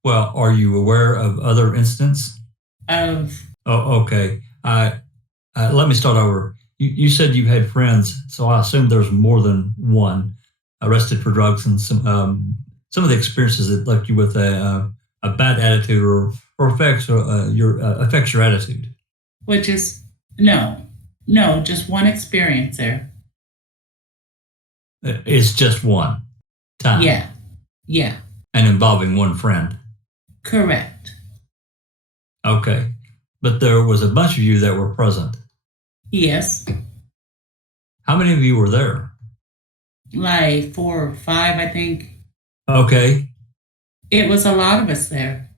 Well, are you aware of other incidents? Oh, okay. Let me start over. You said you had friends, so I assume there's more than one arrested for drugs, and some of the experiences that left you with a bad attitude or affects your attitude. Which is no, just one experience there. It's just one time. Yeah. And involving one friend. Correct. Okay. But there was a bunch of you that were present. Yes. How many of you were there? 4 or 5, I think. Okay. It was a lot of us there.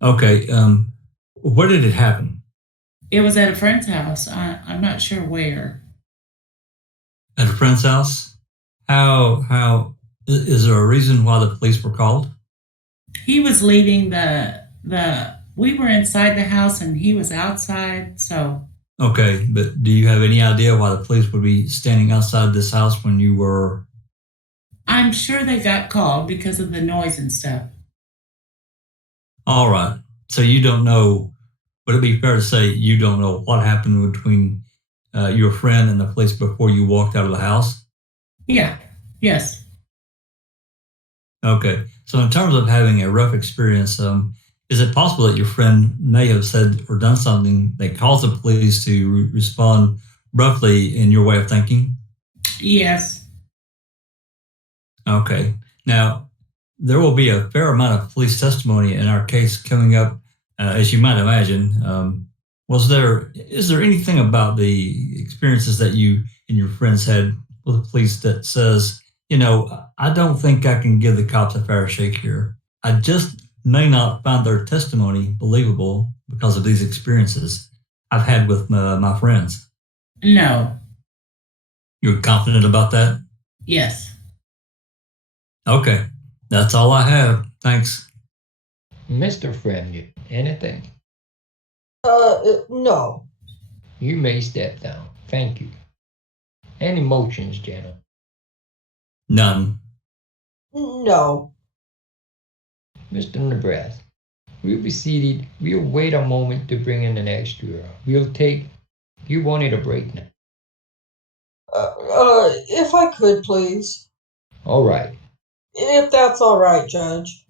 Okay. Where did it happen? It was at a friend's house. I'm not sure where. At a friend's house? How is there a reason why the police were called? He was leaving we were inside the house and he was outside, so. Okay, but do you have any idea why the police would be standing outside this house when you were? I'm sure they got called because of the noise and stuff. All right. So you don't know, would it be fair to say you don't know what happened between your friend and the police before you walked out of the house? Yeah. Yes. Okay. So in terms of having a rough experience, is it possible that your friend may have said or done something that caused the police to respond roughly in your way of thinking? Yes. Okay. Now, there will be a fair amount of police testimony in our case coming up, as you might imagine. Is there anything about the experiences that you and your friends had with the police that says I don't think I can give the cops a fair shake here. I just may not find their testimony believable because of these experiences I've had with my friends. No. You're confident about that? Yes. Okay. That's all I have. Thanks. Mr. FREMGEN, anything? No. You may step down. Thank you. Any motions, gentlemen? None. No. Mr. Nebraska, we'll be seated. We'll wait a moment to bring in the next juror. You wanted a break now. If I could, please. All right. If that's all right, Judge.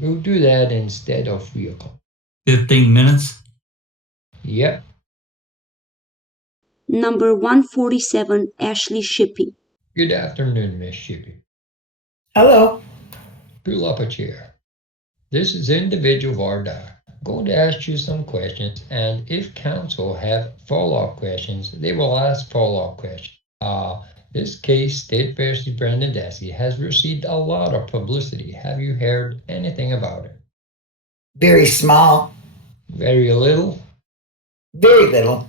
We'll do that instead of 3 o'clock. 15 minutes? Yep. Number 147, Ashley Shippey. Good afternoon, Miss Shippey. Hello. Pull up a chair. This is individual Voir Dire. I'm going to ask you some questions, and if counsel have follow-up questions, they will ask follow-up questions. This case, State vs. Brendan Dassey, has received a lot of publicity. Have you heard anything about it? Very small. Very little? Very little.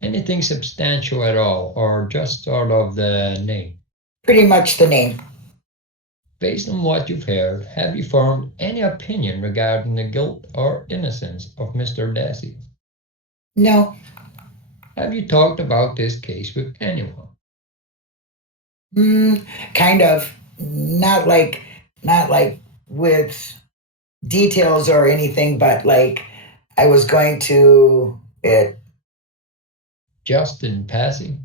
Anything substantial at all, or just sort of the name? Pretty much the name. Based on what you've heard, have you formed any opinion regarding the guilt or innocence of Mr. Dassey? No. Have you talked about this case with anyone? Kind of. Not like with details or anything, but like I was going to it. Just in passing?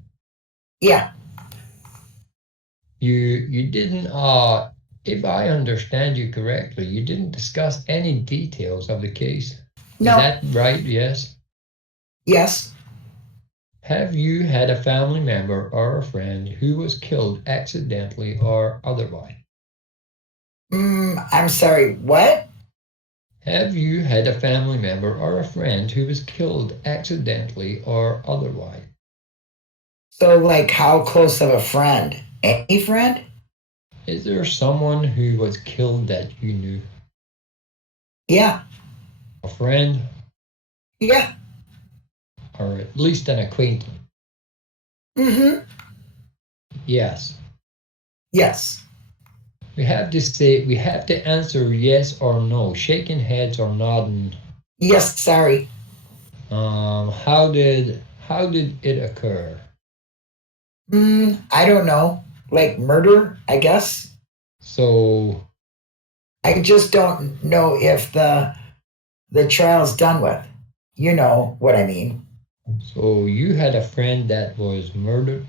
Yeah. You didn't, if I understand you correctly, you didn't discuss any details of the case. No. Is that right? Yes? Yes. Have you had a family member or a friend who was killed accidentally or otherwise? I'm sorry, what? Have you had a family member or a friend who was killed accidentally or otherwise? So, like, how close of a friend? Any friend? Is there someone who was killed that you knew? Yeah. A friend? Yeah. Or at least an acquaintance? Mm-hmm. Yes. Yes. We have to answer yes or no, shaking heads or nodding. Yes, sorry. How did it occur? I don't know. Like murder, I guess. So I just don't know if the trial's done with. You know what I mean. So you had a friend that was murdered?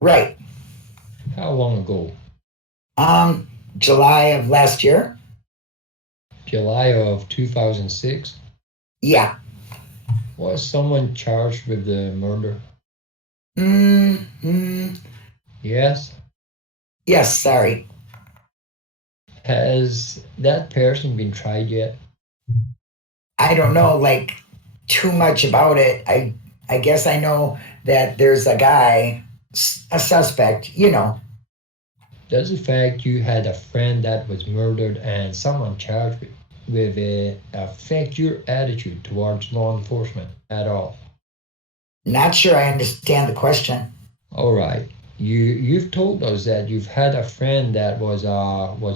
Right. How long ago? July of last year. July of 2006? Yeah. Was someone charged with the murder? Yes? Yes, sorry. Has that person been tried yet? I don't know, like, too much about it. I guess I know that there's a guy, a suspect, you know. Does the fact you had a friend that was murdered and someone charged with it affect your attitude towards law enforcement at all? Not sure I understand the question. All right. You've told us that you've had a friend that was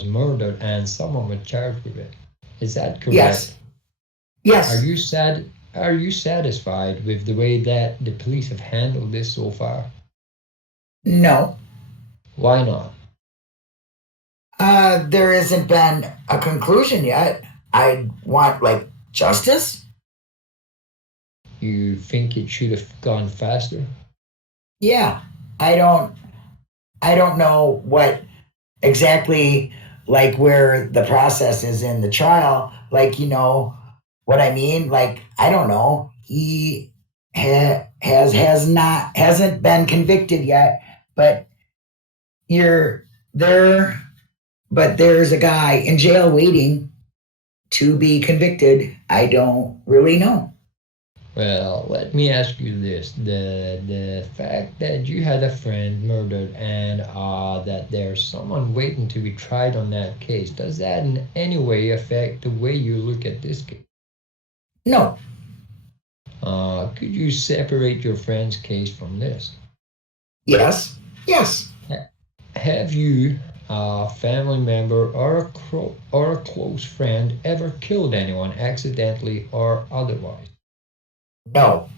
murdered and someone was charged with it. Is that correct? Yes. Yes. Are you satisfied with the way that the police have handled this so far? No. Why not? There hasn't been a conclusion yet. I want, like, justice. You think it should have gone faster? Yeah. I don't know what exactly, like, where the process is in the trial. Like, you know what I mean? Like, I don't know. He hasn't been convicted yet, but you're there. But there's a guy in jail waiting to be convicted. I don't really know. Well, let me ask you this: the fact that you had a friend murdered and that there's someone waiting to be tried on that case, does that in any way affect the way you look at this case? No. Could you separate your friend's case from this? Yes. Yes. Have you, a family member or a close friend, ever killed anyone accidentally or otherwise? No.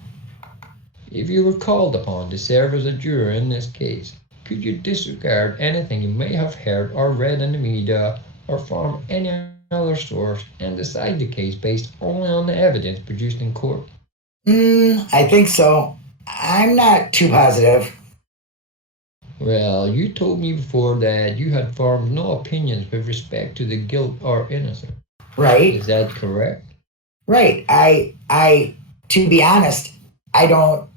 If you were called upon to serve as a juror in this case, could you disregard anything you may have heard or read in the media or from any other source and decide the case based only on the evidence produced in court? I think so. I'm not too positive. Well, you told me before that you had formed no opinions with respect to the guilt or innocence. Right. Is that correct? Right. To be honest, I don't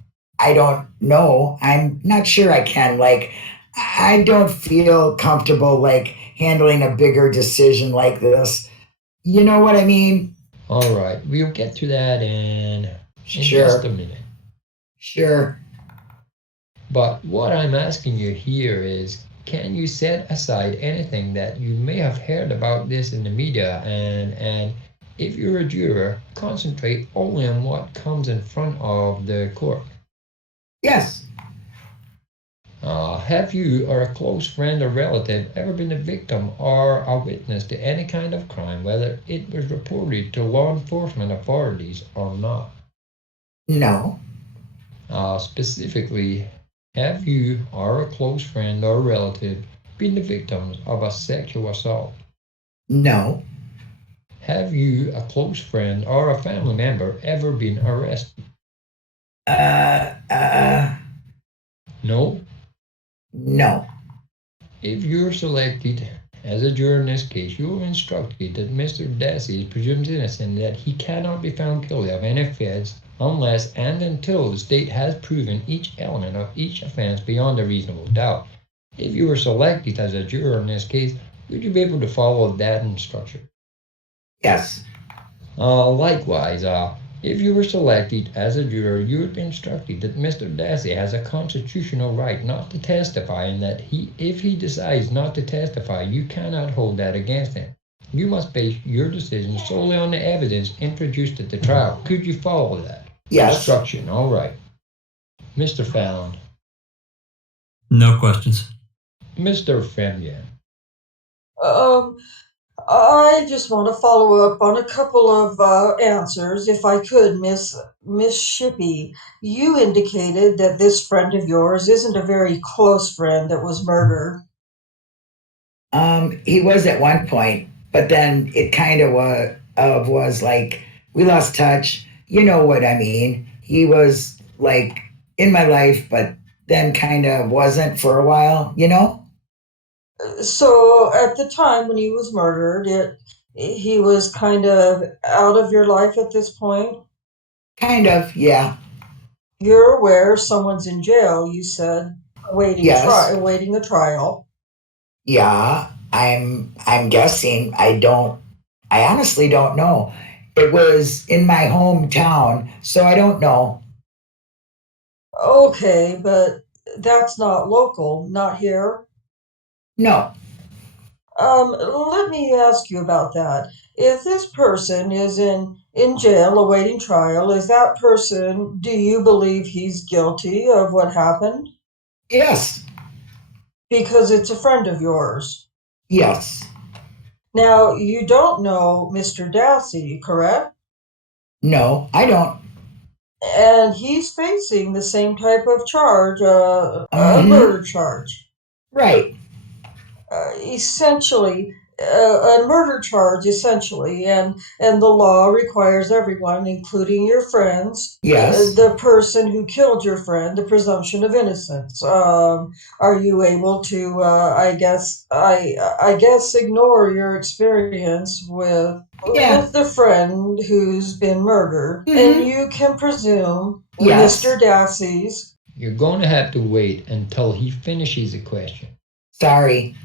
know. I'm not sure I can. Like, I don't feel comfortable, like, handling a bigger decision like this. You know what I mean? All right, we'll get to that in Sure. just a minute. Sure. But what I'm asking you here is, can you set aside anything that you may have heard about this in the media and if you're a juror, concentrate only on what comes in front of the court? Yes. Have you or a close friend or relative ever been a victim or a witness to any kind of crime, whether it was reported to law enforcement authorities or not? No. Specifically, have you or a close friend or relative been the victims of a sexual assault? No. Have you, a close friend or a family member, ever been arrested? No? No. If you're selected as a juror in this case, you are instructed that Mr. Dassey is presumed innocent and that he cannot be found guilty of any offense unless and until the state has proven each element of each offense beyond a reasonable doubt. If you were selected as a juror in this case, would you be able to follow that instruction? Yes. Likewise, if you were selected as a juror, you would be instructed that Mr. Dassey has a constitutional right not to testify and that if he decides not to testify, you cannot hold that against him. You must base your decision solely on the evidence introduced at the trial. Could you follow that? Yes. Instruction, all right. Mr. Fallon. No questions. Mr. FREMGEN. I just want to follow up on a couple of answers, if I could, Miss Shippey. You indicated that this friend of yours isn't a very close friend that was murdered. He was at one point, but then it kind of was like we lost touch. You know what I mean? He was like in my life, but then kind of wasn't for a while. You know? So at the time when he was murdered, he was kind of out of your life at this point? Kind of, yeah. You're aware someone's in jail, you said, awaiting Yes. awaiting a trial. Yeah, I'm guessing. I honestly don't know. It was in my hometown, so I don't know. Okay, but that's not local, not here. No. Let me ask you about that. If this person is in jail awaiting trial, is that person, do you believe he's guilty of what happened? Yes. Because it's a friend of yours. Yes. Now, you don't know Mr. Dassey, correct? No, I don't. And he's facing the same type of charge, a murder charge. Right. Essentially, a murder charge, essentially, and the law requires everyone, including your friends, Yes. the person who killed your friend, the presumption of innocence. Are you able to? I guess ignore your experience with the friend who's been murdered, and you can presume Mr. Dassey's. You're going to have to wait until he finishes the question. Sorry.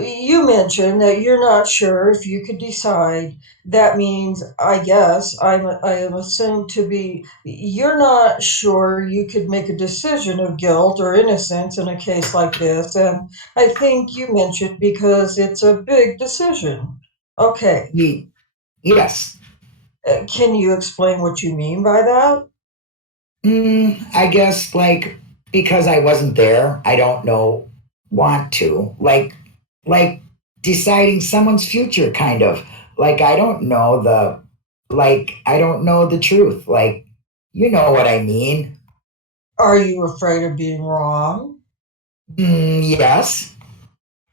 You mentioned that you're not sure if you could decide. That means, I guess, I am assumed to be, you're not sure you could make a decision of guilt or innocence in a case like this. And I think you mentioned because it's a big decision. Okay. Yes. Can you explain what you mean by that? I guess, like, because I wasn't there, I don't know, want to. Like deciding someone's future, kind of. Like, I don't know the truth. Like, you know what I mean. Are you afraid of being wrong? Yes.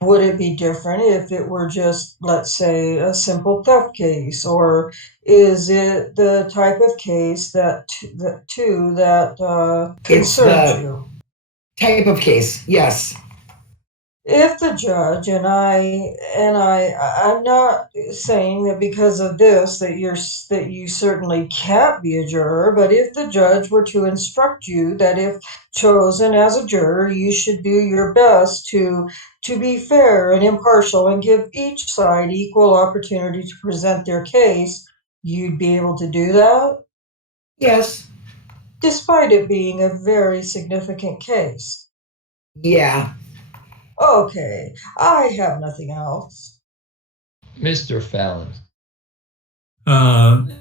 Would it be different if it were just, let's say, a simple theft case, or is it the type of case that It's concerns the you? type of case, yes. If the judge I'm not saying that because of this that you certainly can't be a juror, but if the judge were to instruct you that if chosen as a juror, you should do your best to be fair and impartial and give each side equal opportunity to present their case, you'd be able to do that, Yes. despite it being a very significant case. Yeah. Okay, I have nothing else. Mr. Fallon.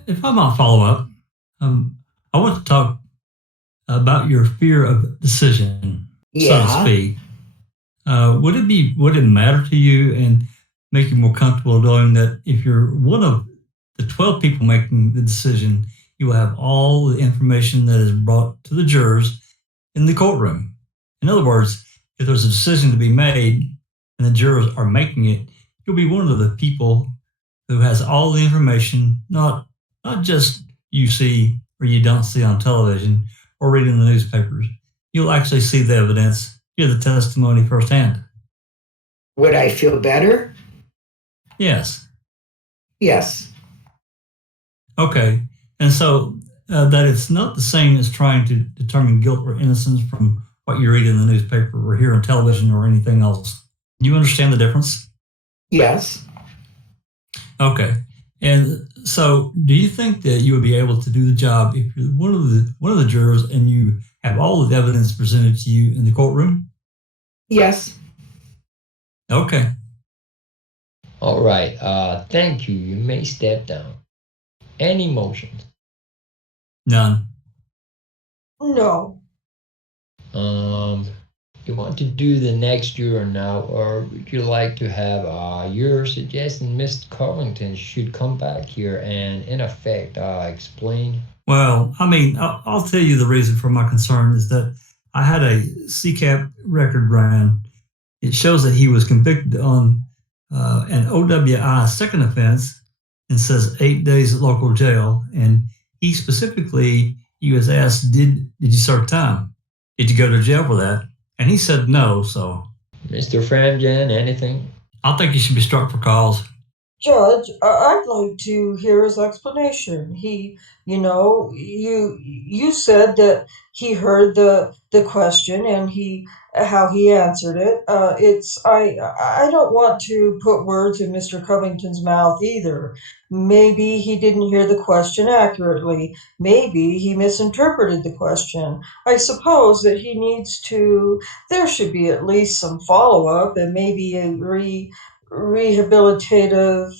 If I might follow up, I want to talk about your fear of decision, so to speak. Would it matter to you and make you more comfortable knowing that if you're one of the 12 people making the decision, you will have all the information that is brought to the jurors in the courtroom? In other words, if there's a decision to be made and the jurors are making it, you'll be one of the people who has all the information, not just you see or you don't see on television or read in the newspapers. You'll actually see the evidence, hear the testimony firsthand. Would I feel better? Yes. Yes. Okay. And so that it's not the same as trying to determine guilt or innocence from what you read in the newspaper or hear on television or anything else. Do you understand the difference? Yes. Okay. And so do you think that you would be able to do the job if you're one of the jurors and you have all of the evidence presented to you in the courtroom? Yes. Okay. All right. Thank you. You may step down. Any motions? None. No. You want to do the next juror now, or would you like to have your suggestion Mr. Covington should come back here and in effect explain? Well, I mean, I'll tell you the reason for my concern is that I had a CCAP record ran. It shows that he was convicted on an OWI second offense and says 8 days at local jail. And he was asked, did you serve time? Did you go to jail for that? And he said no, so. Mr. FREMGEN, anything? I think he should be struck for cause. Judge, I'd like to hear his explanation. You said that he heard the question and how he answered it. I don't want to put words in Mr. Covington's mouth either. Maybe he didn't hear the question accurately. Maybe he misinterpreted the question. I suppose that there should be at least some follow up and maybe a rehabilitative.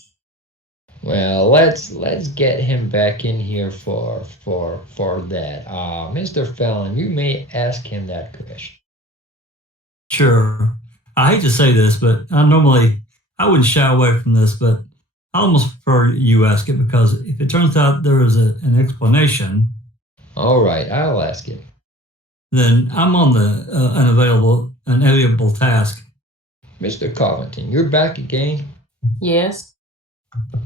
Well, let's get him back in here for that. Mr. Fallon, you may ask him that question. Sure. I hate to say this, but I wouldn't shy away from this, but I almost prefer you ask it because if it turns out there is an explanation. All right, I'll ask it. Then I'm on the unavailable task. Mr. Covington, you're back again? Yes.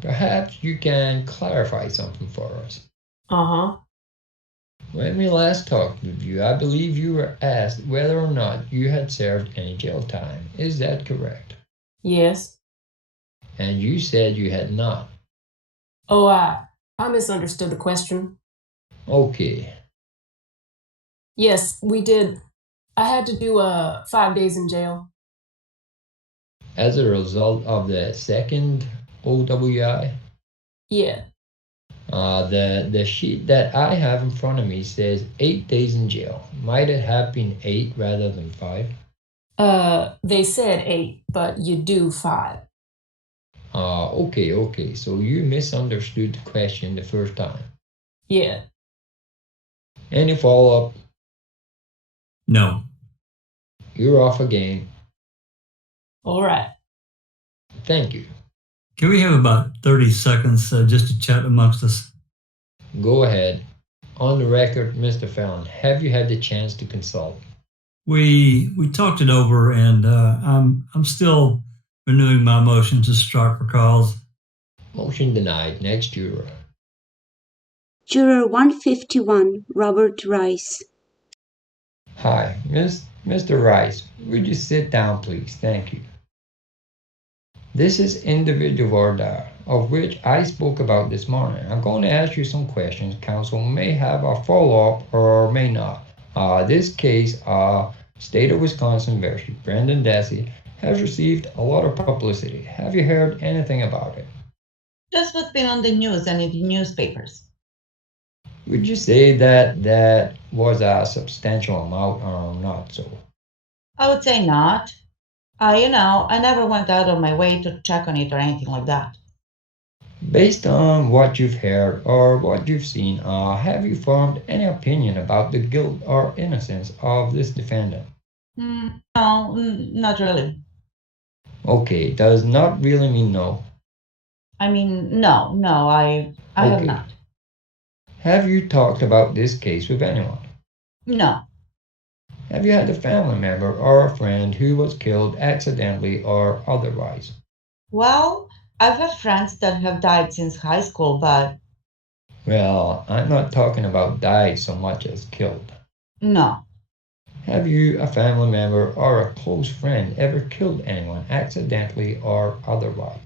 Perhaps you can clarify something for us. Uh-huh. When we last talked with you, I believe you were asked whether or not you had served any jail time. Is that correct? Yes. And you said you had not. Oh, I misunderstood the question. Okay. Yes, we did. I had to do 5 days in jail. as a result of the second OWI? Yeah. The sheet that I have in front of me says 8 days in jail. Might it have been 8 rather than 5? They said 8, but you do 5. Okay. So you misunderstood the question the first time. Yeah. Any follow-up? No. You're off again. All right. Thank you. Can we have about 30 seconds just to chat amongst us? Go ahead. On the record, Mr. Fallon, have you had the chance to consult? We talked it over, and I'm still renewing my motion to strike for cause. Motion denied. Next juror. Juror 151, Robert Rice. Hi, Mr. Rice. Would you sit down, please? Thank you. This is individual Voir Dire, of which I spoke about this morning. I'm going to ask you some questions. Counsel may have a follow-up or may not. This case, State of Wisconsin versus Brendan Dassey, has received a lot of publicity. Have you heard anything about it? Just what's been on the news and in the newspapers. Would you say that that was a substantial amount or not so? I would say not. I never went out of my way to check on it or anything like that. Based on what you've heard or what you've seen, have you formed any opinion about the guilt or innocence of this defendant? No, not really. Okay, does not really mean no. I mean, no, I have not. Have you talked about this case with anyone? No. Have you had a family member or a friend who was killed accidentally or otherwise? Well, I've had friends that have died since high school, but... Well, I'm not talking about died so much as killed. No. Have you, a family member or a close friend, ever killed anyone accidentally or otherwise?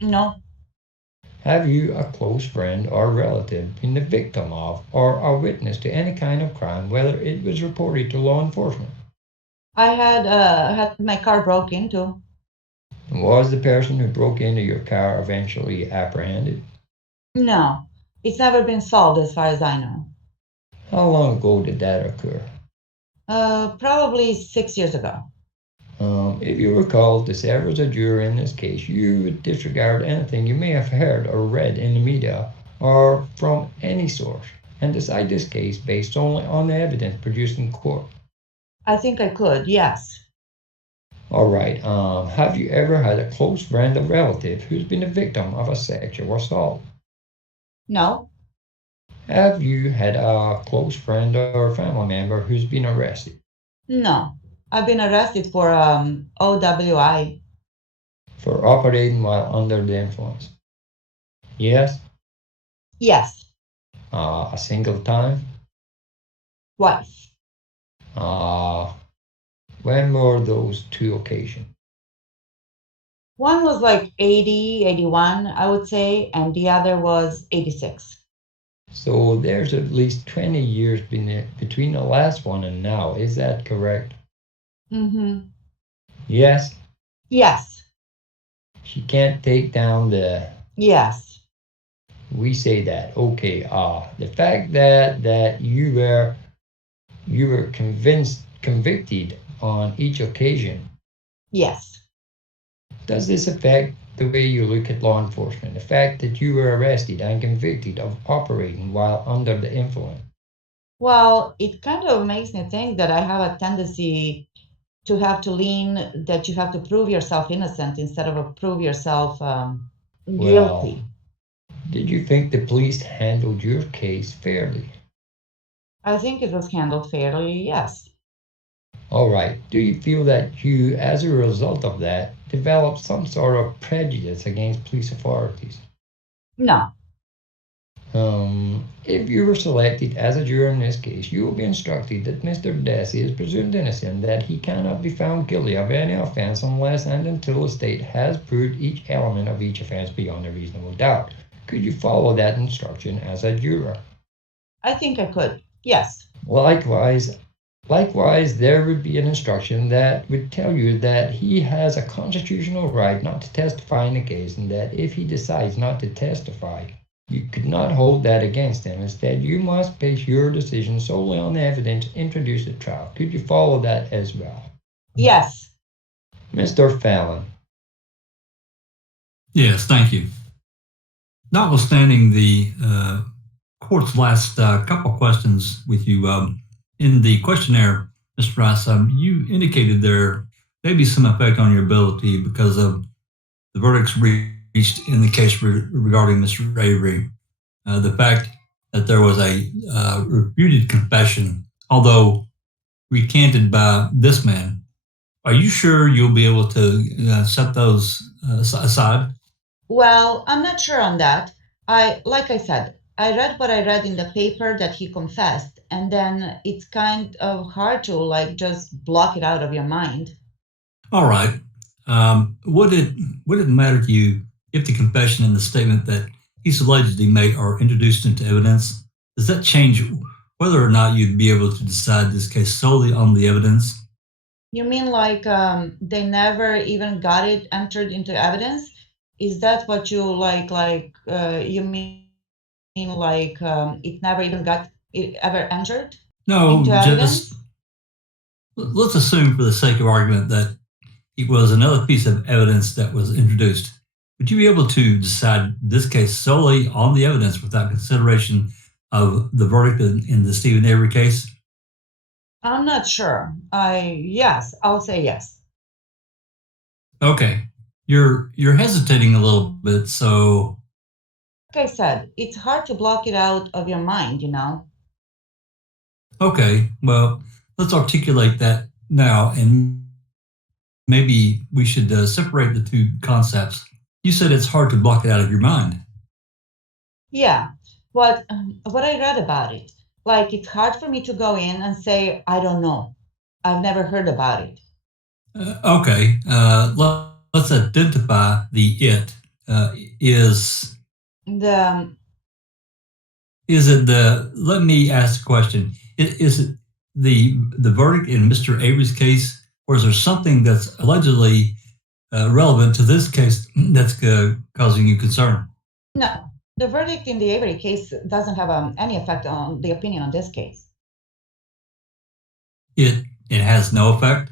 No. Have you, a close friend or relative, been the victim of or a witness to any kind of crime, whether it was reported to law enforcement? I had my car broke into. Was the person who broke into your car eventually apprehended? No. It's never been solved as far as I know. How long ago did that occur? Probably 6 years ago. If you recall to serve as a juror in this case, you would disregard anything you may have heard or read in the media or from any source and decide this case based only on the evidence produced in court. I think I could, yes. All right. Have you ever had a close friend or relative who's been a victim of a sexual assault? No. Have you had a close friend or family member who's been arrested? No. I've been arrested for OWI. For operating while under the influence? Yes? Yes. A single time? Twice. When were those two occasions? One was like 80, 81, I would say, and the other was 86. So there's at least 20 years between the last one and now. Is that correct? Mm-hmm. Yes? Yes. She can't take down the... Yes. We say that. Okay. The fact that you were convicted on each occasion. Yes. Does this affect the way you look at law enforcement? The fact that you were arrested and convicted of operating while under the influence? Well, it kind of makes me think that I have a tendency to have to lean that you have to prove yourself innocent instead of prove yourself guilty. Did you think the police handled your case fairly? I think it was handled fairly, yes. All right. Do you feel that you, as a result of that, developed some sort of prejudice against police authorities? No. If you were selected as a juror in this case, you will be instructed that Mr. Dassey is presumed innocent, that he cannot be found guilty of any offense unless and until the state has proved each element of each offense beyond a reasonable doubt. Could you follow that instruction as a juror? I think I could, yes. Likewise, Likewise, there would be an instruction that would tell you that he has a constitutional right not to testify in the case, and that if he decides not to testify, you could not hold that against him. Instead, you must base your decision solely on the evidence introduced at trial. Could you follow that as well? Yes. Mr. Fallon. Yes, thank you. Notwithstanding the court's last couple questions with you, in the questionnaire, Mr. Rice, you indicated there may be some effect on your ability because of the verdicts reached in the case regarding Mr. Avery. The fact that there was a refuted confession, although recanted by this man. Are you sure you'll be able to set those aside? Well, I'm not sure on that. Like I said, I read what I read in the paper that he confessed, and then it's kind of hard to like just block it out of your mind. All right. Would it matter to you if the confession and the statement that he's allegedly made are introduced into evidence? Does that change whether or not you'd be able to decide this case solely on the evidence? You mean like they never even got it entered into evidence? Is that what you you mean like it never even got it ever entered No, into evidence? let's assume for the sake of argument that it was another piece of evidence that was introduced. Would you be able to decide this case solely on the evidence without consideration of the verdict in the Stephen Avery case? I'm not sure. Yes, I'll say yes. Okay. You're hesitating a little bit, so Like I said, it's hard to block it out of your mind, you know. okay, well, let's articulate that now, and maybe we should separate the two concepts. You said it's hard to block it out of your mind. Yeah, what I read about it, like it's hard for me to go in and say I don't know. I've never heard about it. Okay, let's identify the it. Is The it the? Let me ask the question. Is it the verdict in Mr. Avery's case, or is there something that's allegedly relevant to this case that's causing you concern? No, the verdict in the Avery case doesn't have any effect on the opinion on this case. It has no effect?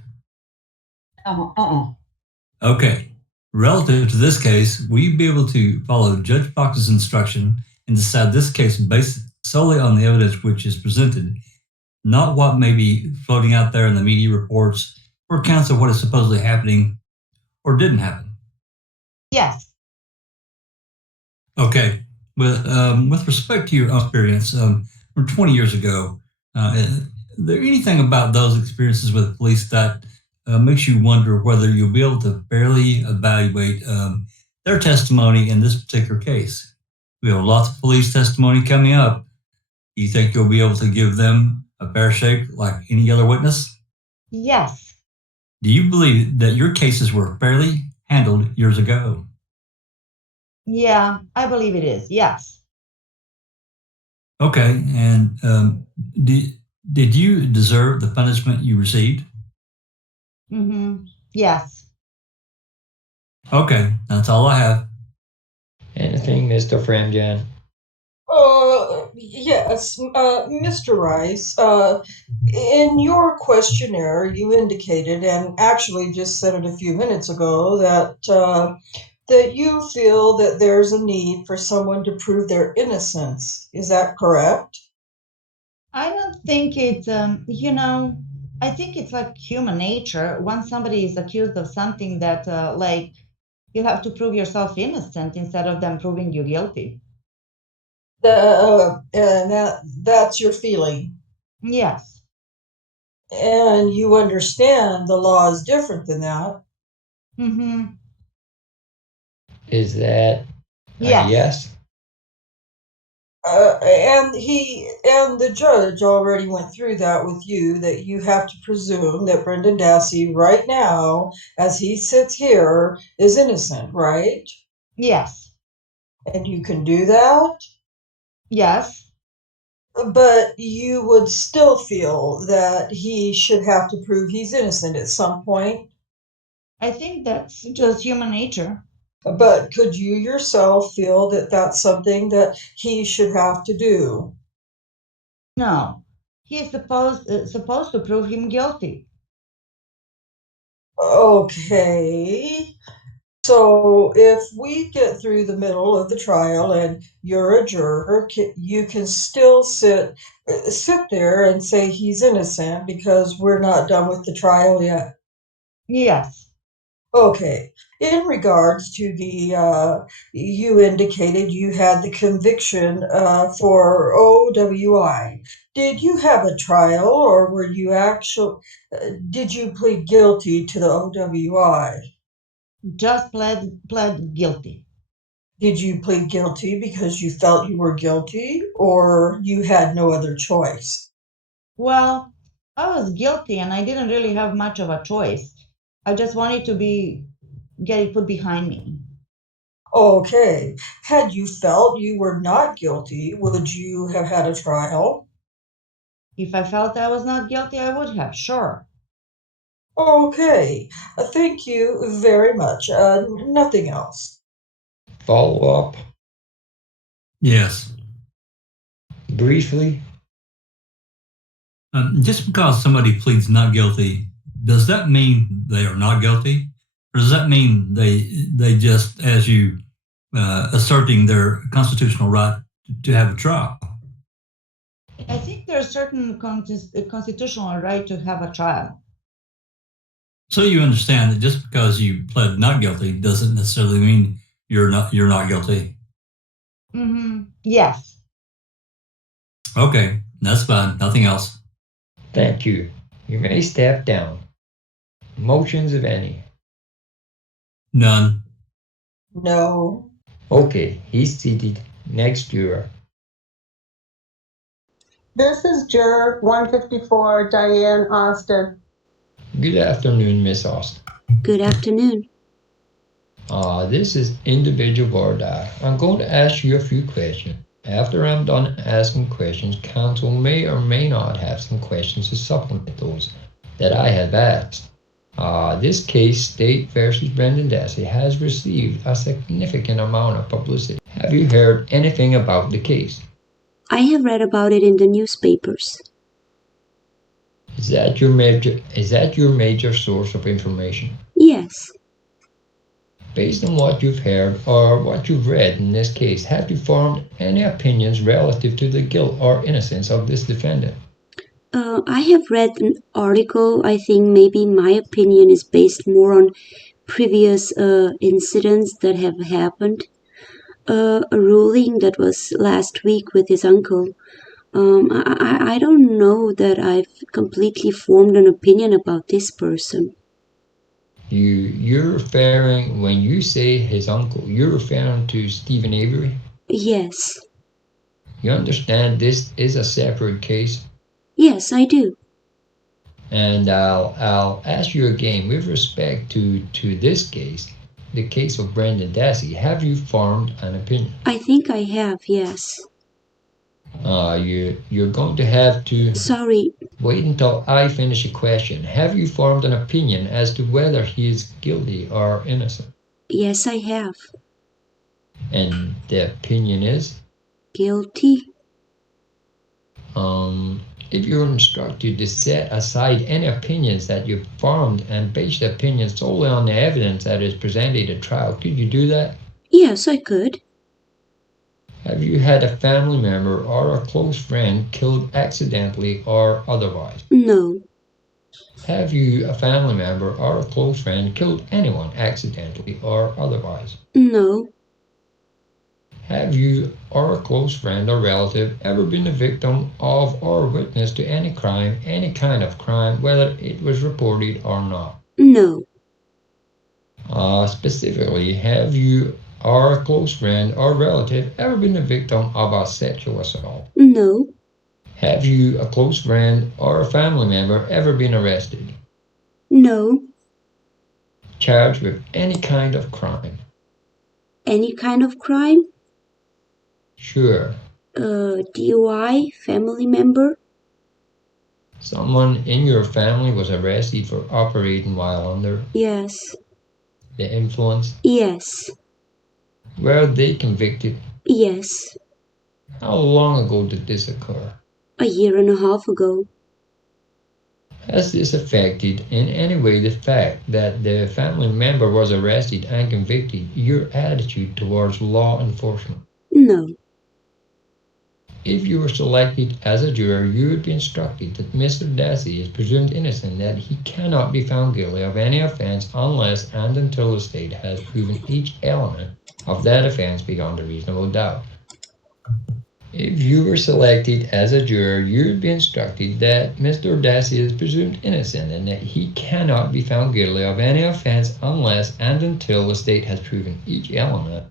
Okay. Relative to this case, will you be able to follow Judge Fox's instruction and decide this case based solely on the evidence which is presented, not what may be floating out there in the media reports or accounts of what is supposedly happening or didn't happen? Yes. Okay. With respect to your experience from 20 years ago, is there anything about those experiences with police that makes you wonder whether you'll be able to fairly evaluate their testimony in this particular case? We have lots of police testimony coming up. Do you think you'll be able to give them a fair shake like any other witness? Yes. Do you believe that your cases were fairly handled years ago? Yeah, I believe it is. Yes. Okay, and did you deserve the punishment you received? Yes. Okay, that's all I have. Anything, Mr. FREMGEN? Yes, Mr. Rice, in your questionnaire, you indicated, and actually just said it a few minutes ago, that you feel that there's a need for someone to prove their innocence. Is that correct? I don't think it's I think it's like human nature. Once somebody is accused of something that like you have to prove yourself innocent instead of them proving you guilty. And that's your feeling. Yes. And you understand the law is different than that. Is that yes? Yes. And the judge already went through that with you, that you have to presume that Brendan Dassey right now, as he sits here, is innocent, right? Yes. And you can do that? Yes. But you would still feel that he should have to prove he's innocent at some point. I think that's just human nature. But could you yourself feel that that's something that he should have to do? No, he is supposed to prove him guilty. Okay. So if we get through the middle of the trial and you're a juror, you can still sit there and say he's innocent because we're not done with the trial yet. Yes. Okay. In regards to you indicated you had the conviction for OWI. Did you have a trial or did you plead guilty to the OWI? Just pled guilty. Did you plead guilty because you felt you were guilty or you had no other choice? Well, I was guilty and I didn't really have much of a choice. I just wanted to get it put behind me. Okay. Had you felt you were not guilty, would you have had a trial? If I felt I was not guilty, I would have, sure. Okay. Thank you very much. Nothing else. Follow up Yes. briefly. Just because somebody pleads not guilty, does that mean they are not guilty? Or does that mean they just, as you asserting their constitutional right to have a trial? I think there's certain constitutional right to have a trial. So you understand that just because you pled not guilty doesn't necessarily mean you're not guilty. Mm-hmm. Yes. Okay, that's fine. Nothing else. Thank you. You may step down. Motions, if any. None. No. Okay, he's seated. Next juror. This is Juror 154, Diane Austin. Good afternoon, Miss Austin. Good afternoon. This is individual Voir Dire. I'm going to ask you a few questions. After I'm done asking questions, counsel may or may not have some questions to supplement those that I have asked. This case, State versus Brendan Dassey, has received a significant amount of publicity. Have you heard anything about the case? I have read about it in the newspapers. Is that your major source of information? Yes. Based on what you've heard or what you've read in this case, have you formed any opinions relative to the guilt or innocence of this defendant? I have read an article. I think maybe my opinion is based more on previous incidents that have happened. A ruling that was last week with his uncle. I don't know that I've completely formed an opinion about this person. You're referring, when you say his uncle, you're referring to Stephen Avery? Yes. You understand this is a separate case? Yes, I do. And I'll ask you again, with respect to this case, the case of Brendan Dassey, have you formed an opinion? I think I have, yes. You're going to have to... Sorry. Wait until I finish a question. Have you formed an opinion as to whether he is guilty or innocent? Yes, I have. And the opinion is? Guilty. If you're instructed to set aside any opinions that you've formed and base the opinion solely on the evidence that is presented at trial, could you do that? Yes, I could. Have you had a family member or a close friend killed accidentally or otherwise? No. Have you, a family member or a close friend, killed anyone accidentally or otherwise? No. Have you or a close friend or relative ever been a victim of or witness to any crime, any kind of crime, whether it was reported or not? No. Specifically, have you or a close friend or relative ever been a victim of a sexual assault? No. Have you, a close friend or a family member, ever been arrested? No. Charged with any kind of crime? Any kind of crime? Sure. DUI, family member? Someone in your family was arrested for operating while under Yes. the influence? Yes. Were they convicted? Yes. How long ago did this occur? A year and a half ago. Has this affected in any way the fact that the family member was arrested and convicted, your attitude towards law enforcement? No. If you were selected as a juror, you would be instructed that Mr. Dassey is presumed innocent, that he cannot be found guilty of any offense unless and until the state has proven each element of that offense beyond a reasonable doubt. If you were selected as a juror, you would be instructed that Mr. Dassey is presumed innocent and that he cannot be found guilty of any offense unless and until the state has proven each element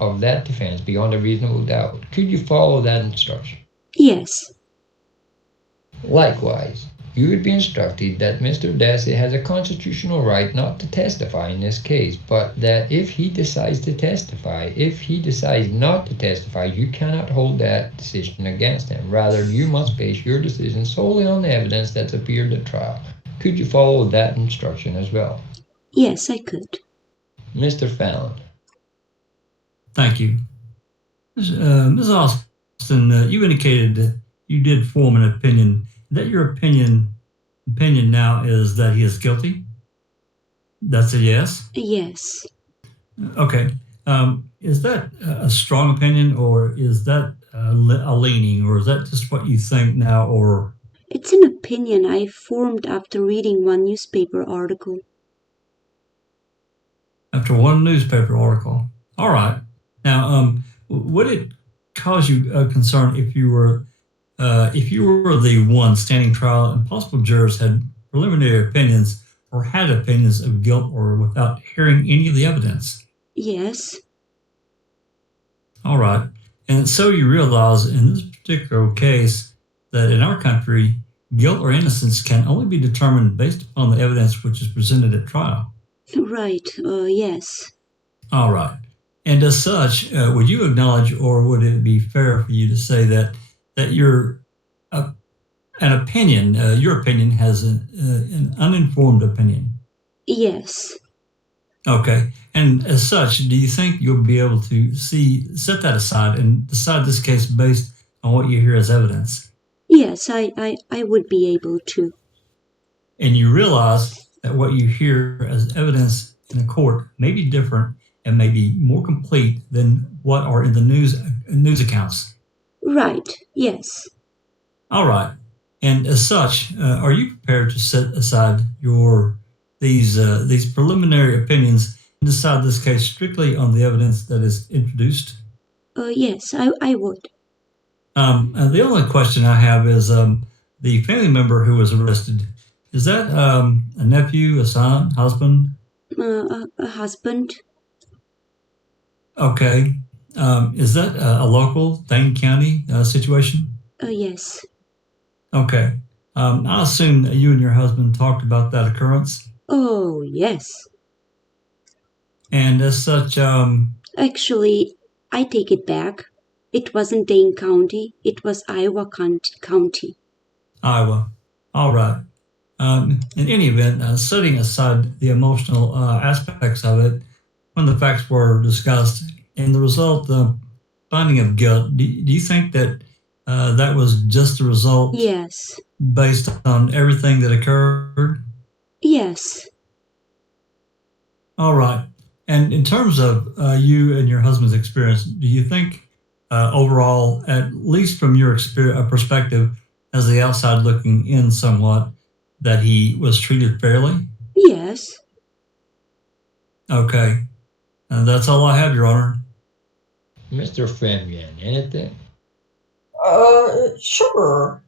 of that defense beyond a reasonable doubt. Could you follow that instruction? Yes. Likewise, you would be instructed that Mr. Dassey has a constitutional right not to testify in this case, but that if he decides to testify, if he decides not to testify, you cannot hold that decision against him. Rather, you must base your decision solely on the evidence that's appeared at trial. Could you follow that instruction as well? Yes, I could. Mr. Fallon. Thank you. Ms. Austin, you indicated that you did form an opinion. That your opinion now is that he is guilty? That's a yes? Yes. Okay. Is that a strong opinion, or is that a leaning, or is that just what you think now, or? It's an opinion I formed after reading one newspaper article. After one newspaper article. All right. Now, would it cause you concern if you were the one standing trial and possible jurors had preliminary opinions or had opinions of guilt or without hearing any of the evidence? Yes. All right. And so you realize in this particular case that in our country, guilt or innocence can only be determined based upon the evidence which is presented at trial. Right. Yes. All right. And as such, would you acknowledge, or would it be fair for you to say that your opinion has an uninformed opinion? Yes. Okay. And as such, do you think you'll be able to set that aside and decide this case based on what you hear as evidence? Yes, I would be able to. And you realize that what you hear as evidence in a court may be different and may be more complete than what are in the news accounts. Right. Yes. All right. And as such, are you prepared to set aside these preliminary opinions and decide this case strictly on the evidence that is introduced? Yes, I would. The only question I have is the family member who was arrested. Is that a nephew, a son, husband? A husband. Okay. Is that a local Dane County situation? Yes. Okay. I assume that you and your husband talked about that occurrence? Oh, yes. And as such, Actually, I take it back. It wasn't Dane County. It was Iowa County. Iowa. All right. In any event, setting aside the emotional aspects of it, when the facts were discussed and the result, the finding of guilt, do you think that that was just a result? Yes. Based on everything that occurred? Yes. All right. And in terms of you and your husband's experience, do you think overall, at least from your perspective as the outside looking in somewhat, that he was treated fairly? Yes. Okay. That's all I have, Your Honor. Mr. FREMGEN, anything? Sure.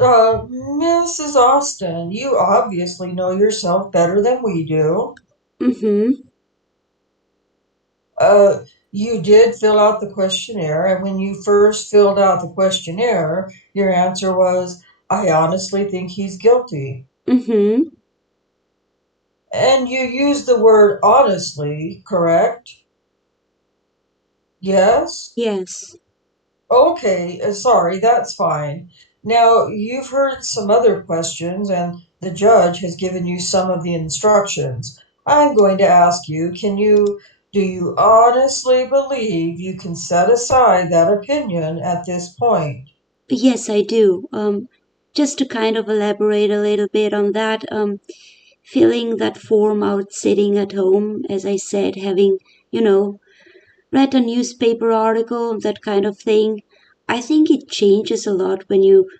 Mrs. Austin, you obviously know yourself better than we do. Mm-hmm. You did fill out the questionnaire, and when you first filled out the questionnaire, your answer was, I honestly think he's guilty. Mm-hmm. And you used the word honestly, correct? Yes? Yes. Okay, sorry, that's fine. Now, you've heard some other questions, and the judge has given you some of the instructions. I'm going to ask you, do you honestly believe you can set aside that opinion at this point? Yes, I do. Just to kind of elaborate a little bit on that, filling that form out sitting at home, as I said, having, you know, read a newspaper article, that kind of thing. I think it changes a lot when you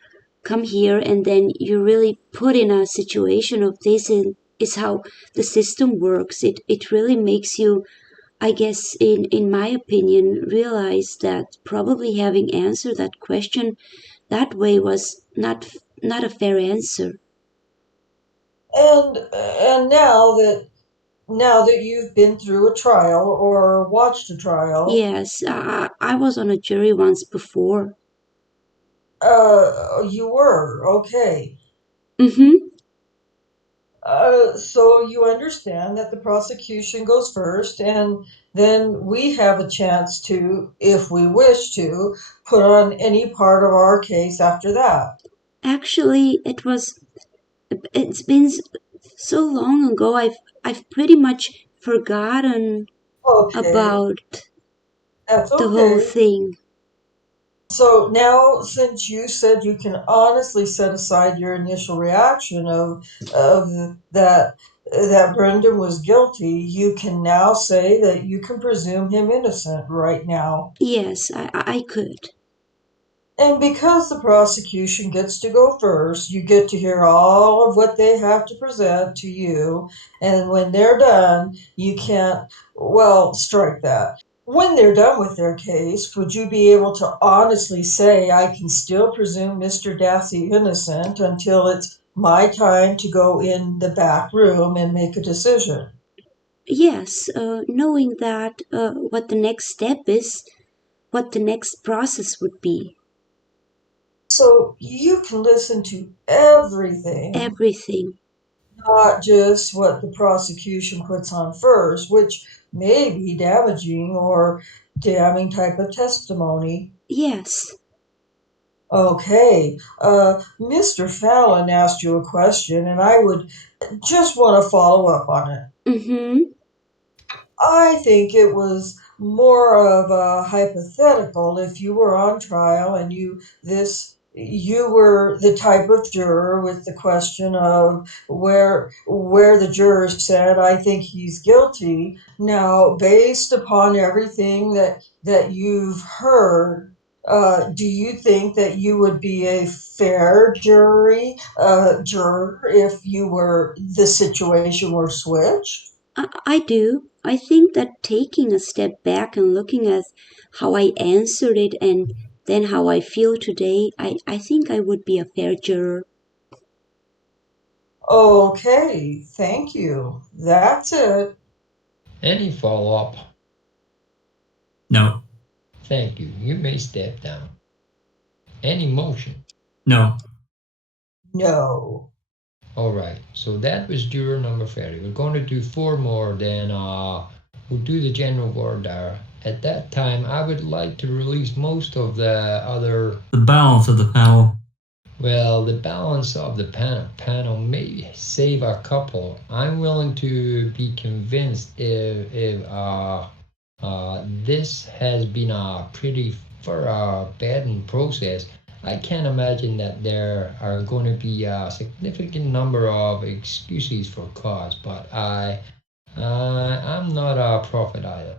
come here and then you really put in a situation of this is how the system works. It really makes you, I guess, in my opinion, realize that probably having answered that question that way was not a fair answer. And now that you've been through a trial or watched a trial, Yes, I was on a jury once before. you were, okay. Mm-hmm. So you understand that the prosecution goes first, and then we have a chance to, if we wish to, put on any part of our case after that. Actually, it's been so long ago. I've pretty much forgotten Okay, about that's the whole okay. thing. So now, since you said you can honestly set aside your initial reaction of that Brendan was guilty, you can now say that you can presume him innocent right now. Yes, I could. And because the prosecution gets to go first, you get to hear all of what they have to present to you. And when they're done, you can't, well, strike that. When they're done with their case, would you be able to honestly say, I can still presume Mr. Dassey innocent until it's my time to go in the back room and make a decision? Yes, knowing that what the next step is, what the next process would be. So you can listen to everything, Everything. not just what the prosecution puts on first, which may be damaging or damning type of testimony. Yes. Okay, Mr. Fallon asked you a question, and I would just want to follow up on it. Mm-hmm. I think it was more of a hypothetical if you were on trial and you were the type of juror with the question of where the juror said, I think he's guilty. Now, based upon everything that you've heard, do you think that you would be a fair juror if the situation were switched? I do. I think that taking a step back and looking at how I answered it and then how I feel today, I think I would be a fair juror. Okay, thank you. That's it. Any follow up? No. Thank you. You may step down. Any motion? No. No. All right. So that was juror number 30. We're going to do 4 more, then we'll do the general voir dire. At that time, I would like to release most of the other. The balance of the panel. Well, the balance of the panel may save a couple. I'm willing to be convinced if this has been a pretty bad process. I can't imagine that there are going to be a significant number of excuses for cause, but I'm not a prophet either.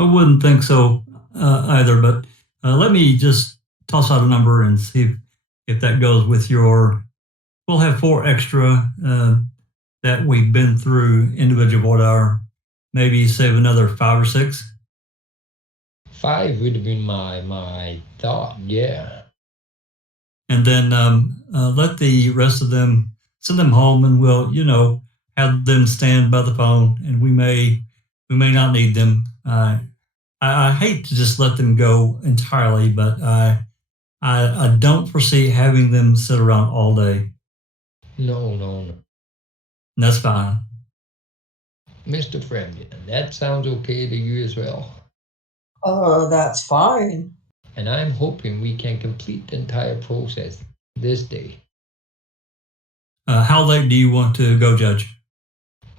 I wouldn't think so either, but let me just toss out a number and see if that goes with your. We'll have 4 extra that we've been through individual voir dire. Maybe save another 5 or 6. 5 would have been my thought, yeah. And then let the rest of them, send them home, and we'll, have them stand by the phone, and we may not need them. I hate to just let them go entirely, but I don't foresee having them sit around all day. No. And that's fine. Mr. FREMGEN, that sounds okay to you as well? That's fine. and I'm hoping we can complete the entire process this day. How late do you want to go, Judge?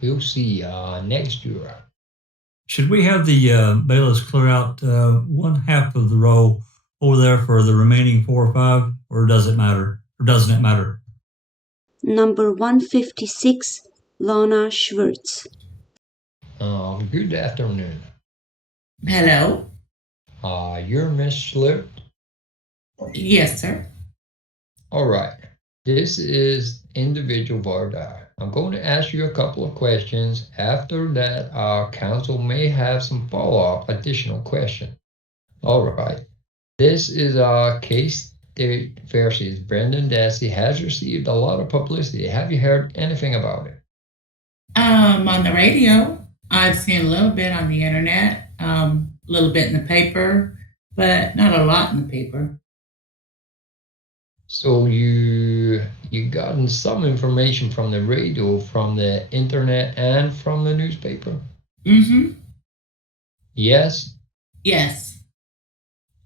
We'll see next juror. Should we have the bailiffs clear out one half of the row over there for the remaining 4 or 5, or does it matter? Or doesn't it matter? Number 156, Lana Schwartz. Good afternoon. Hello? You're Miss Schlirt? Yes, sir. All right. This is individual Voir Dire. I'm going to ask you a couple of questions. After that, our counsel may have some follow-up additional questions. All right. This is a case State versus Brendan Dassey has received a lot of publicity. Have you heard anything about it? On the radio. I've seen a little bit on the internet, a little bit in the paper, but not a lot in the paper. So you gotten some information from the radio, from the internet, and from the newspaper? Mm-hmm. Yes? Yes.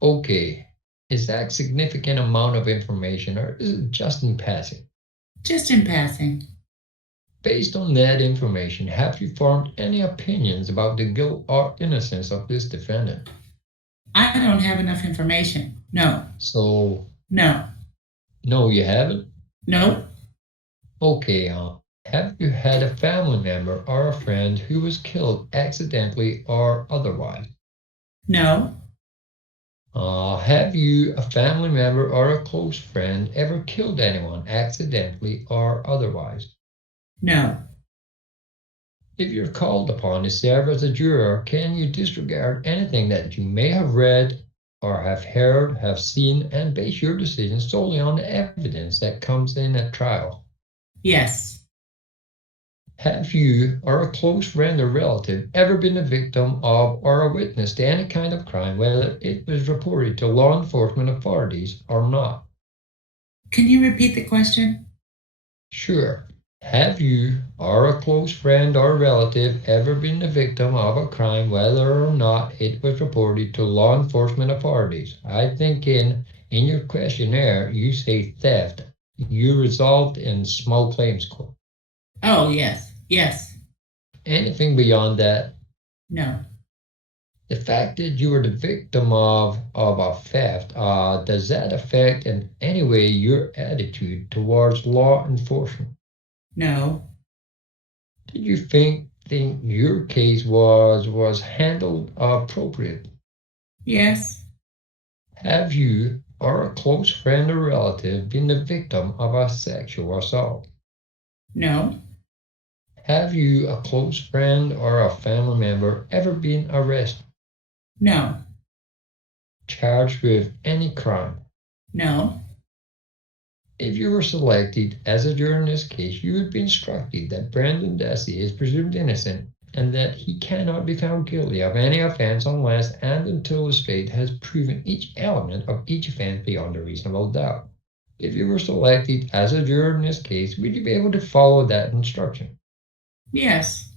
Okay. Is that a significant amount of information, or is it just in passing? Just in passing. Based on that information, have you formed any opinions about the guilt or innocence of this defendant? I don't have enough information. No. So? No. No, you haven't? No. Okay, have you had a family member or a friend who was killed accidentally or otherwise? No. Have you, a family member or a close friend, ever killed anyone accidentally or otherwise? No. If you're called upon to serve as a juror, can you disregard anything that you may have read or have heard, have seen, and base your decision solely on the evidence that comes in at trial? Yes. Have you or a close friend or relative ever been a victim of or a witness to any kind of crime, whether it was reported to law enforcement authorities or not? Can you repeat the question? Sure. Have you or a close friend or relative ever been the victim of a crime, whether or not it was reported to law enforcement authorities? I think in your questionnaire, you say theft. You resolved in small claims court. Oh, yes. Yes. Anything beyond that? No. The fact that you were the victim of a theft, does that affect in any way your attitude towards law enforcement? No. Did you think your case was handled appropriately? Yes. Have you or a close friend or relative been the victim of a sexual assault? No. Have you, a close friend or a family member, ever been arrested? No. Charged with any crime? No. If you were selected as a juror in this case, you would be instructed that Brendan Dassey is presumed innocent and that he cannot be found guilty of any offense unless and until the state has proven each element of each offense beyond a reasonable doubt. If you were selected as a juror in this case, would you be able to follow that instruction? Yes.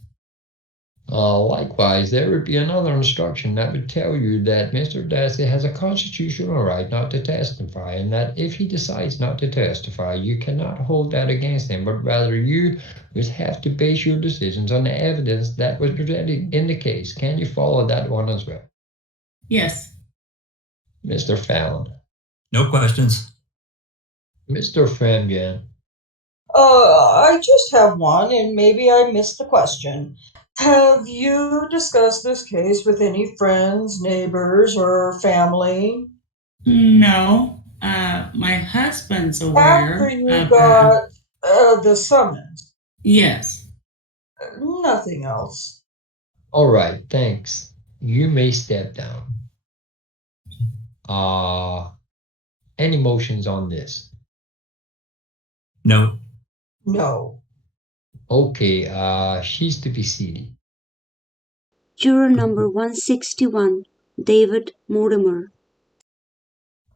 Likewise, there would be another instruction that would tell you that Mr. Dassey has a constitutional right not to testify, and that if he decides not to testify, you cannot hold that against him, but rather you would have to base your decisions on the evidence that was presented in the case. Can you follow that one as well? Yes. Mr. Fallon. No questions. Mr. FREMGEN. I just have one, and maybe I missed the question. Have you discussed this case with any friends, neighbors, or family? No. My husband's aware. After you got the summons? Yes. Nothing else. All right, thanks. You may step down. Any motions on this? No. No. Okay, she's to be seated. Juror number 161, David Mortimer.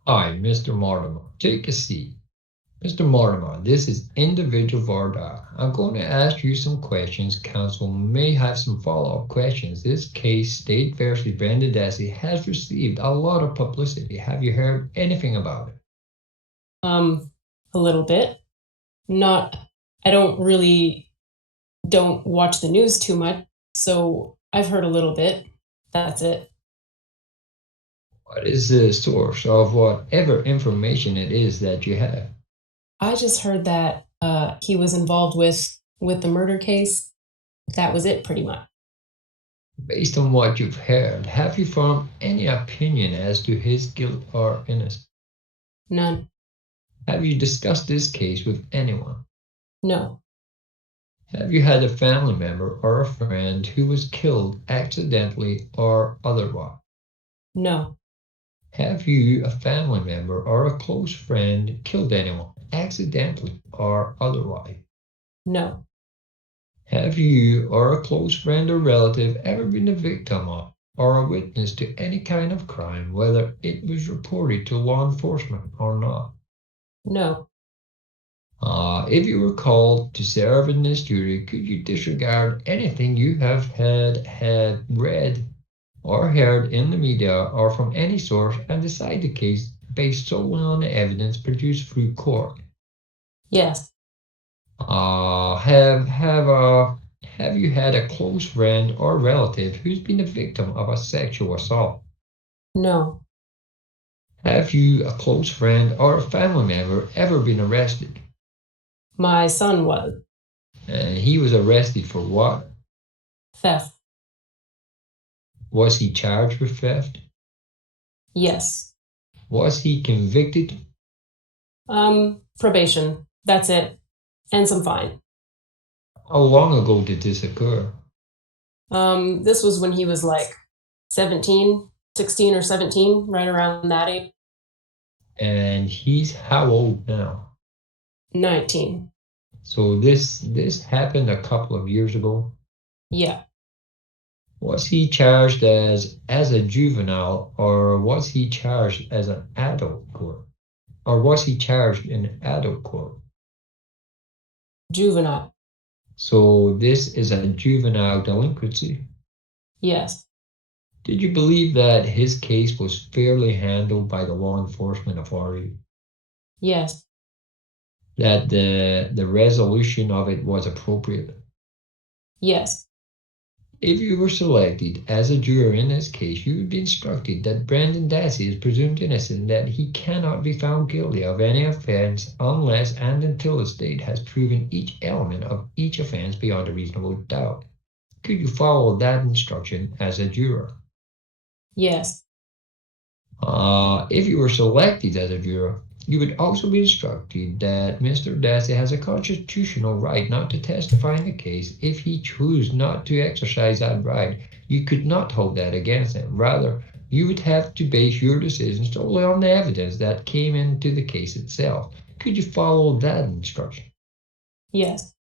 Hi, Mr. Mortimer. Take a seat. Mr. Mortimer, this is individual Voir Dire. I'm going to ask you some questions. Counsel may have some follow-up questions. This case, State versus Brendan Dassey, has received a lot of publicity. Have you heard anything about it? A little bit. Not, I don't watch the news too much, so I've heard a little bit. That's it. What is the source of whatever information it is that you have? I just heard that he was involved with the murder case. That was it, pretty much. Based on what you've heard, have you formed any opinion as to his guilt or innocence? None. Have you discussed this case with anyone? No. Have you had a family member or a friend who was killed accidentally or otherwise? No. Have you, a family member or a close friend, killed anyone accidentally or otherwise? No. Have you or a close friend or relative ever been a victim of or a witness to any kind of crime, whether it was reported to law enforcement or not? No. If you were called to serve in this jury, could you disregard anything you have had read or heard in the media or from any source and decide the case based solely on the evidence produced through court? Yes. Have you had a close friend or relative who's been a victim of a sexual assault? No. Have you, a close friend or a family member, ever been arrested? My son was. And he was arrested for what? Theft. Was he charged with theft? Yes. Was he convicted? Probation. That's it. And some fine. How long ago did this occur? This was when he was like 16 or 17, right around that age. And he's how old now? 19. So this happened a couple of years ago? Yeah. Was he charged as a juvenile, or was he charged as an adult court? Or was he charged in adult court? Juvenile. So this is a juvenile delinquency? Yes. Did you believe that his case was fairly handled by the law enforcement authority? Yes. That the resolution of it was appropriate? Yes. If you were selected as a juror in this case, you would be instructed that Brendan Dassey is presumed innocent, that he cannot be found guilty of any offense unless and until the state has proven each element of each offense beyond a reasonable doubt. Could you follow that instruction as a juror? Yes. If you were selected as a juror, you would also be instructed that Mr. Dassey has a constitutional right not to testify in the case. If he chose not to exercise that right, you could not hold that against him. Rather, you would have to base your decision solely on the evidence that came into the case itself. Could you follow that instruction? Yes.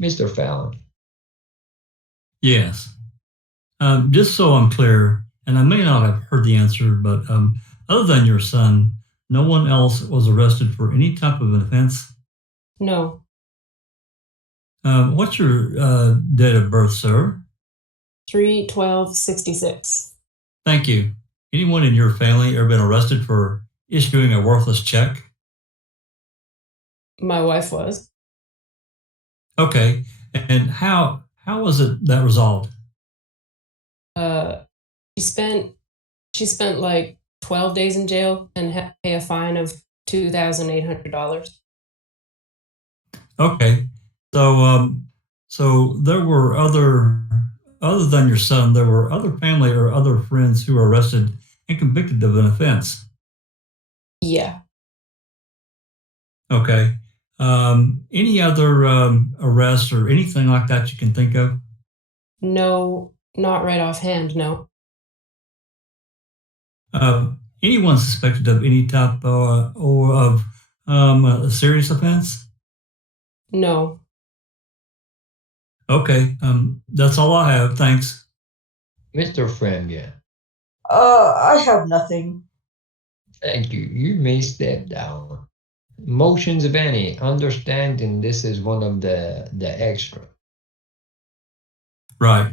Mr. Fallon. Yes. Just so I'm clear, and I may not have heard the answer, but other than your son, no one else was arrested for any type of an offense? No. What's your date of birth, sir? 3/12/66. Thank you. Anyone in your family ever been arrested for issuing a worthless check? My wife was. Okay. And how was it that resolved? She spent like 12 days in jail and had to pay a fine of $2,800. Okay. So there were other than your son, there were other family or other friends who were arrested and convicted of an offense. Yeah. Okay. Any other arrests or anything like that you can think of? No, not right offhand, no. Anyone suspected of any type of a serious offense? No. Okay, that's all I have. Thanks. Mr. FREMGEN. I have nothing. Thank you. You may step down. motions of any, understanding this is one of the extra. Right.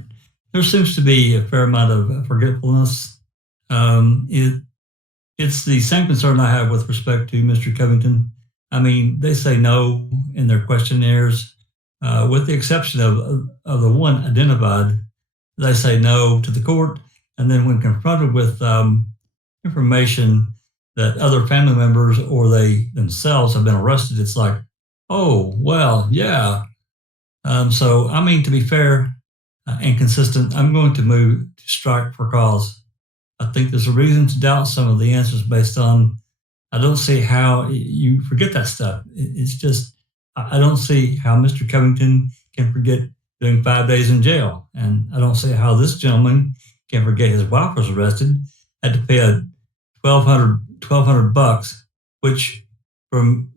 There seems to be a fair amount of forgetfulness. It's the same concern I have with respect to Mr. Covington. I mean, they say no in their questionnaires, with the exception of the one identified. They say no to the court, and then when confronted with information that other family members or they themselves have been arrested, it's like, oh, well, yeah. So, I mean, to be fair and consistent, I'm going to move to strike for cause. I think there's a reason to doubt some of the answers based on, I don't see how you forget that stuff. It's just, I don't see how Mr. Covington can forget doing 5 days in jail. And I don't see how this gentleman can forget his wife was arrested, had to pay a $1,200, which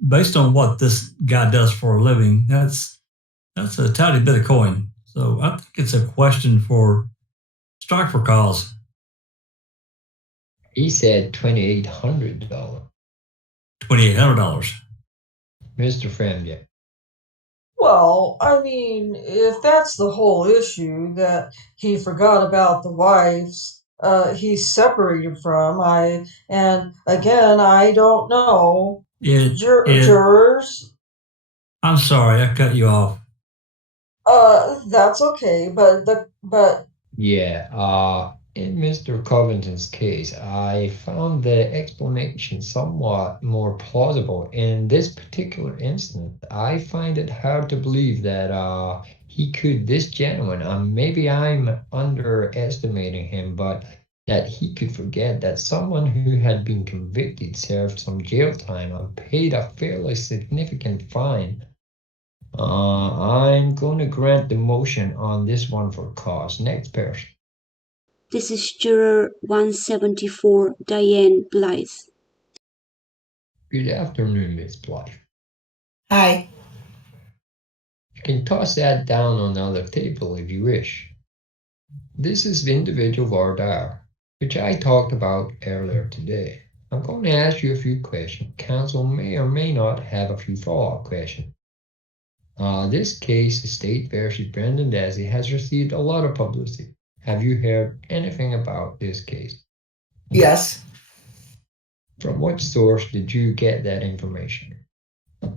based on what this guy does for a living, that's a tiny bit of coin. So I think it's a question for strike for cause. He said $2,800. $2,800. Mr. FREMGEN. Well, I mean, if that's the whole issue, that he forgot about the wives he's separated from, and again, I don't know. Jurors? I'm sorry, I cut you off. That's okay, but Yeah, in Mr. Covington's case, I found the explanation somewhat more plausible. In this particular instance, I find it hard to believe that this gentleman, maybe I'm underestimating him, but that he could forget that someone who had been convicted, served some jail time, and paid a fairly significant fine. I'm going to grant the motion on this one for cause. Next person. This is Juror 174, Diane Blythe. Good afternoon, Miss Blythe. Hi. You can toss that down on the other table if you wish. This is the individual Voir Dire, which I talked about earlier today. I'm going to ask you a few questions. Counsel may or may not have a few follow-up questions. This case, the State versus Brendan Dassey, has received a lot of publicity. Have you heard anything about this case? Yes. From what source did you get that information?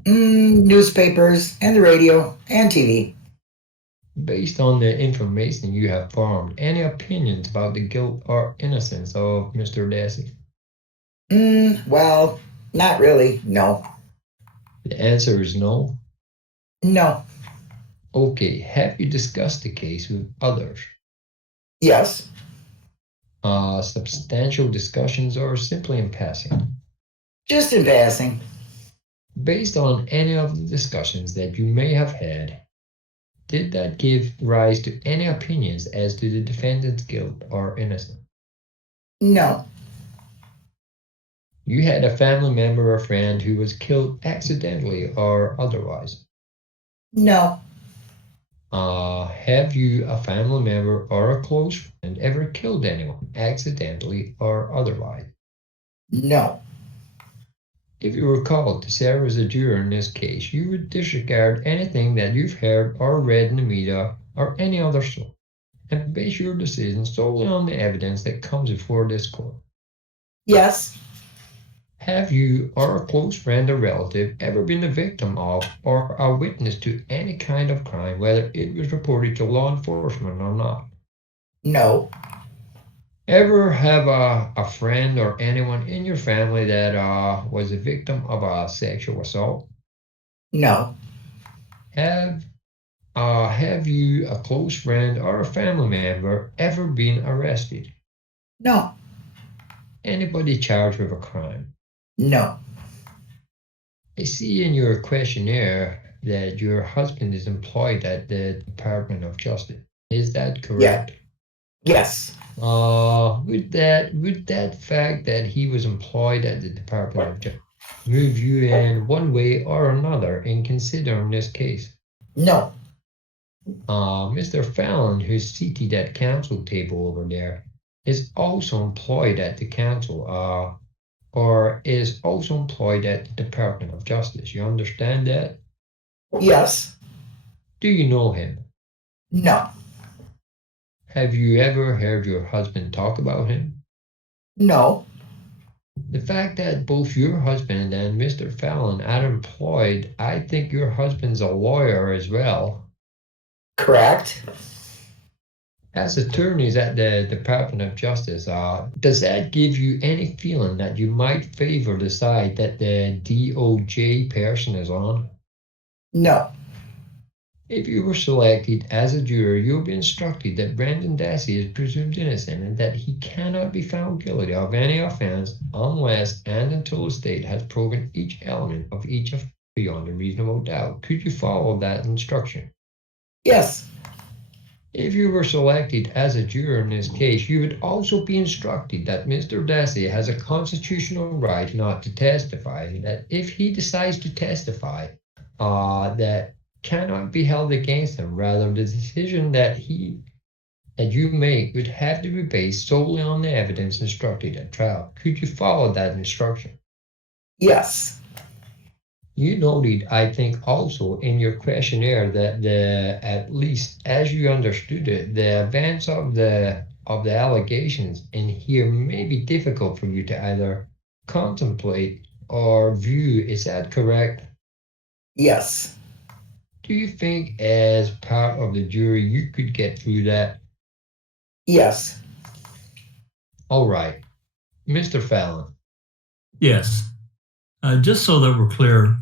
Newspapers and the radio and TV. Based on the information you have formed, any opinions about the guilt or innocence of Mr. Dassey? Well, not really, no. The answer is no? No. Okay, have you discussed the case with others? Yes. Substantial discussions or simply in passing? Just in passing. Based on any of the discussions that you may have had, did that give rise to any opinions as to the defendant's guilt or innocence? No. You had a family member or friend who was killed accidentally or otherwise? No. Have you, a family member or a close friend, ever killed anyone accidentally or otherwise? No. If you were called to serve as a juror in this case, you would disregard anything that you've heard or read in the media or any other source, and base your decision solely on the evidence that comes before this court. Yes. Have you or a close friend or relative ever been a victim of or a witness to any kind of crime, whether it was reported to law enforcement or not? No. Ever have a friend or anyone in your family that was a victim of a sexual assault? No. Have you, a close friend or a family member, ever been arrested? No. Anybody charged with a crime? No. I see in your questionnaire that your husband is employed at the Department of Justice. Is that correct? Yeah. Yes. Would that fact that he was employed at the Department of Justice move you in one way or another in considering this case? No. Mr. Fallon, who's seated at council table over there, is also employed at the council. or is also employed at the Department of Justice. You understand that? Yes. Do you know him? No. Have you ever heard your husband talk about him? No. The fact that both your husband and Mr. Fallon are employed, I think your husband's a lawyer as well. Correct. As attorneys at the Department of Justice, does that give you any feeling that you might favor the side that the DOJ person is on? No. If you were selected as a juror, you'll be instructed that Brendan Dassey is presumed innocent and that he cannot be found guilty of any offense unless and until the state has proven each element of each offense beyond a reasonable doubt. Could you follow that instruction? Yes. If you were selected as a juror in this case, you would also be instructed that Mr. Dassey has a constitutional right not to testify, that if he decides to testify, that cannot be held against him. Rather, the decision that you make would have to be based solely on the evidence instructed at trial. Could you follow that instruction? Yes. You noted, I think, also in your questionnaire that at least as you understood it, the events of the allegations in here may be difficult for you to either contemplate or view. Is that correct? Yes. Do you think as part of the jury you could get through that? Yes. All right. Mr. Fallon. Yes. Just so that we're clear,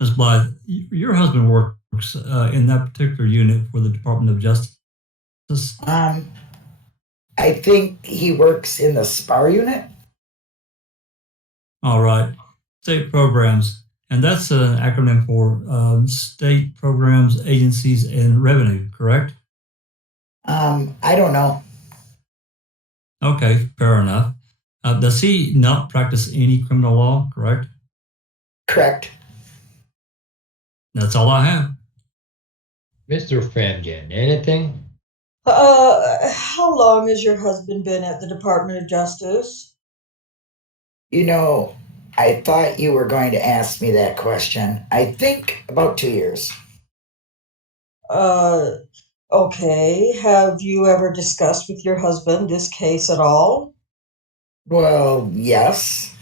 Ms. Blythe, your husband works in that particular unit for the Department of Justice? I think he works in the SPAR unit. All right. State programs. And that's an acronym for state programs, agencies, and revenue, correct? I don't know. Okay, fair enough. Does he not practice any criminal law, correct? Correct. That's all I have. Mr. FREMGEN, anything? How long has your husband been at the Department of Justice? You know, I thought you were going to ask me that question. I think about 2 years. Okay. Have you ever discussed with your husband this case at all? Well, yes.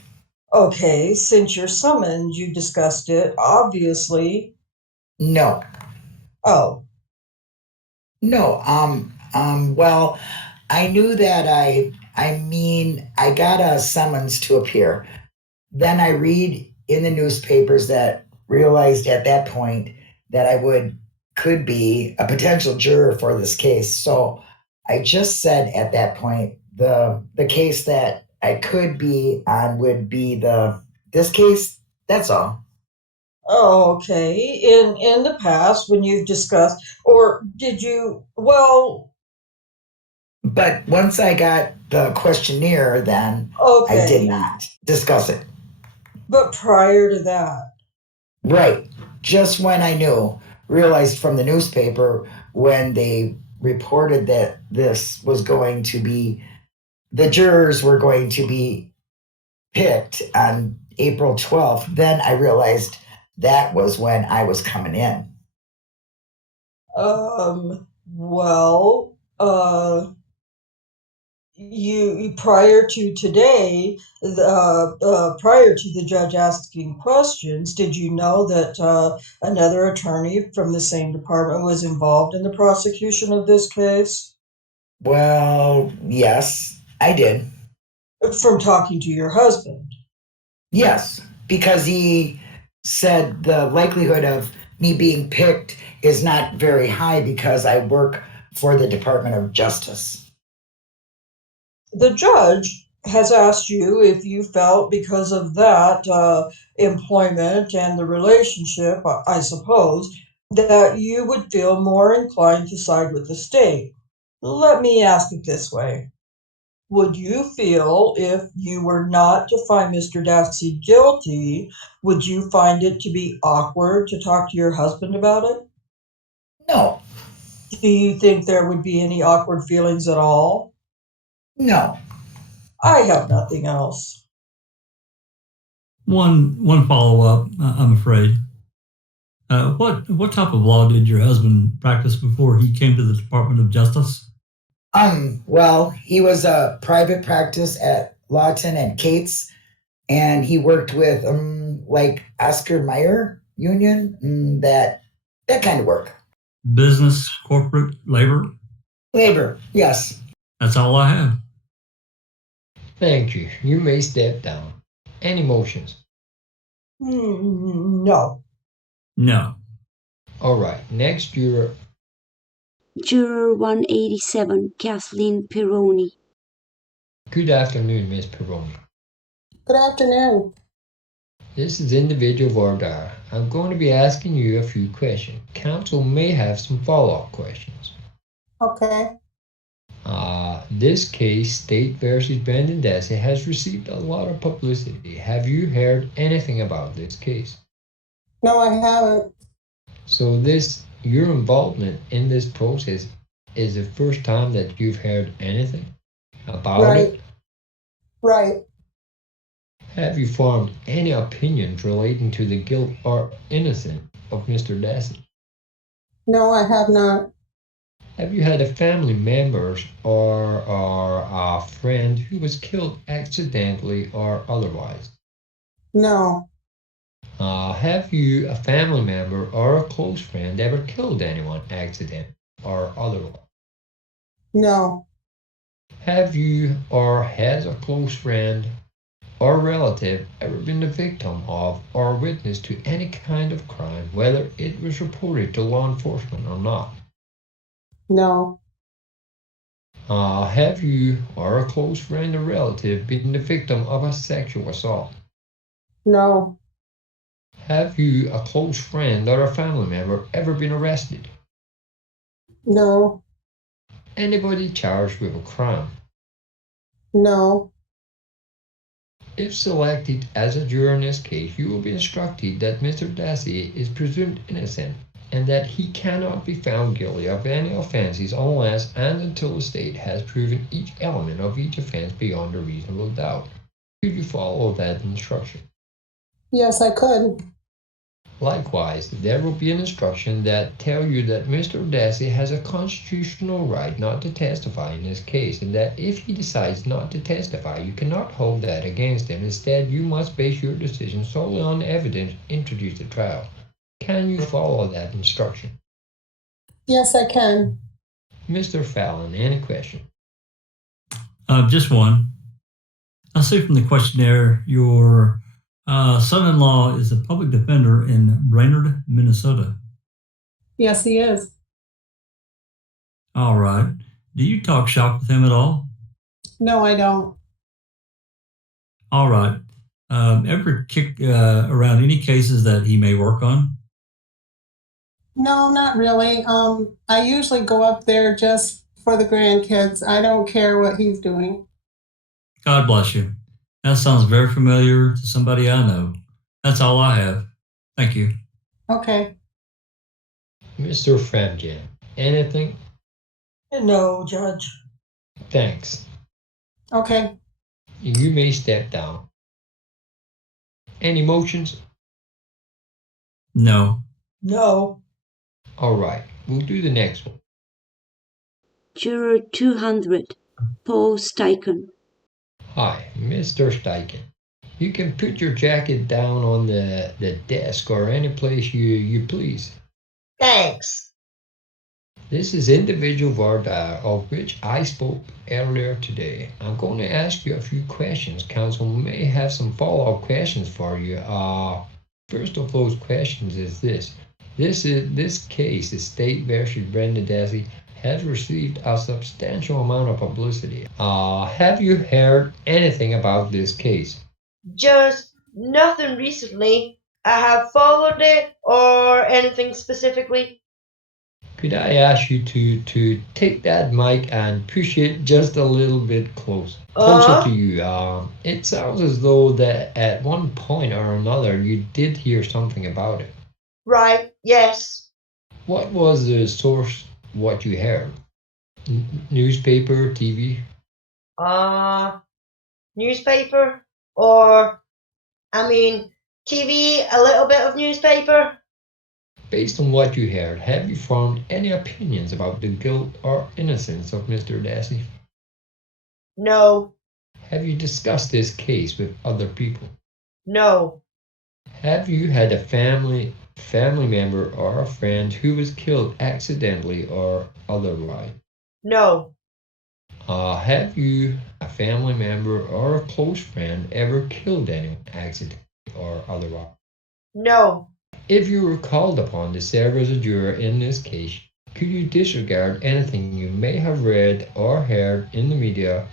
Okay, since you're summoned, you discussed it, obviously. No. Oh. No, well, I knew that I got a summons to appear. Then I read in the newspapers that realized at that point that I could be a potential juror for this case. So I just said at that point, the case that I could be on would be this case. That's all. Oh, okay. In the past, when you've discussed, or did you, well, But once I got the questionnaire, then okay. I did not discuss it. But prior to that. Right. Just when I realized from the newspaper when they reported that this was going to be, the jurors were going to be picked on April 12th, then I realized that was when I was coming in. Well, you prior to today, prior to the judge asking questions, did you know that another attorney from the same department was involved in the prosecution of this case? Well, yes, I did. From talking to your husband? Yes, because he said the likelihood of me being picked is not very high because I work for the Department of Justice. The judge has asked you if you felt because of that employment and the relationship, I suppose, that you would feel more inclined to side with the state. Let me ask it this way. Would you feel if you were not to find Mr. Dassey guilty, would you find it to be awkward to talk to your husband about it? No. Do you think there would be any awkward feelings at all? No. I have nothing else. One follow-up, I'm afraid. What type of law did your husband practice before he came to the Department of Justice? Well, he was a private practice at Lawton and KRATZ, and he worked with like Oscar Mayer Union, that kind of work. Business, corporate, labor? Labor, yes. That's all I have. Thank you. You may step down. Any motions? No. No. All right. Next juror. Juror 187, Kathleen Pironi. Good afternoon, Miss Pironi. Good afternoon. This is individual Voir Dire. I'm going to be asking you a few questions. Counsel may have some follow-up questions. Okay. This case, State versus Brendan Dassey, has received a lot of publicity. Have you heard anything about this case? No, I haven't. So your involvement in this process is the first time that you've heard anything about it? Right. Have you formed any opinions relating to the guilt or innocence of Mr. Dassey? No, I have not. Have you had a family member or a friend who was killed accidentally or otherwise? No. Have you, a family member or a close friend, ever killed anyone accidentally or otherwise? No. Have you or has a close friend or relative ever been the victim of or witness to any kind of crime, whether it was reported to law enforcement or not? No. Have you or a close friend or relative been the victim of a sexual assault? No. Have you, a close friend or a family member, ever been arrested? No. Anybody charged with a crime? No. If selected as a juror in this case, you will be instructed that Mr. Dassey is presumed innocent and that he cannot be found guilty of any offenses unless and until the state has proven each element of each offense beyond a reasonable doubt. Could you follow that instruction? Yes, I could. Likewise, there will be an instruction that tells you that Mr. Dassey has a constitutional right not to testify in this case, and that if he decides not to testify, you cannot hold that against him. Instead, you must base your decision solely on evidence introduced at trial. Can you follow that instruction? Yes, I can. Mr. Fallon, any question? Just one. I see from the questionnaire your son-in-law is a public defender in Brainerd, Minnesota. Yes, he is. All right. Do you talk shop with him at all? No, I don't. All right. Ever kick around any cases that he may work on? No, not really. I usually go up there just for the grandkids. I don't care what he's doing. God bless you. That sounds very familiar to somebody I know. That's all I have. Thank you. Okay. Mr. FREMGEN, anything? No, Judge. Thanks. Okay. You may step down. Any motions? No. No. All right, we'll do the next one. Juror 200, Paul Steichen. Hi, Mr. Steichen. You can put your jacket down on the desk or any place you please. Thanks. This is individual Voir Dire, of which I spoke earlier today. I'm going to ask you a few questions. Counsel may have some follow-up questions for you. First of those questions is this. This case, the State versus Brendan Dassey, has received a substantial amount of publicity. Have you heard anything about this case? Just nothing recently. I have followed it or anything specifically. Could I ask you to take that mic and push it just a little bit closer to you? It sounds as though that at one point or another you did hear something about it. Right, yes. What was the source, what you heard? Newspaper, TV? Newspaper or I mean, TV, a little bit of newspaper. Based on what you heard, have you formed any opinions about the guilt or innocence of Mr. Dassey? No. Have you discussed this case with other people? No. Have you had a family member or a friend who was killed accidentally or otherwise? No. Have you, a family member or a close friend, ever killed anyone accidentally or otherwise? No. If you were called upon to serve as a juror in this case, could you disregard anything you may have read or heard in the media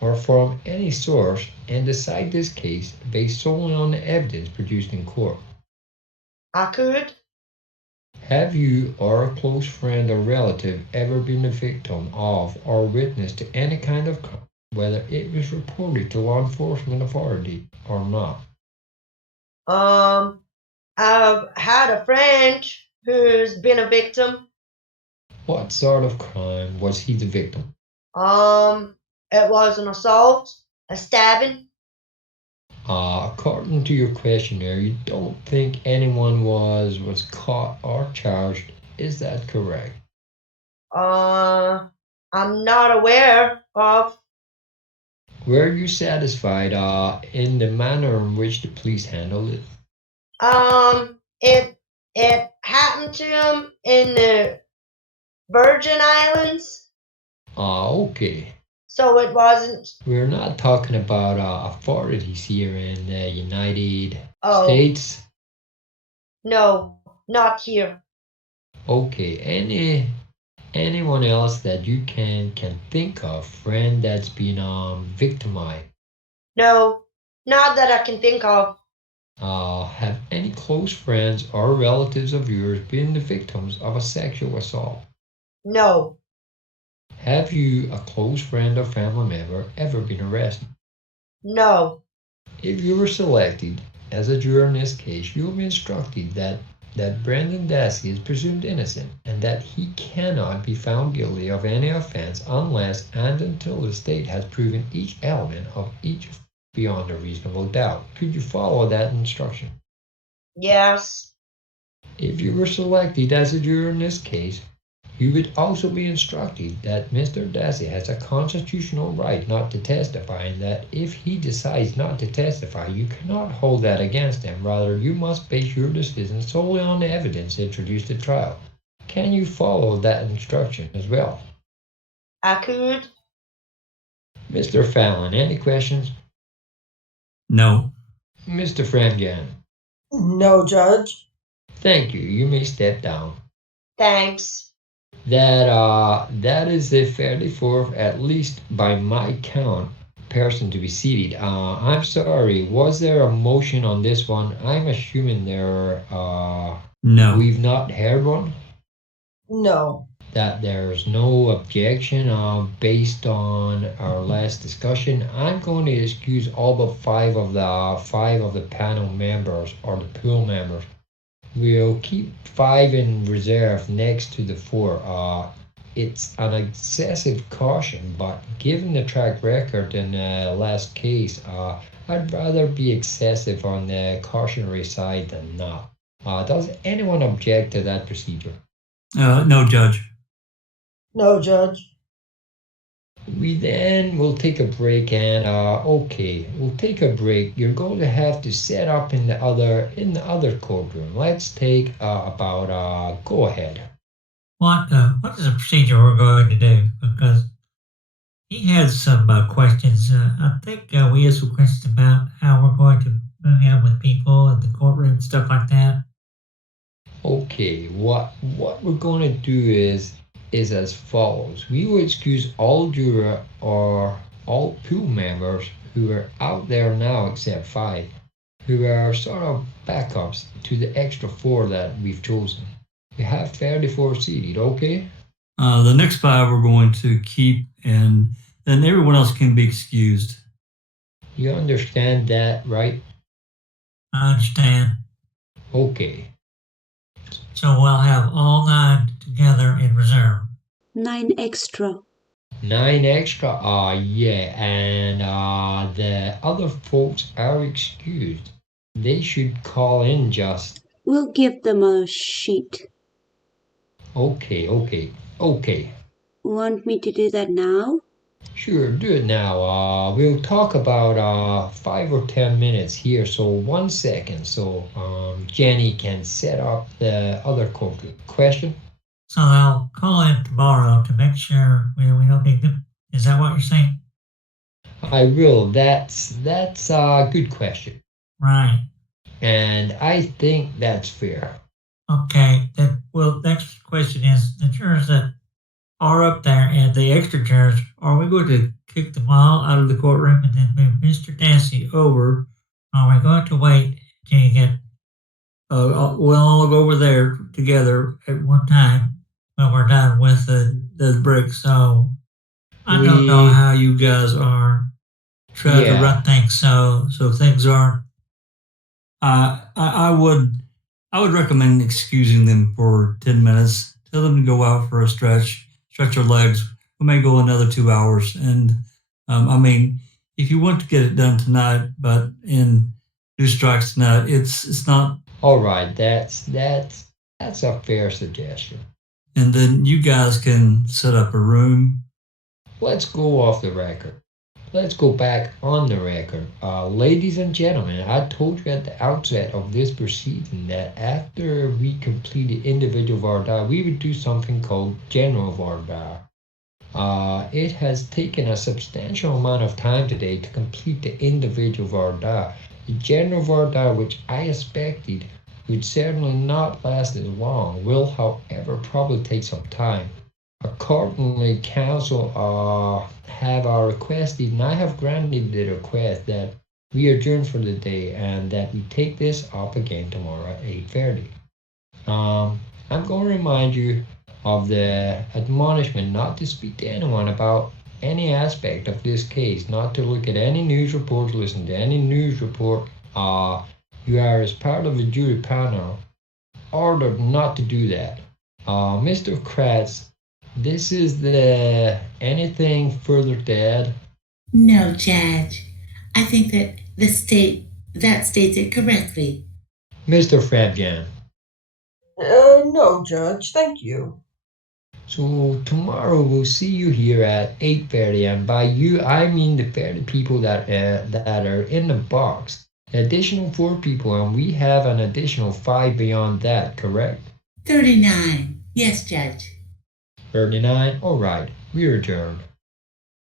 or from any source and decide this case based solely on the evidence produced in court? I could. Have you or a close friend or relative ever been the victim of or witness to any kind of crime, whether it was reported to law enforcement authority or not? I've had a friend who's been a victim. What sort of crime was he the victim? It was an assault, a stabbing. According to your questionnaire, you don't think anyone was caught or charged. Is that correct? I'm not aware of. Were you satisfied in the manner in which the police handled it? It happened to him in the Virgin Islands. Okay. So it wasn't. We're not talking about authorities here in the United States. No, not here. Okay. Anyone else that you can think of, friend that's been victimized? No, not that I can think of. Have any close friends or relatives of yours been the victims of a sexual assault? No. Have you, a close friend or family member, ever been arrested? No. If you were selected as a juror in this case, you will be instructed that Brendan Dassey is presumed innocent and that he cannot be found guilty of any offense unless and until the state has proven each element of each beyond a reasonable doubt. Could you follow that instruction? Yes. If you were selected as a juror in this case, you would also be instructed that Mr. Dassey has a constitutional right not to testify, and that if he decides not to testify, you cannot hold that against him. Rather, you must base your decision solely on the evidence introduced at trial. Can you follow that instruction as well? I could. Mr. Fallon, any questions? No. Mr. FREMGEN? No, Judge. Thank you. You may step down. Thanks. That is the 34th, at least by my count, person to be seated. I'm sorry, was there a motion on this one? I'm assuming No. We've not heard one? No. That there's no objection based on our last discussion. I'm going to excuse all but five of the panel members or the pool members. We'll keep 5 in reserve next to the 4. It's an excessive caution, but given the track record in the last case, I'd rather be excessive on the cautionary side than not. Does anyone object to that procedure? No, Judge. No, Judge. We then will take a break and we'll take a break. You're going to have to set up in the other courtroom. Let's take go ahead. What is the procedure we're going to do? Because he had some questions. I think we had some questions about how we're going to move in with people in the courtroom, stuff like that. Okay, what we're going to do is as follows. We will excuse all juror or all pool members who are out there now except 5, who are sort of backups to the extra 4 that we've chosen. We have 34 seated, okay? The next 5 we're going to keep, and then everyone else can be excused. You understand that, right? I understand. Okay. So we'll have all 9 together in reserve. 9 extra. 9 extra? Yeah, and the other folks are excused. They should call in just. We'll give them a sheet. Okay. Want me to do that now? Sure, do it now. We'll talk about 5 or 10 minutes here, so 1 second, so Jenny can set up the other question. So they'll call in tomorrow to make sure we don't need them. Is that what you're saying? I will. That's a good question. Right. And I think that's fair. Okay. Then, well, next question is the jurors that are up there and the extra jurors, are we going to kick them all out of the courtroom and then move Mr. Dassey over? Are we going to wait till you get, we'll all go over there together at one time when we're done with the break? So I don't know how you guys are trying to run things so things aren't. I would recommend excusing them for 10 minutes. Tell them to go out for a stretch their legs. We may go another 2 hours. And I mean, if you want to get it done tonight, but in 2 strikes tonight, it's not. All right, that's a fair suggestion. And then you guys can set up a room. Let's go off the record. Let's go back on the record. Ladies and gentlemen, I told you at the outset of this proceeding that after we completed individual Voir Dire, we would do something called general Voir Dire. It has taken a substantial amount of time today to complete the individual Voir Dire. The general Voir Dire, which I expected would certainly not last as long, will however probably take some time. Accordingly, counsel have requested, and I have granted the request, that we adjourn for the day and that we take this up again tomorrow at 8:30. I'm going to remind you of the admonishment not to speak to anyone about any aspect of this case, not to look at any news report, listen to any news report. You are, as part of the jury panel, ordered not to do that. Mr. KRATZ, this is the anything further to add? No, Judge. I think that that states it correctly. Mr. FREMGEN. No, Judge, thank you. So tomorrow we'll see you here at 8:30, and by you I mean the 30 people that are in the box. Additional 4 people, and we have an additional 5 beyond that, correct? 39. Yes, Judge. 39? All right, we're adjourned.